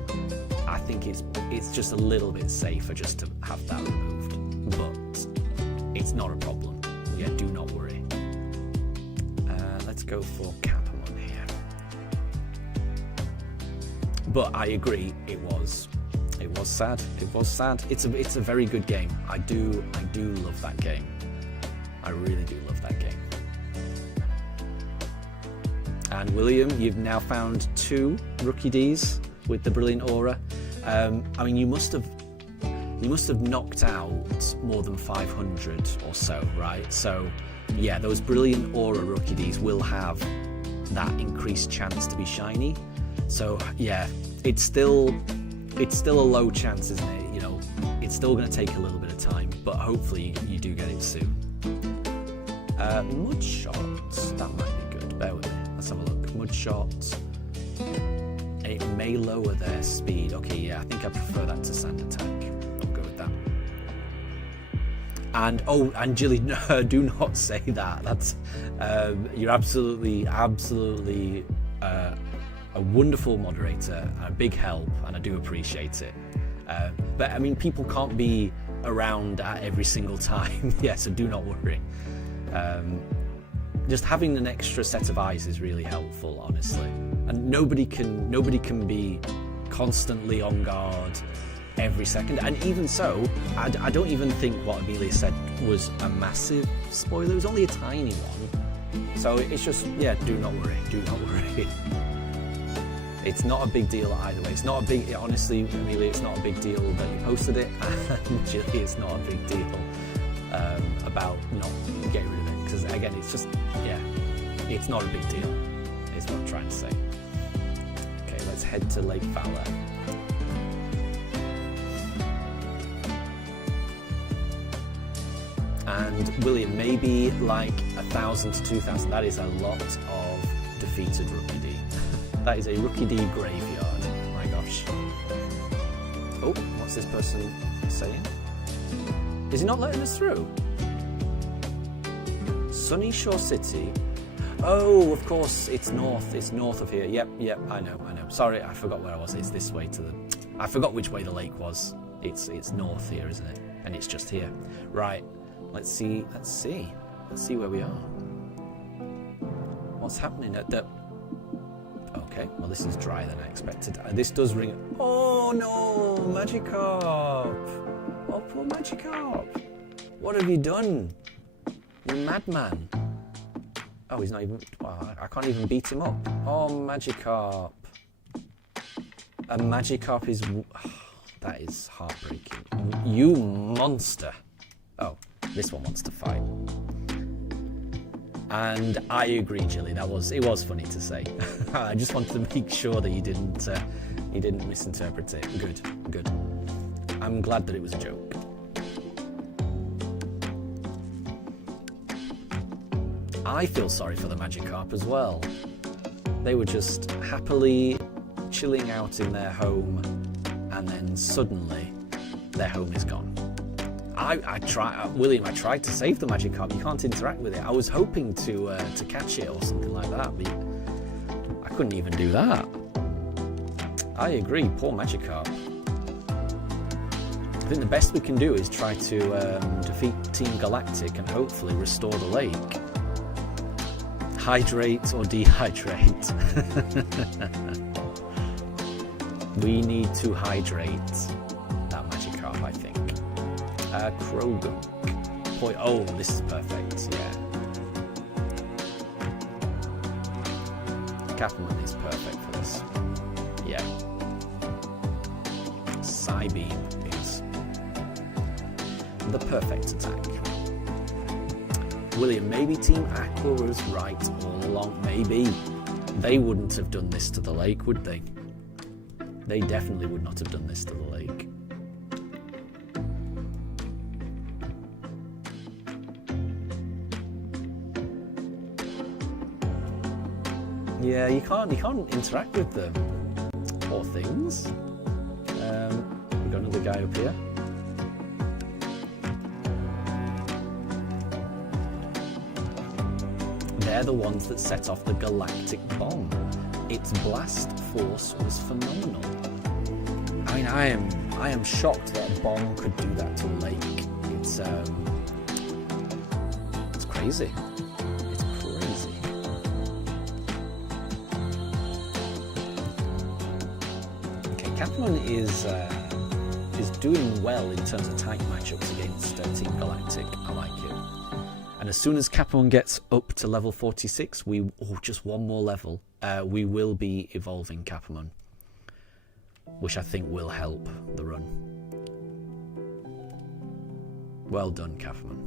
I think it's just a little bit safer just to have that removed, but it's not a problem. Yeah, do not worry. Let's go for Capamon here. But I agree, it was sad. It was sad. It's a very good game. I do love that game. I really do love that game. And William, you've now found 2 Rookie Ds with the Brilliant Aura. I mean, you must have knocked out more than 500 or so, right? So, yeah, those brilliant aura Rookie Ds will have that increased chance to be shiny. So, yeah, it's still a low chance, isn't it? You know, it's still going to take a little bit of time, but hopefully you do get it soon. Mudshot, that might be good. Bear with me. Let's have a look. Mudshot. It may lower their speed. Okay, yeah, I think I prefer that to sand attack. I'll go with that. And oh, and Jilly, no, do not say that. That's you're absolutely a wonderful moderator and a big help, and I do appreciate it. But I mean, people can't be around at every single time. Yeah, so do not worry. Just having an extra set of eyes is really helpful, honestly. And nobody can be constantly on guard every second. And even so, I don't even think what Amelia said was a massive spoiler. It was only a tiny one. So it's just, yeah, do not worry. Do not worry. It's not a big deal either way. It's not a big, honestly, Amelia, it's not a big deal that you posted it. And Jilly, it's not a big deal about not getting rid of it. Because again, it's just, yeah, it's not a big deal. Is what I'm trying to say. Okay, let's head to Lake Fowler. And William, maybe like 1,000 to 2,000. That is a lot of defeated Rookie D. That is a Rookie D graveyard. Oh my gosh. Oh, what's this person saying? Is he not letting us through? Sunny Shore City. Oh, of course, it's north. It's north of here. Yep, I know. Sorry, I forgot where I was. It's this way to the... I forgot which way the lake was. It's north here, isn't it? And it's just here. Right. Let's see where we are. What's happening at the... Okay, well, this is drier than I expected. This does ring... Oh, no! Magikarp! Oh, poor Magikarp! What have you done? You madman. Oh, he's not even... Well, I can't even beat him up. Oh, Magikarp. A Magikarp is... that is heartbreaking. You monster. Oh, this one wants to fight. And I agree, Jilly. It was funny to say. I just wanted to make sure that you didn't misinterpret it. Good. I'm glad that it was a joke. I feel sorry for the Magikarp as well. They were just happily chilling out in their home, and then suddenly their home is gone. William, I tried to save the Magikarp. You can't interact with it. I was hoping to catch it or something like that, but I couldn't even do that. I agree, poor Magikarp. I think the best we can do is try to defeat Team Galactic and hopefully restore the lake. Hydrate or dehydrate. We need to hydrate that Magikarp, I think. Krogunk. Oh, this is perfect, yeah. Catman is perfect for this. Yeah. Psybeam is the perfect attack. William, maybe Team Aqua was right all along. Maybe. They wouldn't have done this to the lake, would they? They definitely would not have done this to the lake. Yeah, you can't interact with them. Poor things. We've got another guy up here. They're the ones that set off the galactic bomb. Its blast force was phenomenal. I mean, I am shocked that a bomb could do that to a lake. It's crazy. It's crazy. Okay, Catman is doing well in terms of tank matchups against Team Galactic. I like it. And as soon as Capone gets up to level 46, just one more level, we will be evolving Capamon. which I think will help the run. Well done, Kaufman.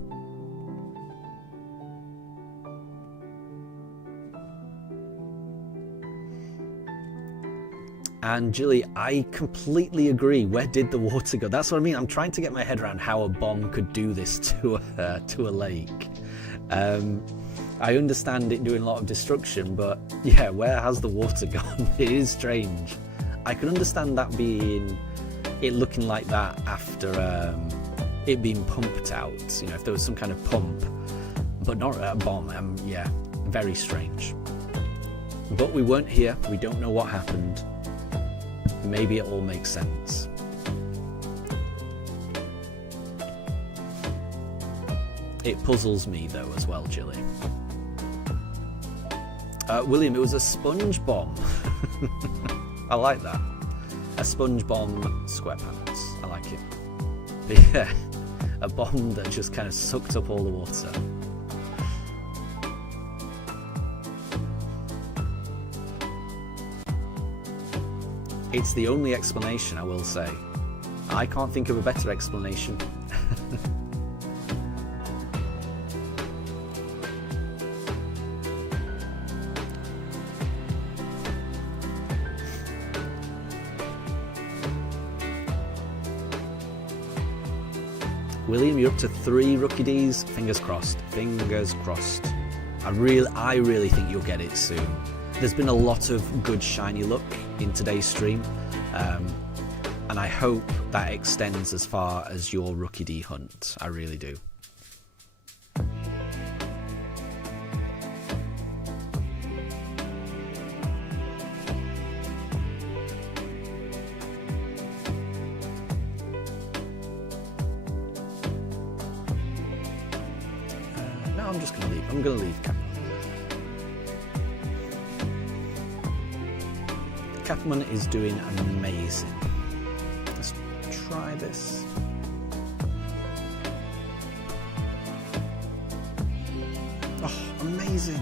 And Jilly, I completely agree. Where did the water go? That's what I mean. I'm trying to get my head around how a bomb could do this to a lake. I understand it doing a lot of destruction, but yeah, where has the water gone? It is strange. I can understand that it looking like that after it being pumped out. You know, if there was some kind of pump, but not a bomb. Yeah, very strange. But we weren't here. We don't know what happened. Maybe it all makes sense. It puzzles me though as well, Jilly. William, it was a sponge bomb. I like that. A sponge bomb SquarePants. I like it. But yeah, a bomb that just kind of sucked up all the water. It's the only explanation, I will say. I can't think of a better explanation. William, you're up to 3 Rookie Ds. Fingers crossed. Fingers crossed. I really think you'll get it soon. There's been a lot of good shiny luck in today's stream, and I hope that extends as far as your Rookie D hunt. I really do. No, I'm just going to leave. I'm going to leave Cap. Kaufman is doing amazing. Let's try this. Oh, amazing.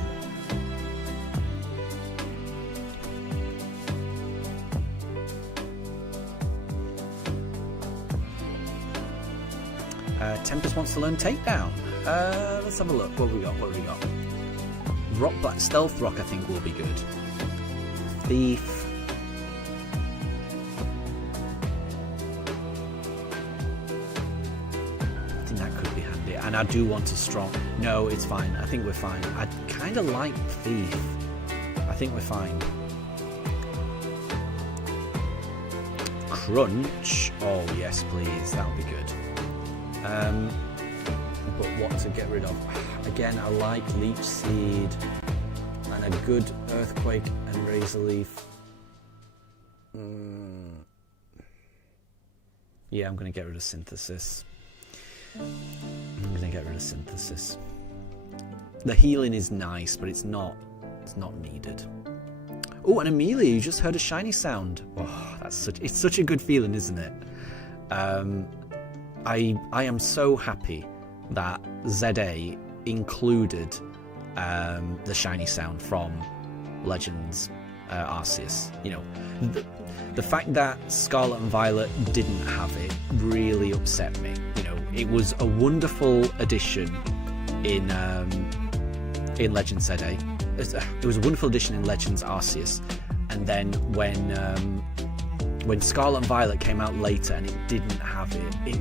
Tempest wants to learn takedown. Let's have a look. What have we got? What have we got? Rock Black Stealth Rock, I think, will be good. Thief. And I do want a strong... No, it's fine. I think we're fine. I kind of like Thief. I think we're fine. Crunch. Oh, yes, please. That would be good. But what to get rid of? Again, I like Leech Seed and a good Earthquake and Razor Leaf. Yeah, I'm going to get rid of Synthesis. I'm going to get rid of Synthesis. The healing is nice, but it's not needed. Oh, and Amelia, you just heard a shiny sound. Oh, it's such a good feeling, isn't it? I am so happy that ZA included the shiny sound from Legends Arceus. You know, the fact that Scarlet and Violet didn't have it really upset me. You know, it was a wonderful addition in Legends ZA. It was a wonderful addition in Legends Arceus, and then when Scarlet and Violet came out later and it didn't have it, it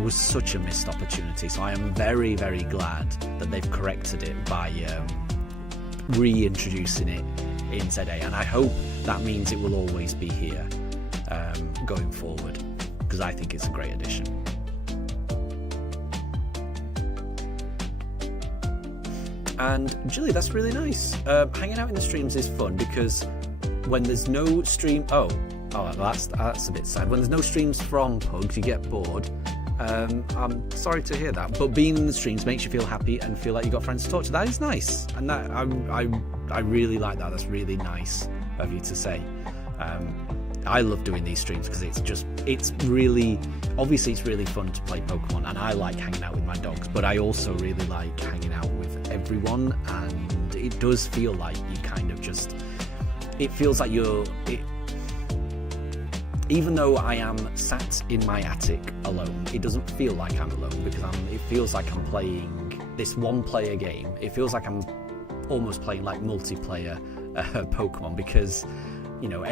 was such a missed opportunity. So I am very, very glad that they've corrected it by reintroducing it in ZA, and I hope that means it will always be here going forward, because I think it's a great addition. And Jilly, that's really nice. Hanging out in the streams is fun, because when there's no stream... Oh, that's a bit sad. When there's no streams from Pugs, you get bored. I'm sorry to hear that, but being in the streams makes you feel happy and feel like you got friends to talk to. That is nice, and that I really like that. That's really nice of you to say. I love doing these streams because it's really fun to play Pokemon, and I like hanging out with my dogs, but I also really like hanging out with everyone, and it does feel like you kind of just... It feels like even though I am sat in my attic alone, it doesn't feel like I'm alone because it feels like I'm playing this one-player game. It feels like I'm almost playing like multiplayer Pokemon because, you know,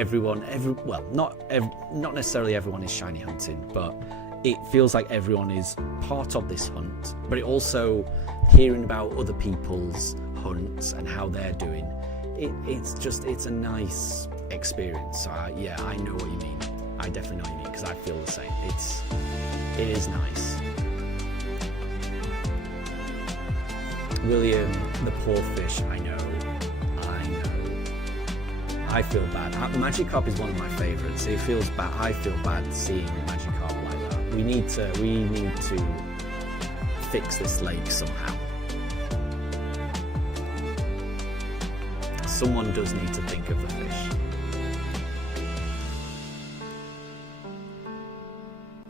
not necessarily everyone is shiny hunting, but it feels like everyone is part of this hunt. But it also hearing about other people's hunts and how they're doing. It's a nice experience. So yeah, I know what you mean. I definitely know what you mean because I feel the same. It is nice. William, the poor fish. I know. I feel bad. Magikarp is one of my favourites. It feels bad. I feel bad seeing Magikarp like that. We need to fix this lake somehow. Someone does need to think of the fish.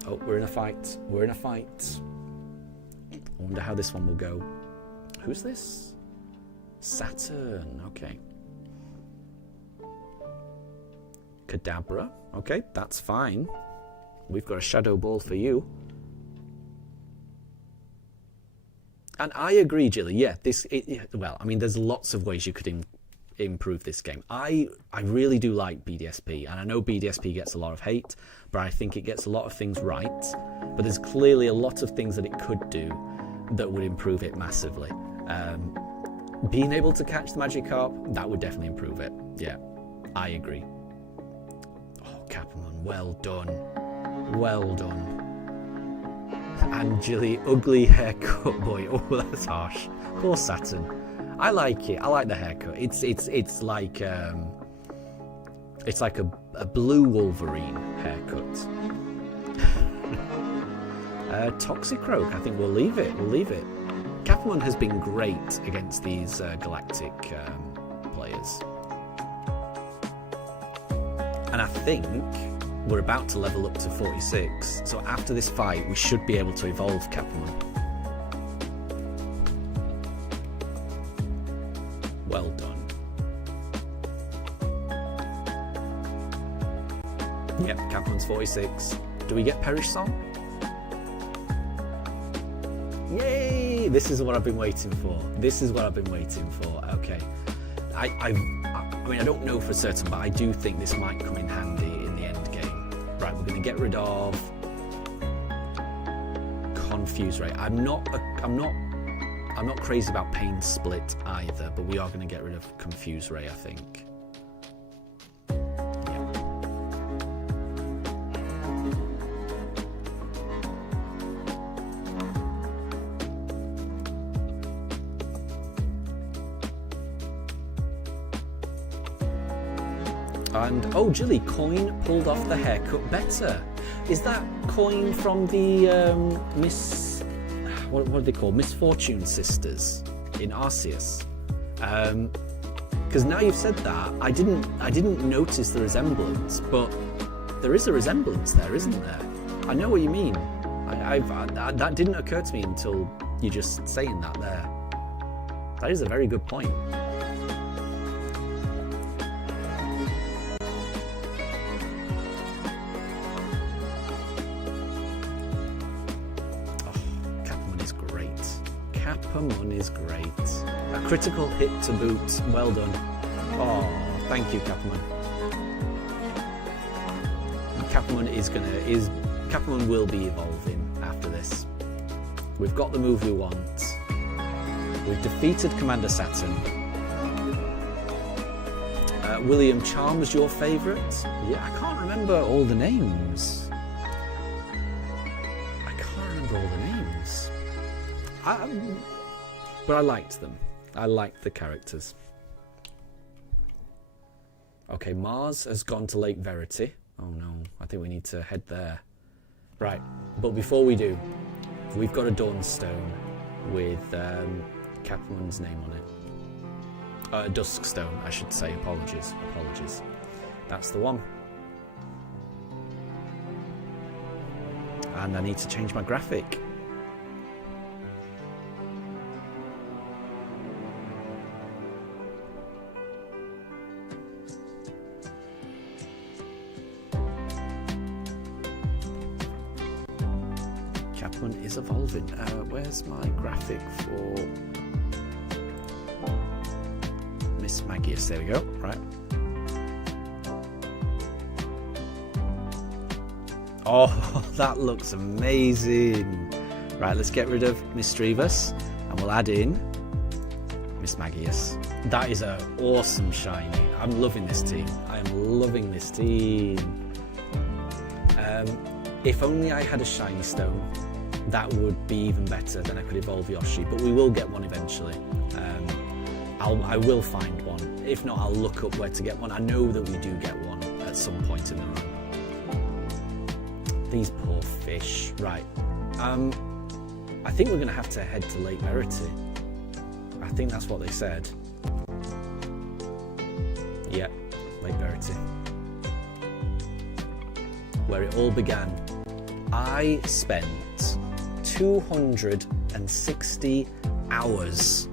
Oh, we're in a fight. We're in a fight. I wonder how this one will go. Who's this? Saturn. Okay. Kadabra. Okay, that's fine. We've got a Shadow Ball for you. And I agree, Jilly. Yeah, well, I mean, there's lots of ways you could improve this game. I really do like BDSP, and I know BDSP gets a lot of hate, but I think it gets a lot of things right. But there's clearly a lot of things that it could do that would improve it massively. Being able to catch the Magikarp, that would definitely improve it. Yeah, I agree. Oh, Capamon, well done. Well done. And Jilly, ugly haircut boy. Oh, that's harsh. Poor Saturn. I like it. I like the haircut. It's like a blue Wolverine haircut. Toxicroak. I think we'll leave it. Capamon has been great against these galactic players, and I think we're about to level up to 46. So after this fight, we should be able to evolve Capamon. Well done. Yep, Capamon's 46. Do we get Perish Song? Yay! This is what I've been waiting for. Okay. I mean, I don't know for certain, but I do think this might come in handy in the end game. Right, we're going to get rid of Confuse Ray. I'm not crazy about Pain Split either, but we are going to get rid of Confuse Ray, I think. Yeah. And, oh, Jilly, Coin pulled off the haircut better. Is that Coin from the what are they called? Misfortune Sisters in Arceus? Because now you've said that, I didn't notice the resemblance, but there is a resemblance there, isn't there? I know what you mean. That didn't occur to me until you just saying that there. That is a very good point. Capamon is great. A critical hit to boot. Well done. Oh, thank you, Capamon. Capamon will be evolving after this. We've got the move we want. We've defeated Commander Saturn. William, Charm was your favourite? Yeah, I can't remember all the names. But I liked them. I liked the characters. Okay, Mars has gone to Lake Verity. Oh no, I think we need to head there. Right, but before we do, we've got a Dawnstone with Capamon's name on it. Duskstone, I should say. Apologies. That's the one. And I need to change my graphic. Pokemon is evolving. Where's my graphic for Miss Magius? There we go. Right. Oh, that looks amazing. Right, let's get rid of Misdreavus and we'll add in Miss Magius. That is an awesome shiny. I'm loving this team. I am loving this team. If only I had a shiny stone, that would be even better. Then I could evolve Yoshi, but we will get one eventually. I will find one. If not, I'll look up where to get one. I know that we do get one at some point in the run. These poor fish. Right. I think we're going to have to head to Lake Verity. I think that's what they said. Yeah, Lake Verity. Where it all began. I spent 260 hours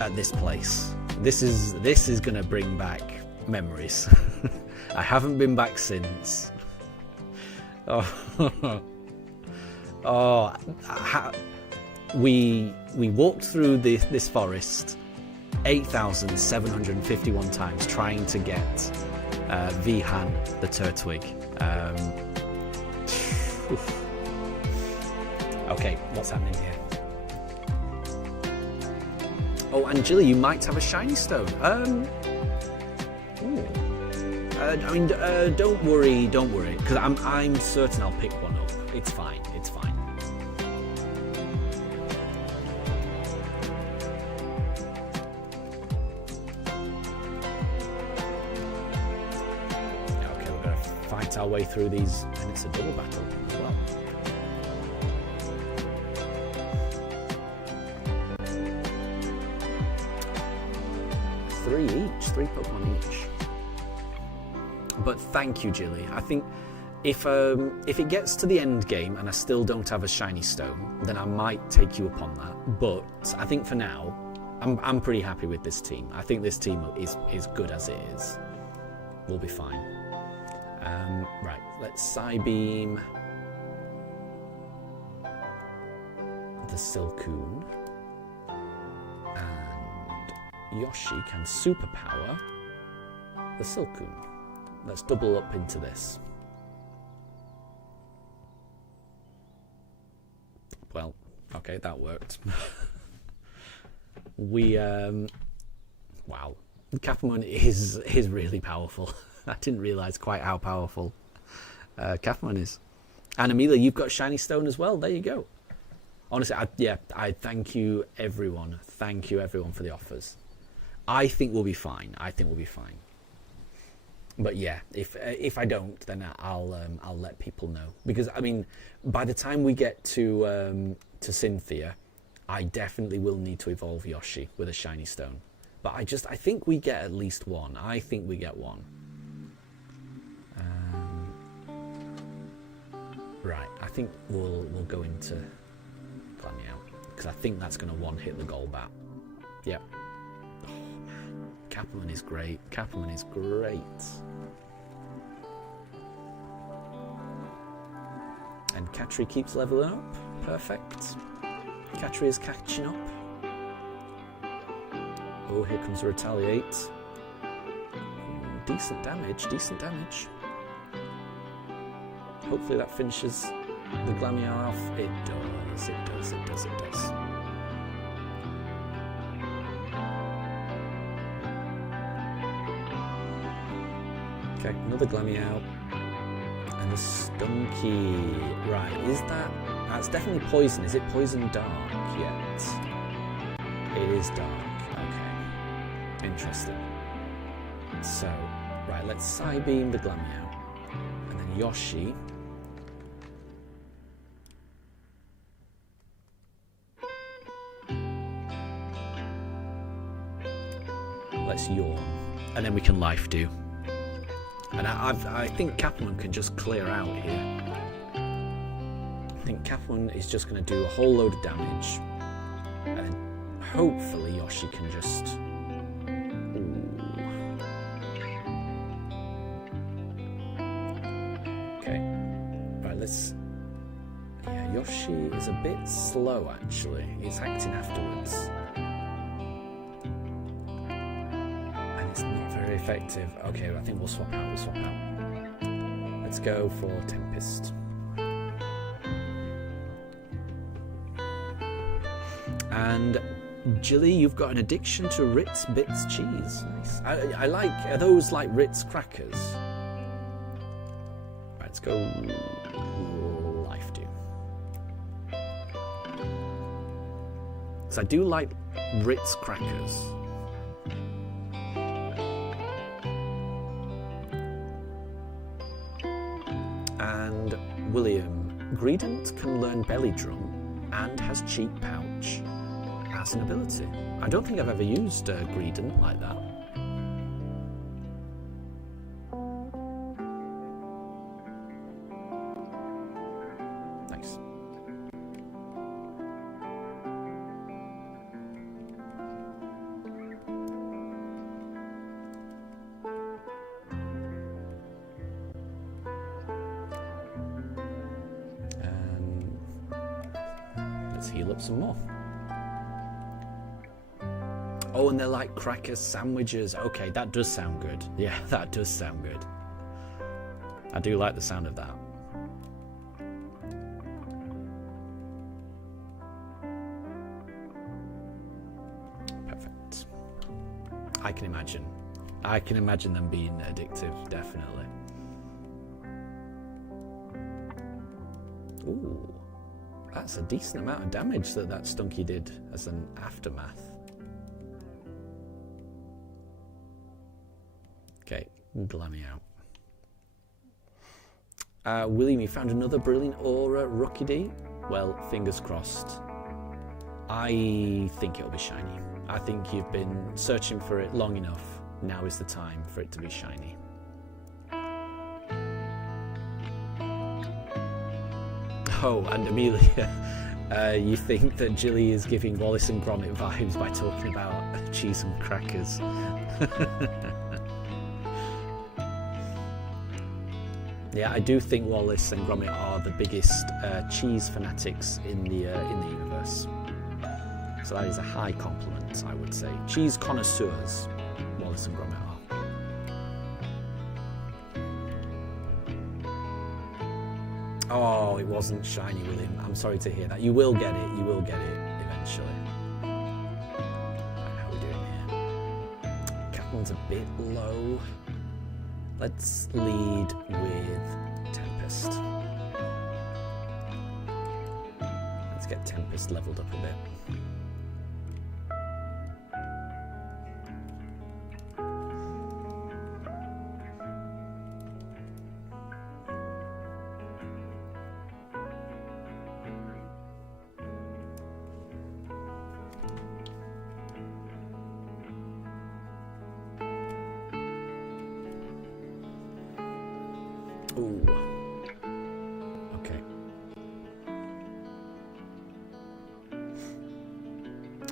at this place. This is going to bring back memories. I haven't been back since. We walked through this forest 8,751 times trying to get Vihan the Turtwig. Okay, what's happening here? Oh, and Jilly, you might have a shiny stone. Don't worry, because I'm certain I'll pick one up. It's fine, it's fine. Okay, we're gonna fight our way through these, and it's a double battle as well. Three Pokemon each. But thank you, Jilly. I think if it gets to the end game and I still don't have a shiny stone, then I might take you upon that. But I think for now, I'm pretty happy with this team. I think this team is good as it is. We'll be fine. Right, let's Psybeam the Silcoon. Yoshi can superpower the Silcoon. Let's double up into this. Well, okay, that worked. Wow, Capamon is really powerful. I didn't realise quite how powerful Capamon is. And Amelia, you've got shiny stone as well. There you go. Honestly, I thank you everyone. Thank you everyone for the offers. I think we'll be fine. But yeah, if I don't, then I'll let people know, because I mean, by the time we get to Cynthia, I definitely will need to evolve Yoshi with a shiny stone. But I think we get at least one. I think we get one. Right, I think we'll go into Glameow, because I think that's going to one-hit the Golbat. Yep. Capamon is great. Capamon is great. And Catry keeps leveling up. Perfect. Catry is catching up. Oh, here comes the Retaliate. Decent damage, decent damage. Hopefully that finishes the Glameow off. It does, it does, it does, it does. Okay, another Glameow. And a Stunky. Right, that's definitely poison. Is it poison dark yet? It is dark. Okay. Interesting. So, right, let's Psybeam the Glameow. And then Yoshi. Let's Yawn. And then we can Life Dew. And I think Capamon can just clear out here. I think Capamon is just going to do a whole load of damage. And hopefully Yoshi can just... Ooh. Okay. Right, let's... Yeah, Yoshi is a bit slow, actually. It's acting afterwards. And it's not very effective. Okay, I think we'll swap out. Let's go for Tempest. And Jilly, you've got an addiction to Ritz Bits cheese. Nice. I like, are those like Ritz crackers? Right, let's go Life Dew. So I do like Ritz crackers. And William, Greedent can learn Belly Drum and has Cheek Pouch as an ability. I don't think I've ever used Greedent like that. Nice. Let's heal up some more. Oh, and they're like cracker sandwiches. Okay, that does sound good. Yeah, that does sound good. I do like the sound of that. Perfect. I can imagine them being addictive, definitely. Ooh, that's a decent amount of damage that Stunky did as an aftermath. Okay, Glammy out. William, you found another brilliant aura, Rookie D? Well, fingers crossed. I think it'll be shiny. I think you've been searching for it long enough. Now is the time for it to be shiny. Oh, and Amelia, you think that Jilly is giving Wallace and Gromit vibes by talking about cheese and crackers. Yeah, I do think Wallace and Gromit are the biggest cheese fanatics in the universe. So that is a high compliment, I would say. Cheese connoisseurs, Wallace and Gromit are. Oh, it wasn't shiny, William. I'm sorry to hear that. You will get it. You will get it eventually. Right, how are we doing here? Catherine's a bit low. Let's lead with Tempest. Let's get Tempest leveled up a bit. Ooh. Okay.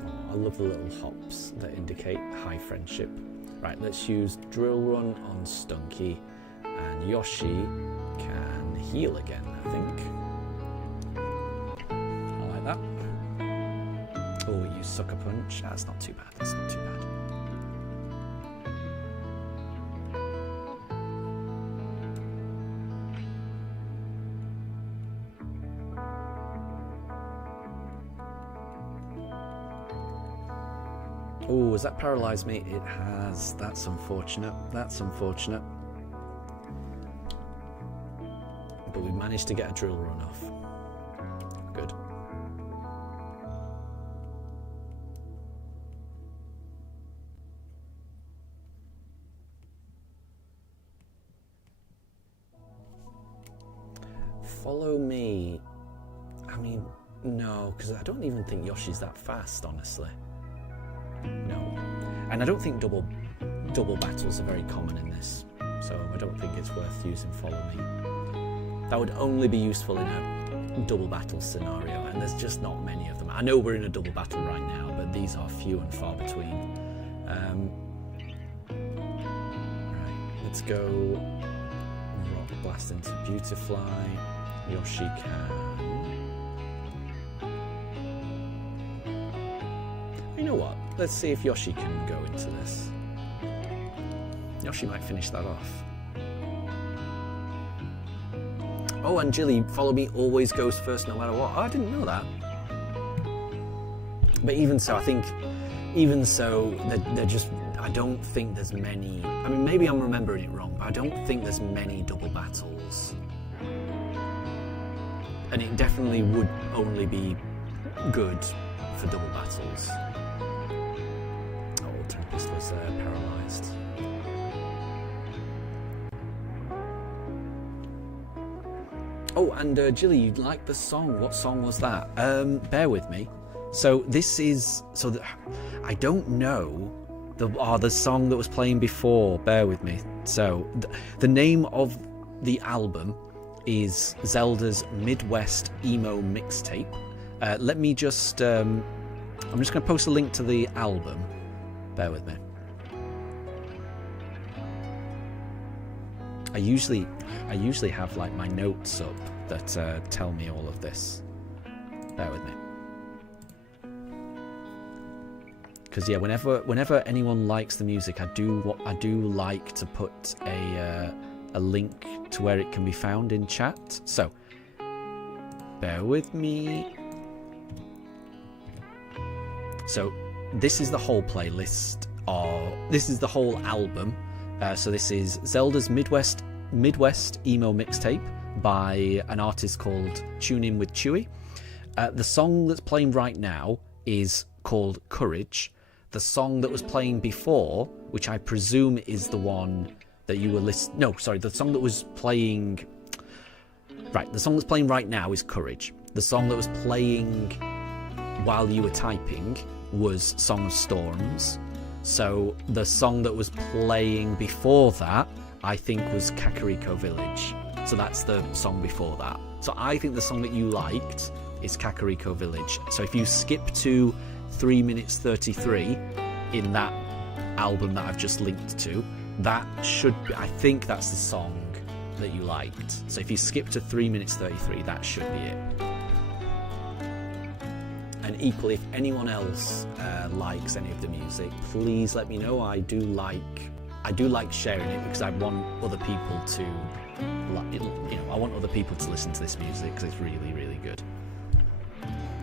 Oh, I love the little hops that indicate high friendship. Right, let's use Drill Run on Stunky, and Yoshi can heal again, I think. I like that. Oh, use Sucker Punch. That's not too bad. That's not too bad. Oh, has that paralysed me? It has. That's unfortunate. That's unfortunate. But we managed to get a drill run off. Good. Follow me. I mean, no, because I don't even think Yoshi's that fast, honestly. No, and I don't think double battles are very common in this, so I don't think it's worth using Follow Me. That would only be useful in a double battle scenario, and there's just not many of them. I know we're in a double battle right now, but these are few and far between. Right, let's go Rock Blast into Beautifly. Yoshi can You know what? Let's see if Yoshi can go into this. Yoshi might finish that off. Oh, and Jilly, follow me always goes first no matter what. Oh, I didn't know that. But even so, I think, even so, they're just, I don't think there's many, I mean, maybe I'm remembering it wrong, but I don't think there's many double battles. And it definitely would only be good for double battles. Oh, Tempest was paralysed. Oh, and Jilly, you liked the song. What song was that? Bear with me. So this is, I don't know the song that was playing before. Bear with me. So the name of the album is Zelda's Midwest Emo Mixtape. Let me just, I'm just going to post a link to the album. Bear with me. I usually have like my notes up that tell me all of this. Bear with me. Because yeah, whenever anyone likes the music, I do like to put a link to where it can be found in chat. So bear with me. So this is the whole playlist, this is the whole album. So this is Zelda's Midwest Emo Mixtape by an artist called Tune In With Chewy. The song that's playing right now is called Courage. The song that was playing before, which I presume is the one that you were listening... No, sorry, the song that was playing... Right, the song that's playing right now is Courage. The song that was playing while you were typing was Song of Storms. So the song that was playing before that, I think, was Kakariko Village. So that's the song before that. So I think the song that you liked is Kakariko Village. So if you skip to 3 minutes 33 in that album that I've just linked to, that should be, I think that's the song that you liked. So if you skip to 3 minutes 33, that should be it. And equally, if anyone else likes any of the music, please let me know. I do like sharing it because I want other people to, I want other people to listen to this music because it's really, really good.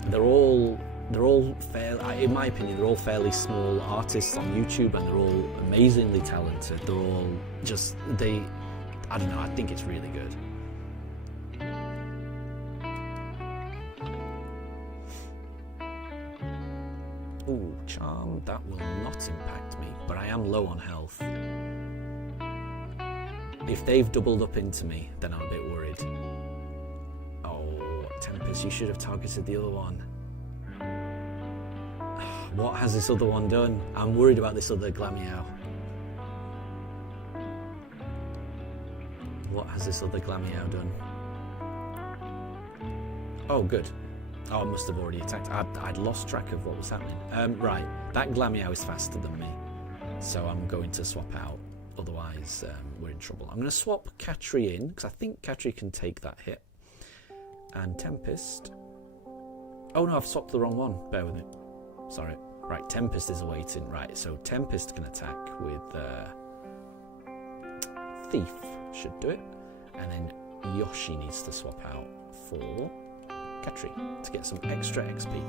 They're all in my opinion, they're all fairly small artists on YouTube, and they're all amazingly talented. They're all just, I don't know, I think it's really good. Ooh, charm, that will not impact me, but I am low on health. If they've doubled up into me, then I'm a bit worried. Oh, Tempest, you should have targeted the other one. What has this other one done? I'm worried about this other Glameow. What has this other Glameow done? Oh, good. Oh, I must have already attacked. I'd lost track of what was happening. Right, that Glameow is faster than me, so I'm going to swap out. Otherwise, we're in trouble. I'm going to swap Katri in, because I think Katri can take that hit. And Tempest... Oh no, I've swapped the wrong one. Bear with me. Sorry. Right, Tempest is awaiting. Right, so Tempest can attack with Thief. Should do it. And then Yoshi needs to swap out for Katri to get some extra XP.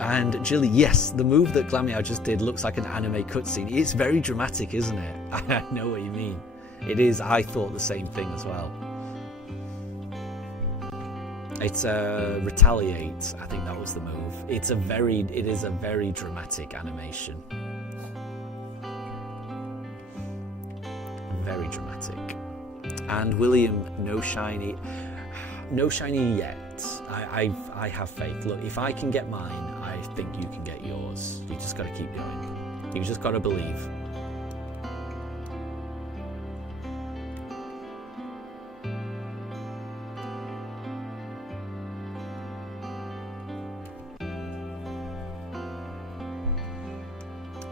And Jilly, yes, the move that Glameow just did looks like an anime cutscene. It's very dramatic, isn't it? I know what you mean. It is. I thought the same thing as well. It's Retaliate. I think that was the move. It is a very dramatic animation. Very dramatic. And William, no shiny yet. I have faith. Look, if I can get mine, I think you can get yours. You just got to keep going. You just got to believe.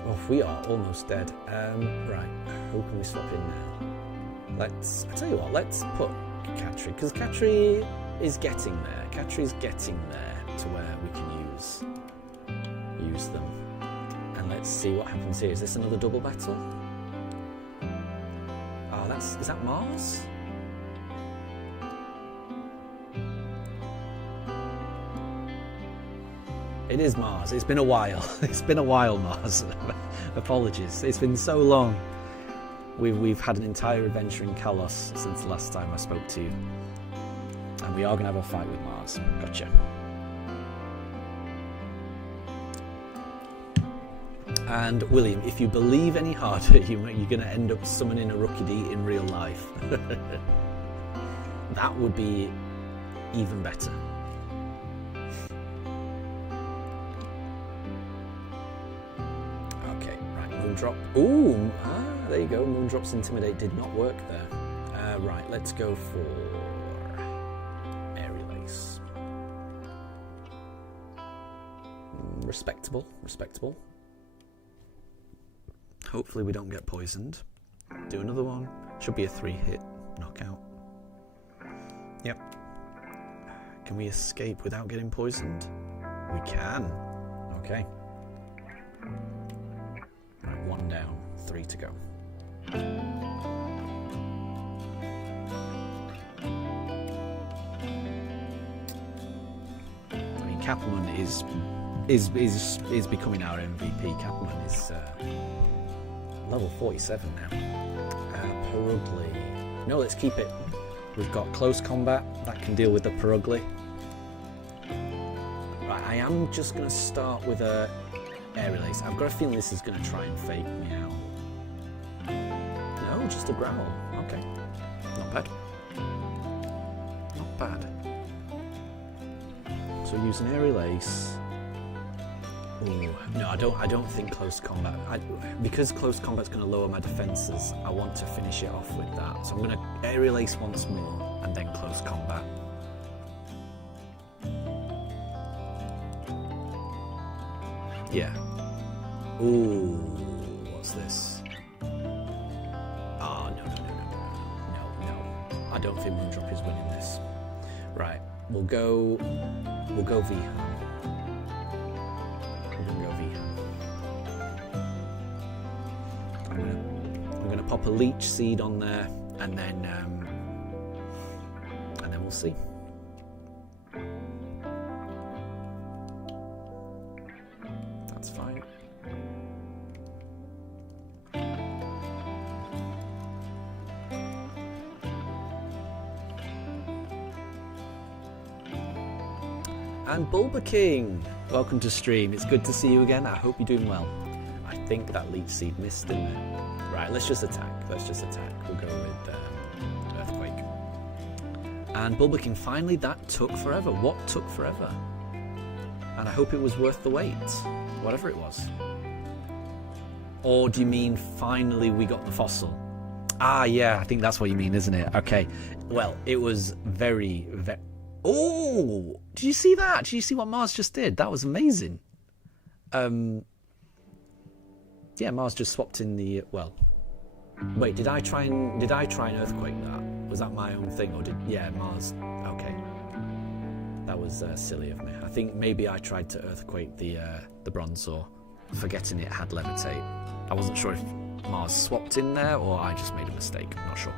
Oh, we are almost dead. Right, who can we swap in now? I tell you what, let's put Katri, because Katri is getting there. Katri's getting there to where we can use sometimes use them. And let's see what happens here. Is this another double battle? Oh, is that Mars? It is Mars. It's been a while. It's been a while, Mars. Apologies. It's been so long. We've had an entire adventure in Kalos since the last time I spoke to you. And we are going to have a fight with Mars. Gotcha. And William, if you believe any harder, you're going to end up summoning a Rookidee in real life. That would be even better. Okay, right, Moondrop. Ooh, there you go. Moondrop's Intimidate did not work there. Right, let's go for Aerial Ace. Respectable, respectable. Hopefully we don't get poisoned. Do another one. Should be a 3-hit knockout. Yep. Can we escape without getting poisoned? We can. Okay. Right, 1 down, 3 to go. I mean, Kappelman is becoming our MVP. Kappelman is level 47 now. Perugly. No, let's keep it. We've got close combat that can deal with the Perugly. Right, I am just going to start with a Aerial Ace. I've got a feeling this is going to try and fake me out. No, just a growl. Okay, not bad. Not bad. So use an Aerial Ace. Ooh, no, I don't think close combat. Because close combat's going to lower my defences, I want to finish it off with that. So I'm going to Aerial Ace once more, and then close combat. Yeah. Ooh, what's this? Oh, no. I don't think Moondrop is winning this. Right, we'll go Vihan. I'm going to pop a Leech Seed on there, and then we'll see. That's fine. And Bulba King, welcome to stream. It's good to see you again. I hope you're doing well. I think that Leech Seed missed, didn't it? Right, let's just attack. We'll go with Earthquake. And Bulba King, finally, that took forever. What took forever? And I hope it was worth the wait, whatever it was. Or do you mean finally we got the fossil? Ah, yeah, I think that's what you mean, isn't it? Okay. Well, it was very, very... Oh! Did you see that? Did you see what Mars just did? That was amazing. Yeah, Mars just swapped in the... Well... Wait, did I try and Earthquake that? Was that my own thing? Or did... Yeah, Mars... Okay. That was silly of me. I think maybe I tried to Earthquake the Bronzor, forgetting it had Levitate. I wasn't sure if Mars swapped in there or I just made a mistake. I'm not sure.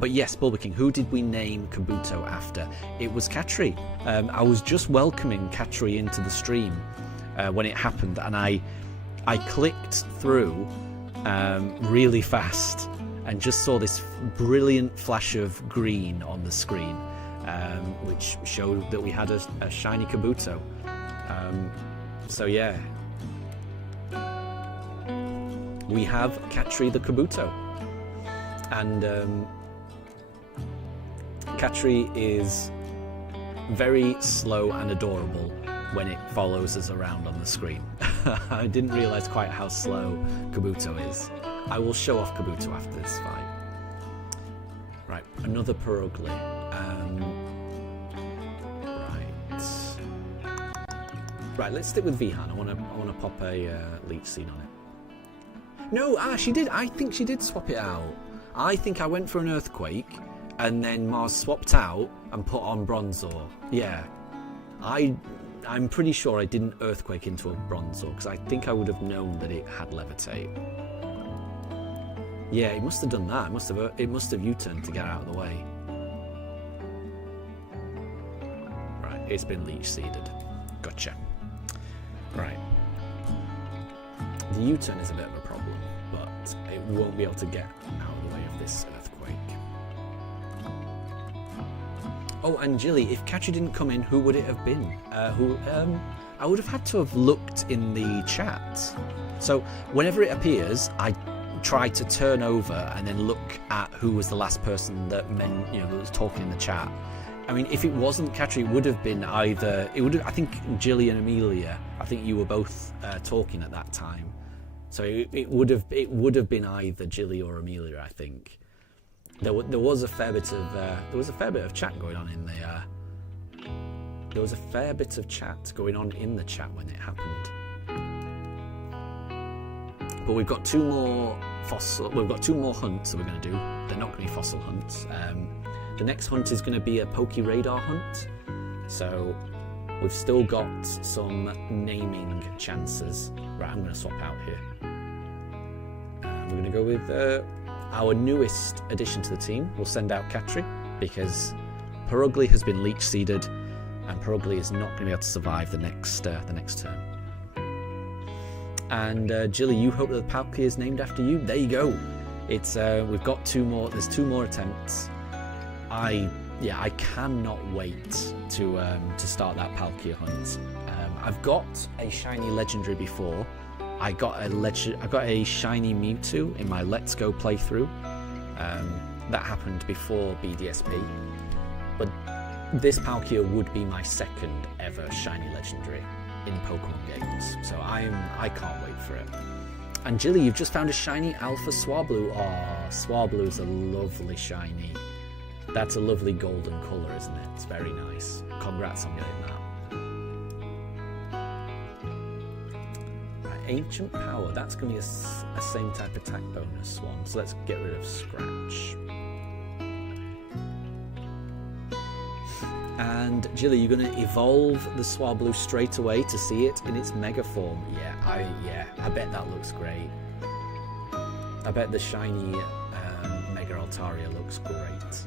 But yes, Bulba King, who did we name Kabuto after? It was Katri. I was just welcoming Katri into the stream when it happened, and I clicked through really fast and just saw this brilliant flash of green on the screen, which showed that we had a shiny Kabuto. So yeah, we have Katri the Kabuto, and Katri is very slow and adorable when it follows us around on the screen. I didn't realise quite how slow Kabuto is. I will show off Kabuto after this fight. Right, another Perugly. Right, let's stick with Vihan. I want to pop a Leech Seed on it. No, she did. I think she did swap it out. I think I went for an Earthquake, and then Mars swapped out and put on Bronzor. Yeah, I'm pretty sure I didn't earthquake into a Bronzor, because I think I would have known that it had levitate. Yeah, it must have done that. It must have U-turned to get out of the way. Right, it's been leech seeded. Gotcha. Right. The U-turn is a bit of a problem, but it won't be able to get out of the way of this earthquake. Oh, and Jilly, if Catchy didn't come in, who would it have been? I would have had to have looked in the chat. So whenever it appears, I try to turn over and then look at who was the last person that was talking in the chat. I mean, if it wasn't Catchy, it would have been either. I think Jilly and Amelia. I think you were both talking at that time, so it would have been either Jilly or Amelia. I think there was a fair bit of chat going on in the. There was a fair bit of chat going on in the chat when it happened. But we've got two more hunts that we're going to do. They're not going to be fossil hunts. The next hunt is going to be a Poke Radar hunt. So we've still got some naming chances. Right, I'm going to swap out here. We're going to go with our newest addition to the team. We'll send out Catry because Purugly has been leech seeded, and Purugly is not going to be able to survive the next turn. And Jilly, you hope that the Palkia is named after you. There you go. It's we've got two more. There's two more attempts. I cannot wait to start that Palkia hunt. I've got a shiny legendary before. I got a shiny Mewtwo in my Let's Go playthrough. That happened before BDSP. But this Palkia would be my second ever shiny legendary in Pokemon games. So I can't wait for it. And Jilly, you've just found a shiny Alpha Swablu. Oh, Swablu's a lovely shiny. That's a lovely golden colour, isn't it? It's very nice. Congrats on getting that. Right, Ancient Power. That's going to be a same type attack bonus one. So let's get rid of Scratch. And Jilly, you're going to evolve the Swablu straight away to see it in its mega form. Yeah, I bet that looks great. I bet the shiny Mega Altaria looks great.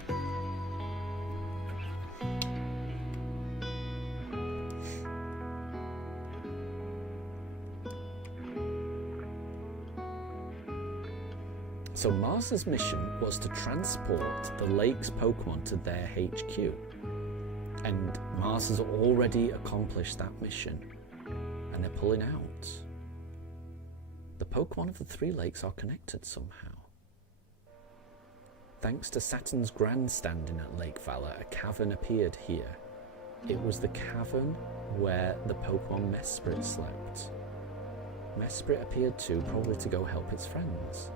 So Mars's mission was to transport the lake's Pokemon to their HQ. And Mars has already accomplished that mission, and they're pulling out. The Pokemon of the three lakes are connected somehow. Thanks to Saturn's grandstanding at Lake Valor, a cavern appeared here. It was the cavern where the Pokemon Mesprit slept. Mesprit appeared too, probably to go help its friends.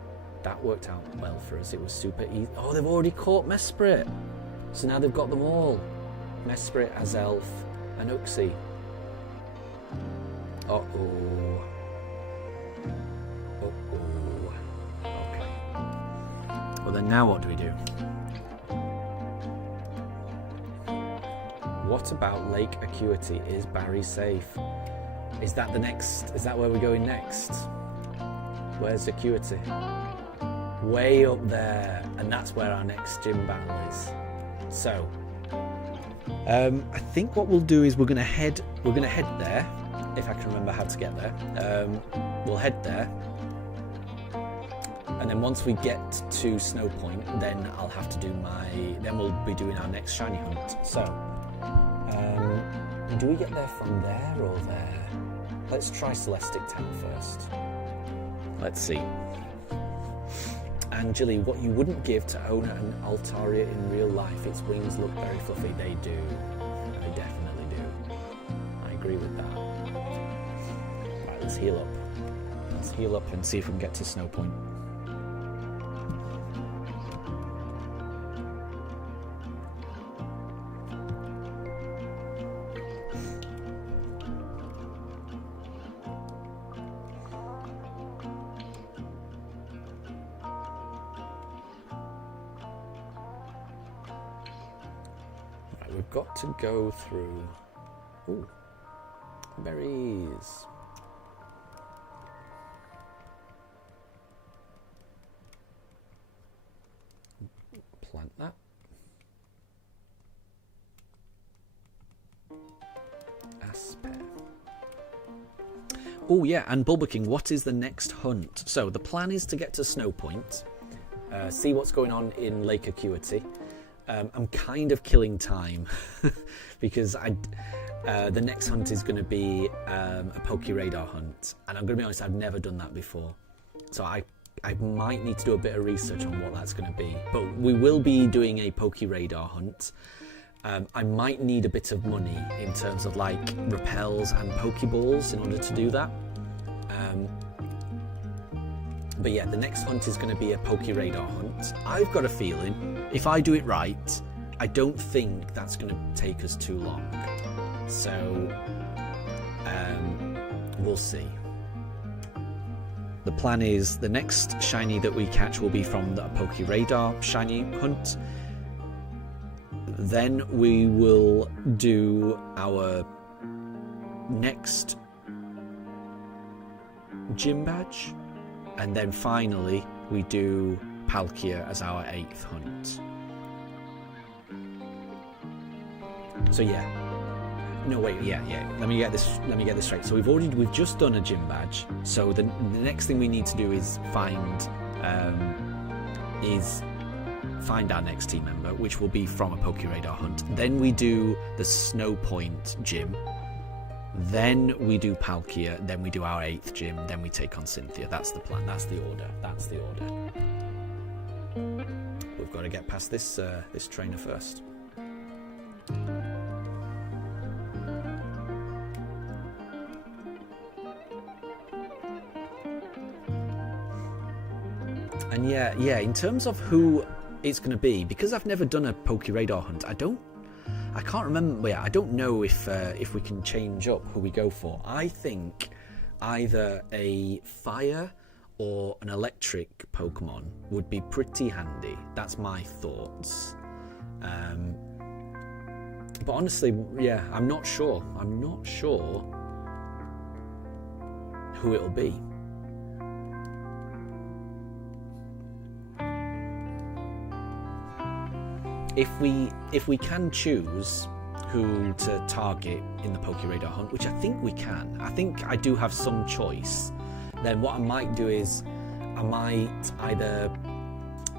That worked out well for us. It was super easy. Oh, they've already caught Mesprit! So now they've got them all. Mesprit, Azelf, and Uxie. Uh-oh. Uh-oh. Okay. Well then, now what do we do? What about Lake Acuity? Is Barry safe? Is that where we're going next? Where's Acuity? Way up there. And that's where our next gym battle is. So, I think what we'll do is we're gonna head there, if I can remember how to get there. We'll head there, and then once we get to Snow Point, then I'll have to do then we'll be doing our next shiny hunt. So, do we get there from there or there? Let's try Celestic Town first. Let's see. And Jilly, what you wouldn't give to own an Altaria in real life, its wings look very fluffy. They do. They definitely do. I agree with that. Right, let's heal up. Let's heal up and see if we can get to Snow Point. We've got to go through. Ooh. Berries. Plant that. Asper. Oh yeah, and Bulber King, what is the next hunt? So the plan is to get to Snow Point, see what's going on in Lake Acuity. I'm kind of killing time because the next hunt is going to be a Poke Radar hunt, and I'm going to be honest, I've never done that before, so I might need to do a bit of research on what that's going to be. But we will be doing a Poke Radar hunt. I might need a bit of money in terms of like repels and Pokeballs in order to do that. But yeah, the next hunt is going to be a Poke Radar hunt. I've got a feeling if I do it right, I don't think that's going to take us too long. So we'll see. The plan is the next shiny that we catch will be from the Poke Radar shiny hunt. Then we will do our next gym badge, and then finally we do Palkia as our 8th hunt. So yeah, no wait, yeah. Let me get this straight. So we've just done a gym badge. So the next thing we need to do is find our next team member, which will be from a Poke Radar hunt. Then we do the Snow Point gym. Then we do Palkia. Then we do our 8th gym. Then we take on Cynthia. That's the plan. That's the order. We've got to get past this trainer first. And yeah, in terms of who it's going to be, because I've never done a Poke Radar hunt, I can't remember. Yeah, I don't know if we can change up who we go for. I think either a fire or an electric Pokemon would be pretty handy. That's my thoughts. But honestly, yeah, I'm not sure who it'll be. If we can choose who to target in the Poke Radar hunt, which I think we can, I think I do have some choice, then what I might do is I might either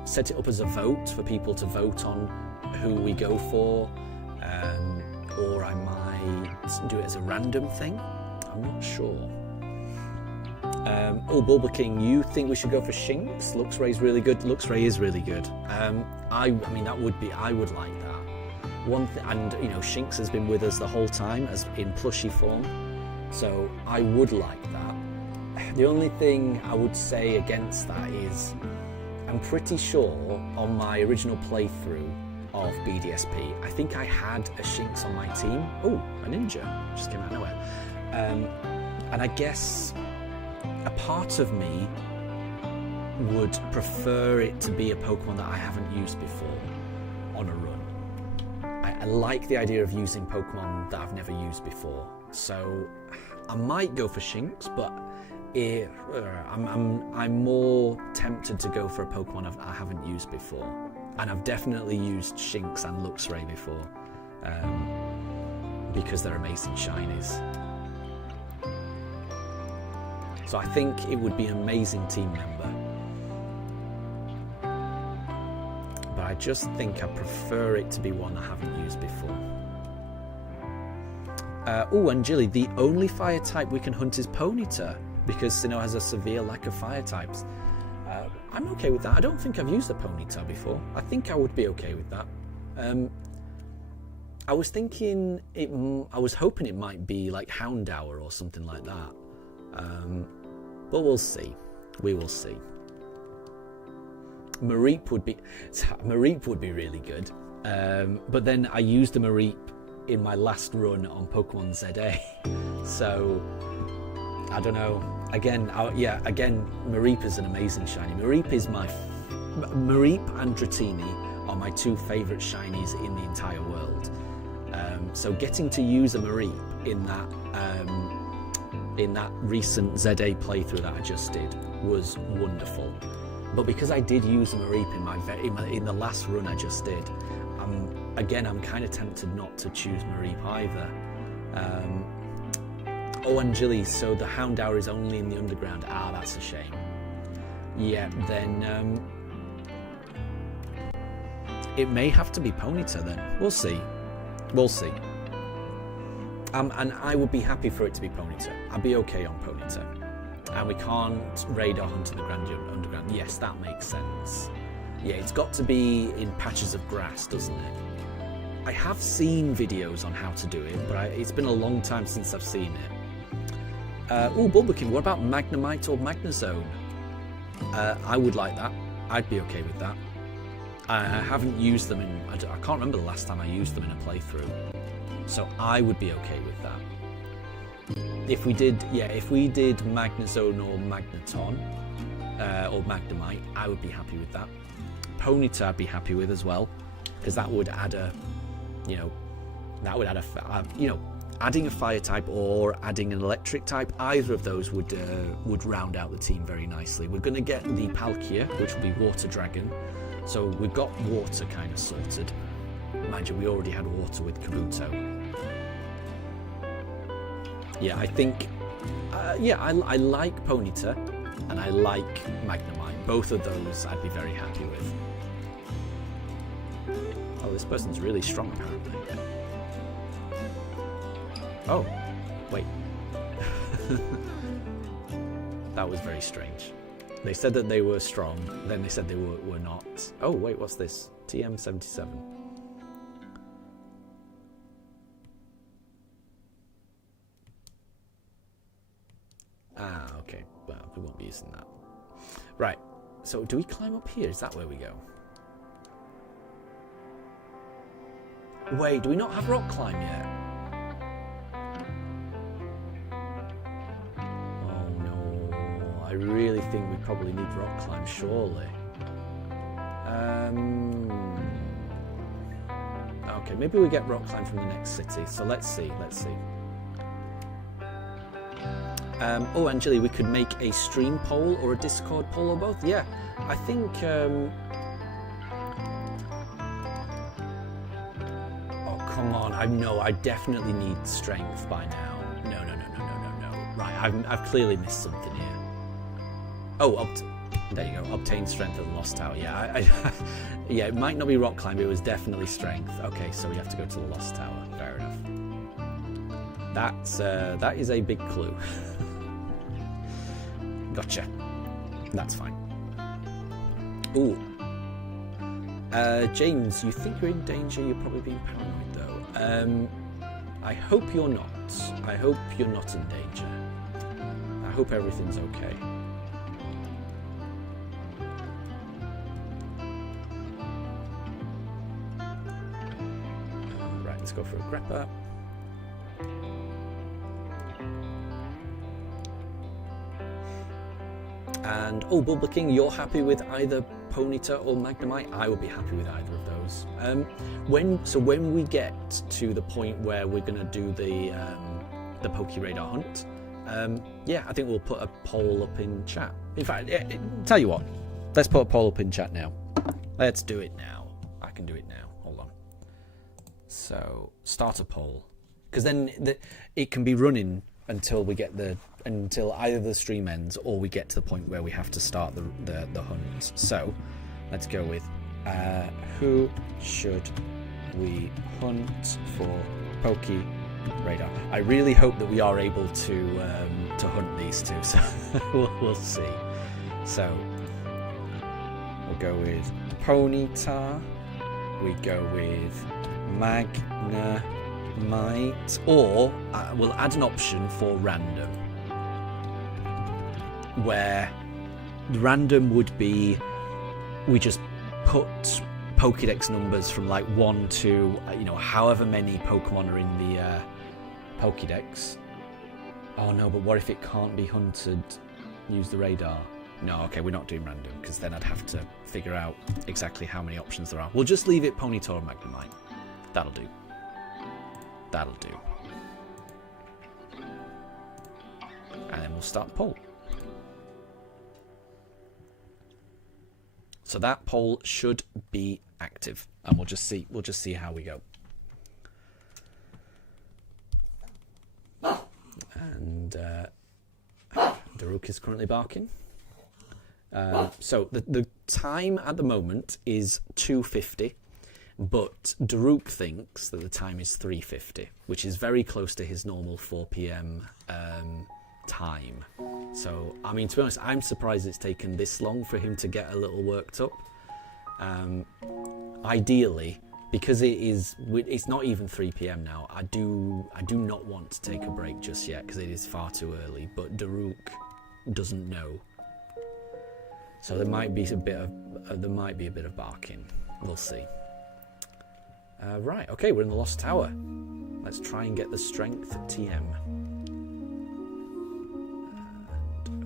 set it up as a vote for people to vote on who we go for, or I might do it as a random thing. I'm not sure. Bulber King, you think we should go for Shinx? Luxray's really good. Luxray is really good. I mean, I would like that. One thing, and you know, Shinx has been with us the whole time as in plushie form, so I would like that. The only thing I would say against that is I'm pretty sure on my original playthrough of BDSP, I think I had a Shinx on my team. Oh, a ninja just came out of nowhere. And I guess a part of me would prefer it to be a Pokemon that I haven't used before on a run. I like the idea of using Pokemon that I've never used before, so I might go for Shinx, but I'm more tempted to go for a Pokemon I haven't used before, and I've definitely used Shinx and Luxray before, because they're amazing shinies. So I think it would be an amazing team member. But I just think I prefer it to be one I haven't used before. And Jilly, the only fire type we can hunt is Ponyta, because Sinnoh has a severe lack of fire types. I'm okay with that. I don't think I've used a Ponyta before. I think I would be okay with that. I was thinking I was hoping it might be like Houndour or something like that. But we'll see. We will see. Mareep would be really good. But then I used a Mareep in my last run on Pokemon ZA. So I don't know. Again, Mareep is an amazing shiny. Mareep and Dratini are my two favourite shinies in the entire world. So getting to use a Mareep in that in that recent ZA playthrough that I just did was wonderful. But because I did use a Mareep in the last run I just did, again, I'm kind of tempted not to choose Mareep either. Oh, and Jilly, so the Houndour is only in the underground. Ah, that's a shame. Yeah, then it may have to be Ponyta then. We'll see. We'll see. And I would be happy for it to be Ponyta. I'd be okay on Ponyta. And we can't radar hunt in the underground. Yes, that makes sense. Yeah, it's got to be in patches of grass, doesn't it? I have seen videos on how to do it, but it's been a long time since I've seen it. Oh, Bulbakin, what about Magnemite or Magnezone? I would like that. I'd be okay with that. I haven't used them in... I can't remember the last time I used them in a playthrough. So I would be okay with that. If we did Magnezone or Magneton, or Magnemite, I would be happy with that. Ponyta I'd be happy with as well, because that would add a, adding a fire type or adding an electric type, either of those would round out the team very nicely. We're going to get the Palkia, which will be Water Dragon, so we've got water kind of sorted. Mind you, we already had water with Kabuto. Yeah, I think, I like Ponyta and I like Magnemite. Both of those I'd be very happy with. Oh, this person's really strong apparently. Oh, wait. That was very strange. They said that they were strong, then they said they were not. Oh, wait, what's this? TM77. Ah, okay. Well, we won't be using that. Right. So, do we climb up here? Is that where we go? Wait, do we not have rock climb yet? Oh no. I really think we probably need rock climb, surely. Okay, maybe we get rock climb from the next city. So let's see. Oh, Angeli, we could make a stream poll or a Discord poll or both. Yeah, I think... Oh, come on. I definitely need strength by now. No. Right, I've clearly missed something here. Oh, there you go. Obtain strength at the Lost Tower. Yeah, yeah, it might not be rock climb, but it was definitely strength. Okay, so we have to go to the Lost Tower. Fair enough. That is a big clue. Gotcha. That's fine. Ooh. James, you think you're in danger? You're probably being paranoid, though. I hope you're not. I hope you're not in danger. I hope everything's okay. Right, let's go for a grappa. And, oh, Bulbaking, you're happy with either Ponyta or Magnemite? I would be happy with either of those. When we get to the point where we're going to do the Poke Radar hunt, yeah, I think we'll put a poll up in chat. In fact, tell you what, let's put a poll up in chat now. Let's do it now. I can do it now. Hold on. So, start a poll. Because then it can be running until we get until either the stream ends or we get to the point where we have to start the hunt. So let's go with who should we hunt for Poke Radar? I really hope that we are able to hunt these two, so we'll see. So we'll go with Ponyta, we go with Magnemite, or we'll add an option for random, where random would be we just put Pokédex numbers from like 1 to however many Pokemon are in the Pokédex. Oh no, but what if it can't be hunted? Use the radar. No, okay, we're not doing random, because then I'd have to figure out exactly how many options there are. We'll just leave it Ponyta or Magnemite. That'll do. That'll do. we'll start the poll. So that poll should be active, and we'll just see how we go. And Daruk is currently barking. So the time at the moment is 2:50, but Daruk thinks that the time is 3:50, which is very close to his normal 4 p.m. Time. So, I mean, to be honest, I'm surprised it's taken this long for him to get a little worked up. Ideally, because it's not even 3 p.m. now, I do not want to take a break just yet because it is far too early, but Daruk doesn't know. So there might be a bit of barking. We'll see. Right, okay, we're in the Lost Tower. Let's try and get the strength TM.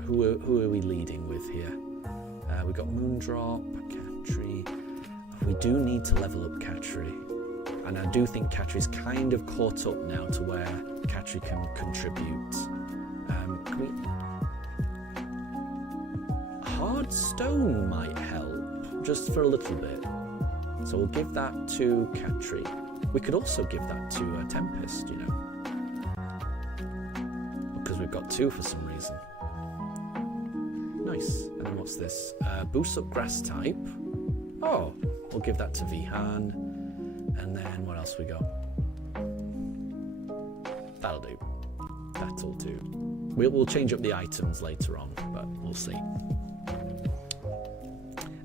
Who are we leading with here? We've got Moondrop, Catry. We do need to level up Catry. And I do think Catry's kind of caught up now to where Catry can contribute. Hard Stone might help, just for a little bit. So we'll give that to Catry. We could also give that to Tempest, you know. Because we've got 2 for some reason. Nice. And then what's this? Boost up grass type. Oh, we'll give that to Vihan. And then what else we got? That'll do. That'll do. We'll change up the items later on, but we'll see.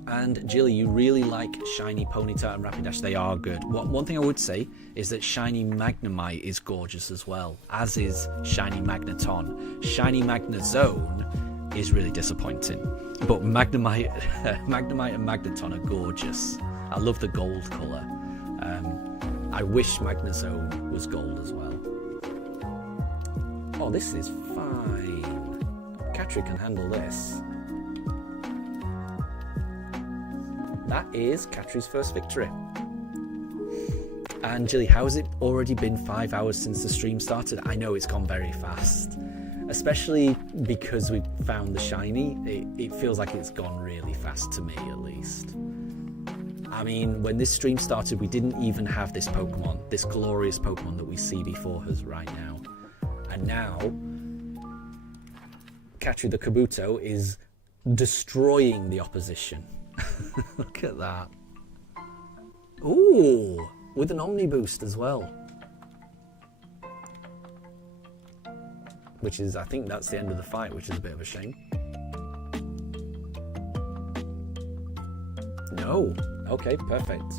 And Jilly, you really like Shiny Ponyta and Rapidash. They are good. One thing I would say is that Shiny Magnemite is gorgeous as well, as is Shiny Magneton. Shiny Magnezone is really disappointing, but Magnemite and Magneton are gorgeous. I love the gold colour. I wish Magnezone was gold as well. Oh, this is fine. Catry can handle this. That is Catry's first victory. And Jilly, how has it already been 5 hours since the stream started? I know it's gone very fast. Especially because we found the shiny, it feels like it's gone really fast to me, at least. I mean, when this stream started, we didn't even have this Pokemon, this glorious Pokemon that we see before us right now. And now, Catry the Kabuto is destroying the opposition. Look at that. Ooh, with an Omni Boost as well. Which is, I think that's the end of the fight, which is a bit of a shame. No. Okay, perfect.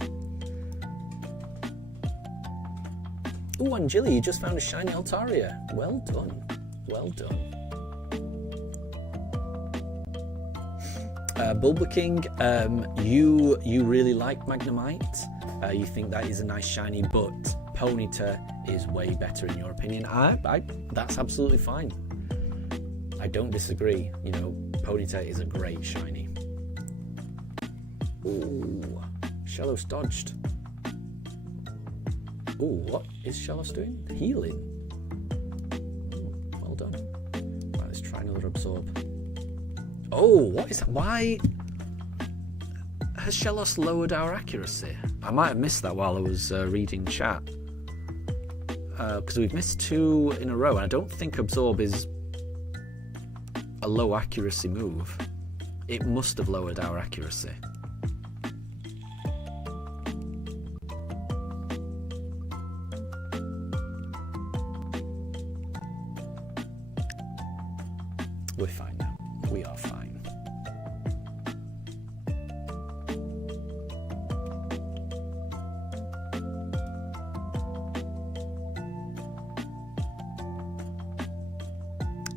Ooh, and Jilly, you just found a shiny Altaria. Well done. Well done. Bulba King, you really like Magnemite. You think that is a nice shiny, but Ponyta is way better in your opinion. That's absolutely fine. I don't disagree. You know, Ponyta is a great shiny. Ooh, Shellos dodged. Ooh, what is Shellos doing? Healing. Well done. Right, let's try another absorb. Oh, what is that? Why has Shellos lowered our accuracy? I might have missed that while I was reading chat. Because we've missed 2 in a row, and I don't think absorb is a low accuracy move. It must have lowered our accuracy. We're fine now. We are fine.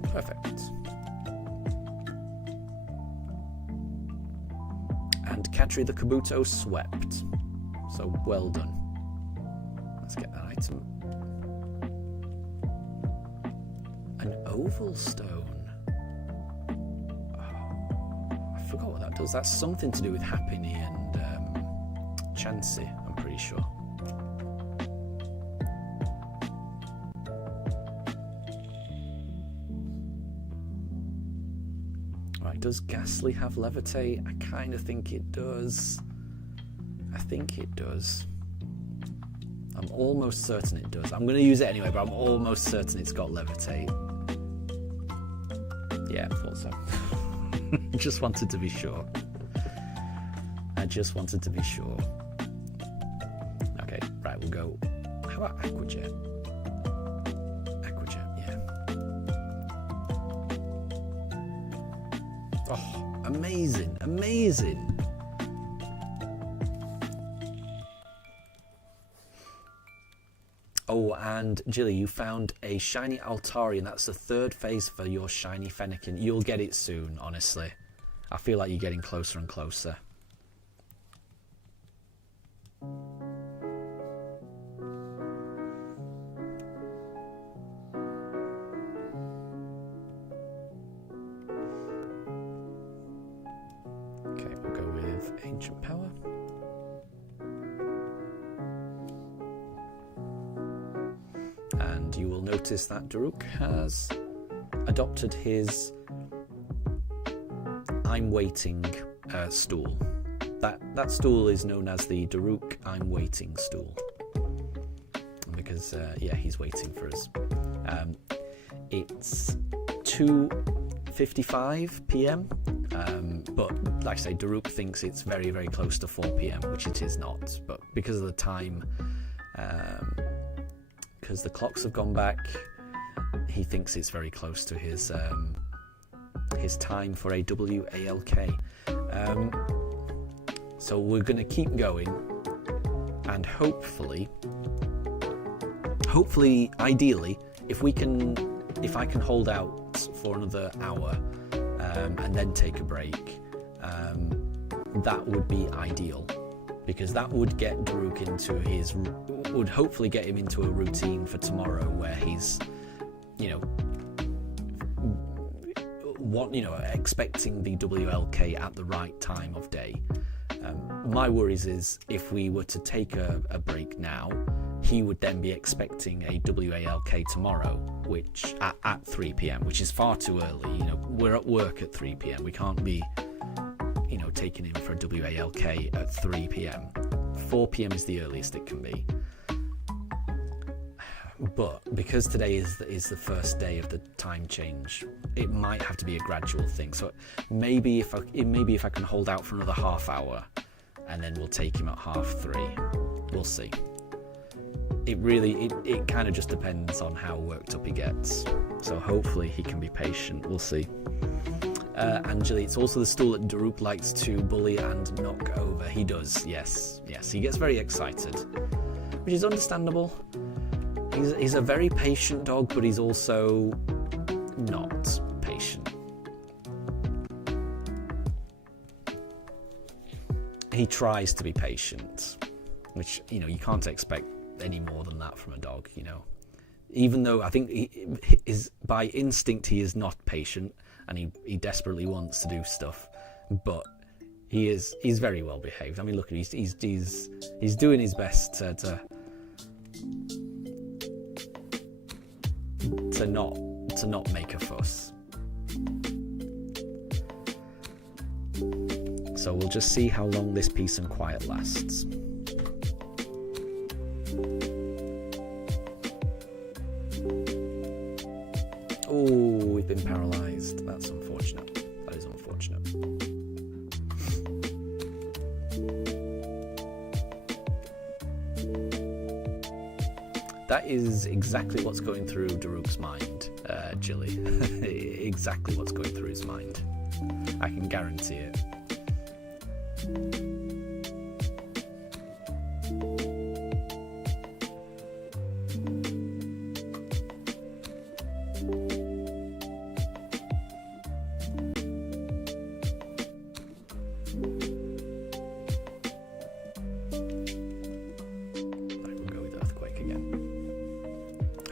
Perfect. And Catry the Kabuto swept. So well done. Let's get that item. An oval stone. Oh, I forgot what that does. That's something to do with Happiny and Chansey, I'm pretty sure. Right, does Ghastly have Levitate? I kind of think it does. I think it does. I'm almost certain it does. I'm going to use it anyway, but I'm almost certain it's got Levitate. Yeah, I thought so. Just wanted to be sure. I just wanted to be sure. Okay, right, we'll go. How about Aquajet? Aquajet, yeah. Oh, amazing, amazing. Oh, and Jilly, you found a shiny Altarian. That's the third phase for your shiny Fennekin. You'll get it soon, honestly. I feel like you're getting closer and closer. Okay, we'll go with Ancient Power. And you will notice that Daruk has adopted his I'm waiting stool. That stool is known as the Daruk I'm waiting stool. Because, yeah, he's waiting for us. It's 2:55 p.m. But, like I say, Daruk thinks it's very, very close to 4 p.m., which it is not. But because of the time... because the clocks have gone back, he thinks it's very close to his time for a WALK. So we're going to keep going, and hopefully, ideally, if I can hold out for another hour and then take a break, that would be ideal. Because that would get Daruk would hopefully get him into a routine for tomorrow where he's, expecting the WLK at the right time of day. My worries is if we were to take a break now, he would then be expecting a WALK tomorrow, which at 3 p.m, which is far too early. We're at work at 3 p.m. We can't be taking him for a WALK at 3 p.m. 4 p.m. is the earliest it can be. But because today is the first day of the time change, it might have to be a gradual thing. So maybe if I can hold out for another half hour, and then we'll take him at 2:30. We'll see. It kind of just depends on how worked up he gets. So hopefully he can be patient. We'll see. Angeli, it's also the stool that Daruk likes to bully and knock over. He does, yes. He gets very excited, which is understandable. He's a very patient dog, but he's also not patient. He tries to be patient, which, you can't expect any more than that from a dog, Even though I think by instinct he is not patient, and he desperately wants to do stuff, but he's very well behaved. I mean, look, he's doing his best to not make a fuss. So we'll just see how long this peace and quiet lasts. Oh, we've been paralysed. That's unfortunate. That is unfortunate. That is exactly what's going through Daruk's mind, Jilly. Exactly what's going through his mind. I can guarantee it.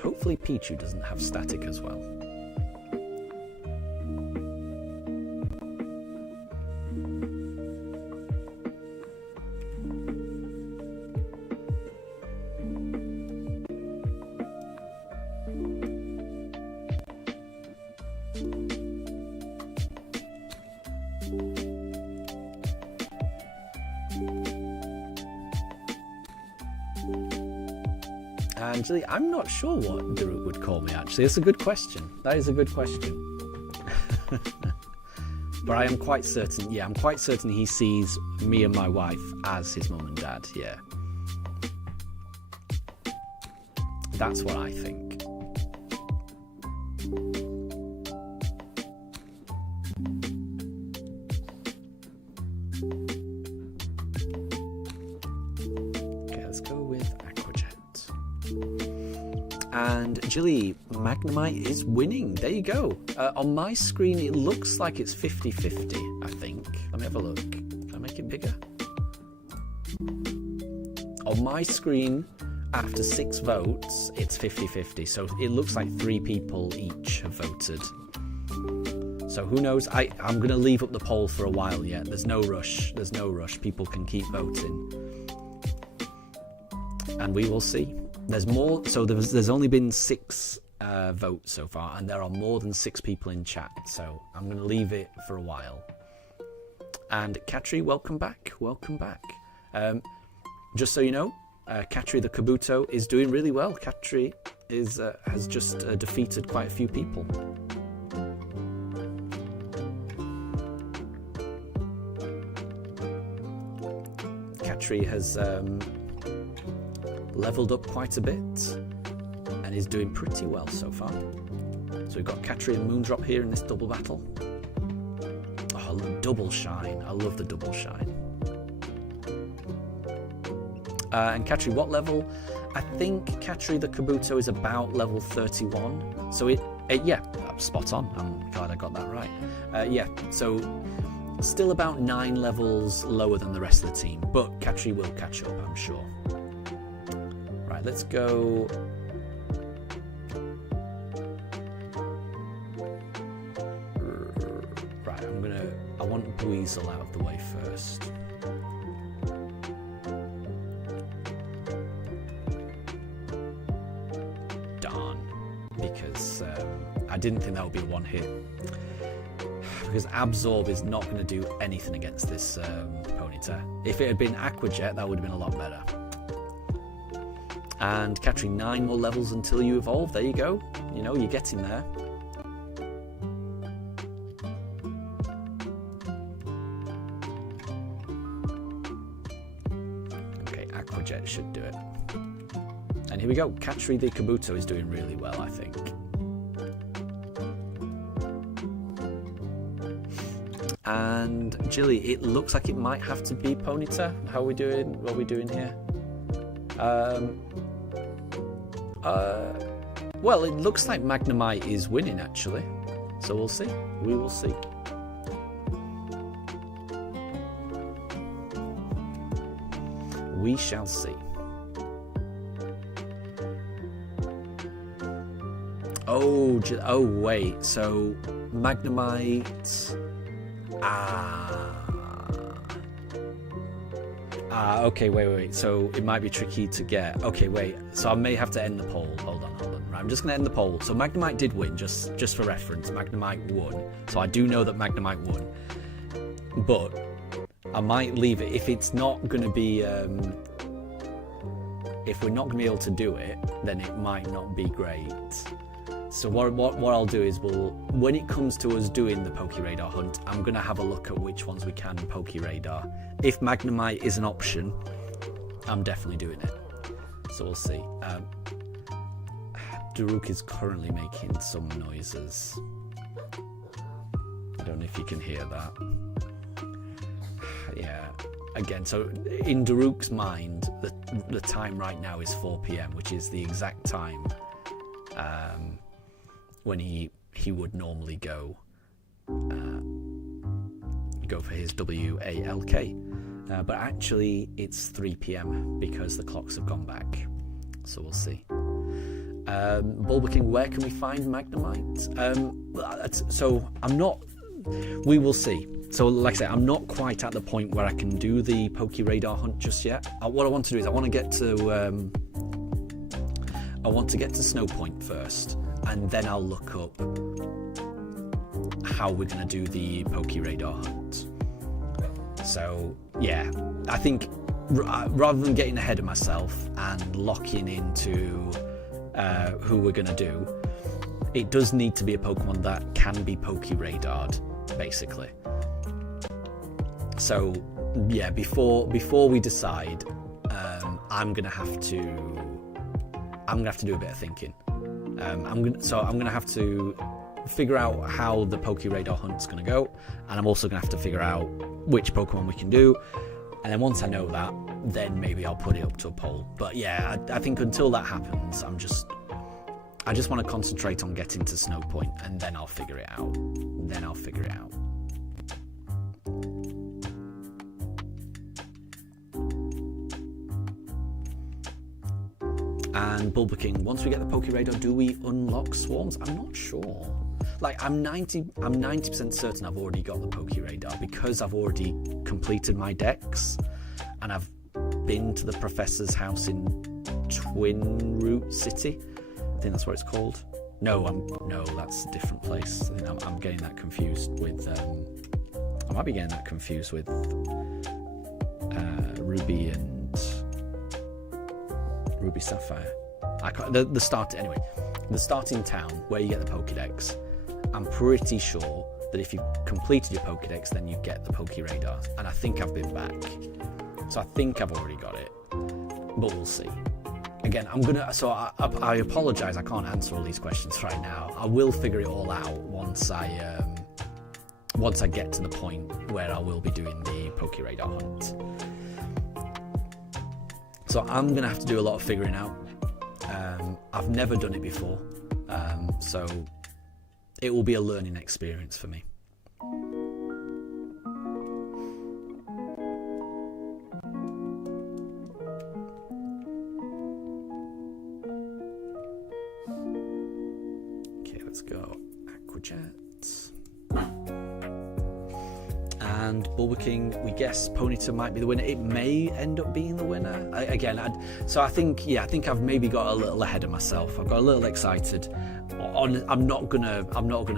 Hopefully Pichu doesn't have static as well. Angeli, I'm not sure what Daruk would call me, actually. It's a good question. That is a good question. But I am quite certain, I'm quite certain he sees me and my wife as his mum and dad, yeah. That's what I think. Okay, let's go with Aquajet. And Jilly, Magnemite is winning. There you go. On my screen, it looks like it's 50-50, I think. Let me have a look. Can I make it bigger? On my screen, after 6 votes, it's 50-50. So it looks like 3 people each have voted. So who knows? I'm going to leave up the poll for a while yet. There's no rush. There's no rush. People can keep voting. And we will see. There's more. So there's only been 6 votes so far, and there are more than 6 people in chat. So I'm going to leave it for a while. And Katri, welcome back. Welcome back. Just so you know, Katri the Kabuto is doing really well. Katri has just defeated quite a few people. Katri has leveled up quite a bit and is doing pretty well so far. So we've got Katri and Moondrop here in this double battle. Oh, double shine. I love the double shine. And Katri, what level? I think Katri the Kabuto is about level 31. So yeah, spot on. I'm glad I got that right. Yeah, so still about 9 levels lower than the rest of the team, but Katri will catch up, I'm sure. Right, let's go. Right, I want Dweezil out of the way first. Because I didn't think that would be a one hit. Because Absorb is not going to do anything against this Ponyta. If it had been Aquajet, that would have been a lot better. And Katri, 9 more levels until you evolve. There you go. You know, you're getting there. Okay, Aquajet should do it. And here we go. Katri the Kabuto is doing really well, I think. And Jilly, it looks like it might have to be Ponyta. How are we doing? What are we doing here? Well, it looks like Magnemite is winning, actually. So we'll see. We will see. We shall see. Oh wait, so Magnemite. Okay, wait. So it might be tricky to get. Okay, wait. So I may have to end the poll. Hold on. Right, I'm just going to end the poll. So Magnemite did win, just for reference. Magnemite won. So I do know that Magnemite won. But I might leave it. If it's not going to be... if we're not going to be able to do it, then it might not be great. So what I'll do is when it comes to us doing the Pokeradar hunt, I'm going to have a look at which ones we can Pokeradar. If Magnemite is an option, I'm definitely doing it. So we'll see. Daruk is currently making some noises. I don't know if you can hear that. Yeah. Again, so in Daruk's mind, the time right now is 4 PM, which is the exact time when he would normally go for his WALK. But actually it's 3 PM because the clocks have gone back. So we'll see. Bulba King, where can we find Magnemite? So I'm not... We will see. So like I say, I'm not quite at the point where I can do the Pokeradar hunt just yet. What I want to do is I want to get to Snow Point first, and then I'll look up how we're going to do the Pokeradar hunt. So yeah, I think rather than getting ahead of myself and locking into who we're going to do, it does need to be a Pokemon that can be Poke-Radar'd, basically. So, yeah, before we decide, I'm gonna have to do a bit of thinking. I'm gonna have to figure out how the Poke-Radar hunt's gonna go, and I'm also gonna have to figure out which Pokemon we can do. And then once I know that, then maybe I'll put it up to a poll. But yeah, I think until that happens, I just want to concentrate on getting to Snow Point, and then I'll figure it out. And Bulba King, once we get the Poke-Radar, do we unlock swarms? I'm not sure. Like, I'm 90% certain I've already got the Poke-Radar because I've already completed my decks, and I've been to the professor's house in Twin Root City. I think that's what it's called. No, that's a different place. I think I'm getting that confused with. I might be getting that confused with Ruby and Ruby Sapphire. I can't. The starting town where you get the Pokédex. I'm pretty sure that if you've completed your Pokédex, then you get the Poke-Radar. And I think I've been back, so I think I've already got it. But we'll see. Again, I apologise, I can't answer all these questions right now. I will figure it all out once I get to the point where I will be doing the Poke-Radar hunt. So I'm going to have to do a lot of figuring out. I've never done it before, so it will be a learning experience for me. Let's go Aquajet. And Bulba King, we guess Ponyta might be the winner. It may end up being the winner. I think I've maybe got a little ahead of myself. I've got a little excited. I'm not gonna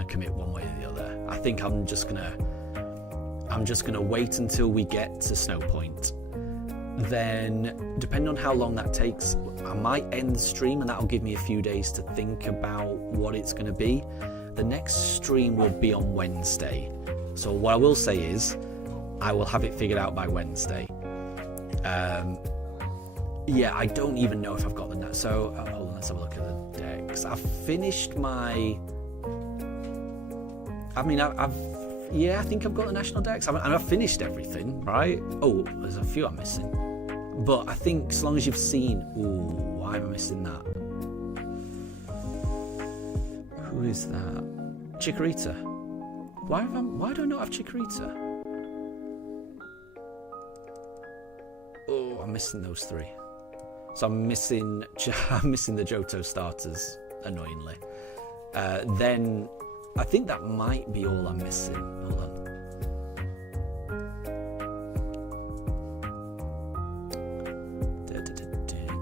commit one way or the other. I think I'm just gonna wait until we get to Snow Point. Then, depending on how long that takes, I might end the stream, and that'll give me a few days to think about what it's going to be. The next stream will be on Wednesday. So what I will say is, I will have it figured out by Wednesday. Yeah, I don't even know if I've got the... So, hold on, let's have a look at the decks. I've finished my... I think I've got the national decks. I've finished everything, right? Oh, there's a few I'm missing. But I think as long as you've seen... Ooh, why am I missing that? Who is that? Chikorita. Why do I not have Chikorita? Oh, I'm missing those three. So I'm missing the Johto starters, annoyingly. Then I think that might be all I'm missing. Hold on.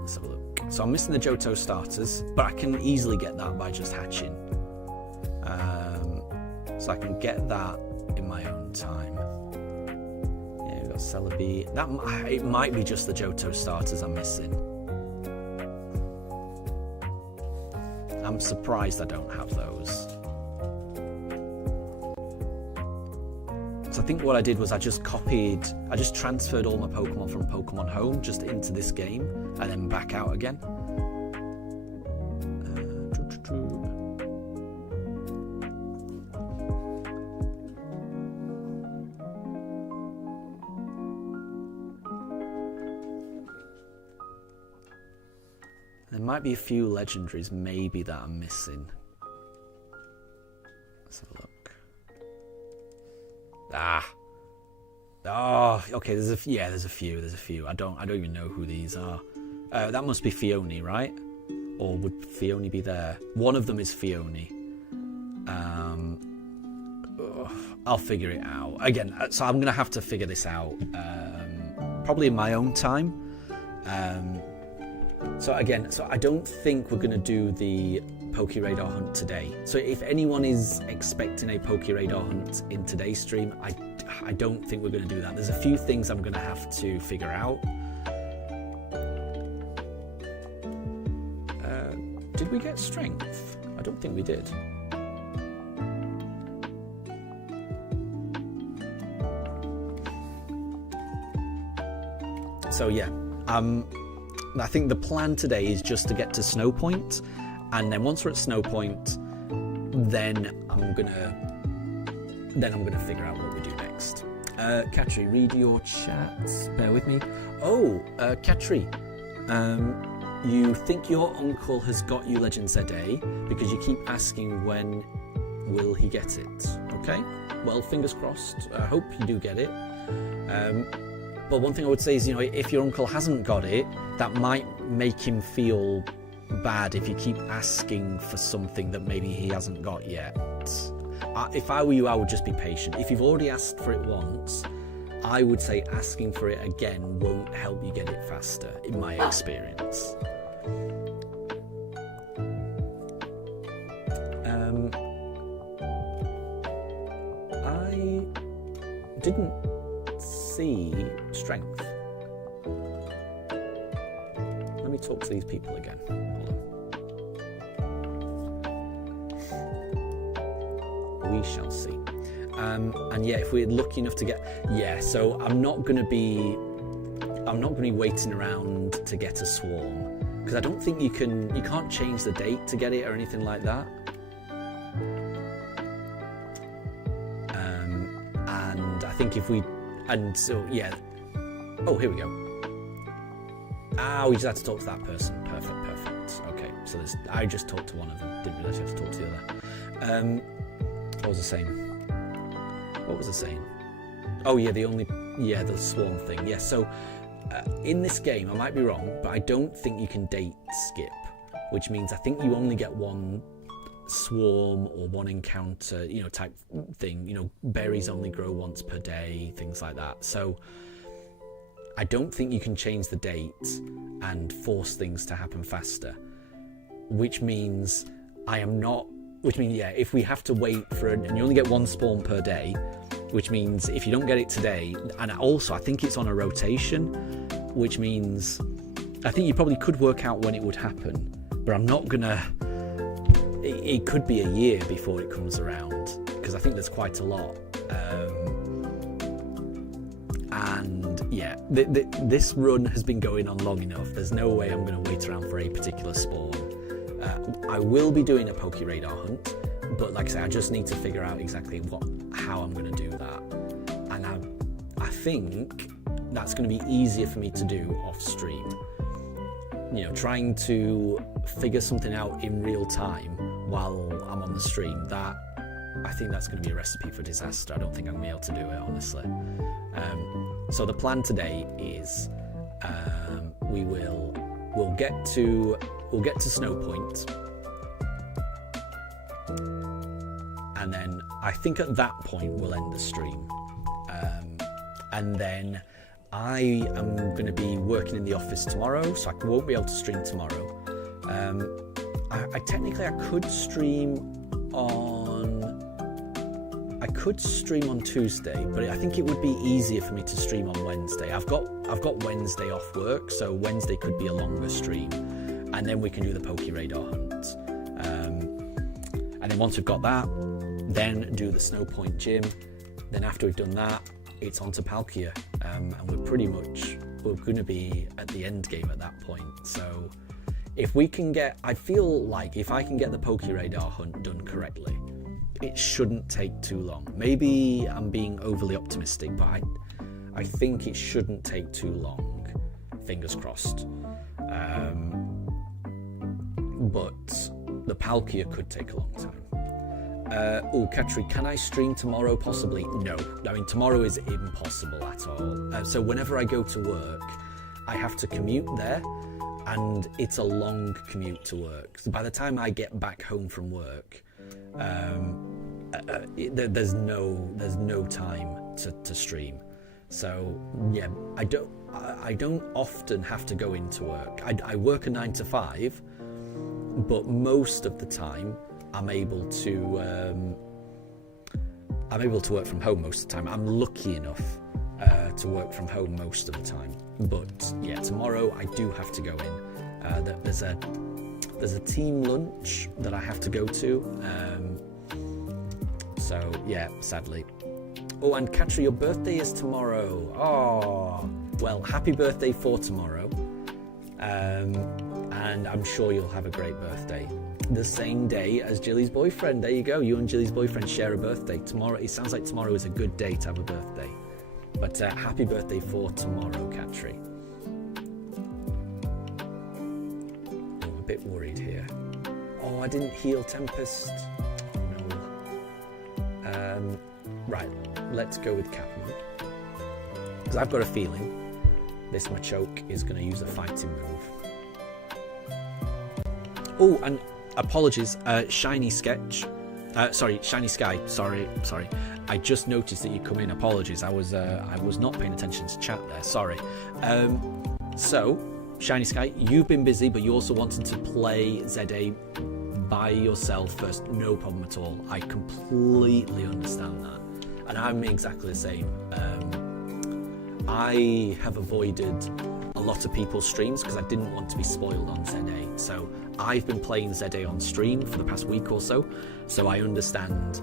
Let's have a look. So I'm missing the Johto starters, but I can easily get that by just hatching. So I can get that in my own time. Yeah, we've got Celebi. It might be just the Johto starters I'm missing. I'm surprised I don't have those. So I think what I did was I just transferred all my Pokemon from Pokemon Home just into this game and then back out again. There might be a few legendaries maybe that I'm missing. Let's have a look. Oh, okay. There's a few. I don't even know who these are. That must be Fione, right? Or would Fione be there? One of them is Fione. I'll figure it out again. So I'm gonna have to figure this out probably in my own time. So I don't think we're going to do the Poke-Radar hunt today. So if anyone is expecting a Poke-Radar hunt in today's stream, I don't think we're going to do that. There's a few things I'm going to have to figure out. Did Did we get strength? I don't think we did. So yeah, I think the plan today is just to get to Snow Point, and then once we're at Snow Point, then I'm gonna figure out what we do next. Katri, read your chats. Bear with me. Oh, Katri, you think your uncle has got you Legend ZA because you keep asking when will he get it. Okay, well, fingers crossed. I hope you do get it. But one thing I would say is, you know, if your uncle hasn't got it, that might make him feel bad if you keep asking for something that maybe he hasn't got yet. If I were you, I would just be patient. If you've already asked for it once, I would say asking for it again won't help you get it faster, in my experience. I didn't see strength. Let me talk to these people again. Hold on. We shall see. And yeah, if we're lucky enough to get, yeah. So I'm not going to be waiting around to get a swarm, because I don't think you can't change the date to get it or anything like that. And I think so yeah. Oh, here we go. We just had to talk to that person. Perfect. Okay, so I just talked to one of them. Didn't realise you had to talk to the other. What was I saying? Oh yeah, the swarm thing. Yeah, so in this game, I might be wrong, but I don't think you can date skip, which means I think you only get one swarm or one encounter, you know, type thing. You know, berries only grow once per day, things like that. So I don't think you can change the date and force things to happen faster, which means yeah, if we have to wait and you only get one spawn per day, which means if you don't get it today, and also I think it's on a rotation, which means I think you probably could work out when it would happen, but I'm not gonna. It could be a year before it comes around, because I think there's quite a lot. And yeah, this run has been going on long enough. There's no way I'm going to wait around for a particular spawn. I will be doing a Poke Radar hunt, but like I say, I just need to figure out exactly how I'm going to do that. And I think that's going to be easier for me to do off stream. You know, trying to figure something out in real time while I'm on the stream, I think that's going to be a recipe for disaster. I don't think I'm going to be able to do it, honestly. So the plan today is we'll get to Snow Point, and then I think at that point we'll end the stream, and then I am going to be working in the office tomorrow, so I won't be able to stream tomorrow. I could stream on Tuesday, but I think it would be easier for me to stream on Wednesday. I've got Wednesday off work, so Wednesday could be a longer stream, and then we can do the Poke Radar hunt. And then once we've got that, then do the Snow Point gym. Then after we've done that, it's on to Palkia, and we're going to be at the end game at that point. So I feel like if I can get the Poke Radar hunt done correctly, it shouldn't take too long. Maybe I'm being overly optimistic, but I think it shouldn't take too long. Fingers crossed. But the Palkia could take a long time. Katri, can I stream tomorrow? Possibly. No. I mean, tomorrow is impossible at all. So whenever I go to work, I have to commute there, and it's a long commute to work. So by the time I get back home from work, there's no time to stream. So yeah, I don't often have to go into work. I work a 9 to 5, but most of the time I'm able to work from home most of the time. I'm lucky enough to work from home most of the time. But yeah, tomorrow I do have to go in. There's a team lunch that I have to go to. So yeah, sadly. Oh, and Katri, your birthday is tomorrow. Oh, well, happy birthday for tomorrow. And I'm sure you'll have a great birthday. The same day as Jilly's boyfriend. There you go. You and Jilly's boyfriend share a birthday. Tomorrow, it sounds like tomorrow is a good day to have a birthday. But happy birthday for tomorrow, Katri. Oh, I'm a bit worried here. Oh, I didn't heal Tempest. No. Right, let's go with Capman. Because I've got a feeling this Machoke is going to use a fighting move. Oh, and apologies, Shiny Sketch. Shiny Sky. Sorry. I just noticed that you come in. Apologies. I was not paying attention to chat there. Sorry. So, Shiny Sky, you've been busy, but you also wanted to play ZA by yourself first. No problem at all. I completely understand that, and I'm exactly the same. I have avoided a lot of people's streams because I didn't want to be spoiled on ZA. So I've been playing ZA on stream for the past week or so. So I understand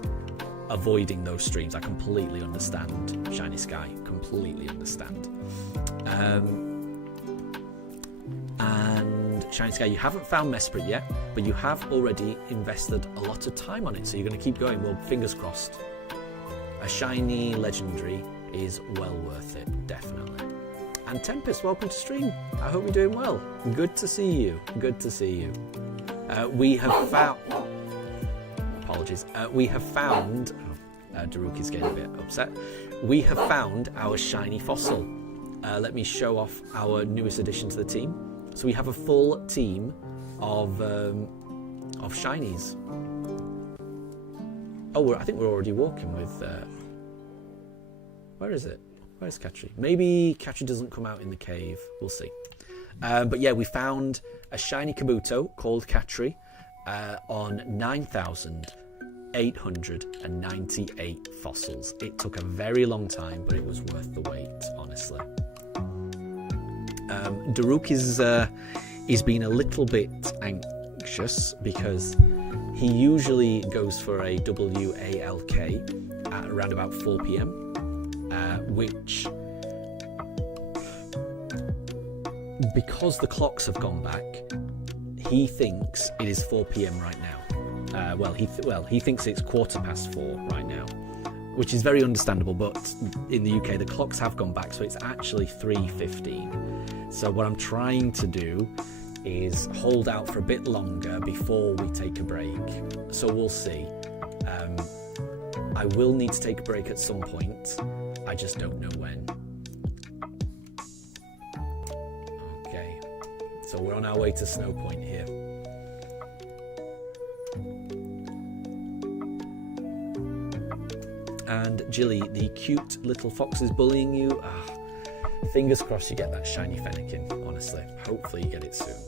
avoiding those streams. I completely understand, Shiny Sky. Completely understand. And Shiny Sky, you haven't found Mesprit yet, but you have already invested a lot of time on it. So you're going to keep going. Well, fingers crossed. A shiny legendary is well worth it, definitely. And Tempest, welcome to stream. I hope you're doing well. Good to see you. Good to see you. We have found... Apologies. We have found... Daruki's getting a bit upset. We have found our shiny fossil. Let me show off our newest addition to the team. So we have a full team of shinies. Oh, I think we're already walking with... Where is it? Where's Katri? Maybe Katri doesn't come out in the cave. We'll see. But yeah, we found a shiny Kabuto called Katri on 9,898 fossils. It took a very long time, but it was worth the wait, honestly. Daruk is being a little bit anxious because he usually goes for a WALK at around about 4 p.m. Which, because the clocks have gone back, he thinks it is 4 p.m. right now. He thinks it's 4:15 right now, which is very understandable. But in the UK, the clocks have gone back, so it's actually 3:15. So what I'm trying to do is hold out for a bit longer before we take a break. So we'll see. I will need to take a break at some point. I just don't know when. Okay, so we're on our way to Snow Point here. And Jilly, the cute little fox is bullying you. Fingers crossed you get that shiny Fennekin, honestly. Hopefully you get it soon.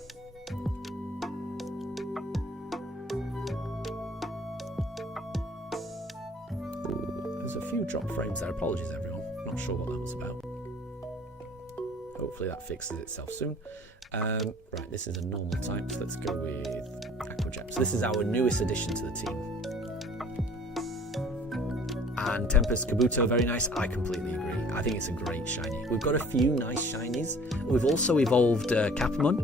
There's a few drop frames there. Apologies, everyone. Not sure what that was about. Hopefully that fixes itself soon. Right, this is a normal type, so let's go with Aquajet. So this is our newest addition to the team. And Tempest Kabuto, very nice. I completely agree. I think it's a great shiny. We've got a few nice shinies. We've also evolved Capmon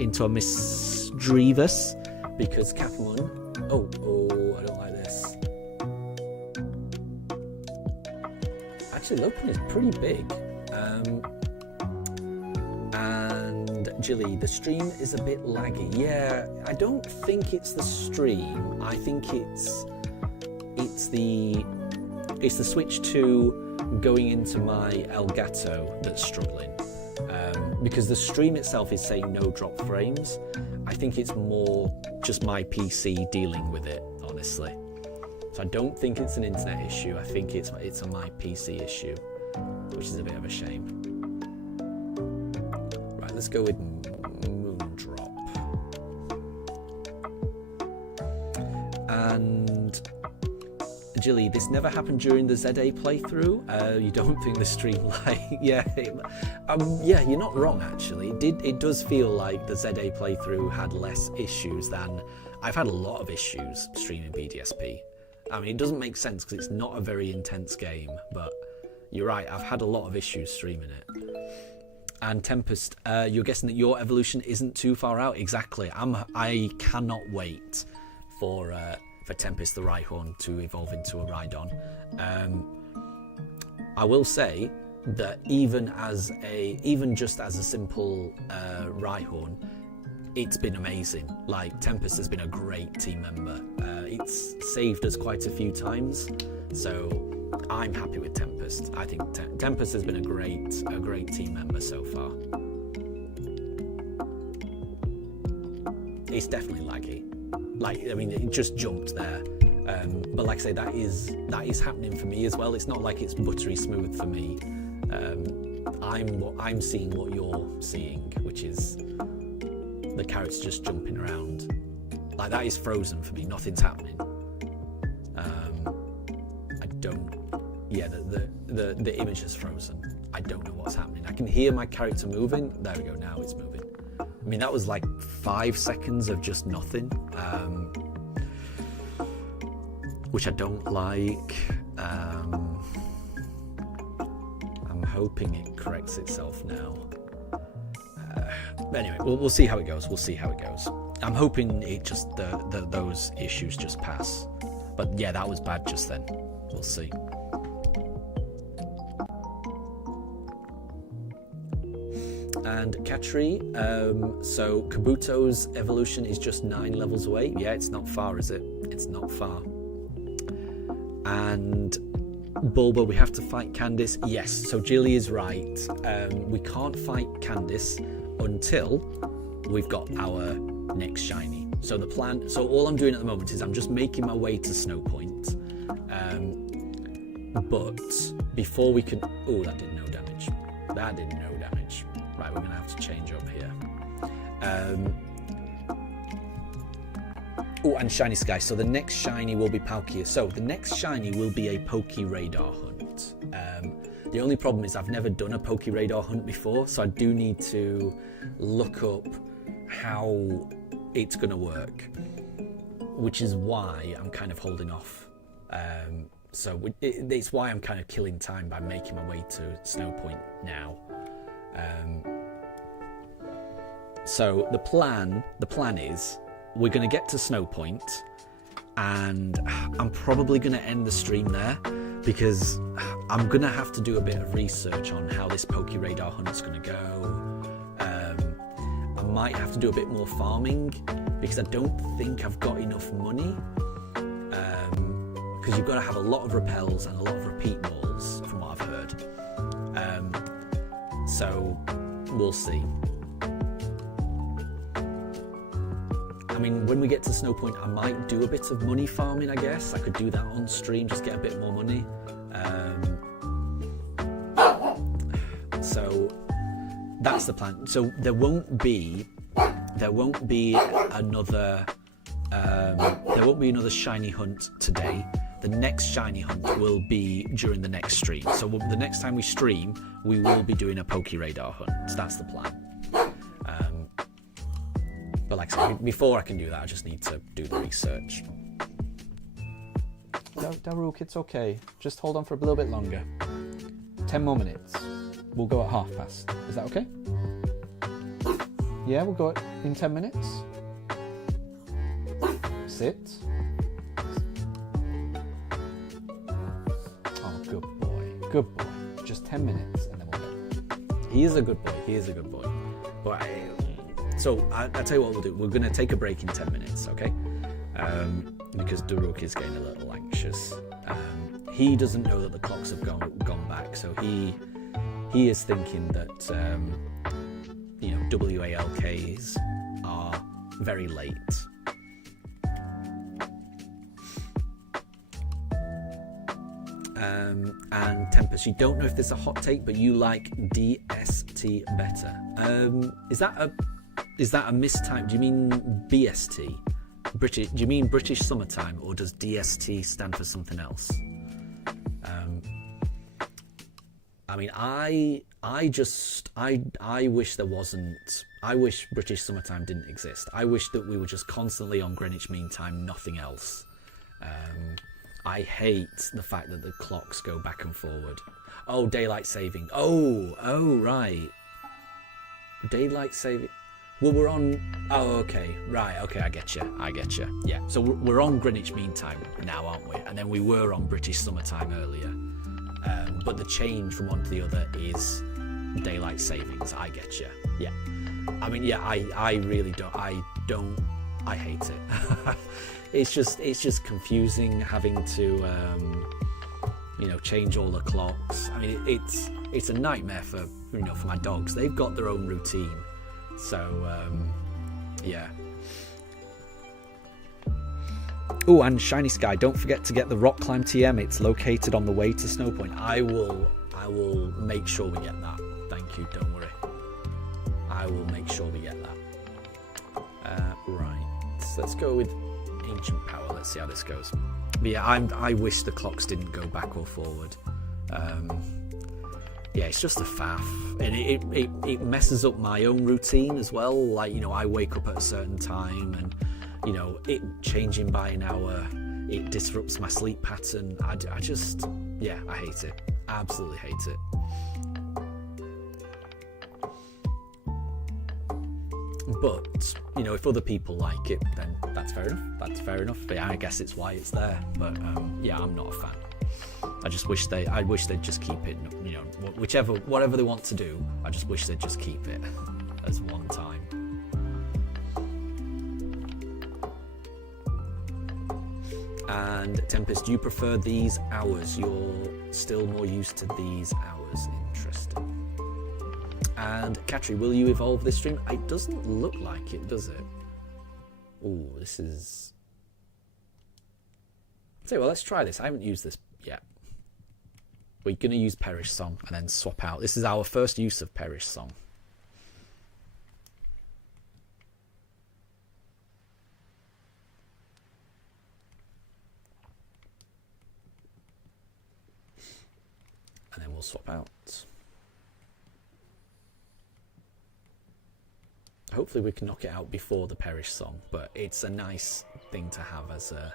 into a Misdreavus because Capmon... Oh, I don't like this. Actually, Lopunny is pretty big. And Jilly, the stream is a bit laggy. Yeah, I don't think it's the stream. I think it's the switch to going into my Elgato that's struggling. Because the stream itself is saying no drop frames. I think it's more just my PC dealing with it, honestly. So I don't think it's an internet issue. I think it's a my PC issue, which is a bit of a shame. Right, let's go with Moondrop. And Jilly, this never happened during the ZA playthrough. You don't think the stream yeah, you're not wrong actually. It does feel like the ZA playthrough had less issues than I've had a lot of issues streaming BDSP. I mean, it doesn't make sense because it's not a very intense game, but you're right, I've had a lot of issues streaming it. And Tempest, you're guessing that your evolution isn't too far out? Exactly. I cannot wait for Tempest the Rhyhorn to evolve into a Rhydon. I will say that even just as a simple Rhyhorn, it's been amazing. Like, Tempest has been a great team member. It's saved us quite a few times, so I'm happy with Tempest. I think Tempest has been a great team member so far. It's definitely laggy. Like, I mean, it just jumped there. But like I say, that is happening for me as well. It's not like it's buttery smooth for me. I'm seeing what you're seeing, which is the carrots just jumping around. Like, that is frozen for me. Nothing's happening. The image is frozen. I don't know what's happening. I can hear my character moving. There we go. Now it's moving. I mean, that was like 5 seconds of just nothing, which I don't like. I'm hoping it corrects itself now. But anyway, we'll see how it goes. We'll see how it goes. I'm hoping it just those issues just pass. But yeah, that was bad just then. We'll see. And Katri, so Kabuto's evolution is just 9 levels away. Yeah, it's not far, is it? It's not far. And Bulba, we have to fight Candice. Yes, so Jilly is right. We can't fight Candice until we've got our next shiny. So the plan, so all I'm doing at the moment is I'm just making my way to Snow Point. But before we can, oh, that did no damage. That did no damage. Right, we're gonna have to change up here. Oh, and Shiny Sky. So the next shiny will be Palkia. So the next shiny will be a Poké Radar hunt. The only problem is I've never done a Poké Radar hunt before, so I do need to look up how it's gonna work, which is why I'm kind of holding off. So it's why I'm kind of killing time by making my way to Snow Point now. So the plan is we're going to get to Snow Point, and I'm probably going to end the stream there because I'm going to have to do a bit of research on how this Poké Radar hunt's going to go. I might have to do a bit more farming because I don't think I've got enough money, because you've got to have a lot of repels and a lot of repeat balls from what I've heard. So we'll see. I mean, when we get to Snow Point, I might do a bit of money farming, I guess. I could do that on stream, just get a bit more money. So that's the plan. So there won't be another shiny hunt today. The next shiny hunt will be during the next stream. So the next time we stream, we will be doing a Poké Radar hunt. So that's the plan. But like I said, before I can do that, I just need to do the research. Daruk, it's okay. Just hold on for a little bit longer. 10 more minutes. We'll go at past. Is that okay? Yeah, we'll go in 10 minutes. Sit. Oh, good boy. Good boy. Just 10 minutes and then we'll go. He is a good boy. He is a good boy. But so I'll tell you what we'll do. We're going to take a break in 10 minutes, okay? Because Daruk is getting a little anxious. He doesn't know that the clocks have gone back, so he is thinking that WALKs are very late. And Tempest, you don't know if there's a hot take, but you like DST better. Is that a mistype? Do you mean BST? British. Do you mean British Summertime, or does DST stand for something else? I mean, I wish there wasn't. I wish British Summertime didn't exist. I wish that we were just constantly on Greenwich Mean Time, nothing else. I hate the fact that the clocks go back and forward. Oh, daylight saving. Oh, right. Daylight saving. Well, we're on. Oh, okay, right. Okay, I get you. Yeah. So we're on Greenwich Mean Time now, aren't we? And then we were on British Summertime earlier. But the change from one to the other is daylight savings. I get you. Yeah. I mean, yeah. I really don't. I hate it. it's just confusing having to change all the clocks. I mean, it's a nightmare for for my dogs. They've got their own routine. So yeah. Oh, and Shiny Sky, don't forget to get the Rock Climb TM. It's located on the way to Snowpoint. I will make sure we get that. Thank you, don't worry. I will make sure we get that. Right, so let's go with Ancient Power. Let's see how this goes. But yeah, I wish the clocks didn't go back or forward. Yeah, it's just a faff, and it messes up my own routine as well. Like, I wake up at a certain time, and it changing by an hour, it disrupts my sleep pattern. I just, yeah, I hate it. Absolutely hate it. But if other people like it, then that's fair enough. But yeah, I guess it's why it's there. But yeah, I'm not a fan. I wish they'd just keep it. Whatever they want to do, I just wish they'd just keep it as one time. And Tempest, do you prefer these hours? You're still more used to these hours. Interesting. And Katri, will you evolve this stream? It doesn't look like it, does it? Oh, this is. So well, let's try this. I haven't used this yet. We're going to use Perish Song and then swap out. This is our first use of Perish Song. And then we'll swap out. Hopefully we can knock it out before the Perish Song, but it's a nice thing to have as a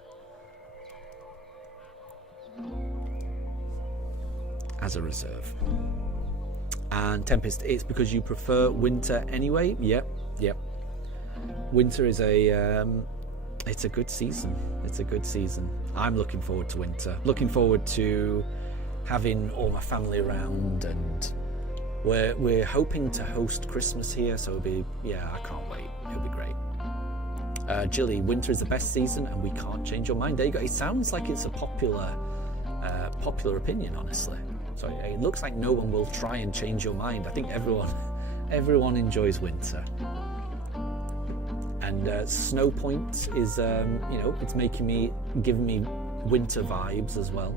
reserve. And Tempest, it's because you prefer winter anyway? Yep. Winter is it's a good season. It's a good season. I'm looking forward to winter. Looking forward to having all my family around, and we're hoping to host Christmas here, so it'll be, yeah, I can't wait. It'll be great. Jilly, winter is the best season and we can't change your mind. There you go. It sounds like it's a popular opinion, honestly. So it looks like no one will try and change your mind. I think everyone enjoys winter. And Snowpoint is, it's giving me winter vibes as well.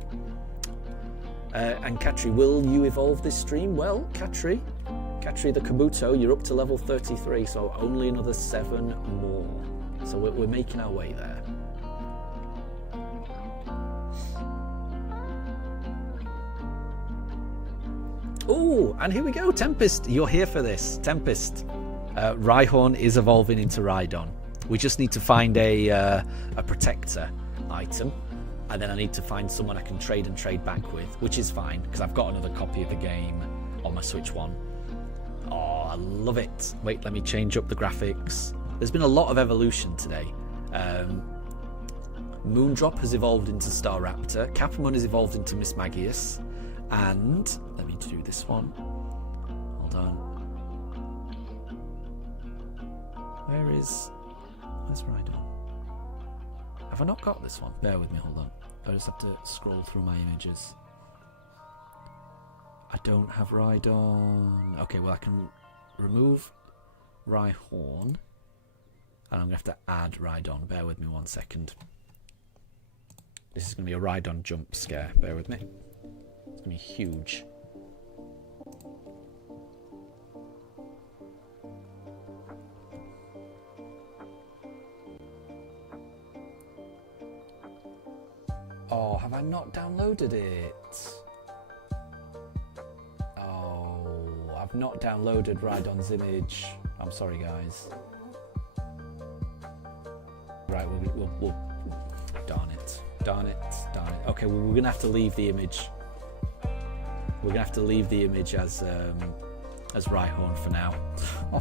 And Katri, will you evolve this stream? Well, Katri the Kabuto, you're up to level 33, so only another 7 more. So we're making our way there. Oh, and here we go, Tempest. You're here for this, Tempest. Rhyhorn is evolving into Rhydon. We just need to find a protector item. And then I need to find someone I can trade back with, which is fine, because I've got another copy of the game on my Switch 1. Oh, I love it. Wait, let me change up the graphics. There's been a lot of evolution today. Moondrop has evolved into Staraptor. Capamon has evolved into Miss Magius. And, let me do this one. Hold on. Where's Rhydon? Have I not got this one? Bear with me, hold on. I just have to scroll through my images. I don't have Rhydon. Okay, well I can remove Rhyhorn. And I'm going to have to add Rhydon. Bear with me 1 second. This is going to be a Rhydon jump scare. Bear with me. It's going to be huge. not downloaded it. Oh, I've not downloaded Rhydon's image. I'm sorry, guys. Right, we'll darn it. Okay, well, we're gonna have to leave the image. We're gonna have to leave the image as Rhyhorn for now.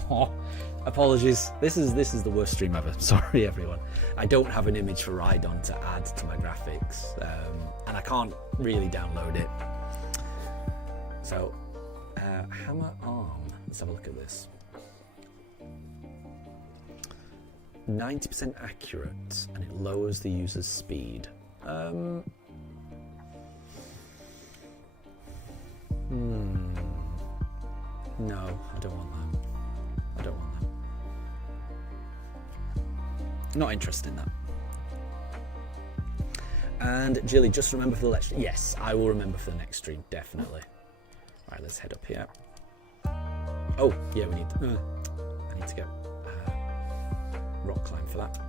Oh, apologies. This is the worst stream ever. Sorry, everyone. I don't have an image for Rhydon to add to my graphics, and I can't really download it. So, Hammer Arm. Let's have a look at this. 90% accurate, and it lowers the user's speed. No, I don't want that. I don't want that. Not interested in that. And Jilly, just remember for the next stream. Yes, I will remember for the next stream, definitely. All right, let's head up here. Oh, yeah, I need to go rock climb for that.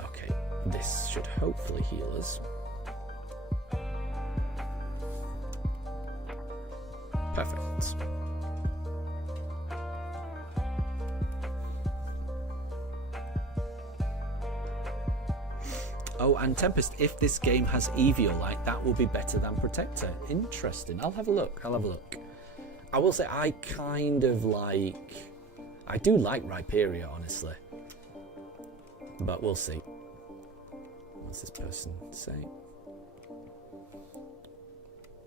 Okay, this should hopefully heal us. Perfect. Oh, and Tempest, if this game has Eviolite, that will be better than Protector. Interesting. I'll have a look. I will say I do like Rhyperia, honestly. But we'll see. What's this person saying?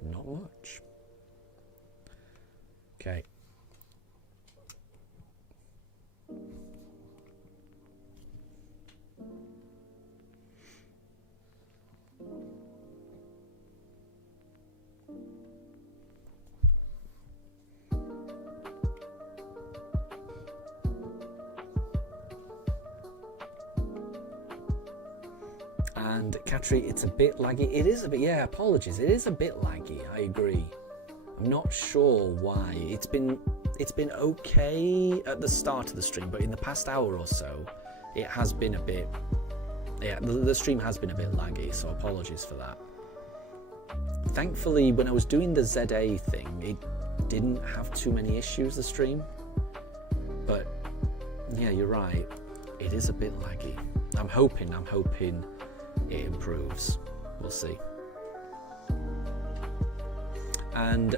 Not much. Okay. And Katri, it's a bit laggy. It is a bit, yeah, apologies. It is a bit laggy, I agree. I'm not sure why. It's been okay at the start of the stream, but in the past hour or so, it has been a bit, yeah, the stream has been a bit laggy, so apologies for that. Thankfully, when I was doing the ZA thing, it didn't have too many issues, the stream. But, yeah, you're right. It is a bit laggy. I'm hoping it improves. We'll see. And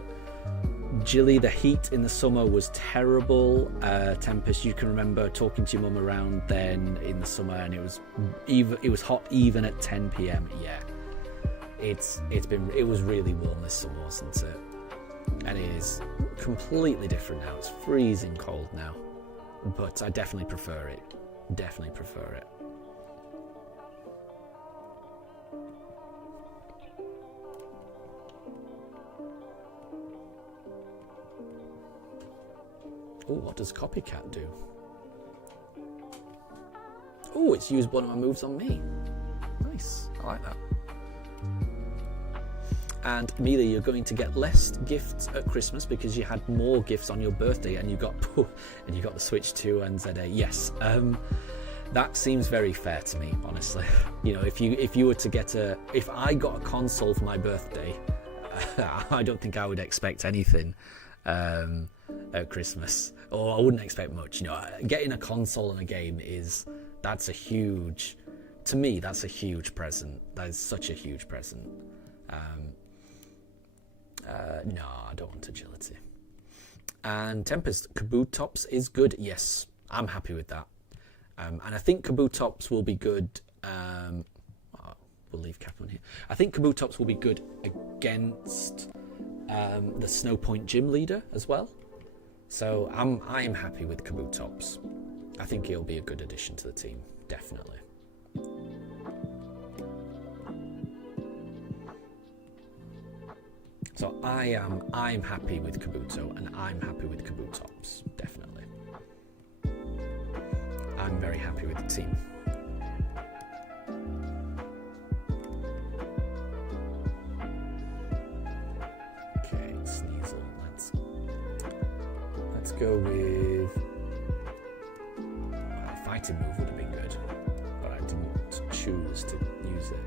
Jilly, the heat in the summer was terrible. Tempest, you can remember talking to your mum around then in the summer, and it was hot even at 10 p.m. Yeah, it was really warm this summer, wasn't it? And it is completely different now. It's freezing cold now, but I definitely prefer it. Definitely prefer it. Oh, what does Copycat do? Oh, it's used one of my moves on me. Nice, I like that. And Amelia, you're going to get less gifts at Christmas because you had more gifts on your birthday, and you got the Switch 2 and ZA. Yes, that seems very fair to me, honestly. You know, if you were to if I got a console for my birthday, I don't think I would expect anything at Christmas, or I wouldn't expect much. You know, getting a console and a game that's a huge present. That is such a huge present. No, I don't want agility. And Tempest, Kabutops is good. Yes, I'm happy with that. And I think Kabutops will be good. We'll leave Cap on here. I think Kabutops will be good against the Snowpoint gym leader as well. So I'm happy with Kabutops. I think he'll be a good addition to the team, definitely. So I'm happy with Kabuto, and I'm happy with Kabutops, definitely. I'm very happy with the team. Okay, Sneasel. Let's go with a fighting move would have been good, but I didn't choose to use it.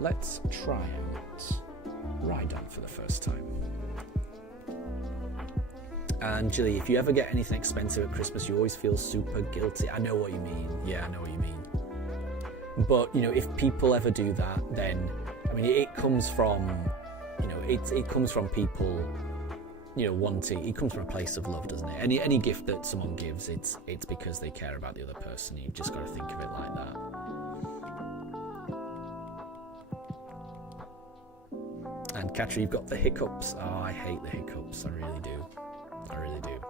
let's try out Rhydon for the first time. And Jilly, if you ever get anything expensive at Christmas, you always feel super guilty. I know what you mean. Yeah, I know what you mean. But, you know, if people ever do that, then, I mean, it comes from, you know, it comes from people, you know, wanting, it comes from a place of love, doesn't it? Any gift that someone gives, it's because they care about the other person. You've just got to think of it like that. And Katri, you've got the hiccups. Oh, I hate the hiccups. I really do. I really do.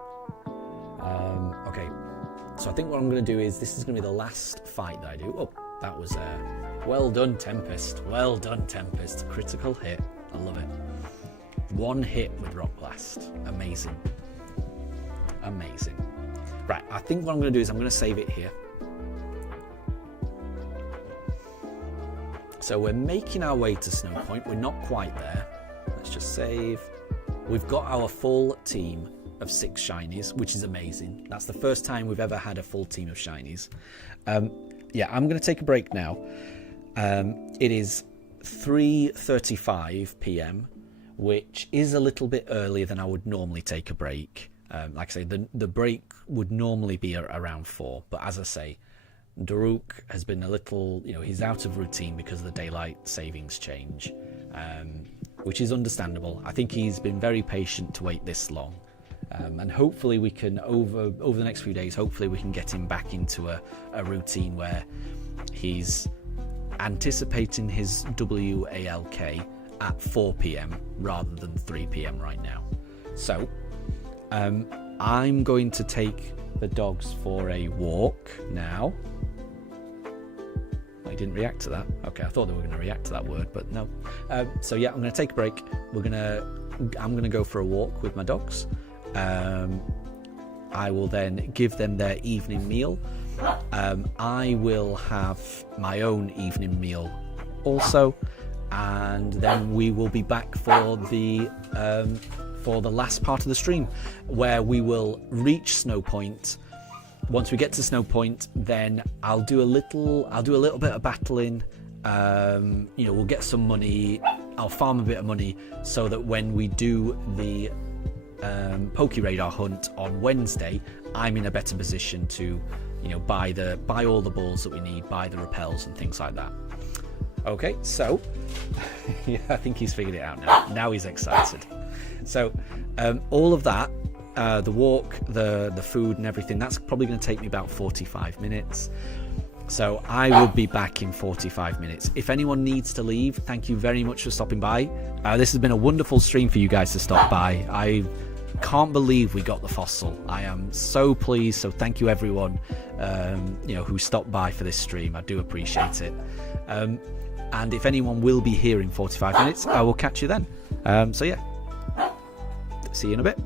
Okay, so I think what I'm going to do is, this is going to be the last fight that I do. Oh, that was well done, Tempest. Well done, Tempest. Critical hit. I love it. One hit with Rock Blast. Amazing. Amazing. Right, I think what I'm going to do is I'm going to save it here. So we're making our way to Snow Point. We're not quite there. Let's just save. We've got our full team of 6 shinies, which is amazing. That's the first time we've ever had a full team of shinies. Yeah, I'm going to take a break now. It is 3:35 p.m, which is a little bit earlier than I would normally take a break. Like I say, the break would normally be around 4, but as I say, Daruk has been a little, you know, he's out of routine because of the daylight savings change, which is understandable. I think he's been very patient to wait this long. And hopefully we can, over the next few days, hopefully we can get him back into a routine where he's anticipating his WALK at 4 p.m. rather than 3 p.m. right now. So I'm going to take the dogs for a walk now. I didn't react to that. Okay, I thought they were going to react to that word, but no. So yeah, I'm going to take a break. I'm going to go for a walk with my dogs. I will then give them their evening meal. I will have my own evening meal also, and then we will be back for the last part of the stream, where we will reach Snow Point. Once we get to Snow Point, then I'll do a little bit of battling. You know, we'll get some money. I'll farm a bit of money so that when we do the Poke Radar hunt on Wednesday, I'm in a better position to, you know, buy all the balls that we need, buy the repels and things like that. Okay, so yeah, I think he's figured it out now. Now he's excited. So all of that, the walk, the food and everything, that's probably going to take me about 45 minutes. So I will be back in 45 minutes. If anyone needs to leave, thank you very much for stopping by. This has been a wonderful stream for you guys to stop by. I can't believe we got the fossil. I am so pleased. So thank you everyone, you know, who stopped by for this stream. I do appreciate it. And if anyone will be here in 45 minutes, I will catch you then. So yeah, see you in a bit.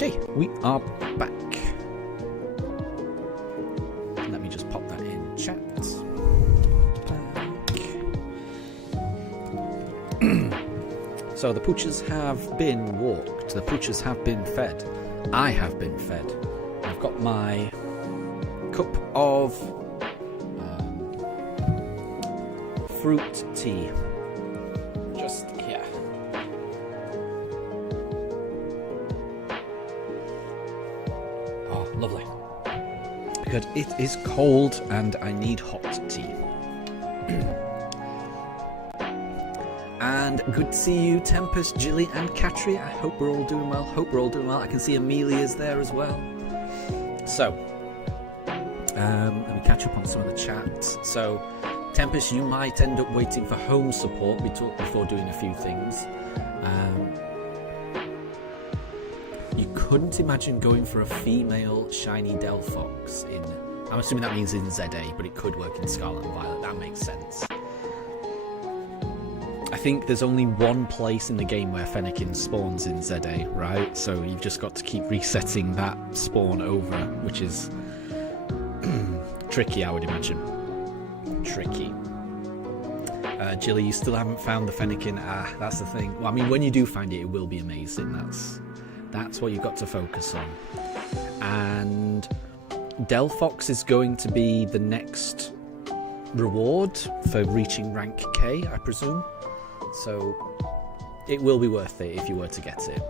Okay, we are back. Let me just pop that in chat. Back. So the pooches have been walked. The pooches have been fed. I have been fed. I've got my cup of fruit tea just here. Oh, lovely. Because it is cold and I need hot tea. And good to see you, Tempest, Jilly, and Katri. I hope we're all doing well. I can see Amelia's there as well. So, let me catch up on some of the chat. So, Tempest, you might end up waiting for home support before doing a few things. You couldn't imagine going for a female shiny Delphox in... I'm assuming that means in ZA, but it could work in Scarlet and Violet. That makes sense. I think there's only one place in the game where Fennekin spawns in ZA, right? So you've just got to keep resetting that spawn over, which is tricky, I would imagine. Tricky. Jilly, you still haven't found the Fennekin. That's the thing. Well, I mean, when you do find it, it will be amazing. That's what you've got to focus on. And Delphox is going to be the next reward for reaching rank K, I presume. So it will be worth it if you were to get it.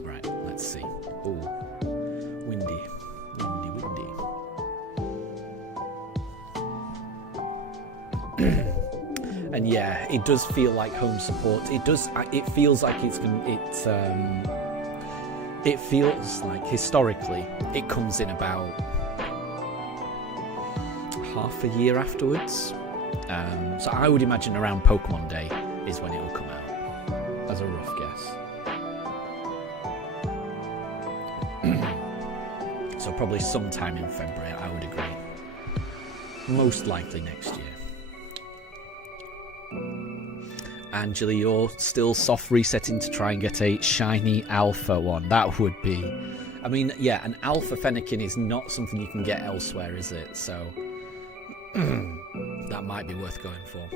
Right, let's see. Ooh, windy. And yeah, it does feel like home support. It feels like it feels like historically it comes in about half a year afterwards. So I would imagine around Pokemon Day is when it will come out, as a rough guess. So probably sometime in February, I would agree. Most likely next year. Angela, you're still soft resetting to try and get a shiny alpha one. That would be... I mean, yeah, an alpha Fennekin is not something you can get elsewhere, is it? So... that might be worth going for.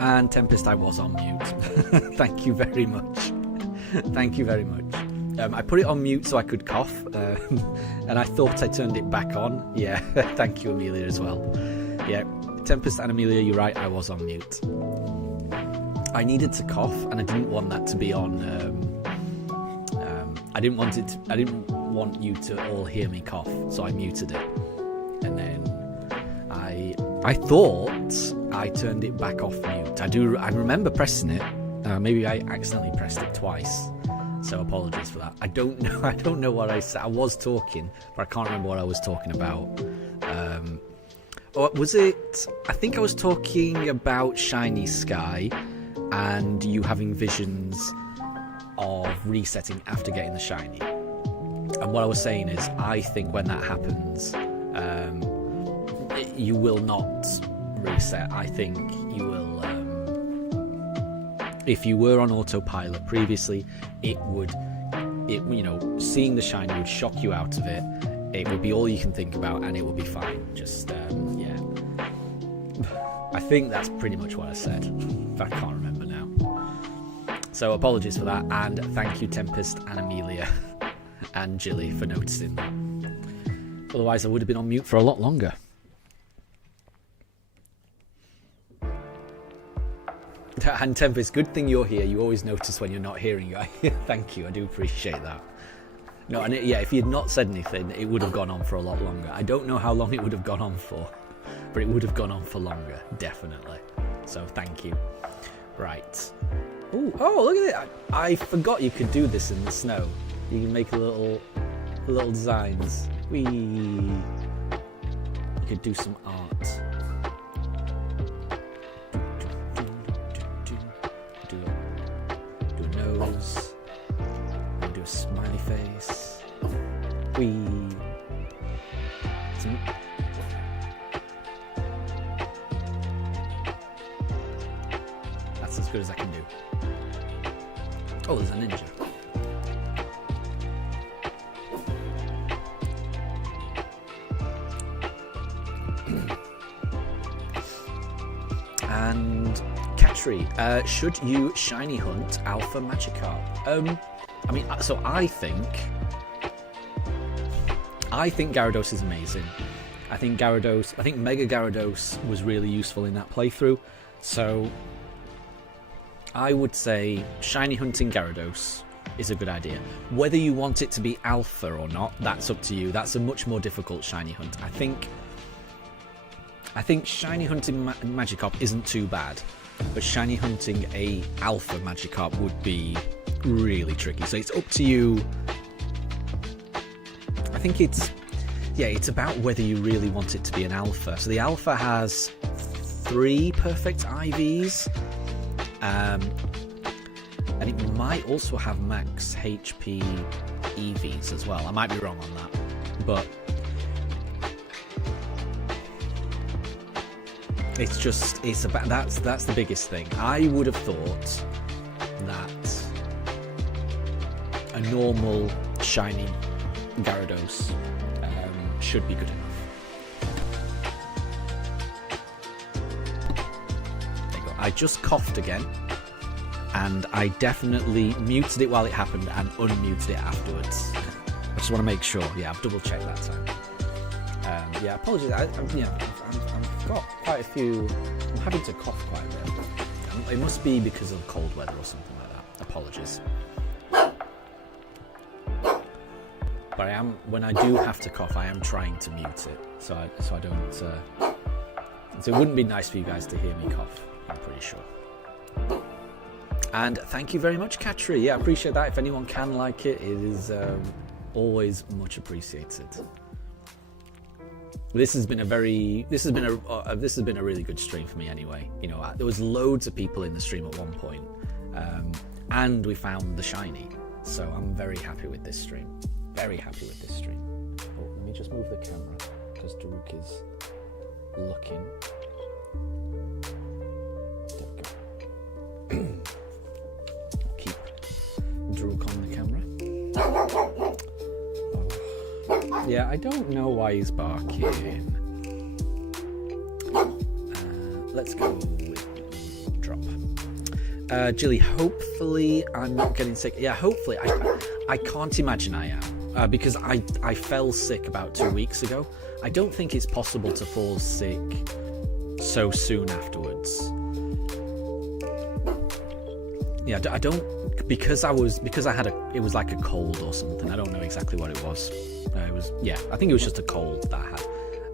And Tempest, I was on mute. Thank you very much. Thank you very much. I put it on mute so I could cough, and I thought I turned it back on. Yeah, thank you, Amelia, as well. Yeah, Tempest and Amelia, you're right, I was on mute. I needed to cough, and I didn't want that to be on. I didn't want you to all hear me cough, so I muted it, and then I thought I turned it back off mute. I remember pressing it. Maybe I accidentally pressed it twice, so apologies for that. I don't know what I said. I was talking, but I can't remember what I was talking about. Or was it? I think I was talking about Shiny Sky and you having visions of resetting after getting the shiny. And what I was saying is, I think when that happens, you will not reset. I think you will. If you were on autopilot previously, seeing the shiny would shock you out of it. It would be all you can think about, and it would be fine. Just yeah. I think that's pretty much what I said. I can't remember now. So apologies for that, and thank you, Tempest and Amelia and Jilly, for noticing that. Otherwise, I would have been on mute for a lot longer. And Tempest, good thing you're here. You always notice when you're not hearing you. Thank you, I do appreciate that. No, and if you had not said anything, it would have gone on for a lot longer. I don't know how long it would have gone on for, but it would have gone on for longer, definitely. So thank you. Right. Ooh, oh, look at it! I forgot you could do this in the snow. You can make little designs. Whee! You could do some art. Do a nose. Do a smiley face. Whee! That's as good as I can do. Oh, there's a ninja. And Katri, should you shiny hunt Alpha Magikarp? I mean, so I think Gyarados is amazing. I think Mega Gyarados was really useful in that playthrough. So I would say shiny hunting Gyarados is a good idea. Whether you want it to be Alpha or not, that's up to you. That's a much more difficult shiny hunt. I think shiny hunting Magikarp isn't too bad, but shiny hunting a Alpha Magikarp would be really tricky. So it's up to you. I think it's about whether you really want it to be an Alpha. So the Alpha has 3 perfect IVs, and it might also have max HP EVs as well. I might be wrong on that, but it's about that's the biggest thing. I would have thought that a normal shiny Gyarados should be good enough. There you go. I just coughed again, and I definitely muted it while it happened and unmuted it afterwards. I just want to make sure. Yeah, I've double checked that time. Yeah, apologies. I've got quite a few. I'm having to cough quite a bit. It must be because of cold weather or something like that. Apologies. But when I do have to cough, I am trying to mute it, so I don't. So it wouldn't be nice for you guys to hear me cough. I'm pretty sure. And thank you very much, Katri. Yeah, I appreciate that. If anyone can like it, it is always much appreciated. This has been a really good stream for me anyway. You know, there was loads of people in the stream at one point, and we found the shiny. So I'm very happy with this stream. Very happy with this stream. Oh, let me just move the camera because Daruk is looking. There we go. Keep Daruk on the camera. Oh. Yeah, I don't know why he's barking. Let's go with drop. Jilly, hopefully I'm not getting sick. Yeah, hopefully. I can't imagine I am, because I fell sick about 2 weeks ago. I don't think it's possible to fall sick so soon afterwards. Yeah, I don't, because I had it was like a cold or something. I don't know exactly what it was. I think it was just a cold that I had.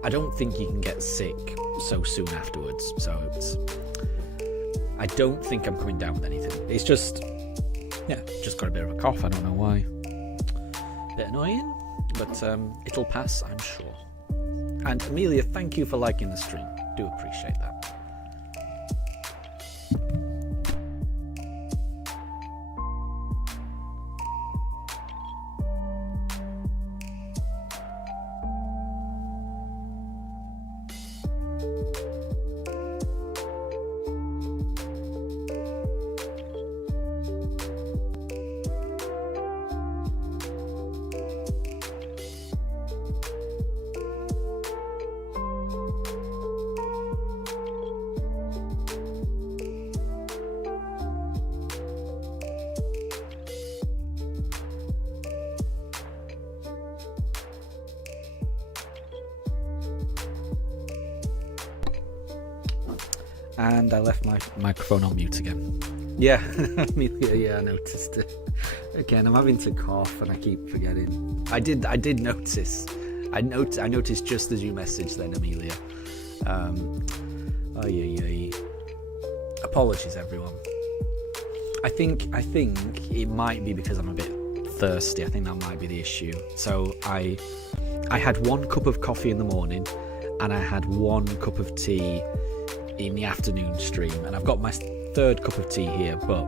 I don't think you can get sick so soon afterwards. So I don't think I'm coming down with anything. It's just got a bit of a cough. I don't know why. Bit annoying, but it'll pass, I'm sure. And Amelia, thank you for liking the stream. Do appreciate that. And I left my microphone on mute again. Yeah, Amelia, I noticed it. Again, I'm having to cough and I keep forgetting. I did notice. I noticed just as you messaged then, Amelia. Apologies, everyone. I think it might be because I'm a bit thirsty. I think that might be the issue. So I had 1 cup of coffee in the morning and I had 1 cup of tea in the afternoon stream, and I've got my 3rd cup of tea here, but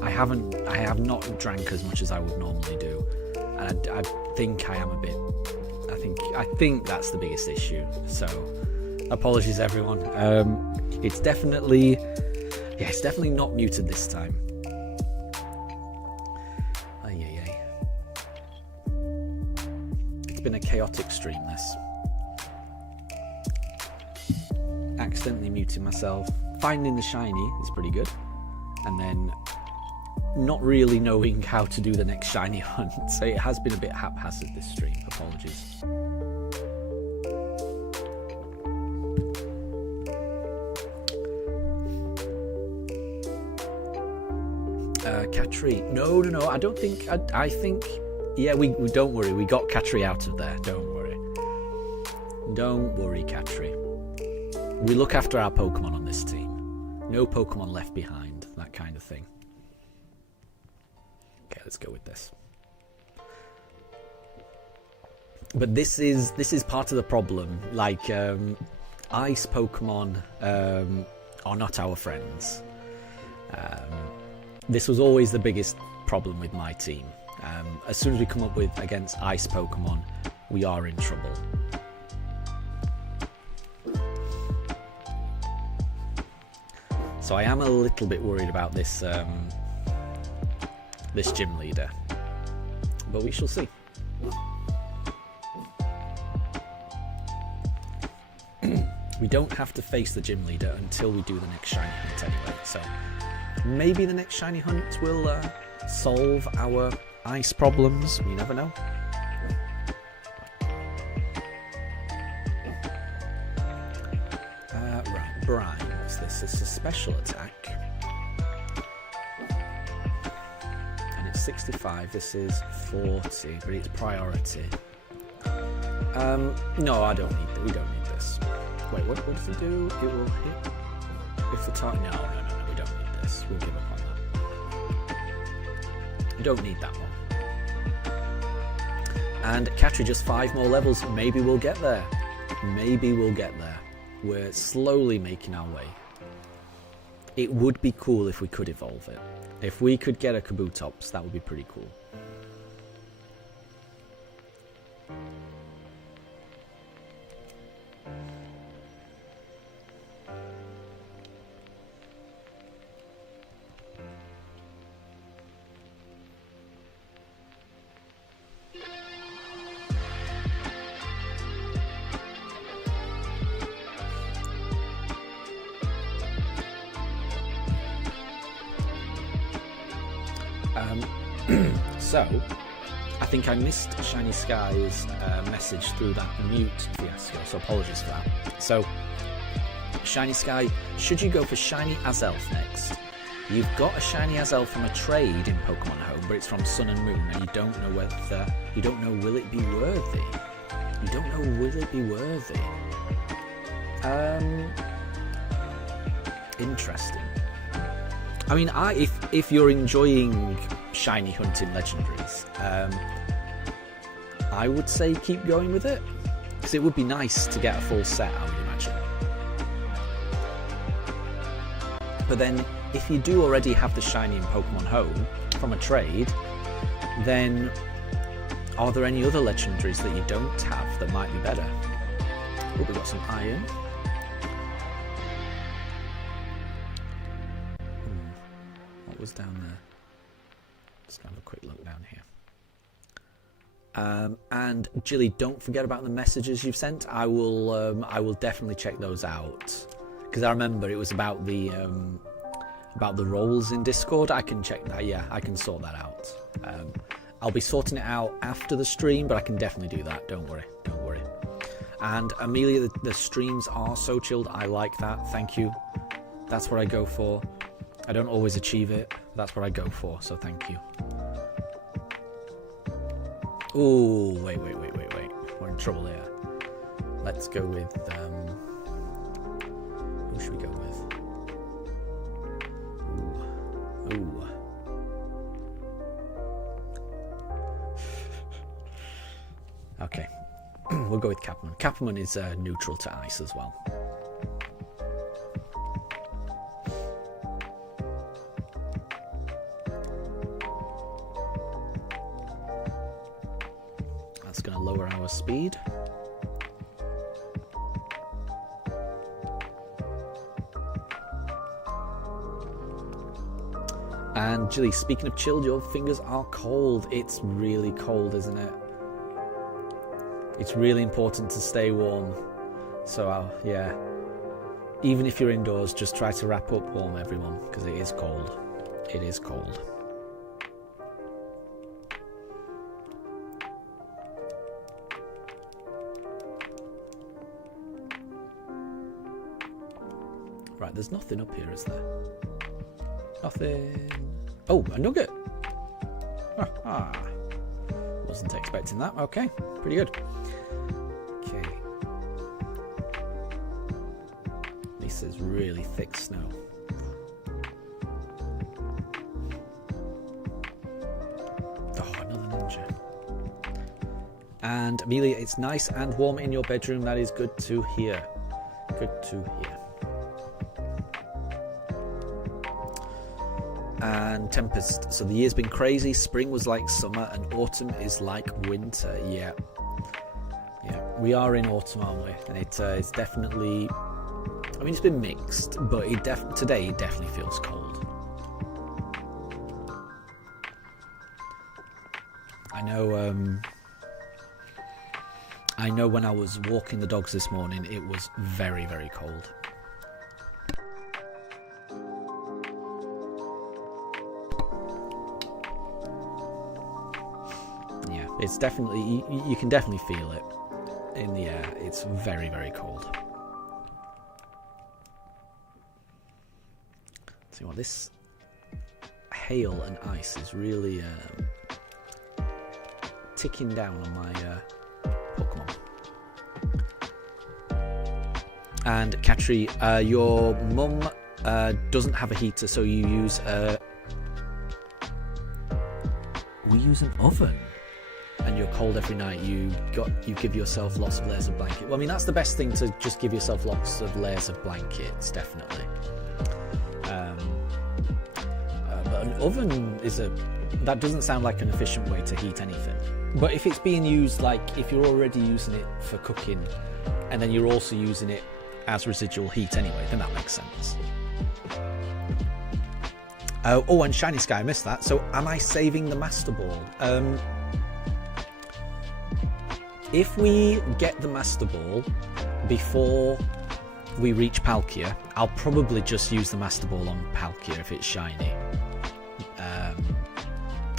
I have not drank as much as I would normally do, and I think I am a bit. I think that's the biggest issue. So, apologies, everyone. It's definitely not muted this time. It's been a chaotic stream, this. Accidentally muting myself, finding the shiny is pretty good, and then not really knowing how to do the next shiny hunt, so it has been a bit haphazard this stream. Apologies. Catry, no, I don't think, I think, yeah, we don't worry, we got Catry out of there, don't worry, Catry. We look after our Pokemon on this team. No Pokemon left behind, that kind of thing. Okay, let's go with this. But this is part of the problem. Like, ice Pokemon are not our friends. This was always the biggest problem with my team. As soon as we come up with against ice Pokemon, we are in trouble. So I am a little bit worried about this this gym leader, but we shall see. We don't have to face the gym leader until we do the next shiny hunt anyway, so maybe the next shiny hunt will solve our ice problems. You never know. Right, Brian. This is a special attack, and it's 65. This is 40, but it's priority. No, I don't need that. We don't need this. Wait, what does it do? It will hit if the target. No, we don't need this. We'll give up on that. We don't need that one. And Catry, just 5 more levels. Maybe we'll get there. We're slowly making our way. It would be cool if we could evolve it. If we could get a Kabutops, that would be pretty cool. So, I think I missed Shiny Sky's message through that mute fiasco, so apologies for that. So, Shiny Sky, should you go for Shiny Azelf next? You've got a Shiny Azelf from a trade in Pokemon Home, but it's from Sun and Moon, and you don't know whether... You don't know, will it be worthy? You don't know, will it be worthy? Interesting. I mean, if you're enjoying shiny hunting legendaries, I would say keep going with it, because it would be nice to get a full set, I would imagine. But then, if you do already have the shiny in Pokemon Home from a trade, then are there any other legendaries that you don't have that might be better? Oh, we've got some iron. What was down there? Just have a quick look down here. And Jilly, don't forget about the messages you've sent. I will definitely check those out, because I remember it was about the roles in Discord. I can check that. Yeah, I can sort that out. I'll be sorting it out after the stream, but I can definitely do that. Don't worry. Don't worry. And Amelia, the streams are so chilled. I like that. Thank you. That's what I go for. I don't always achieve it, but that's what I go for, so thank you. Oh, wait. We're in trouble here. Let's go with... who should we go with? Ooh. Okay. We'll go with Capman. Capman is neutral to ice as well. That's going to lower our speed. And Jilly, speaking of chilled, your fingers are cold. It's really cold, isn't it? It's really important to stay warm. So, yeah. Even if you're indoors, just try to wrap up warm, everyone, because it is cold. It is cold. Right, there's nothing up here, is there? Nothing. Oh, a nugget. Ah. Wasn't expecting that. Okay, pretty good. Okay. This is really thick snow. Oh, another ninja. And Amelia, it's nice and warm in your bedroom. That is good to hear. Good to hear. And Tempest, so the year's been crazy. Spring was like summer and autumn is like winter. Yeah, we are in autumn, aren't we? And it's definitely, I mean, it's been mixed, but today it definitely feels cold. I know when I was walking the dogs this morning, it was very, very cold. It's definitely, you can definitely feel it in the air. It's very, very cold. See what this hail and ice is really ticking down on my Pokemon. And Katri, your mum doesn't have a heater, so you use we use an oven. And you're cold every night, you give yourself lots of layers of blanket. Well, I mean, that's the best thing, to just give yourself lots of layers of blankets, definitely. But an oven that doesn't sound like an efficient way to heat anything. But if it's being used, like if you're already using it for cooking, and then you're also using it as residual heat anyway, then that makes sense. Oh, and Shiny Sky, I missed that. So am I saving the Master Ball? If we get the Master Ball before we reach Palkia, I'll probably just use the Master Ball on Palkia if it's shiny.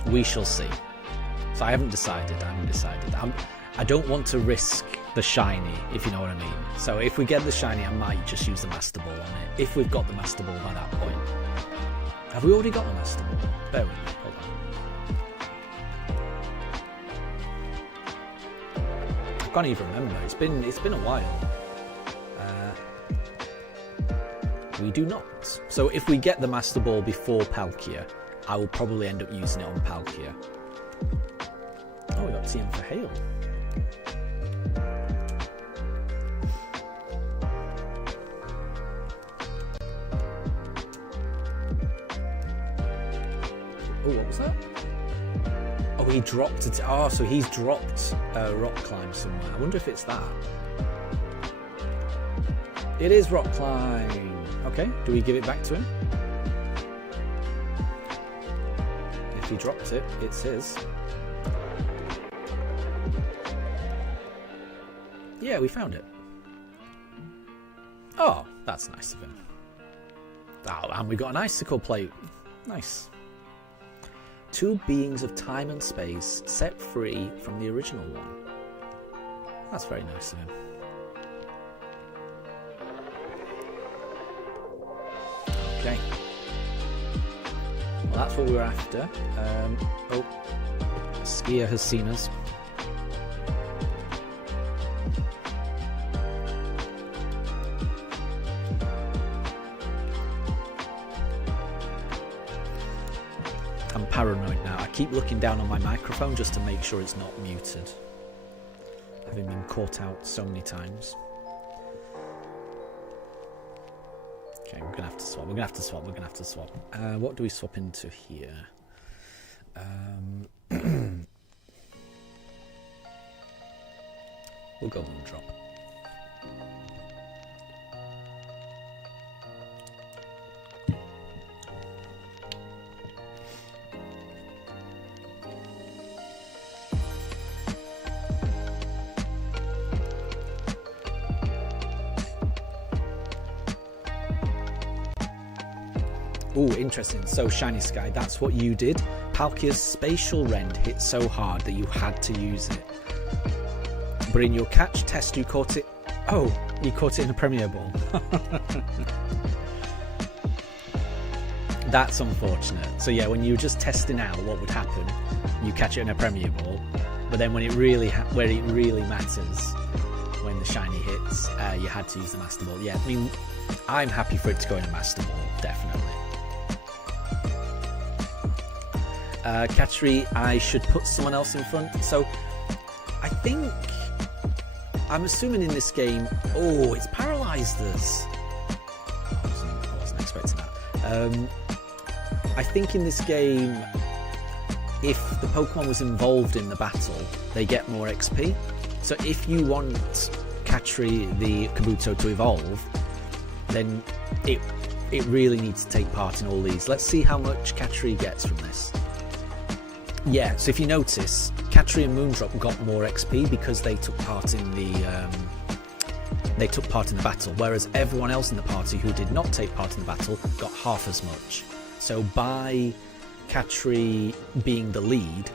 We shall see. So I haven't decided. I don't want to risk the shiny, if you know what I mean. So if we get the shiny, I might just use the Master Ball on it. If we've got the Master Ball by that point. Have we already got the Master Ball? Bear with me. Hold on. I can't even remember. It's been a while. We do not. So if we get the Master Ball before Palkia, I will probably end up using it on Palkia. Oh, we got TM for Hail. Oh, what was that? Oh, he dropped it. Oh, so he's dropped Rock Climb somewhere. I wonder if it's that. It is Rock Climb. Okay, do we give it back to him? If he dropped it, it's his. Yeah, we found it. Oh, that's nice of him. Oh, and we got an icicle plate. Nice. 2 beings of time and space set free from the original one. That's very nice of him. Okay. Well, that's what we were after. Oh, Skier has seen us. I'm paranoid now. I keep looking down on my microphone just to make sure it's not muted. Having been caught out so many times. Okay, we're gonna have to swap. What do we swap into here? We'll go Moondrop. Oh, interesting. So, Shiny Sky, that's what you did. Palkia's Spatial Rend hit so hard that you had to use it. But in your catch test, you caught it... Oh, you caught it in a Premier Ball. That's unfortunate. So, yeah, when you were just testing out what would happen, you catch it in a Premier Ball. But then when it really where it really matters, when the Shiny hits, you had to use the Master Ball. Yeah, I mean, I'm happy for it to go in a Master Ball, definitely. Catchery, I should put someone else in front. So, I think... I'm assuming in this game... Oh, it's paralysed us. I wasn't expecting that. I think in this game, if the Pokemon was involved in the battle, they get more XP. So if you want Catchery, the Kabuto, to evolve, then it really needs to take part in all these. Let's see how much Catchery gets from this. Yeah, so if you notice, Catchery and Moondrop got more XP because they took part in the battle, whereas everyone else in the party who did not take part in the battle got half as much. So by Catchery being the lead,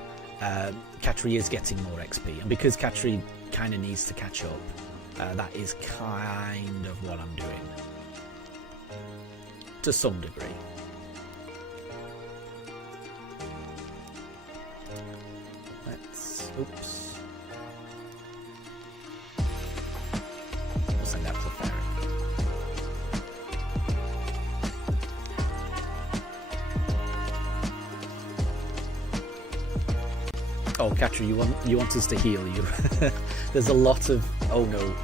Catchery is getting more XP, and because Catchery kind of needs to catch up, that is kind of what I'm doing to some degree. Oops. We'll send that to the ferry. Oh, Catcher, you want us to heal you? There's a lot of... Oh no,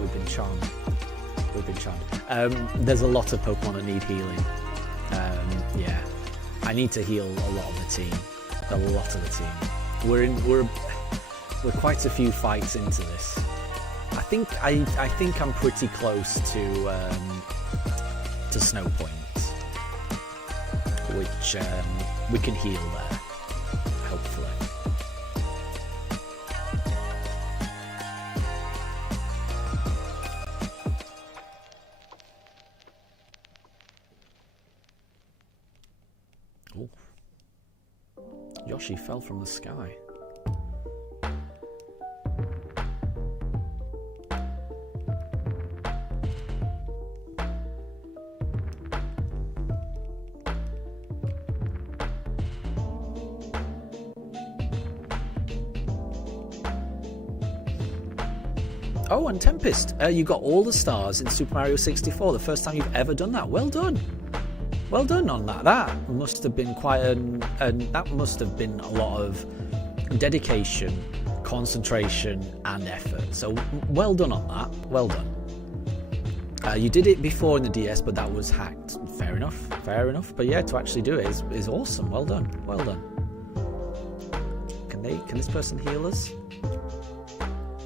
we've been charmed. There's a lot of Pokemon that need healing. Yeah, I need to heal a lot of the team. A lot of the team. We're quite a few fights into this. I think I'm pretty close to Snow Point, which we can heal there, hopefully. Yoshi fell from the sky. Oh, and Tempest, you got all the stars in Super Mario 64, the first time you've ever done that. Well done. Well done on that. That must have been quite that must have been a lot of dedication, concentration, and effort. So well done on that. Well done. You did it before in the DS, but that was hacked. Fair enough. Fair enough. But yeah, to actually do it is awesome. Well done. Well done. Can this person heal us?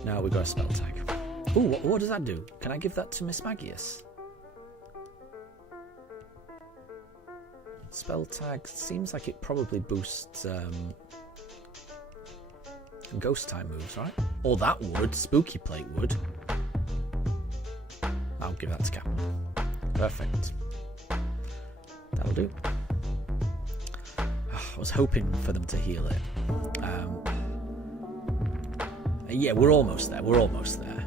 No, we've got a spell tag. Ooh, what does that do? Can I give that to Miss Magius? Spell tag seems like it probably boosts ghost type moves, right? Or that would. Spooky Plate would. I'll give that to Cap. Perfect. That'll do. I was hoping for them to heal it. Yeah, we're almost there. We're almost there.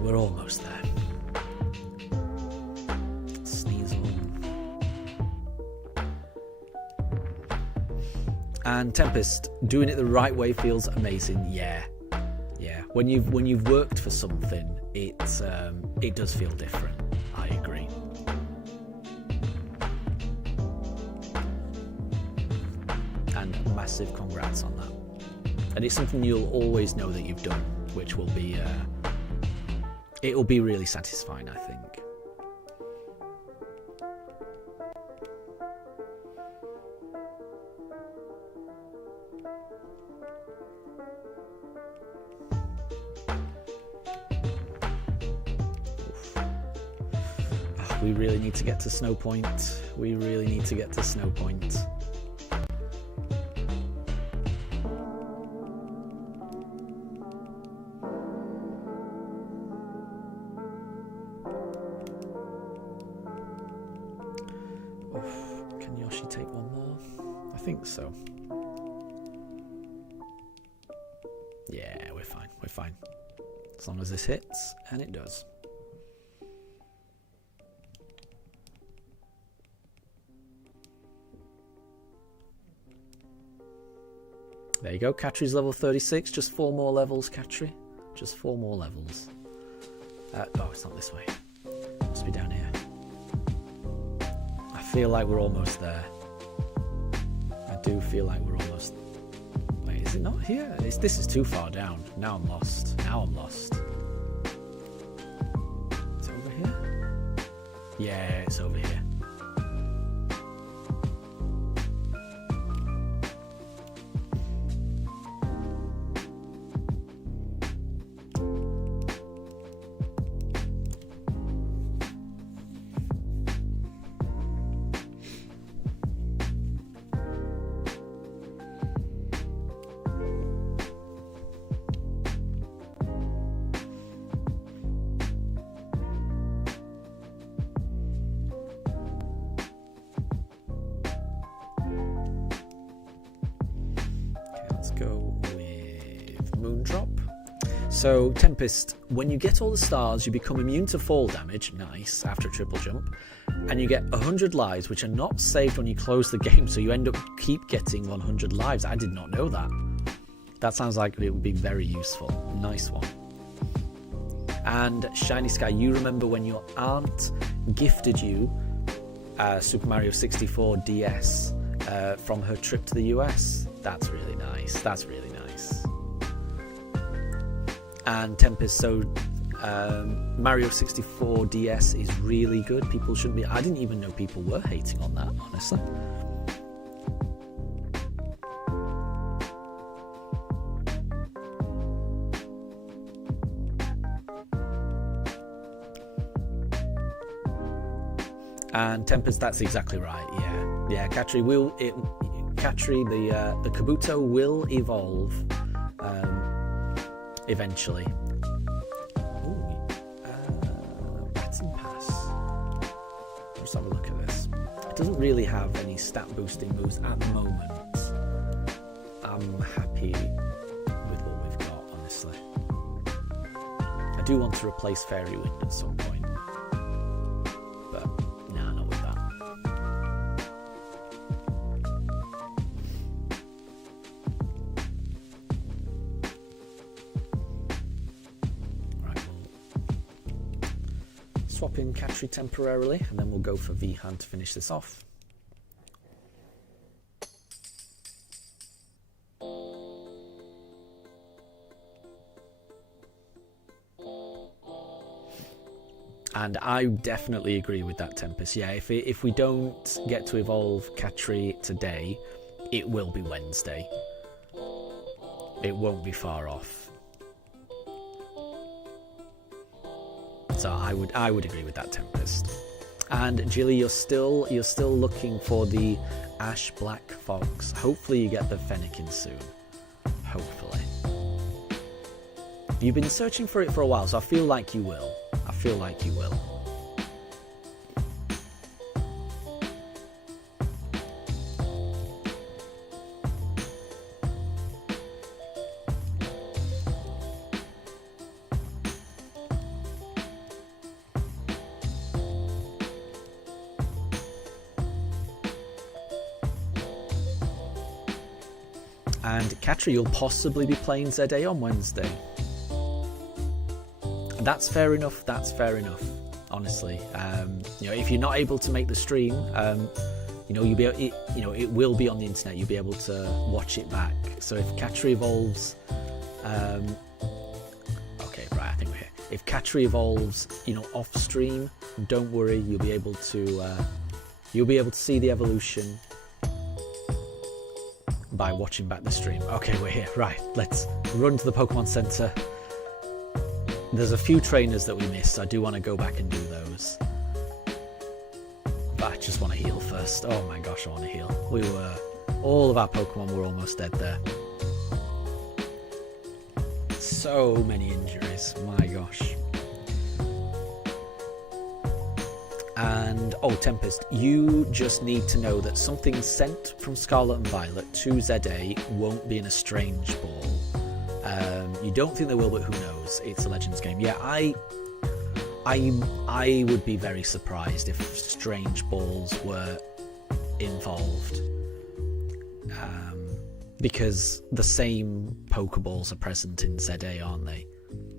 We're almost there. Sneasel. And Tempest, doing it the right way feels amazing. Yeah. Yeah. When you've worked for something, it does feel different. I agree. And massive congrats on that. And it's something you'll always know that you've done, which will be it'll be really satisfying, I think. Oh, we really need to get to Snow Point. We really need to get to Snow Point. So yeah, we're fine as long as this hits, and it does. There you go. Katri's level 36. Just 4 more levels, Katri. Just 4 more levels. Oh, it's not this way. It must be down here. I feel like we're almost there. I do feel like we're almost... Wait, is it not here? This is too far down. Now I'm lost. Now I'm lost. Is it over here? Yeah, it's over here. So, Tempest, when you get all the stars, you become immune to fall damage, nice, after a triple jump, and you get 100 lives, which are not saved when you close the game, so you end up keep getting 100 lives. I did not know that. That sounds like it would be very useful. Nice one. And Shiny Sky, you remember when your aunt gifted you Super Mario 64 DS from her trip to the US? That's really nice. That's really nice. And Tempest, so Mario 64 DS is really good. People shouldn't be... I didn't even know people were hating on that, honestly. And Tempest, that's exactly right, yeah. Yeah, Katri, the Kabuto will evolve eventually. Ooh, Baton Pass. Let's have a look at this. I doesn't really have any stat boosting moves at the moment. I'm happy with what we've got, honestly. I do want to replace Fairy Wind at some point, but nah, not with that. Right, we'll swap in Catry temporarily, and then we'll go for V-Hand to finish this off. And I definitely agree with that, Tempest. Yeah, if we don't get to evolve Catry today, it will be Wednesday. It won't be far off. So I would agree with that, Tempest. And Jilly, you're still looking for the Ash Black Fox. Hopefully you get the Fennekin soon. Hopefully. You've been searching for it for a while, so I feel like you will. I feel like you will. And Catry, you'll possibly be playing ZA on Wednesday. That's fair enough. That's fair enough. Honestly, if you're not able to make the stream, you'll be. It will be on the internet. You'll be able to watch it back. So if Catry evolves, okay, right. I think we're here. If Catry evolves, off stream, don't worry. You'll be able to see the evolution by watching back the stream. Okay, we're here. Right, let's run to the Pokemon Center. There's a few trainers that we missed. I do want to go back and do those. But I just want to heal first. Oh my gosh, I want to heal. All of our Pokemon were almost dead there. So many injuries, my gosh. And, Tempest, you just need to know that something sent from Scarlet and Violet to ZA won't be in a Strange Ball. You don't think they will, but who knows? It's a Legends game. Yeah, I would be very surprised if Strange Balls were involved. Because the same Pokeballs are present in ZA, aren't they?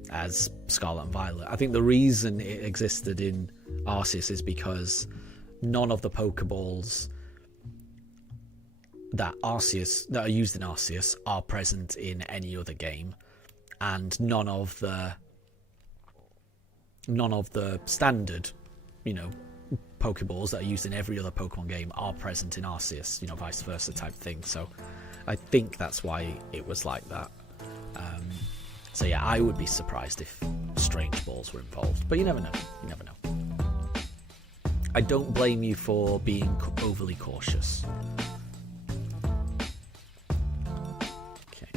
As Scarlet and Violet. I think the reason it existed in Arceus is because none of the Pokeballs that are used in Arceus are present in any other game, and none of the standard, Pokeballs that are used in every other Pokemon game are present in Arceus, vice versa type thing. So I think that's why it was like that. So yeah, I would be surprised if Strange Balls were involved, but you never know. You never know. I don't blame you for being overly cautious. Okay.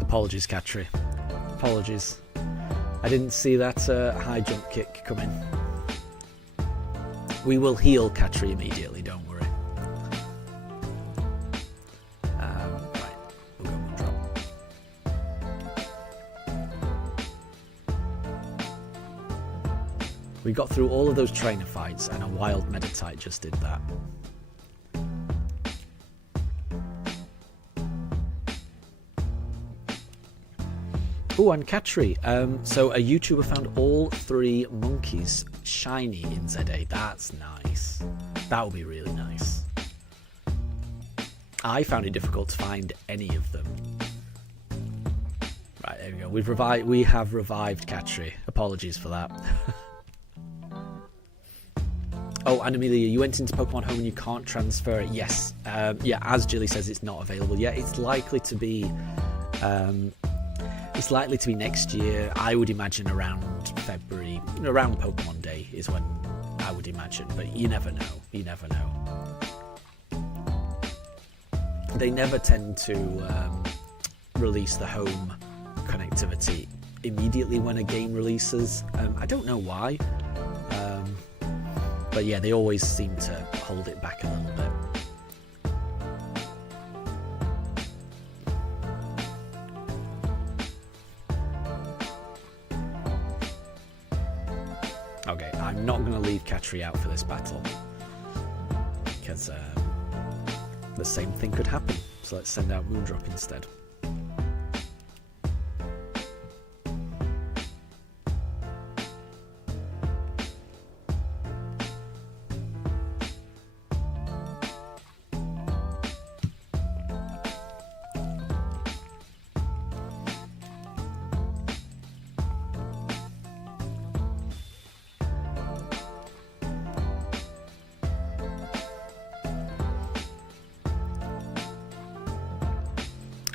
Apologies, Catry. Apologies. I didn't see that high jump kick coming. We will heal Catry immediately, don't worry. Right, we'll go one drop. We got through all of those trainer fights, and a wild Meditite just did that. Oh, and Catry. So a YouTuber found all 3 monkeys shiny in ZA. That's nice. That would be really nice. I found it difficult to find any of them. Right, there we go. We have revived Catry. Apologies for that. Oh, and Amelia, you went into Pokemon Home and you can't transfer it. Yes. Yeah, as Jilly says, it's not available yet. It's likely to be next year. I would imagine around February, around Pokemon Day is when I would imagine. But you never know. You never know. They never tend to release the home connectivity immediately when a game releases. I don't know why. But yeah, they always seem to hold it back a little bit. Okay, I'm not going to leave Katri out for this battle, because the same thing could happen. So let's send out Moondrop instead.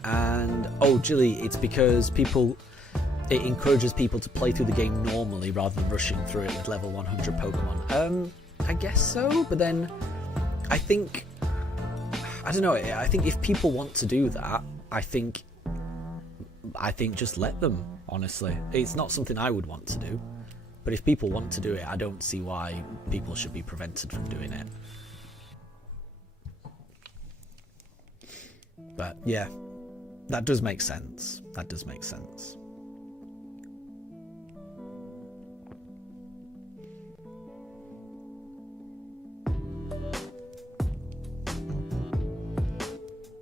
And oh, Jilly, it's because it encourages people to play through the game normally rather than rushing through it with level 100 Pokemon. I guess so, but then I don't know, I think if people want to do that, I think just let them, honestly. It's not something I would want to do, but if people want to do it, I don't see why people should be prevented from doing it. But yeah, that does make sense. That does make sense.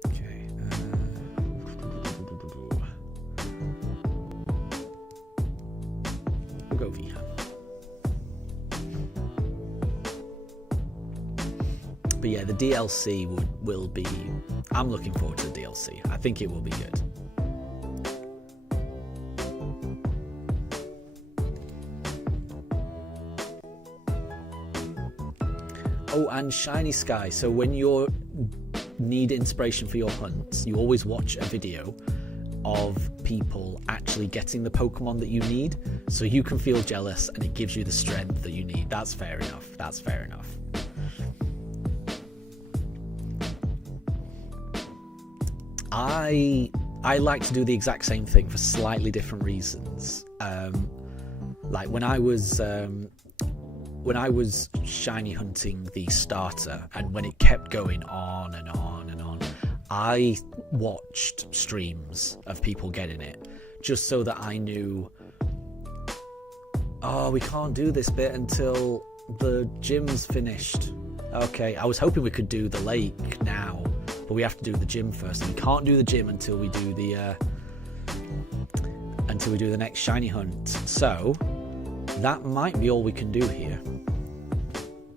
Okay. We'll go Vihan. But yeah, the DLC will be... I'm looking forward to the DLC. I think it will be good. Oh, and Shiny Sky. So when you need inspiration for your hunts, you always watch a video of people actually getting the Pokemon that you need, so you can feel jealous and it gives you the strength that you need. That's fair enough. That's fair enough. I like to do the exact same thing for slightly different reasons. Like when I was shiny hunting the starter, and when it kept going on and on and on, I watched streams of people getting it just so that I knew, oh, we can't do this bit until the gym's finished. Okay, I was hoping we could do the lake now, but we have to do the gym first. We can't do the gym until we do the next shiny hunt. So that might be all we can do here.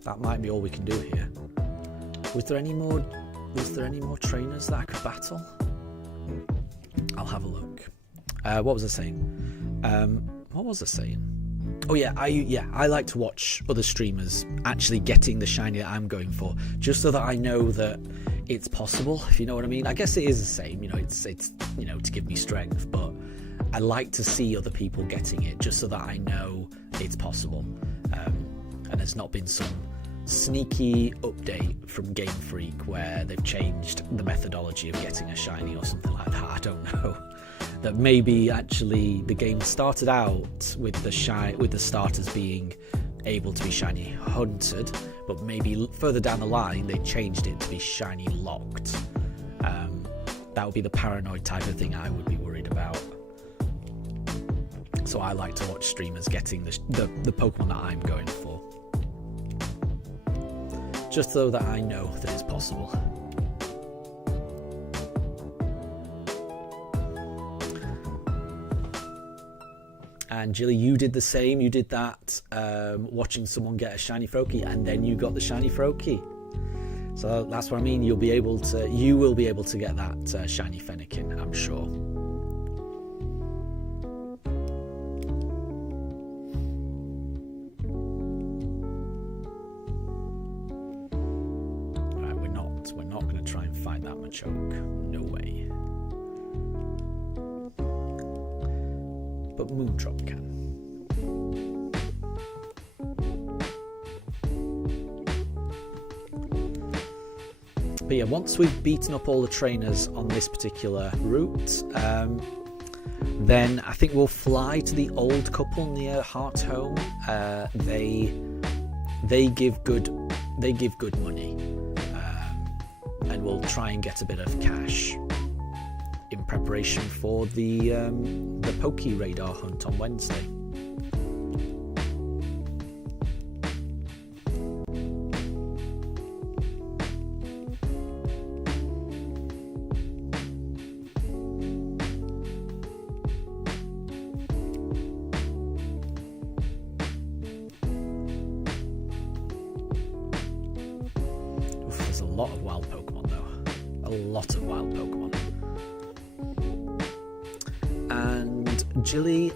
That might be all we can do here. Was there any more trainers that I could battle? I'll have a look. What was I saying? Oh yeah, I like to watch other streamers actually getting the shiny that I'm going for, just so that I know that it's possible, if you know what I mean. I guess it is the same, it's to give me strength, but I like to see other people getting it just so that I know it's possible. And there's not been some sneaky update from Game Freak where they've changed the methodology of getting a shiny or something like that. I don't know. That maybe actually the game started out with the starters being able to be shiny hunted, but maybe further down the line they changed it to be shiny locked. That would be the paranoid type of thing I would be worried about. So I like to watch streamers getting the Pokemon that I'm going for, just so that I know that it's possible. And Jilly, you did the same. You did that watching someone get a shiny Froakie, and then you got the shiny Froakie. So that's what I mean. You will be able to get that shiny Fennekin, I'm sure. fight that Machoke. No way. But Moondrop can. But yeah, once we've beaten up all the trainers on this particular route, then I think we'll fly to the old couple near Heart Home. They give good money, and we'll try and get a bit of cash in preparation for the Poke Radar hunt on Wednesday. There's a lot of wild Pokemon though. A lot of wild Pokemon. And Jilly,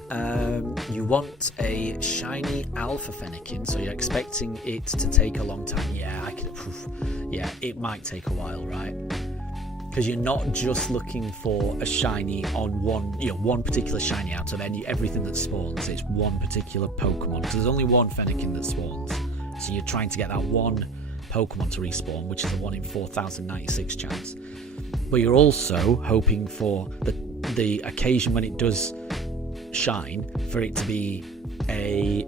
you want a shiny Alpha Fennekin, so you're expecting it to take a long time. Yeah, yeah, it might take a while, right? Because you're not just looking for a shiny on one particular shiny out of everything that spawns. It's one particular Pokemon. Because there's only one Fennekin that spawns, so you're trying to get that one Pokemon to respawn, which is a 1 in 4,096 chance. But you're also hoping for the occasion when it does shine for it to be a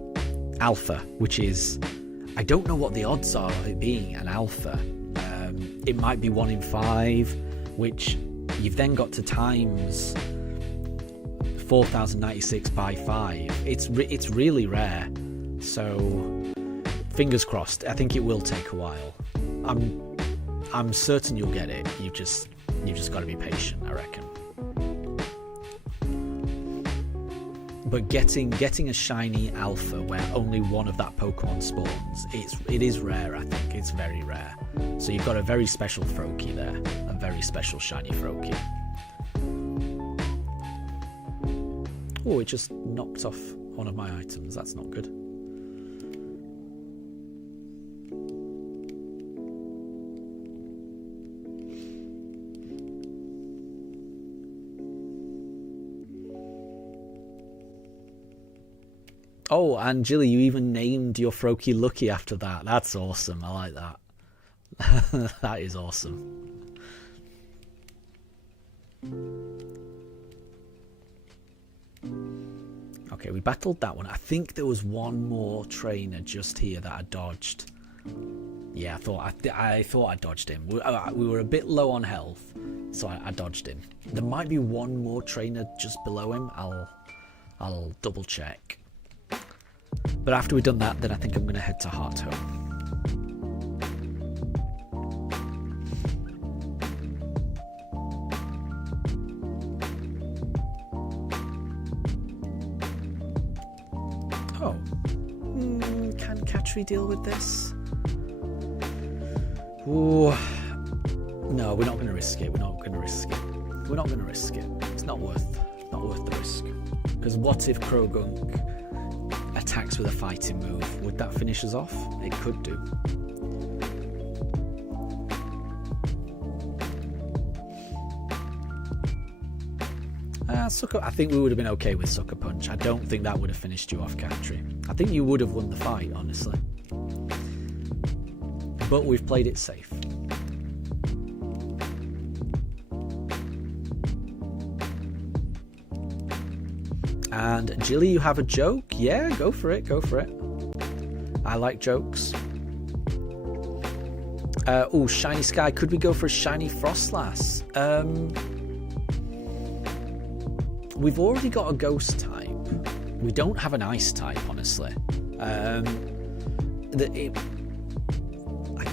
alpha, which is, I don't know what the odds are of it being an alpha. It might be 1 in 5, which you've then got to times 4,096 by 5. It's really rare, so fingers crossed. I think it will take a while. I'm certain you'll get it. You've just got to be patient, I reckon. But getting a shiny alpha where only one of that Pokemon spawns, it is rare. I think it's very rare. So you've got a very special Froakie there, a very special shiny Froakie. Oh, it just knocked off one of my items. That's not good. Oh, and Jilly, you even named your Froakie Lucky after that. That's awesome. I like that. That is awesome. Okay, we battled that one. I think there was one more trainer just here that I dodged. Yeah, I thought I dodged him. We were a bit low on health, so I dodged him. There might be one more trainer just below him. I'll double check. But after we've done that, then I think I'm going to head to Heart Home. Oh. Can Katri deal with this? Ooh. No, we're not going to risk it. We're not going to risk it. It's not worth the risk. Because what if Krogunk attacks with a fighting move? Would that finish us off? It could do. I think we would have been okay with Sucker Punch. I don't think that would have finished you off, Katri. I think you would have won the fight, honestly. But we've played it safe. And Jilly, you have a joke? Yeah, go for it. I like jokes. Oh, Shiny Sky. Could we go for a Shiny Frostlass? We've already got a Ghost type. We don't have an Ice type, honestly. I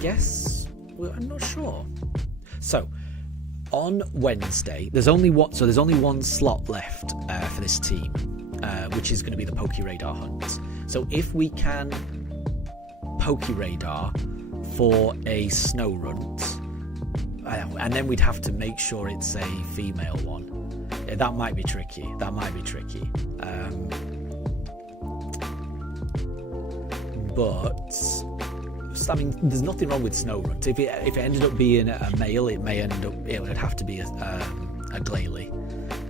guess... Well, I'm not sure. So, on Wednesday, there's only one slot left for this team, which is going to be the Poke Radar hunt. So if we can Poke Radar for a snow runt, and then we'd have to make sure it's a female one. That might be tricky. But I mean, there's nothing wrong with snow runt. If it ended up being a male, it would have to be a glalie.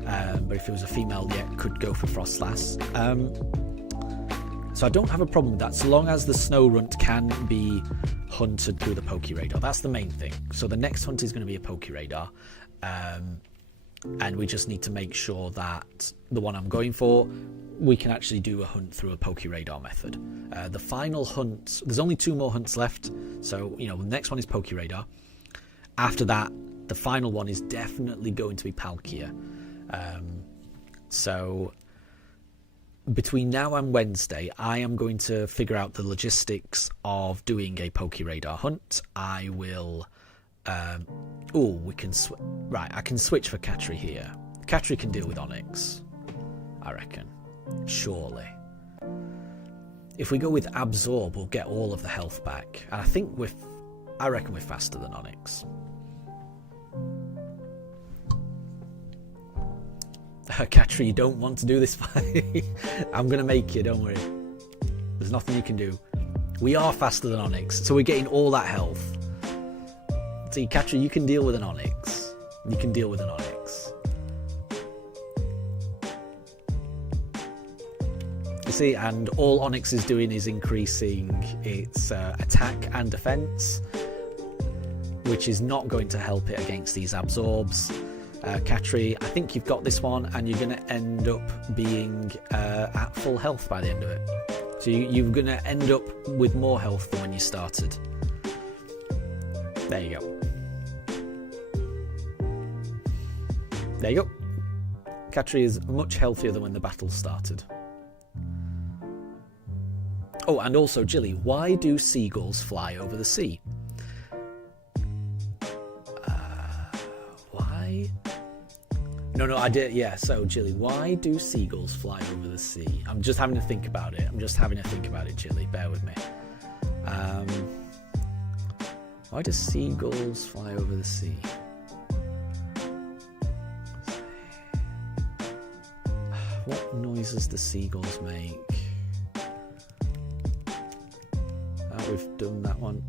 But if it was a female, yeah, it could go for frostlass. So I don't have a problem with that, so long as the snow runt can be hunted through the Pokéradar. That's the main thing. So the next hunt is going to be a Pokéradar, and we just need to make sure that the one I'm going for, we can actually do a hunt through a Pokéradar method. The final hunt, there's only 2 more hunts left, so the next one is Pokéradar. After that, the final one is definitely going to be Palkia. So between now and Wednesday, I am going to figure out the logistics of doing a Pokéradar hunt. I will... we can... Right, I can switch for Catry here. Catry can deal with Onix, I reckon. Surely. If we go with Absorb, we'll get all of the health back. And I reckon we're faster than Onix. Catry, you don't want to do this fight. I'm going to make you, don't worry. There's nothing you can do. We are faster than Onix, so we're getting all that health. See, Catry, you can deal with an Onix. You can deal with an Onix. You see, and all Onix is doing is increasing its attack and defense, which is not going to help it against these Absorbs. Catry, I think you've got this one, and you're going to end up being at full health by the end of it. So you're going to end up with more health than when you started. There you go. There you go. Catry is much healthier than when the battle started. Oh, and also, Jilly, why do seagulls fly over the sea? Why? No, I did. Yeah, so, Jilly, why do seagulls fly over the sea? I'm just having to think about it. Jilly. Bear with me. Why do seagulls fly over the sea? What noises do seagulls make? We've done that one.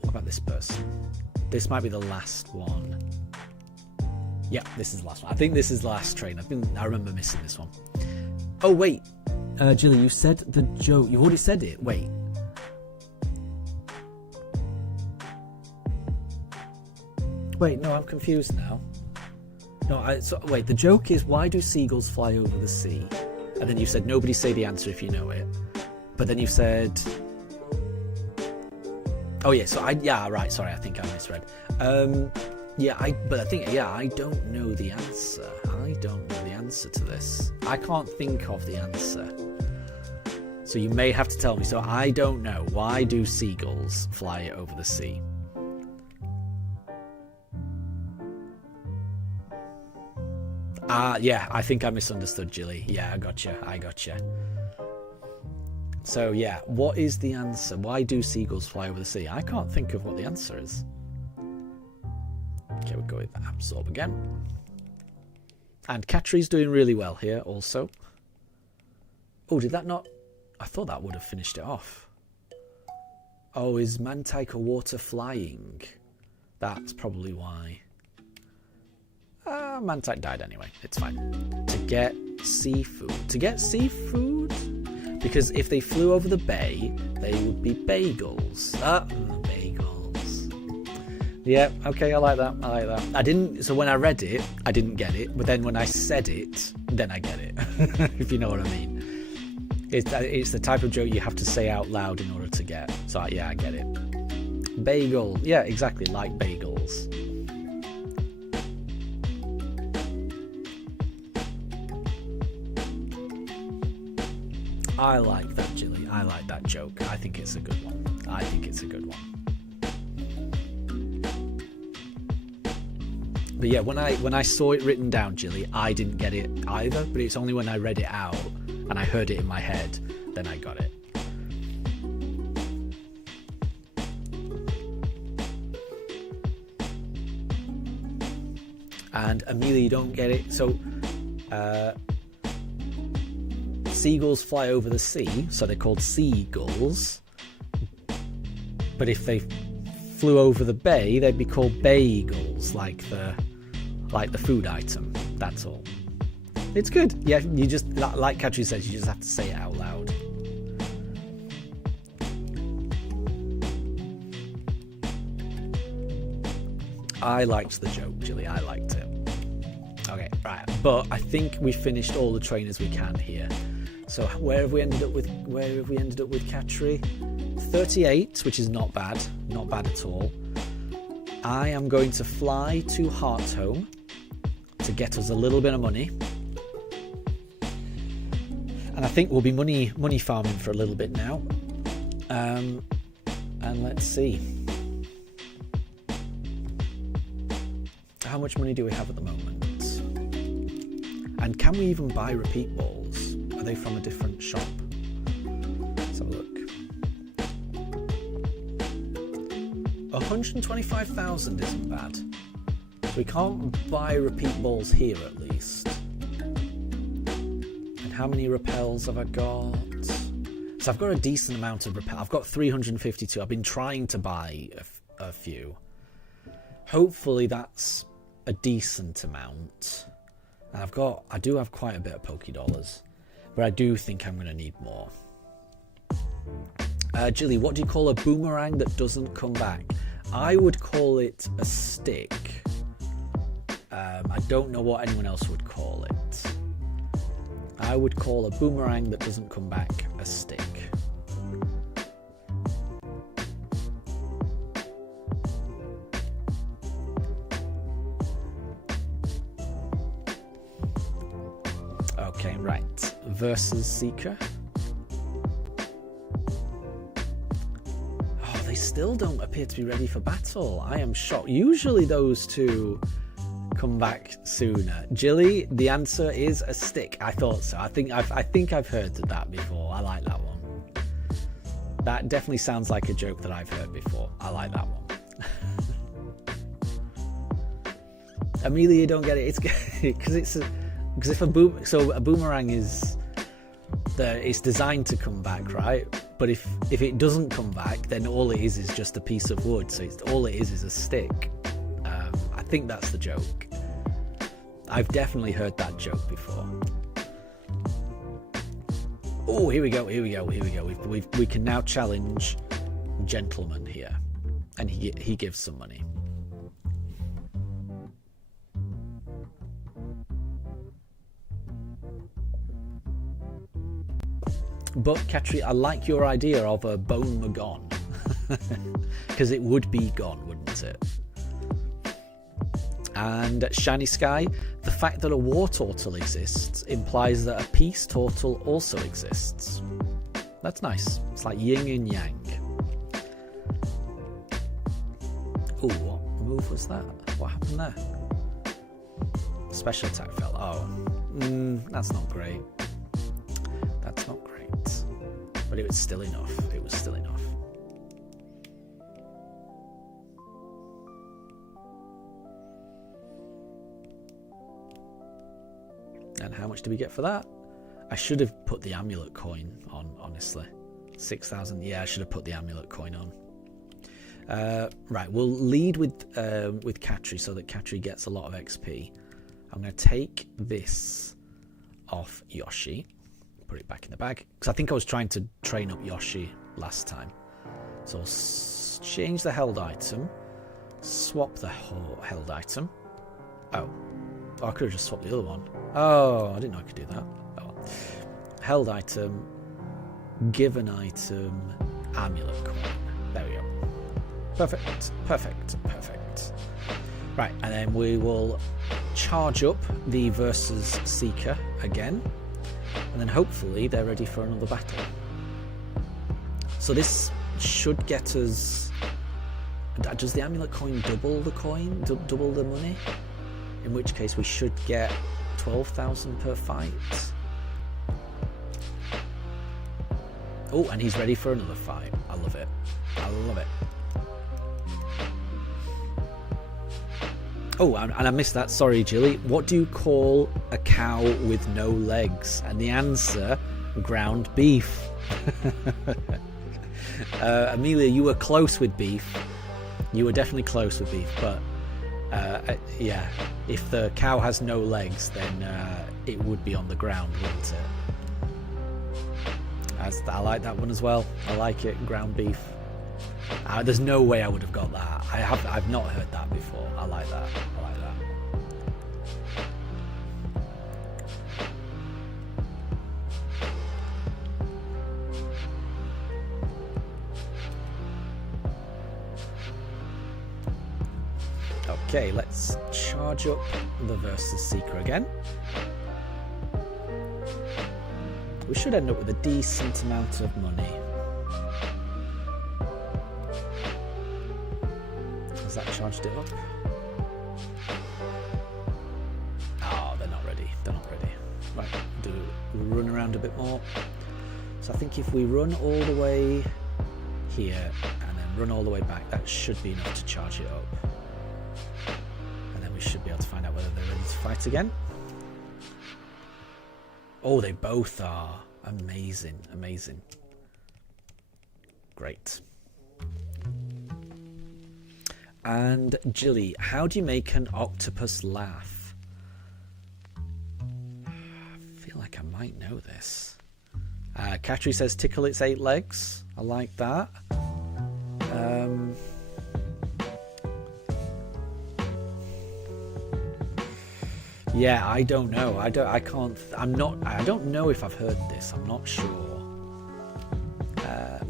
What about this person? This might be the last one. Yeah, this is the last one. I think this is the last train. I remember missing this one. Oh, wait. Jilly, you said the joke. You already said it. Wait. Wait, no, I'm confused now. No, wait, the joke is, why do seagulls fly over the sea? And then you said, nobody say the answer if you know it. But then you said... Oh, yeah, right, sorry, I think I misread. I don't know the answer. I don't know the answer to this. I can't think of the answer. So you may have to tell me. So I don't know. Why do seagulls fly over the sea? Yeah, I think I misunderstood, Jilly. Yeah, I gotcha. So, yeah, what is the answer? Why do seagulls fly over the sea? I can't think of what the answer is. Okay, we'll go with Absorb again. And Catry's doing really well here also. Oh, did that not... I thought that would have finished it off. Oh, is Mantike water flying? That's probably why. Mantike died anyway. It's fine. To get seafood. Because if they flew over the bay, they would be bagels. Bagels. Yeah, okay, I like that. So when I read it, I didn't get it. But then when I said it, then I get it. If you know what I mean. It's the type of joke you have to say out loud in order to get. So yeah, I get it. Bagel. Yeah, exactly, like bagels. I like that, Jilly. I like that joke. I think it's a good one. But yeah, when I saw it written down, Jilly, I didn't get it either. But it's only when I read it out and I heard it in my head, then I got it. And Amelia, you don't get it. So, seagulls fly over the sea, so they're called seagulls. But if they flew over the bay, they'd be called bagels, like the food item. That's all. It's good. Yeah, you just, like Katri says, you just have to say it out loud. I liked the joke, Jilly. I liked it. Okay, right. But I think we finished all the trainers we can here. So where have we ended up with Katri? 38, which is not bad. Not bad at all. I am going to fly to Hearthome to get us a little bit of money. And I think we'll be money farming for a little bit now. And let's see. How much money do we have at the moment? And can we even buy repeat balls? Are they from a different shop? Let's have a look. 125,000 isn't bad. We can't buy repeat balls here at least. And how many repels have I got? So I've got a decent amount of repel. I've got 352. I've been trying to buy a few. Hopefully that's a decent amount. And I do have quite a bit of Pokédollars, but I do think I'm going to need more. Jilly, what do you call a boomerang that doesn't come back? I would call it a stick. I don't know what anyone else would call it. I would call a boomerang that doesn't come back a stick. Okay, right. Versus Seeker. Oh, they still don't appear to be ready for battle. I am shocked. Usually those two come back sooner. Jilly, the answer is a stick. I thought so. I think I've heard that before. I like that one. That definitely sounds like a joke that I've heard before. I like that one. Amelia, you don't get it. It's because if a boomerang is it's designed to come back, right? But if it doesn't come back, then all it is just a piece of wood. So all it is a stick. I think that's the joke. I've definitely heard that joke before. Oh, here we go. We can now challenge Gentleman here, and he gives some money. But Katri, I like your idea of a Bone Magon, because it would be gone, wouldn't it? And Shiny Sky, the fact that a war turtle exists implies that a peace turtle also exists. That's nice. It's like yin and yang. Oh, what move was that? What happened there? Special attack fell. Oh, that's not great. That's not great. But it was still enough. It was still enough. And how much do we get for that? I should have put the amulet coin on, honestly. 6,000. Yeah, I should have put the amulet coin on. Right, we'll lead with Katri so that Katri gets a lot of XP. I'm going to take this off Yoshi. Put it back in the bag. Because I think I was trying to train up Yoshi last time. So I'll change the held item. Swap the held item. Oh, I could have just swapped the other one. Oh, I didn't know I could do that. Oh. Held item. Given item. Amulet coin. There we go. Perfect. Right, and then we will charge up the Versus Seeker again. And then hopefully they're ready for another battle. So this should get us... Does the amulet coin double the coin? Double the money? In which case we should get 12,000 per fight. Oh, and he's ready for another fight. I love it. I love it. Oh, and I missed that. Sorry, Jilly. What do you call a cow with no legs? And the answer, ground beef. Amelia, you were close with beef. You were definitely close with beef, but yeah, if the cow has no legs, then it would be on the ground, wouldn't it? I like that one as well. I like it, ground beef. There's no way I would have got that. I've not heard that before. I like that. I like that. Okay, let's charge up the Versus Seeker again. We should end up with a decent amount of money. Has that charged it up? Oh, they're not ready. They're not ready. Right, do run around a bit more. So I think if we run all the way here and then run all the way back, that should be enough to charge it up. And then we should be able to find out whether they're ready to fight again. Oh, they both are. Amazing, amazing. Great. And Jilly, how do you make an octopus laugh? I feel like I might know this. Katri says tickle its 8 legs. I like that. Yeah, I don't know. I don't know if I've heard this. I'm not sure.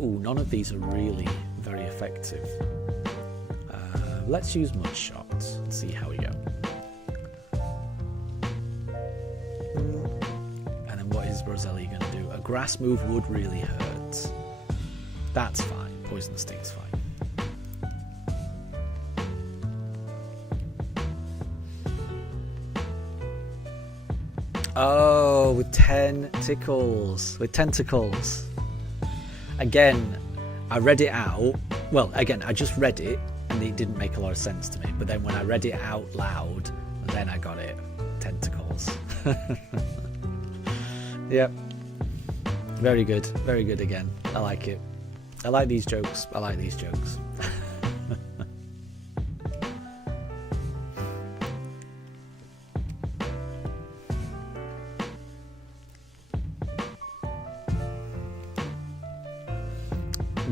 Ooh, none of these are really very effective. Let's use Mud Shot and see how we go. And then what is Roselli going to do? A grass move would really hurt. That's fine. Poison Sting's fine. Oh, with 10 tickles. With tentacles. Again, I read it out. Well, again, I just read it and it didn't make a lot of sense to me. But then when I read it out loud, then I got it. Tentacles. Yep. Very good. Very good again. I like it. I like these jokes. I like these jokes.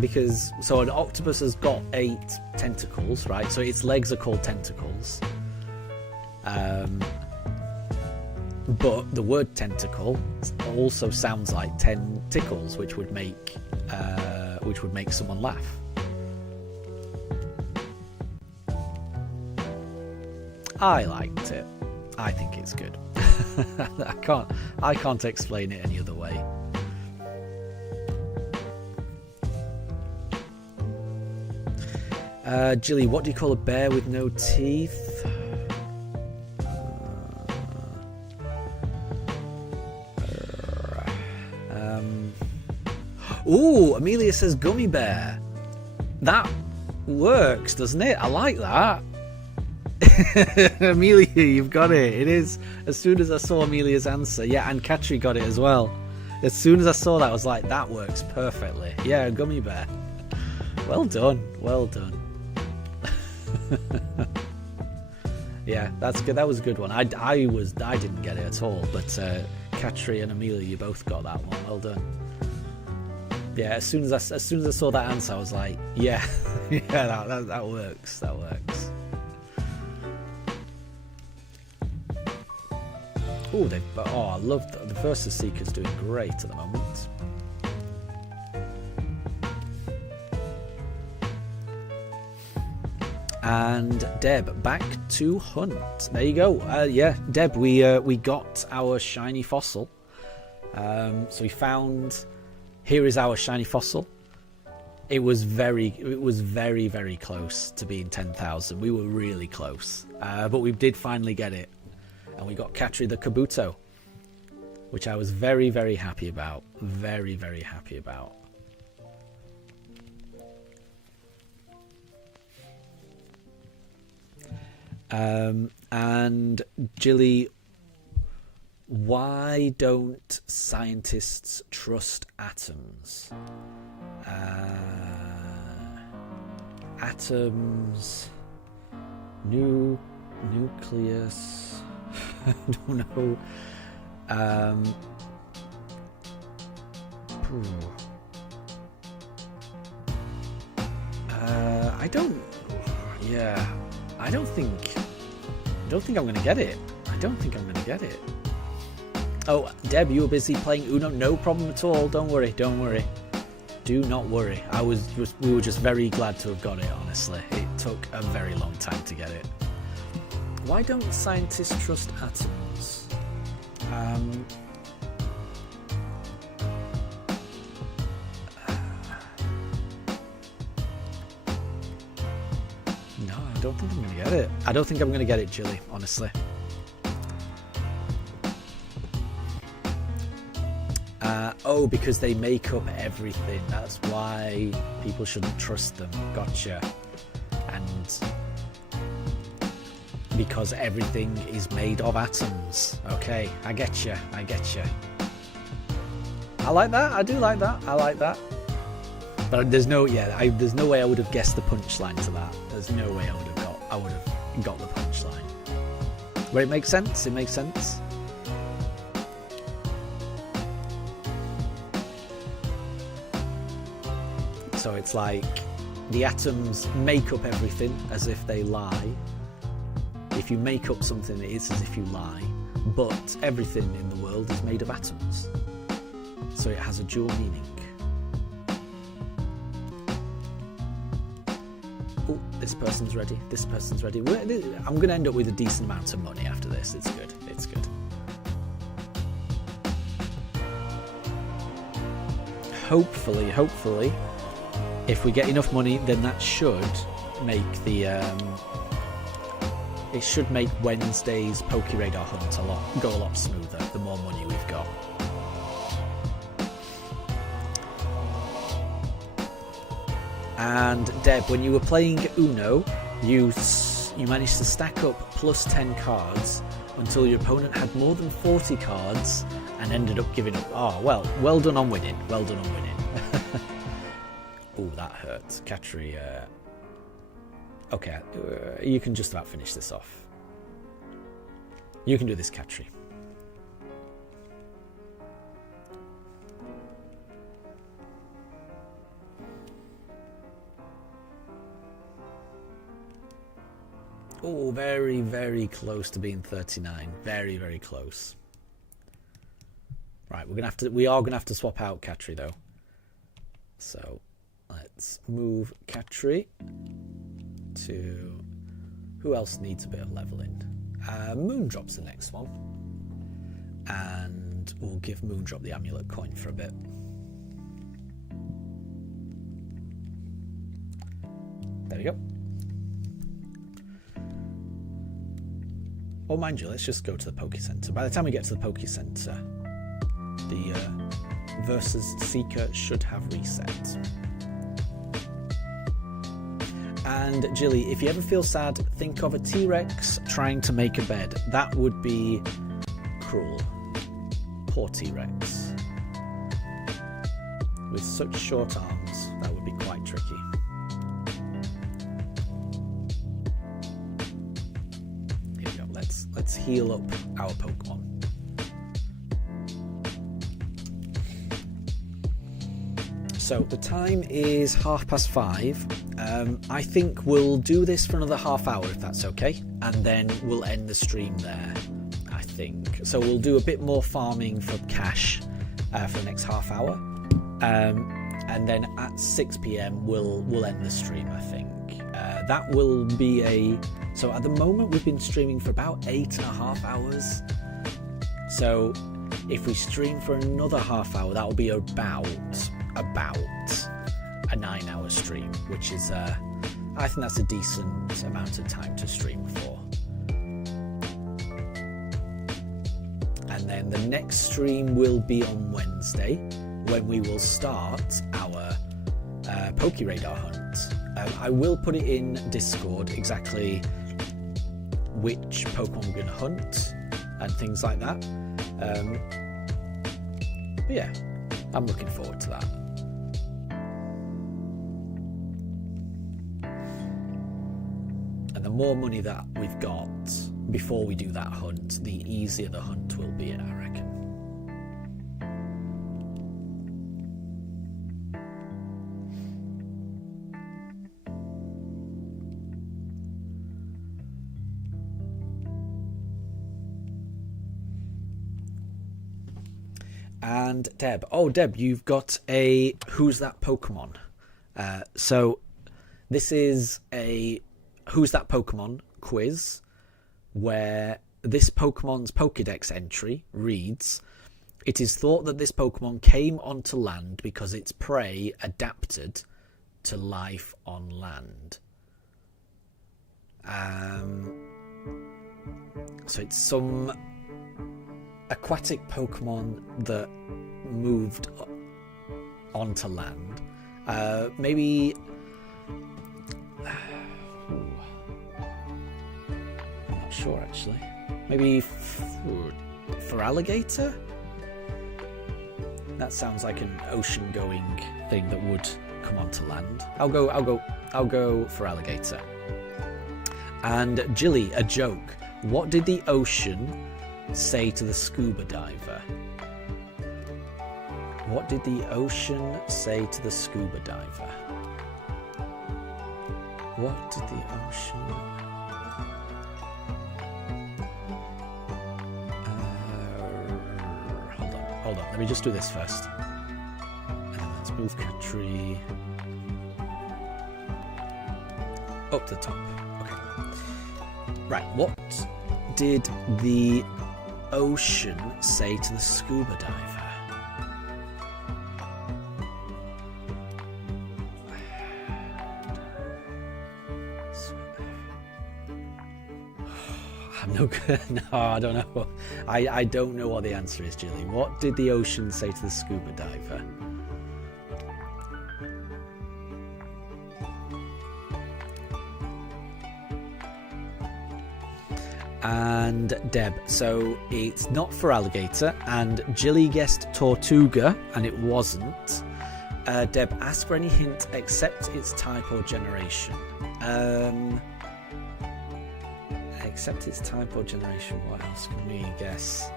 Because, so an octopus has got 8 tentacles, right? So its legs are called tentacles. But the word tentacle also sounds like 10 tickles, which would make someone laugh. I liked it. I think it's good. I can't explain it any other way. Jilly, what do you call a bear with no teeth? Ooh, Amelia says gummy bear. That works, doesn't it? I like that. Amelia, you've got it. It is. As soon as I saw Amelia's answer, yeah, and Katri got it as well. As soon as I saw that, I was like, that works perfectly. Yeah, gummy bear. Well done. Well done. Yeah, that's good. That was a good one. I didn't get it at all, but Katri and Amelia, you both got that one. Well done. Yeah, as soon as I saw that answer, I was like, yeah, yeah, that works. That works. Oh, I love the Versus Seeker's doing great at the moment. And Deb, back to hunt. There you go. Yeah, Deb, we got our shiny fossil. So we found. Here is our shiny fossil. It was very, very close to being 10,000. We were really close, but we did finally get it, and we got Katri the Kabuto, which I was very, very happy about. Very, very happy about. And Jilly, why don't scientists trust atoms? atoms, nucleus. I don't know. I don't. Yeah, I don't think I'm gonna get it. I don't think I'm gonna get it. Oh, Deb, you were busy playing Uno. No problem at all. Don't worry. Don't worry. Do not worry. We were just very glad to have got it. Honestly, it took a very long time to get it. Why don't scientists trust atoms? No, I don't think I'm going to get it. I don't think I'm going to get it, Jilly, honestly. Oh, because they make up everything. That's why people shouldn't trust them. Gotcha. And because everything is made of atoms. Okay, I get you. I get you. I like that. I do like that. I like that. But there's no, there's no way I would have guessed the punchline to that. There's no way I would have got the punchline. But it makes sense. It makes sense. So it's like the atoms make up everything as if they lie. If you make up something, it is as if you lie. But everything in the world is made of atoms. So it has a dual meaning. Oh, this person's ready. This person's ready. I'm going to end up with a decent amount of money after this. It's good. It's good. Hopefully, if we get enough money, then that should make the it should make Wednesday's Pokeradar hunt go a lot smoother. The more money we've got. And Deb, when you were playing Uno, you managed to stack up plus 10 cards until your opponent had more than 40 cards and ended up giving up. Oh, well done on winning. Well done on winning. Oh, that hurts. Katri, okay, you can just about finish this off. You can do this, Katri. Oh, very, very close to being 39. Very, very close. Right, we are gonna have to swap out Katri though. So let's move Katri to who else needs a bit of leveling? Moondrop's the next one. And we'll give Moondrop the amulet coin for a bit. There we go. Oh, mind you, let's just go to the Poke Center. By the time we get to the Poke Center, the Versus Seeker should have reset. And Jilly, if you ever feel sad, think of a T-Rex trying to make a bed. That would be cruel. Poor T-Rex. With such short arms, that would be quite tricky. Here we go. Let's heal up our Pokemon. So the time is 5:30. I think we'll do this for another half hour if that's okay, and then we'll end the stream there. I think so. We'll do a bit more farming for cash for the next half hour, and then at 6 p.m. we'll end the stream. I think that will be so at the moment we've been streaming for about 8.5 hours. So if we stream for another half hour, that will be about a 9-hour stream, which is I think that's a decent amount of time to stream for. And then the next stream will be on Wednesday, when we will start our Pokeradar hunt. I will put it in Discord exactly which Pokemon we're going to hunt and things like that. But yeah, I'm looking forward to that. the more money that we've got before we do that hunt, the easier the hunt will be, I reckon. And Deb. Oh, Deb, you've got a Who's That Pokemon? So this is a Who's That Pokemon quiz where this Pokemon's Pokédex entry reads, "It is thought that this Pokemon came onto land because its prey adapted to life on land." So it's some aquatic Pokemon that moved onto land. Maybe... I'm not sure, actually. Maybe for alligator? That sounds like an ocean-going thing that would come onto land. I'll go for alligator. And Jilly, a joke. What did the ocean say to the scuba diver? What did the ocean say to the scuba diver? What did the ocean... Hold on. Let me just do this first. Let's move country up to the top. Okay. Right. What did the ocean say to the scuba diver? No, I don't know. I don't know what the answer is, Jilly. What did the ocean say to the scuba diver? And Deb, so it's not for alligator, and Jilly guessed Tortuga, and it wasn't. Deb, ask for any hint except its type or generation. Except its type or generation, what else can we guess?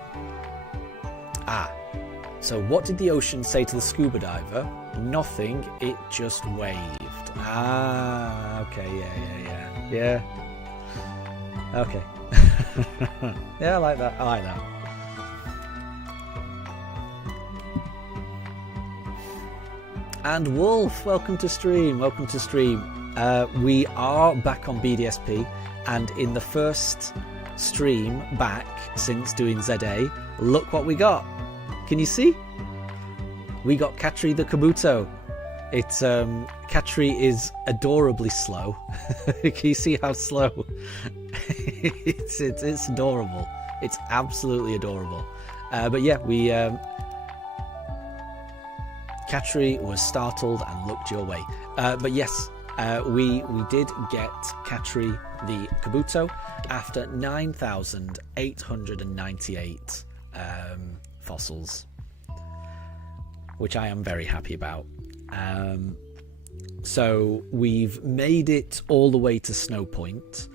So what did the ocean say to the scuba diver? Nothing, it just waved. Okay, yeah. Okay. Yeah, I like that. And Wolf, welcome to stream. We are back on BDSP. And in the first stream back since doing ZA, look what we got. Can you see? We got Katri the Kabuto. It's Katri is adorably slow. Can you see how slow? It's adorable. It's absolutely adorable. But yeah, we Katri was startled and looked your way. But yes, we did get Katri the Kabuto after 9,898 fossils, which I am very happy about. So we've made it all the way to Snow Point.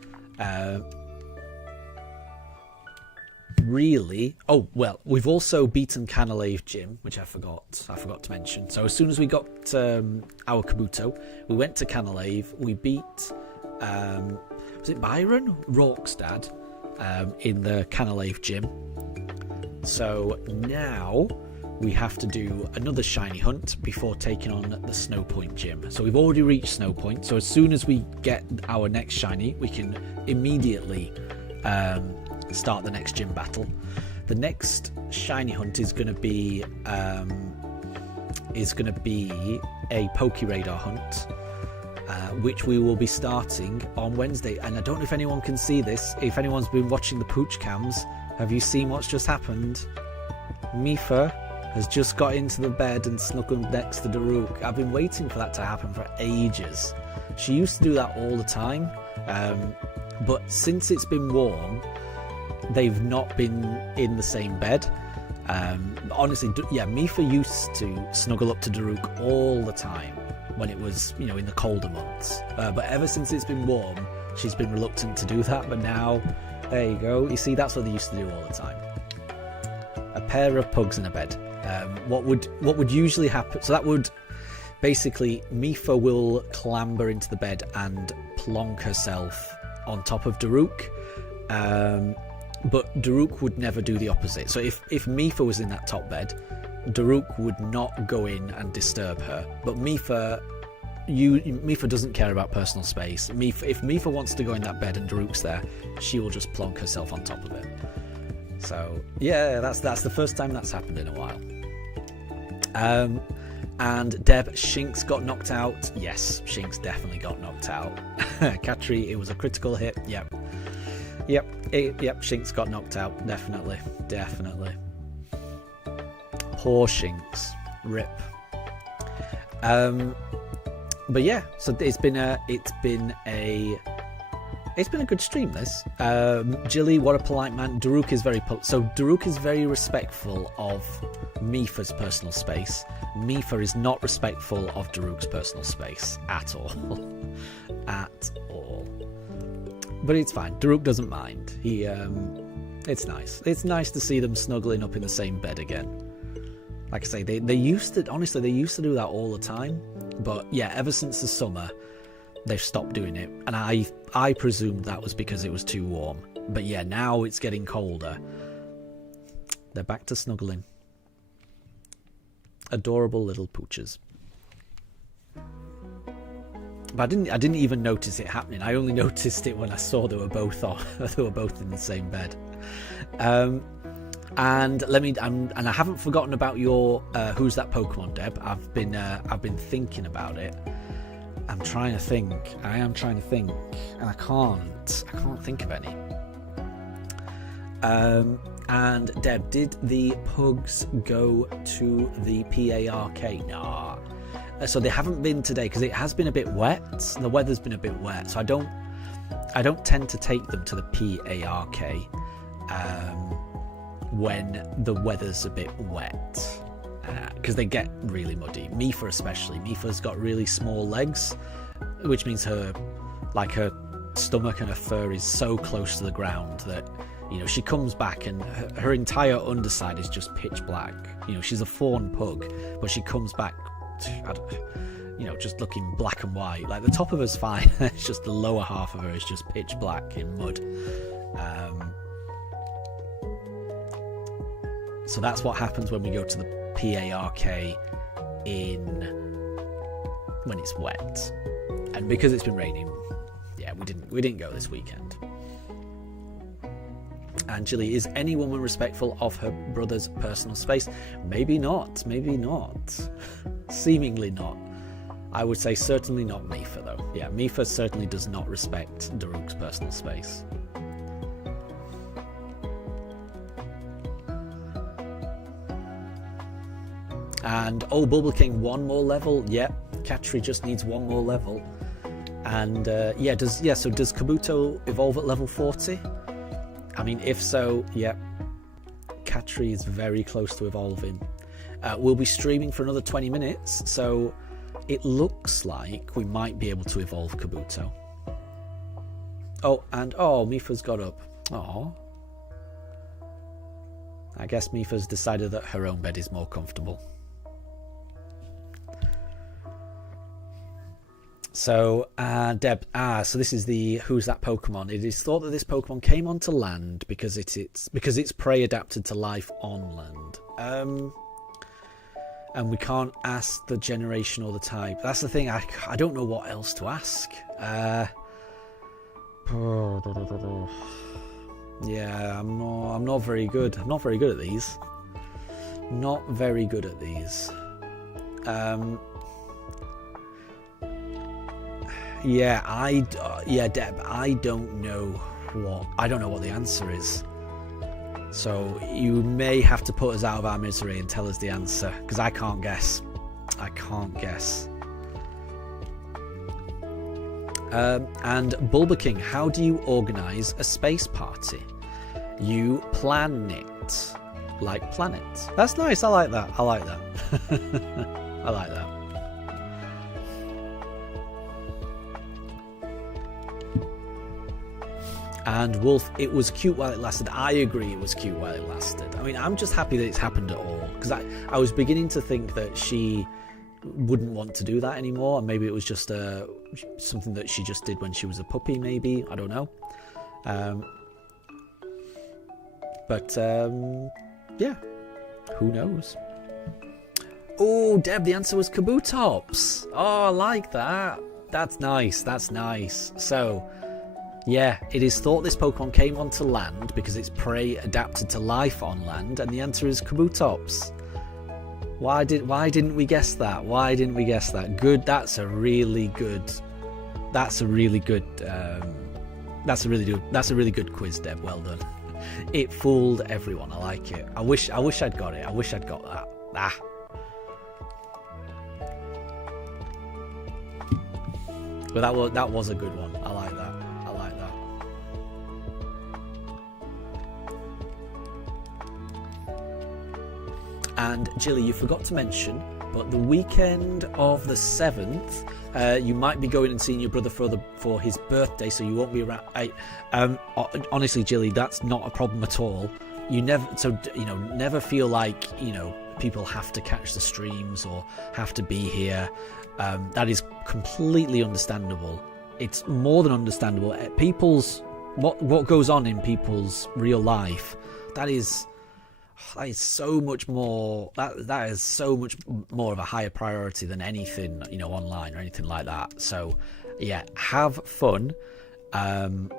Really? Oh, well, we've also beaten Canalave Gym, which I forgot to mention. So as soon as we got our Kabuto, we went to Canalave. We beat was it Byron? Rourke's dad in the Canalave Gym. So now we have to do another shiny hunt before taking on the Snow Point Gym. So we've already reached Snow Point. So as soon as we get our next shiny, we can immediately start the next gym battle. The next shiny hunt is going to be a Pokeradar hunt, which we will be starting on Wednesday. And I don't know if anyone can see this. If anyone's been watching the Pooch Cams, have you seen what's just happened? Mifa has just got into the bed and snuggled next to Daruk. I've been waiting for that to happen for ages. She used to do that all the time, but since it's been warm, they've not been in the same bed. Honestly, yeah, Mifa used to snuggle up to Daruk all the time when it was, in the colder months. But ever since it's been warm, she's been reluctant to do that, but now, there you go. You see, that's what they used to do all the time. A pair of pugs in a bed. What would usually happen? So that would basically, Mifa will clamber into the bed and plonk herself on top of Daruk. But Daruk would never do the opposite. So if Mifa was in that top bed, Daruk would not go in and disturb her. But Mifa doesn't care about personal space. If Mifa wants to go in that bed and Daruk's there, she will just plonk herself on top of it. So yeah, that's the first time that's happened in a while. And Deb, Shinx got knocked out. Yes, Shinx definitely got knocked out. Katri, it was a critical hit. Yep, Shinx got knocked out. Definitely. Poor Shinx. Rip. But yeah, so it's been a good stream, this. Jilly, what a polite man. Daruk is Daruk is very respectful of Mifa's personal space. Mifa is not respectful of Daruk's personal space at all. At all. But it's fine. Daruk doesn't mind. It's nice. It's nice to see them snuggling up in the same bed again. Like I say, they used to do that all the time. But yeah, ever since the summer, they've stopped doing it. And I presumed that was because it was too warm. But yeah, now it's getting colder. They're back to snuggling. Adorable little pooches. But I didn't even notice it happening. I only noticed it when I saw they were both in the same bed. And I haven't forgotten about your who's that Pokemon, Deb. I've been thinking about it. I'm trying to think. I am trying to think, and I can't think of any. And Deb, did the Pugs go to the PARK? Nah. So they haven't been today because it has been a bit wet. The weather's been a bit wet, so I don't tend to take them to the PARK when the weather's a bit wet, because they get really muddy. Mifa especially. Mifa's got really small legs, which means her stomach and her fur is so close to the ground that, you know, she comes back and her entire underside is just pitch black. You know, she's a fawn pug, but she comes back, just looking black and white. Like, the top of her's fine. It's just the lower half of her is just pitch black in mud. So that's what happens when we go to the PARK when it's wet. And because it's been raining, yeah, we didn't go this weekend. And Jilly, is any woman respectful of her brother's personal space? Maybe not. Seemingly not. I would say certainly not Mifa, though. Yeah, Mifa certainly does not respect Daruk's personal space. And Bulba King, one more level. Yeah, Katri just needs one more level. And does Kabuto evolve at level 40? I mean, if so, yeah, Katri is very close to evolving. We'll be streaming for another 20 minutes, so it looks like we might be able to evolve Kabuto. Mifa's got up. I guess Mifa's decided that her own bed is more comfortable. So, Deb, so this is the who's that Pokemon? It is thought that this Pokemon came onto land because its prey adapted to life on land. And we can't ask the generation or the type. That's the thing. I don't know what else to ask. Yeah, I'm not very good. I'm not very good at these. Not very good at these. Deb, I don't know what the answer is. So you may have to put us out of our misery and tell us the answer, because I can't guess. And Bulba King, how do you organise a space party? You plan it, like planets. That's nice. I like that. I like that. And Wolf, it was cute while it lasted. I agree, it was cute while it lasted. I mean, I'm just happy that it's happened at all, because I was beginning to think that she wouldn't want to do that anymore, and maybe it was just something that she just did when she was a puppy, maybe, I don't know. Yeah, who knows. Oh, Deb, the answer was Kabutops. Oh, I like that. That's nice, that's nice. So yeah, it is thought this Pokemon came onto land because its prey adapted to life on land, and the answer is Kabutops. Why didn't we guess that? Why didn't we guess that? Good. That's a really good quiz, Deb. Well done. It fooled everyone. I like it. I wish I'd got it. I wish I'd got that. Ah. But that was a good one. I like that. And Jilly, you forgot to mention, but the weekend of the 7th, you might be going and seeing your brother for his birthday, so you won't be around. Honestly, Jilly, that's not a problem at all. You never feel like people have to catch the streams or have to be here. That is completely understandable. It's more than understandable. What goes on in people's real life, that is so much more. That is so much more of a higher priority than anything online or anything like that. So yeah, have fun, and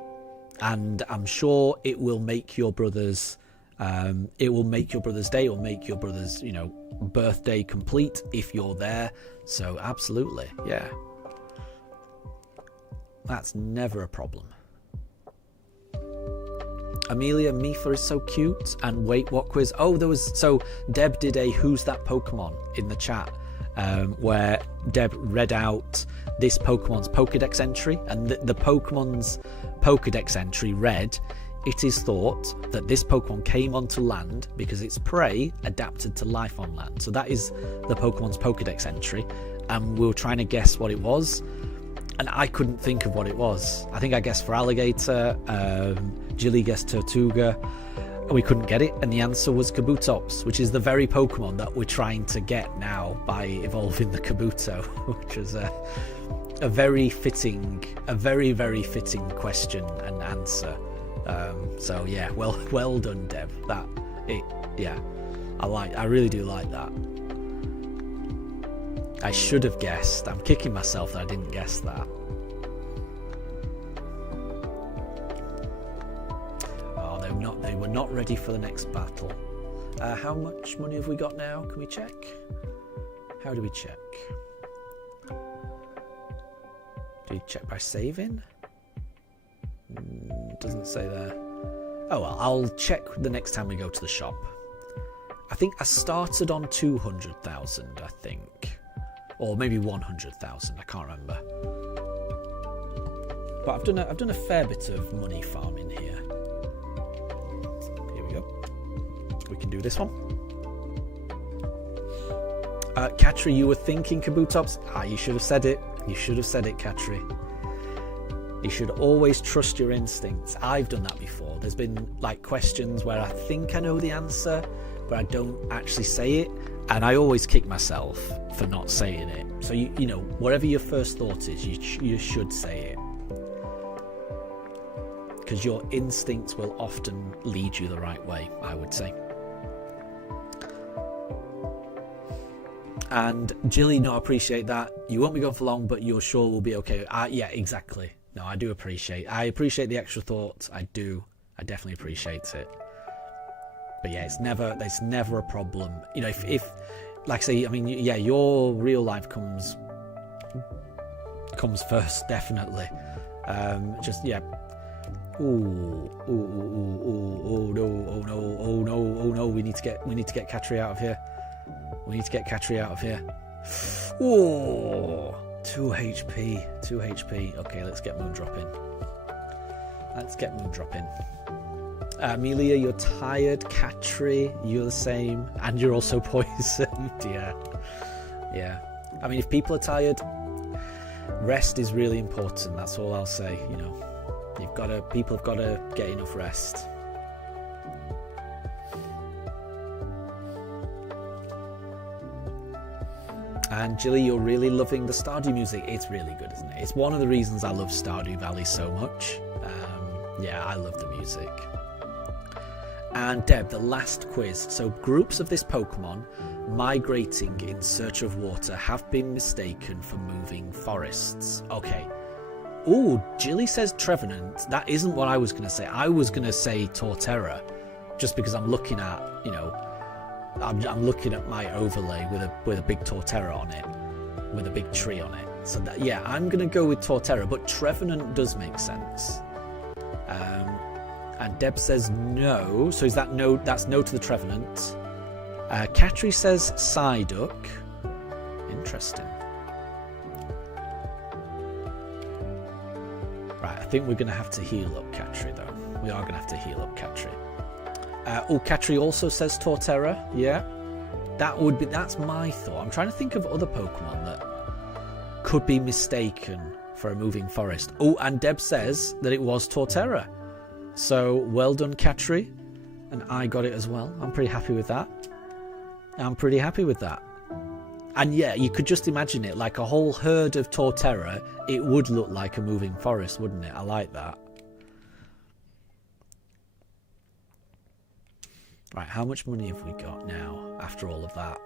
I'm sure it will make your brother's day. It will make your brother's birthday complete if you're there. So absolutely, yeah, that's never a problem. Amelia, Mifa is so cute. And wait, what quiz? Oh, so Deb did a Who's That Pokemon in the chat, where Deb read out this Pokemon's Pokedex entry, and the Pokemon's Pokedex entry read, "It is thought that this Pokemon came onto land because its prey adapted to life on land." So that is the Pokemon's Pokedex entry, and we were trying to guess what it was, and I couldn't think of what it was. I think I guessed for alligator. Jilly guessed Tortuga. We couldn't get it, and the answer was Kabutops, which is the very Pokemon that we're trying to get now by evolving the Kabuto, which was a very, very fitting question and answer. So yeah, well done, Deb. I really do like that. I should have guessed. I'm kicking myself that I didn't guess that. They were not ready for the next battle. How much money have we got now? Can we check? How do we check? Do you check by saving? Doesn't say there. Oh well, I'll check the next time we go to the shop. I think I started on 200,000, I think. Or maybe 100,000, I can't remember. But I've done a fair bit of money farming here. We can do this one. Katri, you were thinking Kabutops? You should have said it. You should have said it, Katri. You should always trust your instincts. I've done that before. There's been questions where I think I know the answer, but I don't actually say it, and I always kick myself for not saying it. So whatever your first thought is, you should say it, because your instincts will often lead you the right way, I would say. And Jilly, no, I appreciate that. You won't be gone for long, but you're sure we'll be okay. Yeah, exactly. No, I appreciate the extra thought. I do. I definitely appreciate it. But yeah, it's never a problem. If like I say, I mean, yeah, your real life comes first, definitely. Just yeah. Ooh, no. We need to get Katri out of here. Ooh, 2 HP. Okay, let's get Moondrop in. Amelia, you're tired. Katri, you're the same, and you're also poisoned. Yeah. I mean, if people are tired, rest is really important. That's all I'll say. People have got to get enough rest. And Jilly, you're really loving the Stardew music. It's really good, isn't it? It's one of the reasons I love Stardew Valley so much. Yeah, I love the music. And Deb, the last quiz. So groups of this Pokemon migrating in search of water have been mistaken for moving forests. Okay. Ooh, Jilly says Trevenant. That isn't what I was going to say. I was going to say Torterra, just because I'm looking at, you know, I'm looking at my overlay with a big Torterra on it, with a big tree on it. So that, yeah, I'm going to go with Torterra, but Trevenant does make sense. And Deb says no, so is that no? That's no to the Trevenant. Katri says Psyduck. Interesting. Right, I think we're going to have to heal up Katri, though. We are going to have to heal up Katri. Katri also says Torterra. Yeah, that's my thought. I'm trying to think of other Pokemon that could be mistaken for a moving forest. Oh, and Deb says that it was Torterra. So well done, Katri. And I got it as well. I'm pretty happy with that. And yeah, you could just imagine it like a whole herd of Torterra. It would look like a moving forest, wouldn't it? I like that. Right, how much money have we got now after all of that?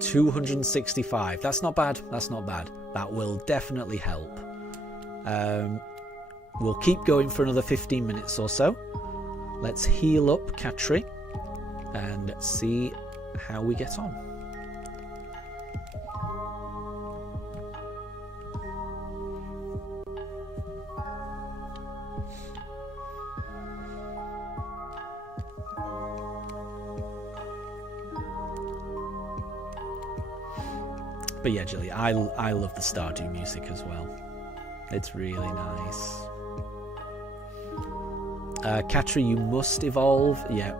265. That's not bad. That will definitely help. We'll keep going for another 15 minutes or so. Let's heal up Katri and see how we get on. But yeah, Jilly, I love the Stardew music as well. It's really nice. Katri, you must evolve. Yeah.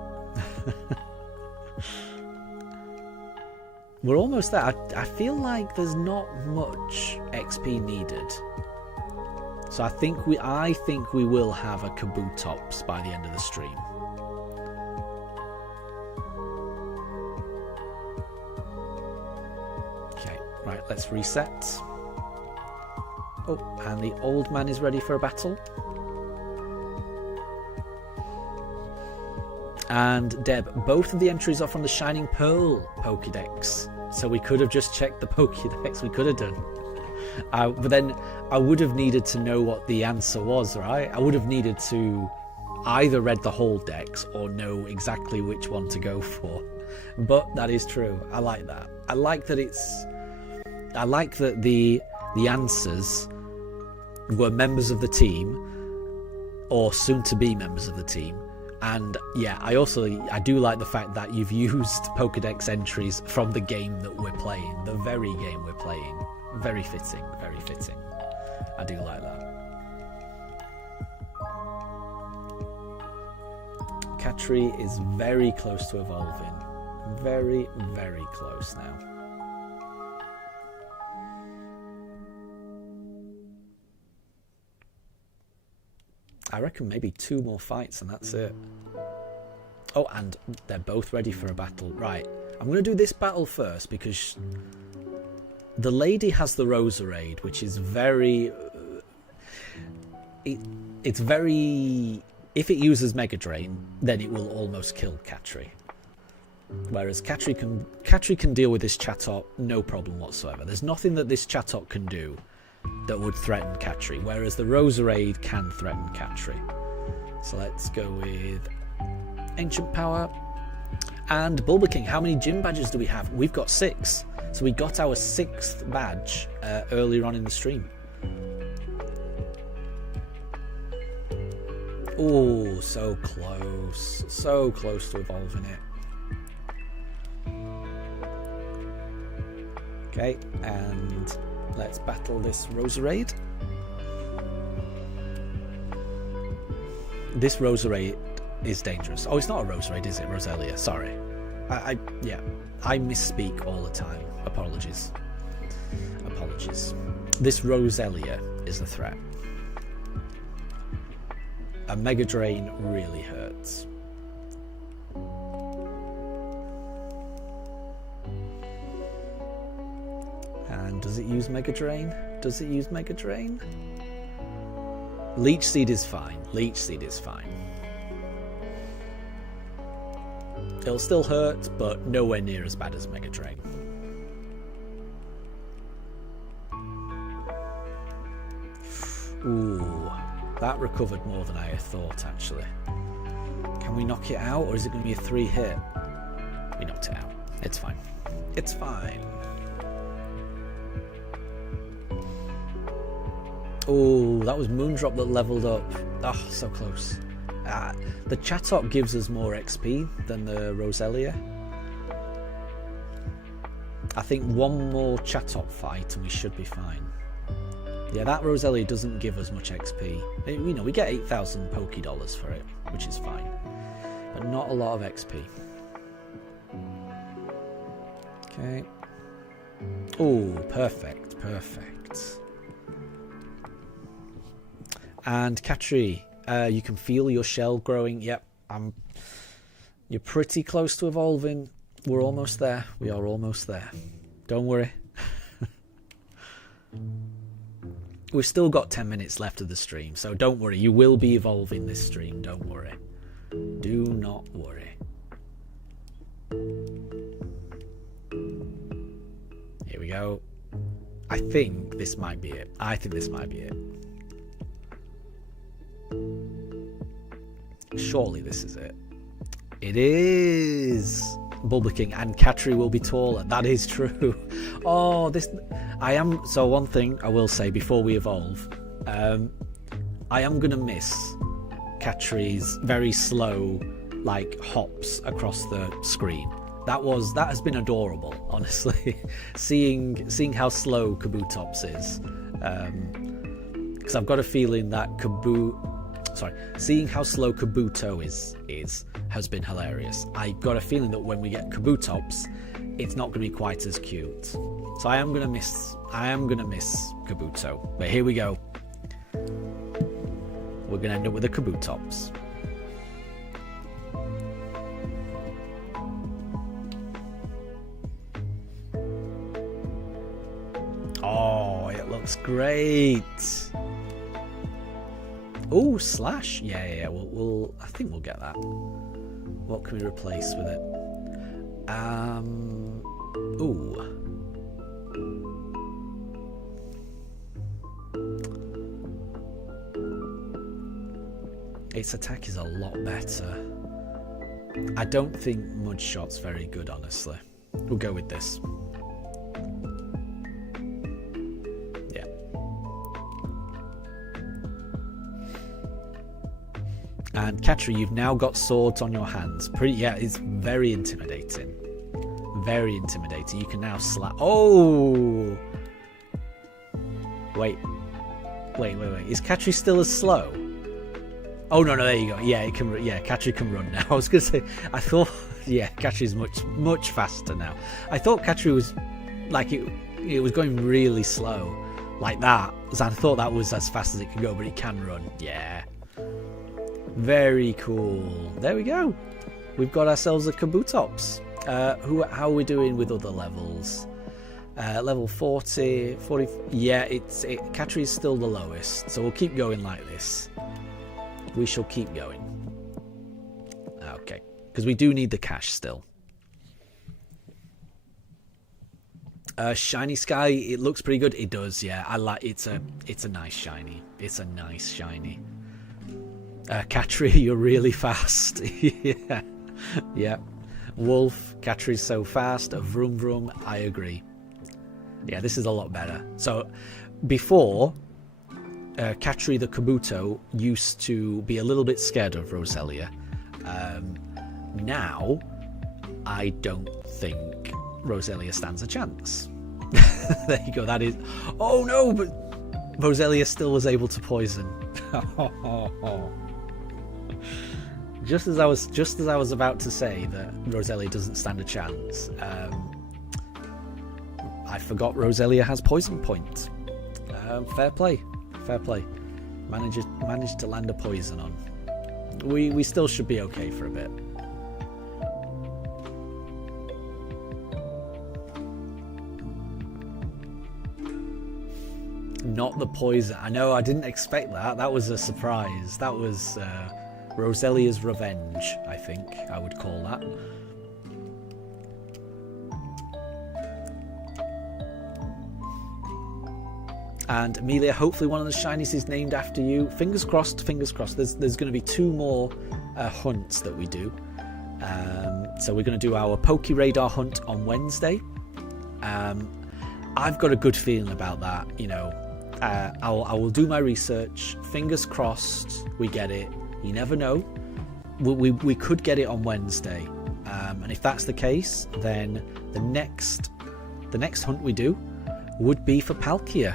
We're almost there. I feel like there's not much XP needed. So I think we will have a Kabutops by the end of the stream. Okay, right, let's reset. Oh, and the old man is ready for a battle. And Deb, both of the entries are from the Shining Pearl Pokédex. So we could have just checked the Pokédex, we could have done. But then I would have needed to know what the answer was, right? I would have needed to either read the whole dex or know exactly which one to go for. But that is true. I like that. I like that the answers were members of the team or soon to be members of the team. And yeah, I do like the fact that you've used Pokédex entries from the game that we're playing, the very game we're playing. Very fitting, very fitting. I do like that. Katri is very close to evolving. Very, very close now. I reckon maybe 2 more fights and that's it. Oh, and they're both ready for a battle. Right, I'm going to do this battle first because the lady has the Roserade, which is very... It's very... If it uses Mega Drain, then it will almost kill Katri. Whereas Katri can deal with this Chatot no problem whatsoever. There's nothing that this Chatot can do that would threaten Katri, whereas the Roserade can threaten Katri. So let's go with Ancient Power. And Bulbaking, how many gym badges do we have? We've got 6. So we got our 6th badge earlier on in the stream. Oh, so close. So close to evolving it. Okay, and let's battle this Roserade. This Roserade is dangerous. Oh, it's not a Roserade, is it? Roselia, sorry. I misspeak all the time. Apologies. This Roselia is the threat. A Mega Drain really hurts. And does it use Mega Drain? Does it use Mega Drain? Leech Seed is fine. Leech Seed is fine. It'll still hurt, but nowhere near as bad as Mega Drain. Ooh, that recovered more than I had thought, actually. Can we knock it out, or is it going to be a 3-hit? We knocked it out. It's fine. It's fine. Oh, that was Moondrop that leveled up. Oh, so close. The Chatot gives us more XP than the Roselia. I think one more Chatot fight and we should be fine. Yeah, that Roselia doesn't give us much XP. You know, we get 8,000 Poké Dollars for it, which is fine. But not a lot of XP. Okay. Oh, perfect, perfect. And Katri, you can feel your shell growing. Yep, you're pretty close to evolving. We're almost there. We are almost there. Don't worry. We've still got 10 minutes left of the stream, so don't worry. You will be evolving this stream. Don't worry. Do not worry. Here we go. I think this might be it. I think this might be it. Surely this is it. It is! Bulbaking, and Katri will be taller. That is true. Oh, this... So one thing I will say before we evolve. I am going to miss Katri's very slow, like, hops across the screen. That has been adorable, honestly. seeing how slow Kabutops is. Because I've got a feeling that seeing how slow Kabuto has been hilarious. I got a feeling that when we get Kabutops, it's not going to be quite as cute. So I am gonna miss Kabuto. But here we go. We're gonna end up with a Kabutops. Oh, it looks great. Oh, Slash. Yeah. We'll. I think we'll get that. What can we replace with it? Ooh. Its attack is a lot better. I don't think Mudshot's very good, honestly. We'll go with this. Yeah. And Katri, you've now got swords on your hands. It's very intimidating. Very intimidating. You can now slap. Oh! Wait. Is Katri still as slow? Oh no, there you go. Yeah, it can. Yeah, Katri can run now. I was gonna say. I thought. Yeah, Katri's much faster now. I thought Katri was like it was going really slow, like that. So I thought that was as fast as it can go, but it can run. Yeah. Very cool. There we go. We've got ourselves a Kabutops. How are we doing with other levels? Level 40. Yeah, Katri is still the lowest, so we'll keep going like this. We shall keep going. Okay, because we do need the cash still. Shiny Sky, it looks pretty good. It does, yeah. I like it's a nice shiny. It's a nice shiny. Katri, you're really fast. Yeah. Wolf, Katri's so fast. Vroom vroom. I agree. Yeah, this is a lot better. So before, Katri the Kabuto used to be a little bit scared of Roselia. Now, I don't think Roselia stands a chance. There you go. That is. Oh no! But Roselia still was able to poison. Just as I was about to say that Roselia doesn't stand a chance, I forgot Roselia has poison point. Fair play. Managed to land a poison on. We still should be okay for a bit. Not the poison. I know, I didn't expect that. That was a surprise. That was Roselia's revenge, I think I would call that. And Amelia, hopefully one of the shinies is named after you. Fingers crossed, fingers crossed. There's going to be 2 more hunts that we do. So we're going to do our Poke Radar hunt on Wednesday. I've got a good feeling about that, you know. I will do my research. Fingers crossed we get it. You never know. We could get it on Wednesday. And if that's the case, then the next hunt we do would be for Palkia.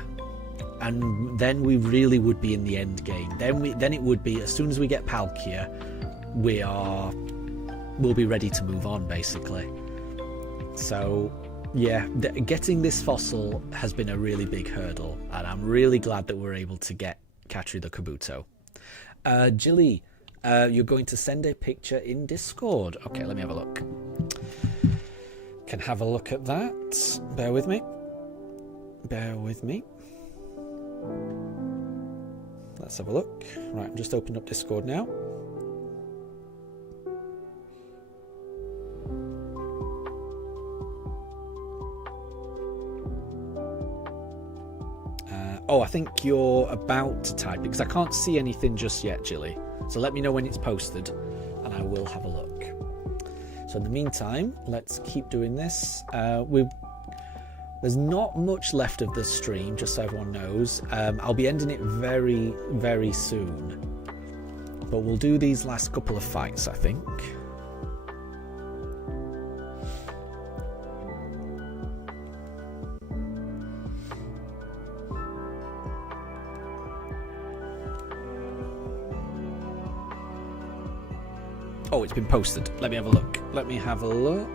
And then we really would be in the end game. Then it would be, as soon as we get Palkia, we'll be ready to move on, basically. So yeah, getting this fossil has been a really big hurdle, and I'm really glad that we're able to get Katri the Kabuto. Jilly, you're going to send a picture in Discord. Okay, let me have a look. Can have a look at that. Bear with me. Bear with me. Let's have a look. Right, I'm just opening up Discord now. Oh, I think you're about to type it, because I can't see anything just yet, Jilly. So let me know when it's posted, and I will have a look. So in the meantime, let's keep doing this. There's not much left of the stream, just so everyone knows. I'll be ending it very, very soon. But we'll do these last couple of fights, I think. Oh, it's been posted. Let me have a look. Let me have a look.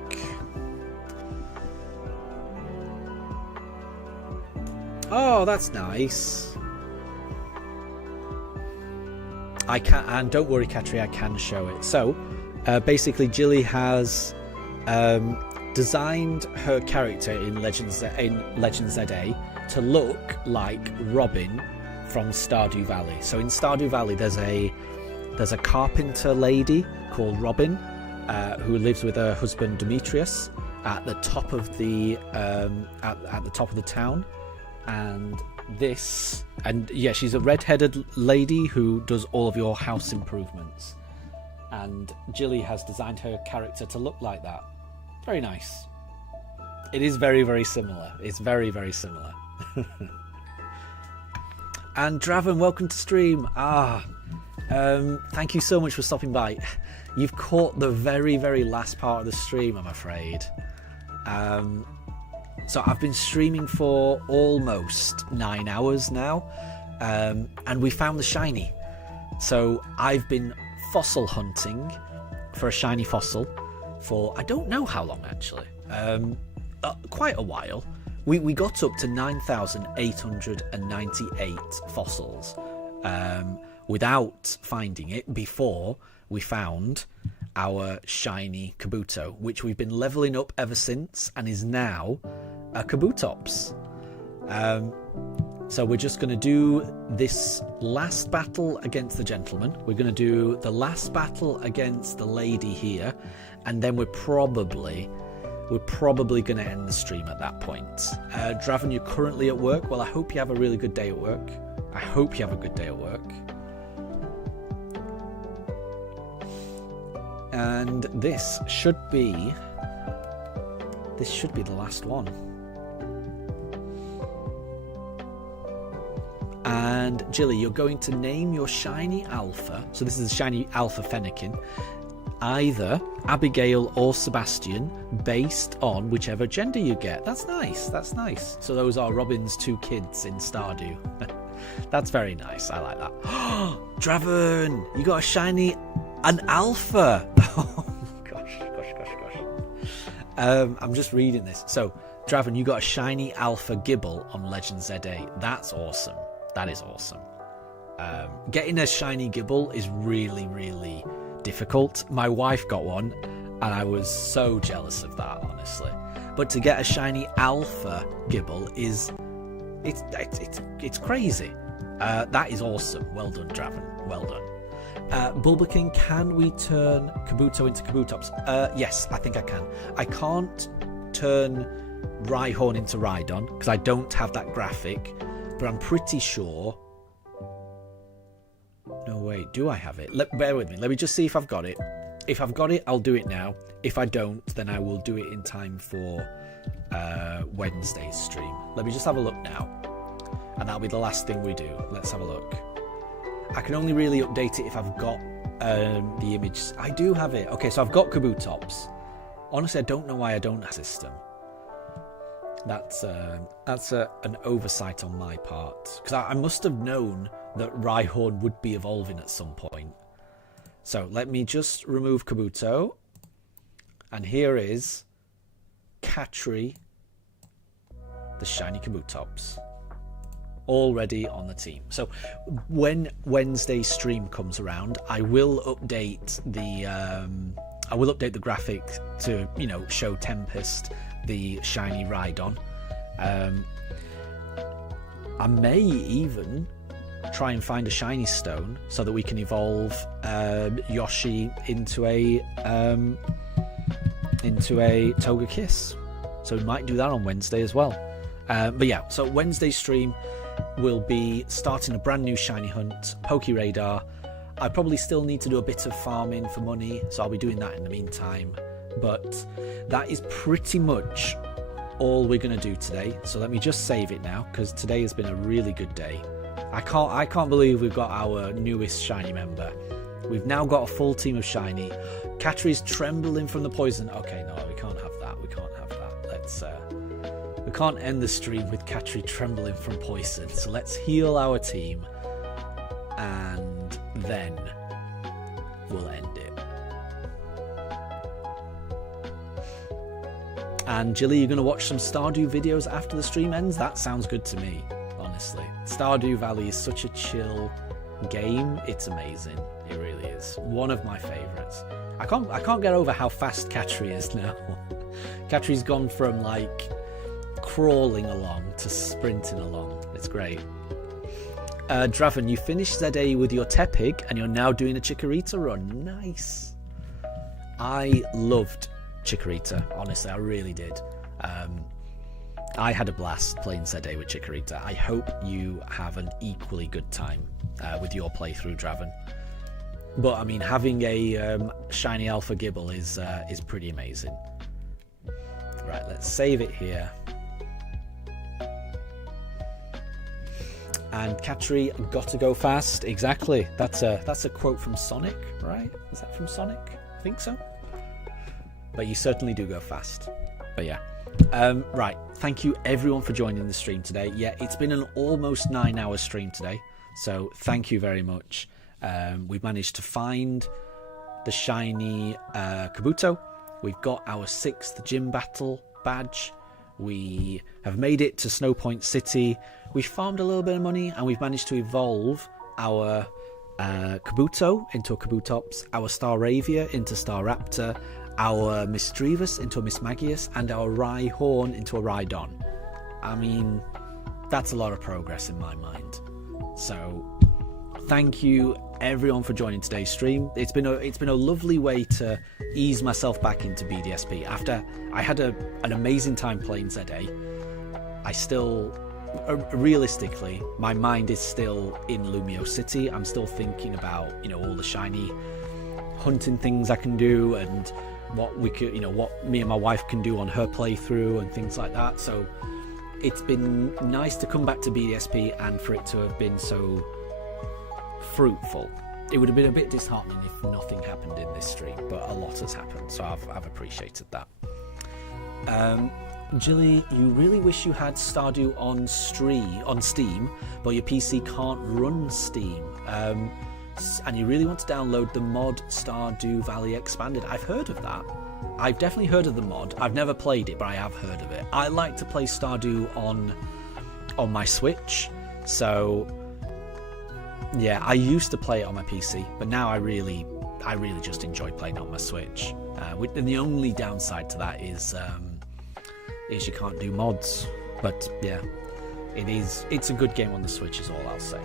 Oh, that's nice. I can, and don't worry, Katri, I can show it. So, basically, Jilly has designed her character in Legend ZA to look like Robin from Stardew Valley. So in Stardew Valley, there's a carpenter lady called Robin who lives with her husband Demetrius at the top of the at the top of the town. And yeah, she's a red-headed lady who does all of your house improvements. And Jilly has designed her character to look like that. Very nice. It is very, very similar. It's very, very similar. And Draven, welcome to stream. Thank you so much for stopping by. You've caught the very, very last part of the stream, I'm afraid. So I've been streaming for almost 9 hours now, and we found the shiny. So I've been fossil hunting for a shiny fossil for I don't know how long, actually. Quite a while. We got up to 9,898 fossils without finding it before we found our shiny Kabuto, which we've been leveling up ever since and is now a Kabutops. So we're just going to do this last battle against the gentleman. We're going to do the last battle against the lady here, and then we're probably going to end the stream at that point. Draven, you're currently at work. Well, I hope you have a really good day at work. I hope you have a good day at work. And this should be the last one. And Jilly, you're going to name your shiny alpha. So this is a shiny alpha Fennekin. Either Abigail or Sebastian, based on whichever gender you get. That's nice. That's nice. So those are Robin's 2 kids in Stardew. That's very nice. I like that. Draven, you got a shiny, an alpha. Oh gosh. I'm just reading this. So Draven, you got a shiny alpha Gibble on Legend ZA. That's awesome. That is awesome. Getting a shiny Gibble is really, really difficult. My wife got one, and I was so jealous of that, honestly. But to get a shiny Alpha Gibble it's crazy. That is awesome. Well done, Draven. Well done. Bulbaking, can we turn Kabuto into Kabutops? Yes, I think I can. I can't turn Rhyhorn into Rhydon because I don't have that graphic, but I'm pretty sure. No, wait, do I have it? Bear with me. Let me just see if I've got it. If I've got it, I'll do it now. If I don't, then I will do it in time for Wednesday's stream. Let me just have a look now. And that'll be the last thing we do. Let's have a look. I can only really update it if I've got the image. I do have it. Okay, so I've got Kabutops. Honestly, I don't know why I don't have a system. That's an oversight on my part. Because I must have known that Rhyhorn would be evolving at some point. So let me just remove Kabuto. And here is Katri, the shiny Kabutops, already on the team. So when Wednesday's stream comes around, I will update the graphic to, you know, show Tempest the shiny Rhydon. I may even try and find a shiny stone so that we can evolve Yoshi into a Togekiss. So we might do that on Wednesday as well. But yeah, so Wednesday's stream will be starting a brand new shiny hunt, Poke Radar. I probably still need to do a bit of farming for money, so I'll be doing that in the meantime. But that is pretty much all we're going to do today. So let me just save it now, because today has been a really good day. I can't believe we've got our newest shiny member. We've now got a full team of shiny. Catri's trembling from the poison. Okay, no, we can't have that. We can't have that. We can't end the stream with Katri trembling from poison. So let's heal our team, and then we'll end it. And Jilly, you're going to watch some Stardew videos after the stream ends? That sounds good to me, honestly. Stardew Valley is such a chill game. It's amazing. It really is. One of my favourites. I can't get over how fast Katri is now. Katri's gone from like crawling along to sprinting along. It's great. Draven, you finished ZA with your Tepig and you're now doing a Chikorita run. Nice. I loved Chikorita, honestly, I really did. I had a blast playing ZA with Chikorita. I hope you have an equally good time with your playthrough, Draven. But I mean, having a shiny Alpha Gibble is pretty amazing. Right, let's save it here. And Katri, got to go fast. Exactly. That's a quote from Sonic, right? Is that from Sonic? I think so. But you certainly do go fast. But yeah. Right. Thank you everyone for joining the stream today. Yeah, it's been an almost 9-hour stream today. So thank you very much. We've managed to find the shiny Kabuto. We've got our 6th gym battle badge. We have made it to Snowpoint City. We farmed a little bit of money and we've managed to evolve our Kabuto into a Kabutops, our Staravia into Staraptor, our Misdreavus into a Mismagius, and our Rhyhorn into a Rhydon. I mean, that's a lot of progress in my mind. So thank you everyone for joining today's stream. It's been a lovely way to ease myself back into BDSP. After I had an amazing time playing ZA, I still, realistically, my mind is still in Lumio City. I'm still thinking about, you know, all the shiny hunting things I can do and what we could, you know, what me and my wife can do on her playthrough and things like that. So it's been nice to come back to BDSP and for it to have been so fruitful. It would have been a bit disheartening if nothing happened in this stream, but a lot has happened, so I've appreciated that. Jilly, you really wish you had Stardew on Steam, but your PC can't run Steam. And you really want to download the mod Stardew Valley Expanded. I've heard of that. I've definitely heard of the mod. I've never played it, but I have heard of it. I like to play Stardew on my Switch, so Yeah, I used to play it on my PC, but now I really just enjoy playing it on my Switch. And the only downside to that is you can't do mods. But yeah, it's a good game on the Switch is all I'll say.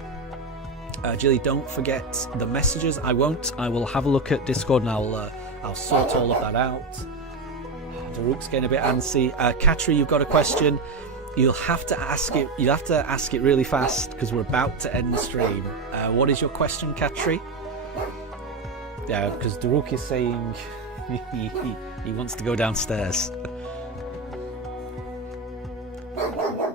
Jilly, don't forget the messages. I won't. I will have a look at Discord and I'll sort all of that out. Daruk's getting a bit antsy. Katri, you've got a question. You'll have to ask it. You'll have to ask it really fast because we're about to end the stream. What is your question, Katri? Yeah, because Daruk is saying he wants to go downstairs.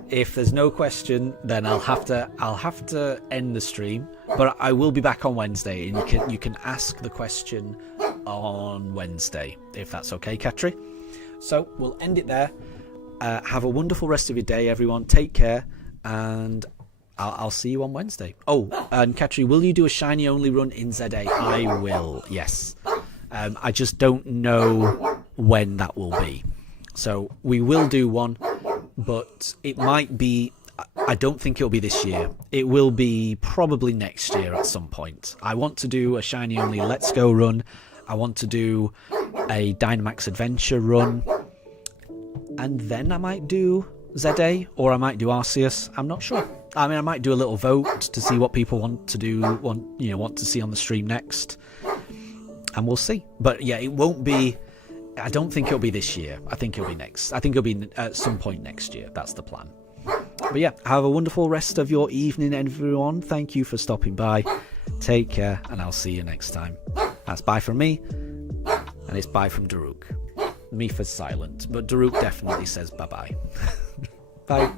If there's no question, then I'll have to end the stream. But I will be back on Wednesday, and you can ask the question on Wednesday if that's okay, Katri. So we'll end it there. Have a wonderful rest of your day, everyone. Take care, and I'll see you on Wednesday. Oh, and Katri, will you do a shiny only run in ZA? I will. Yes. I just don't know when that will be. So we will do one. But it might be, I don't think it'll be this year. It will be probably next year at some point. I want to do a shiny only Let's Go run. I want to do a Dynamax Adventure run. And then I might do ZA or I might do Arceus. I'm not sure. I mean, I might do a little vote to see what people want to do, want to see on the stream next. And we'll see. But yeah, it won't be... I don't think it'll be this year. I think it'll be next. I think it'll be at some point next year. That's the plan. But yeah, have a wonderful rest of your evening, everyone. Thank you for stopping by. Take care, and I'll see you next time. That's bye from me, and it's bye from Daruk. Mifa's silent, but Daruk definitely says bye-bye. Bye.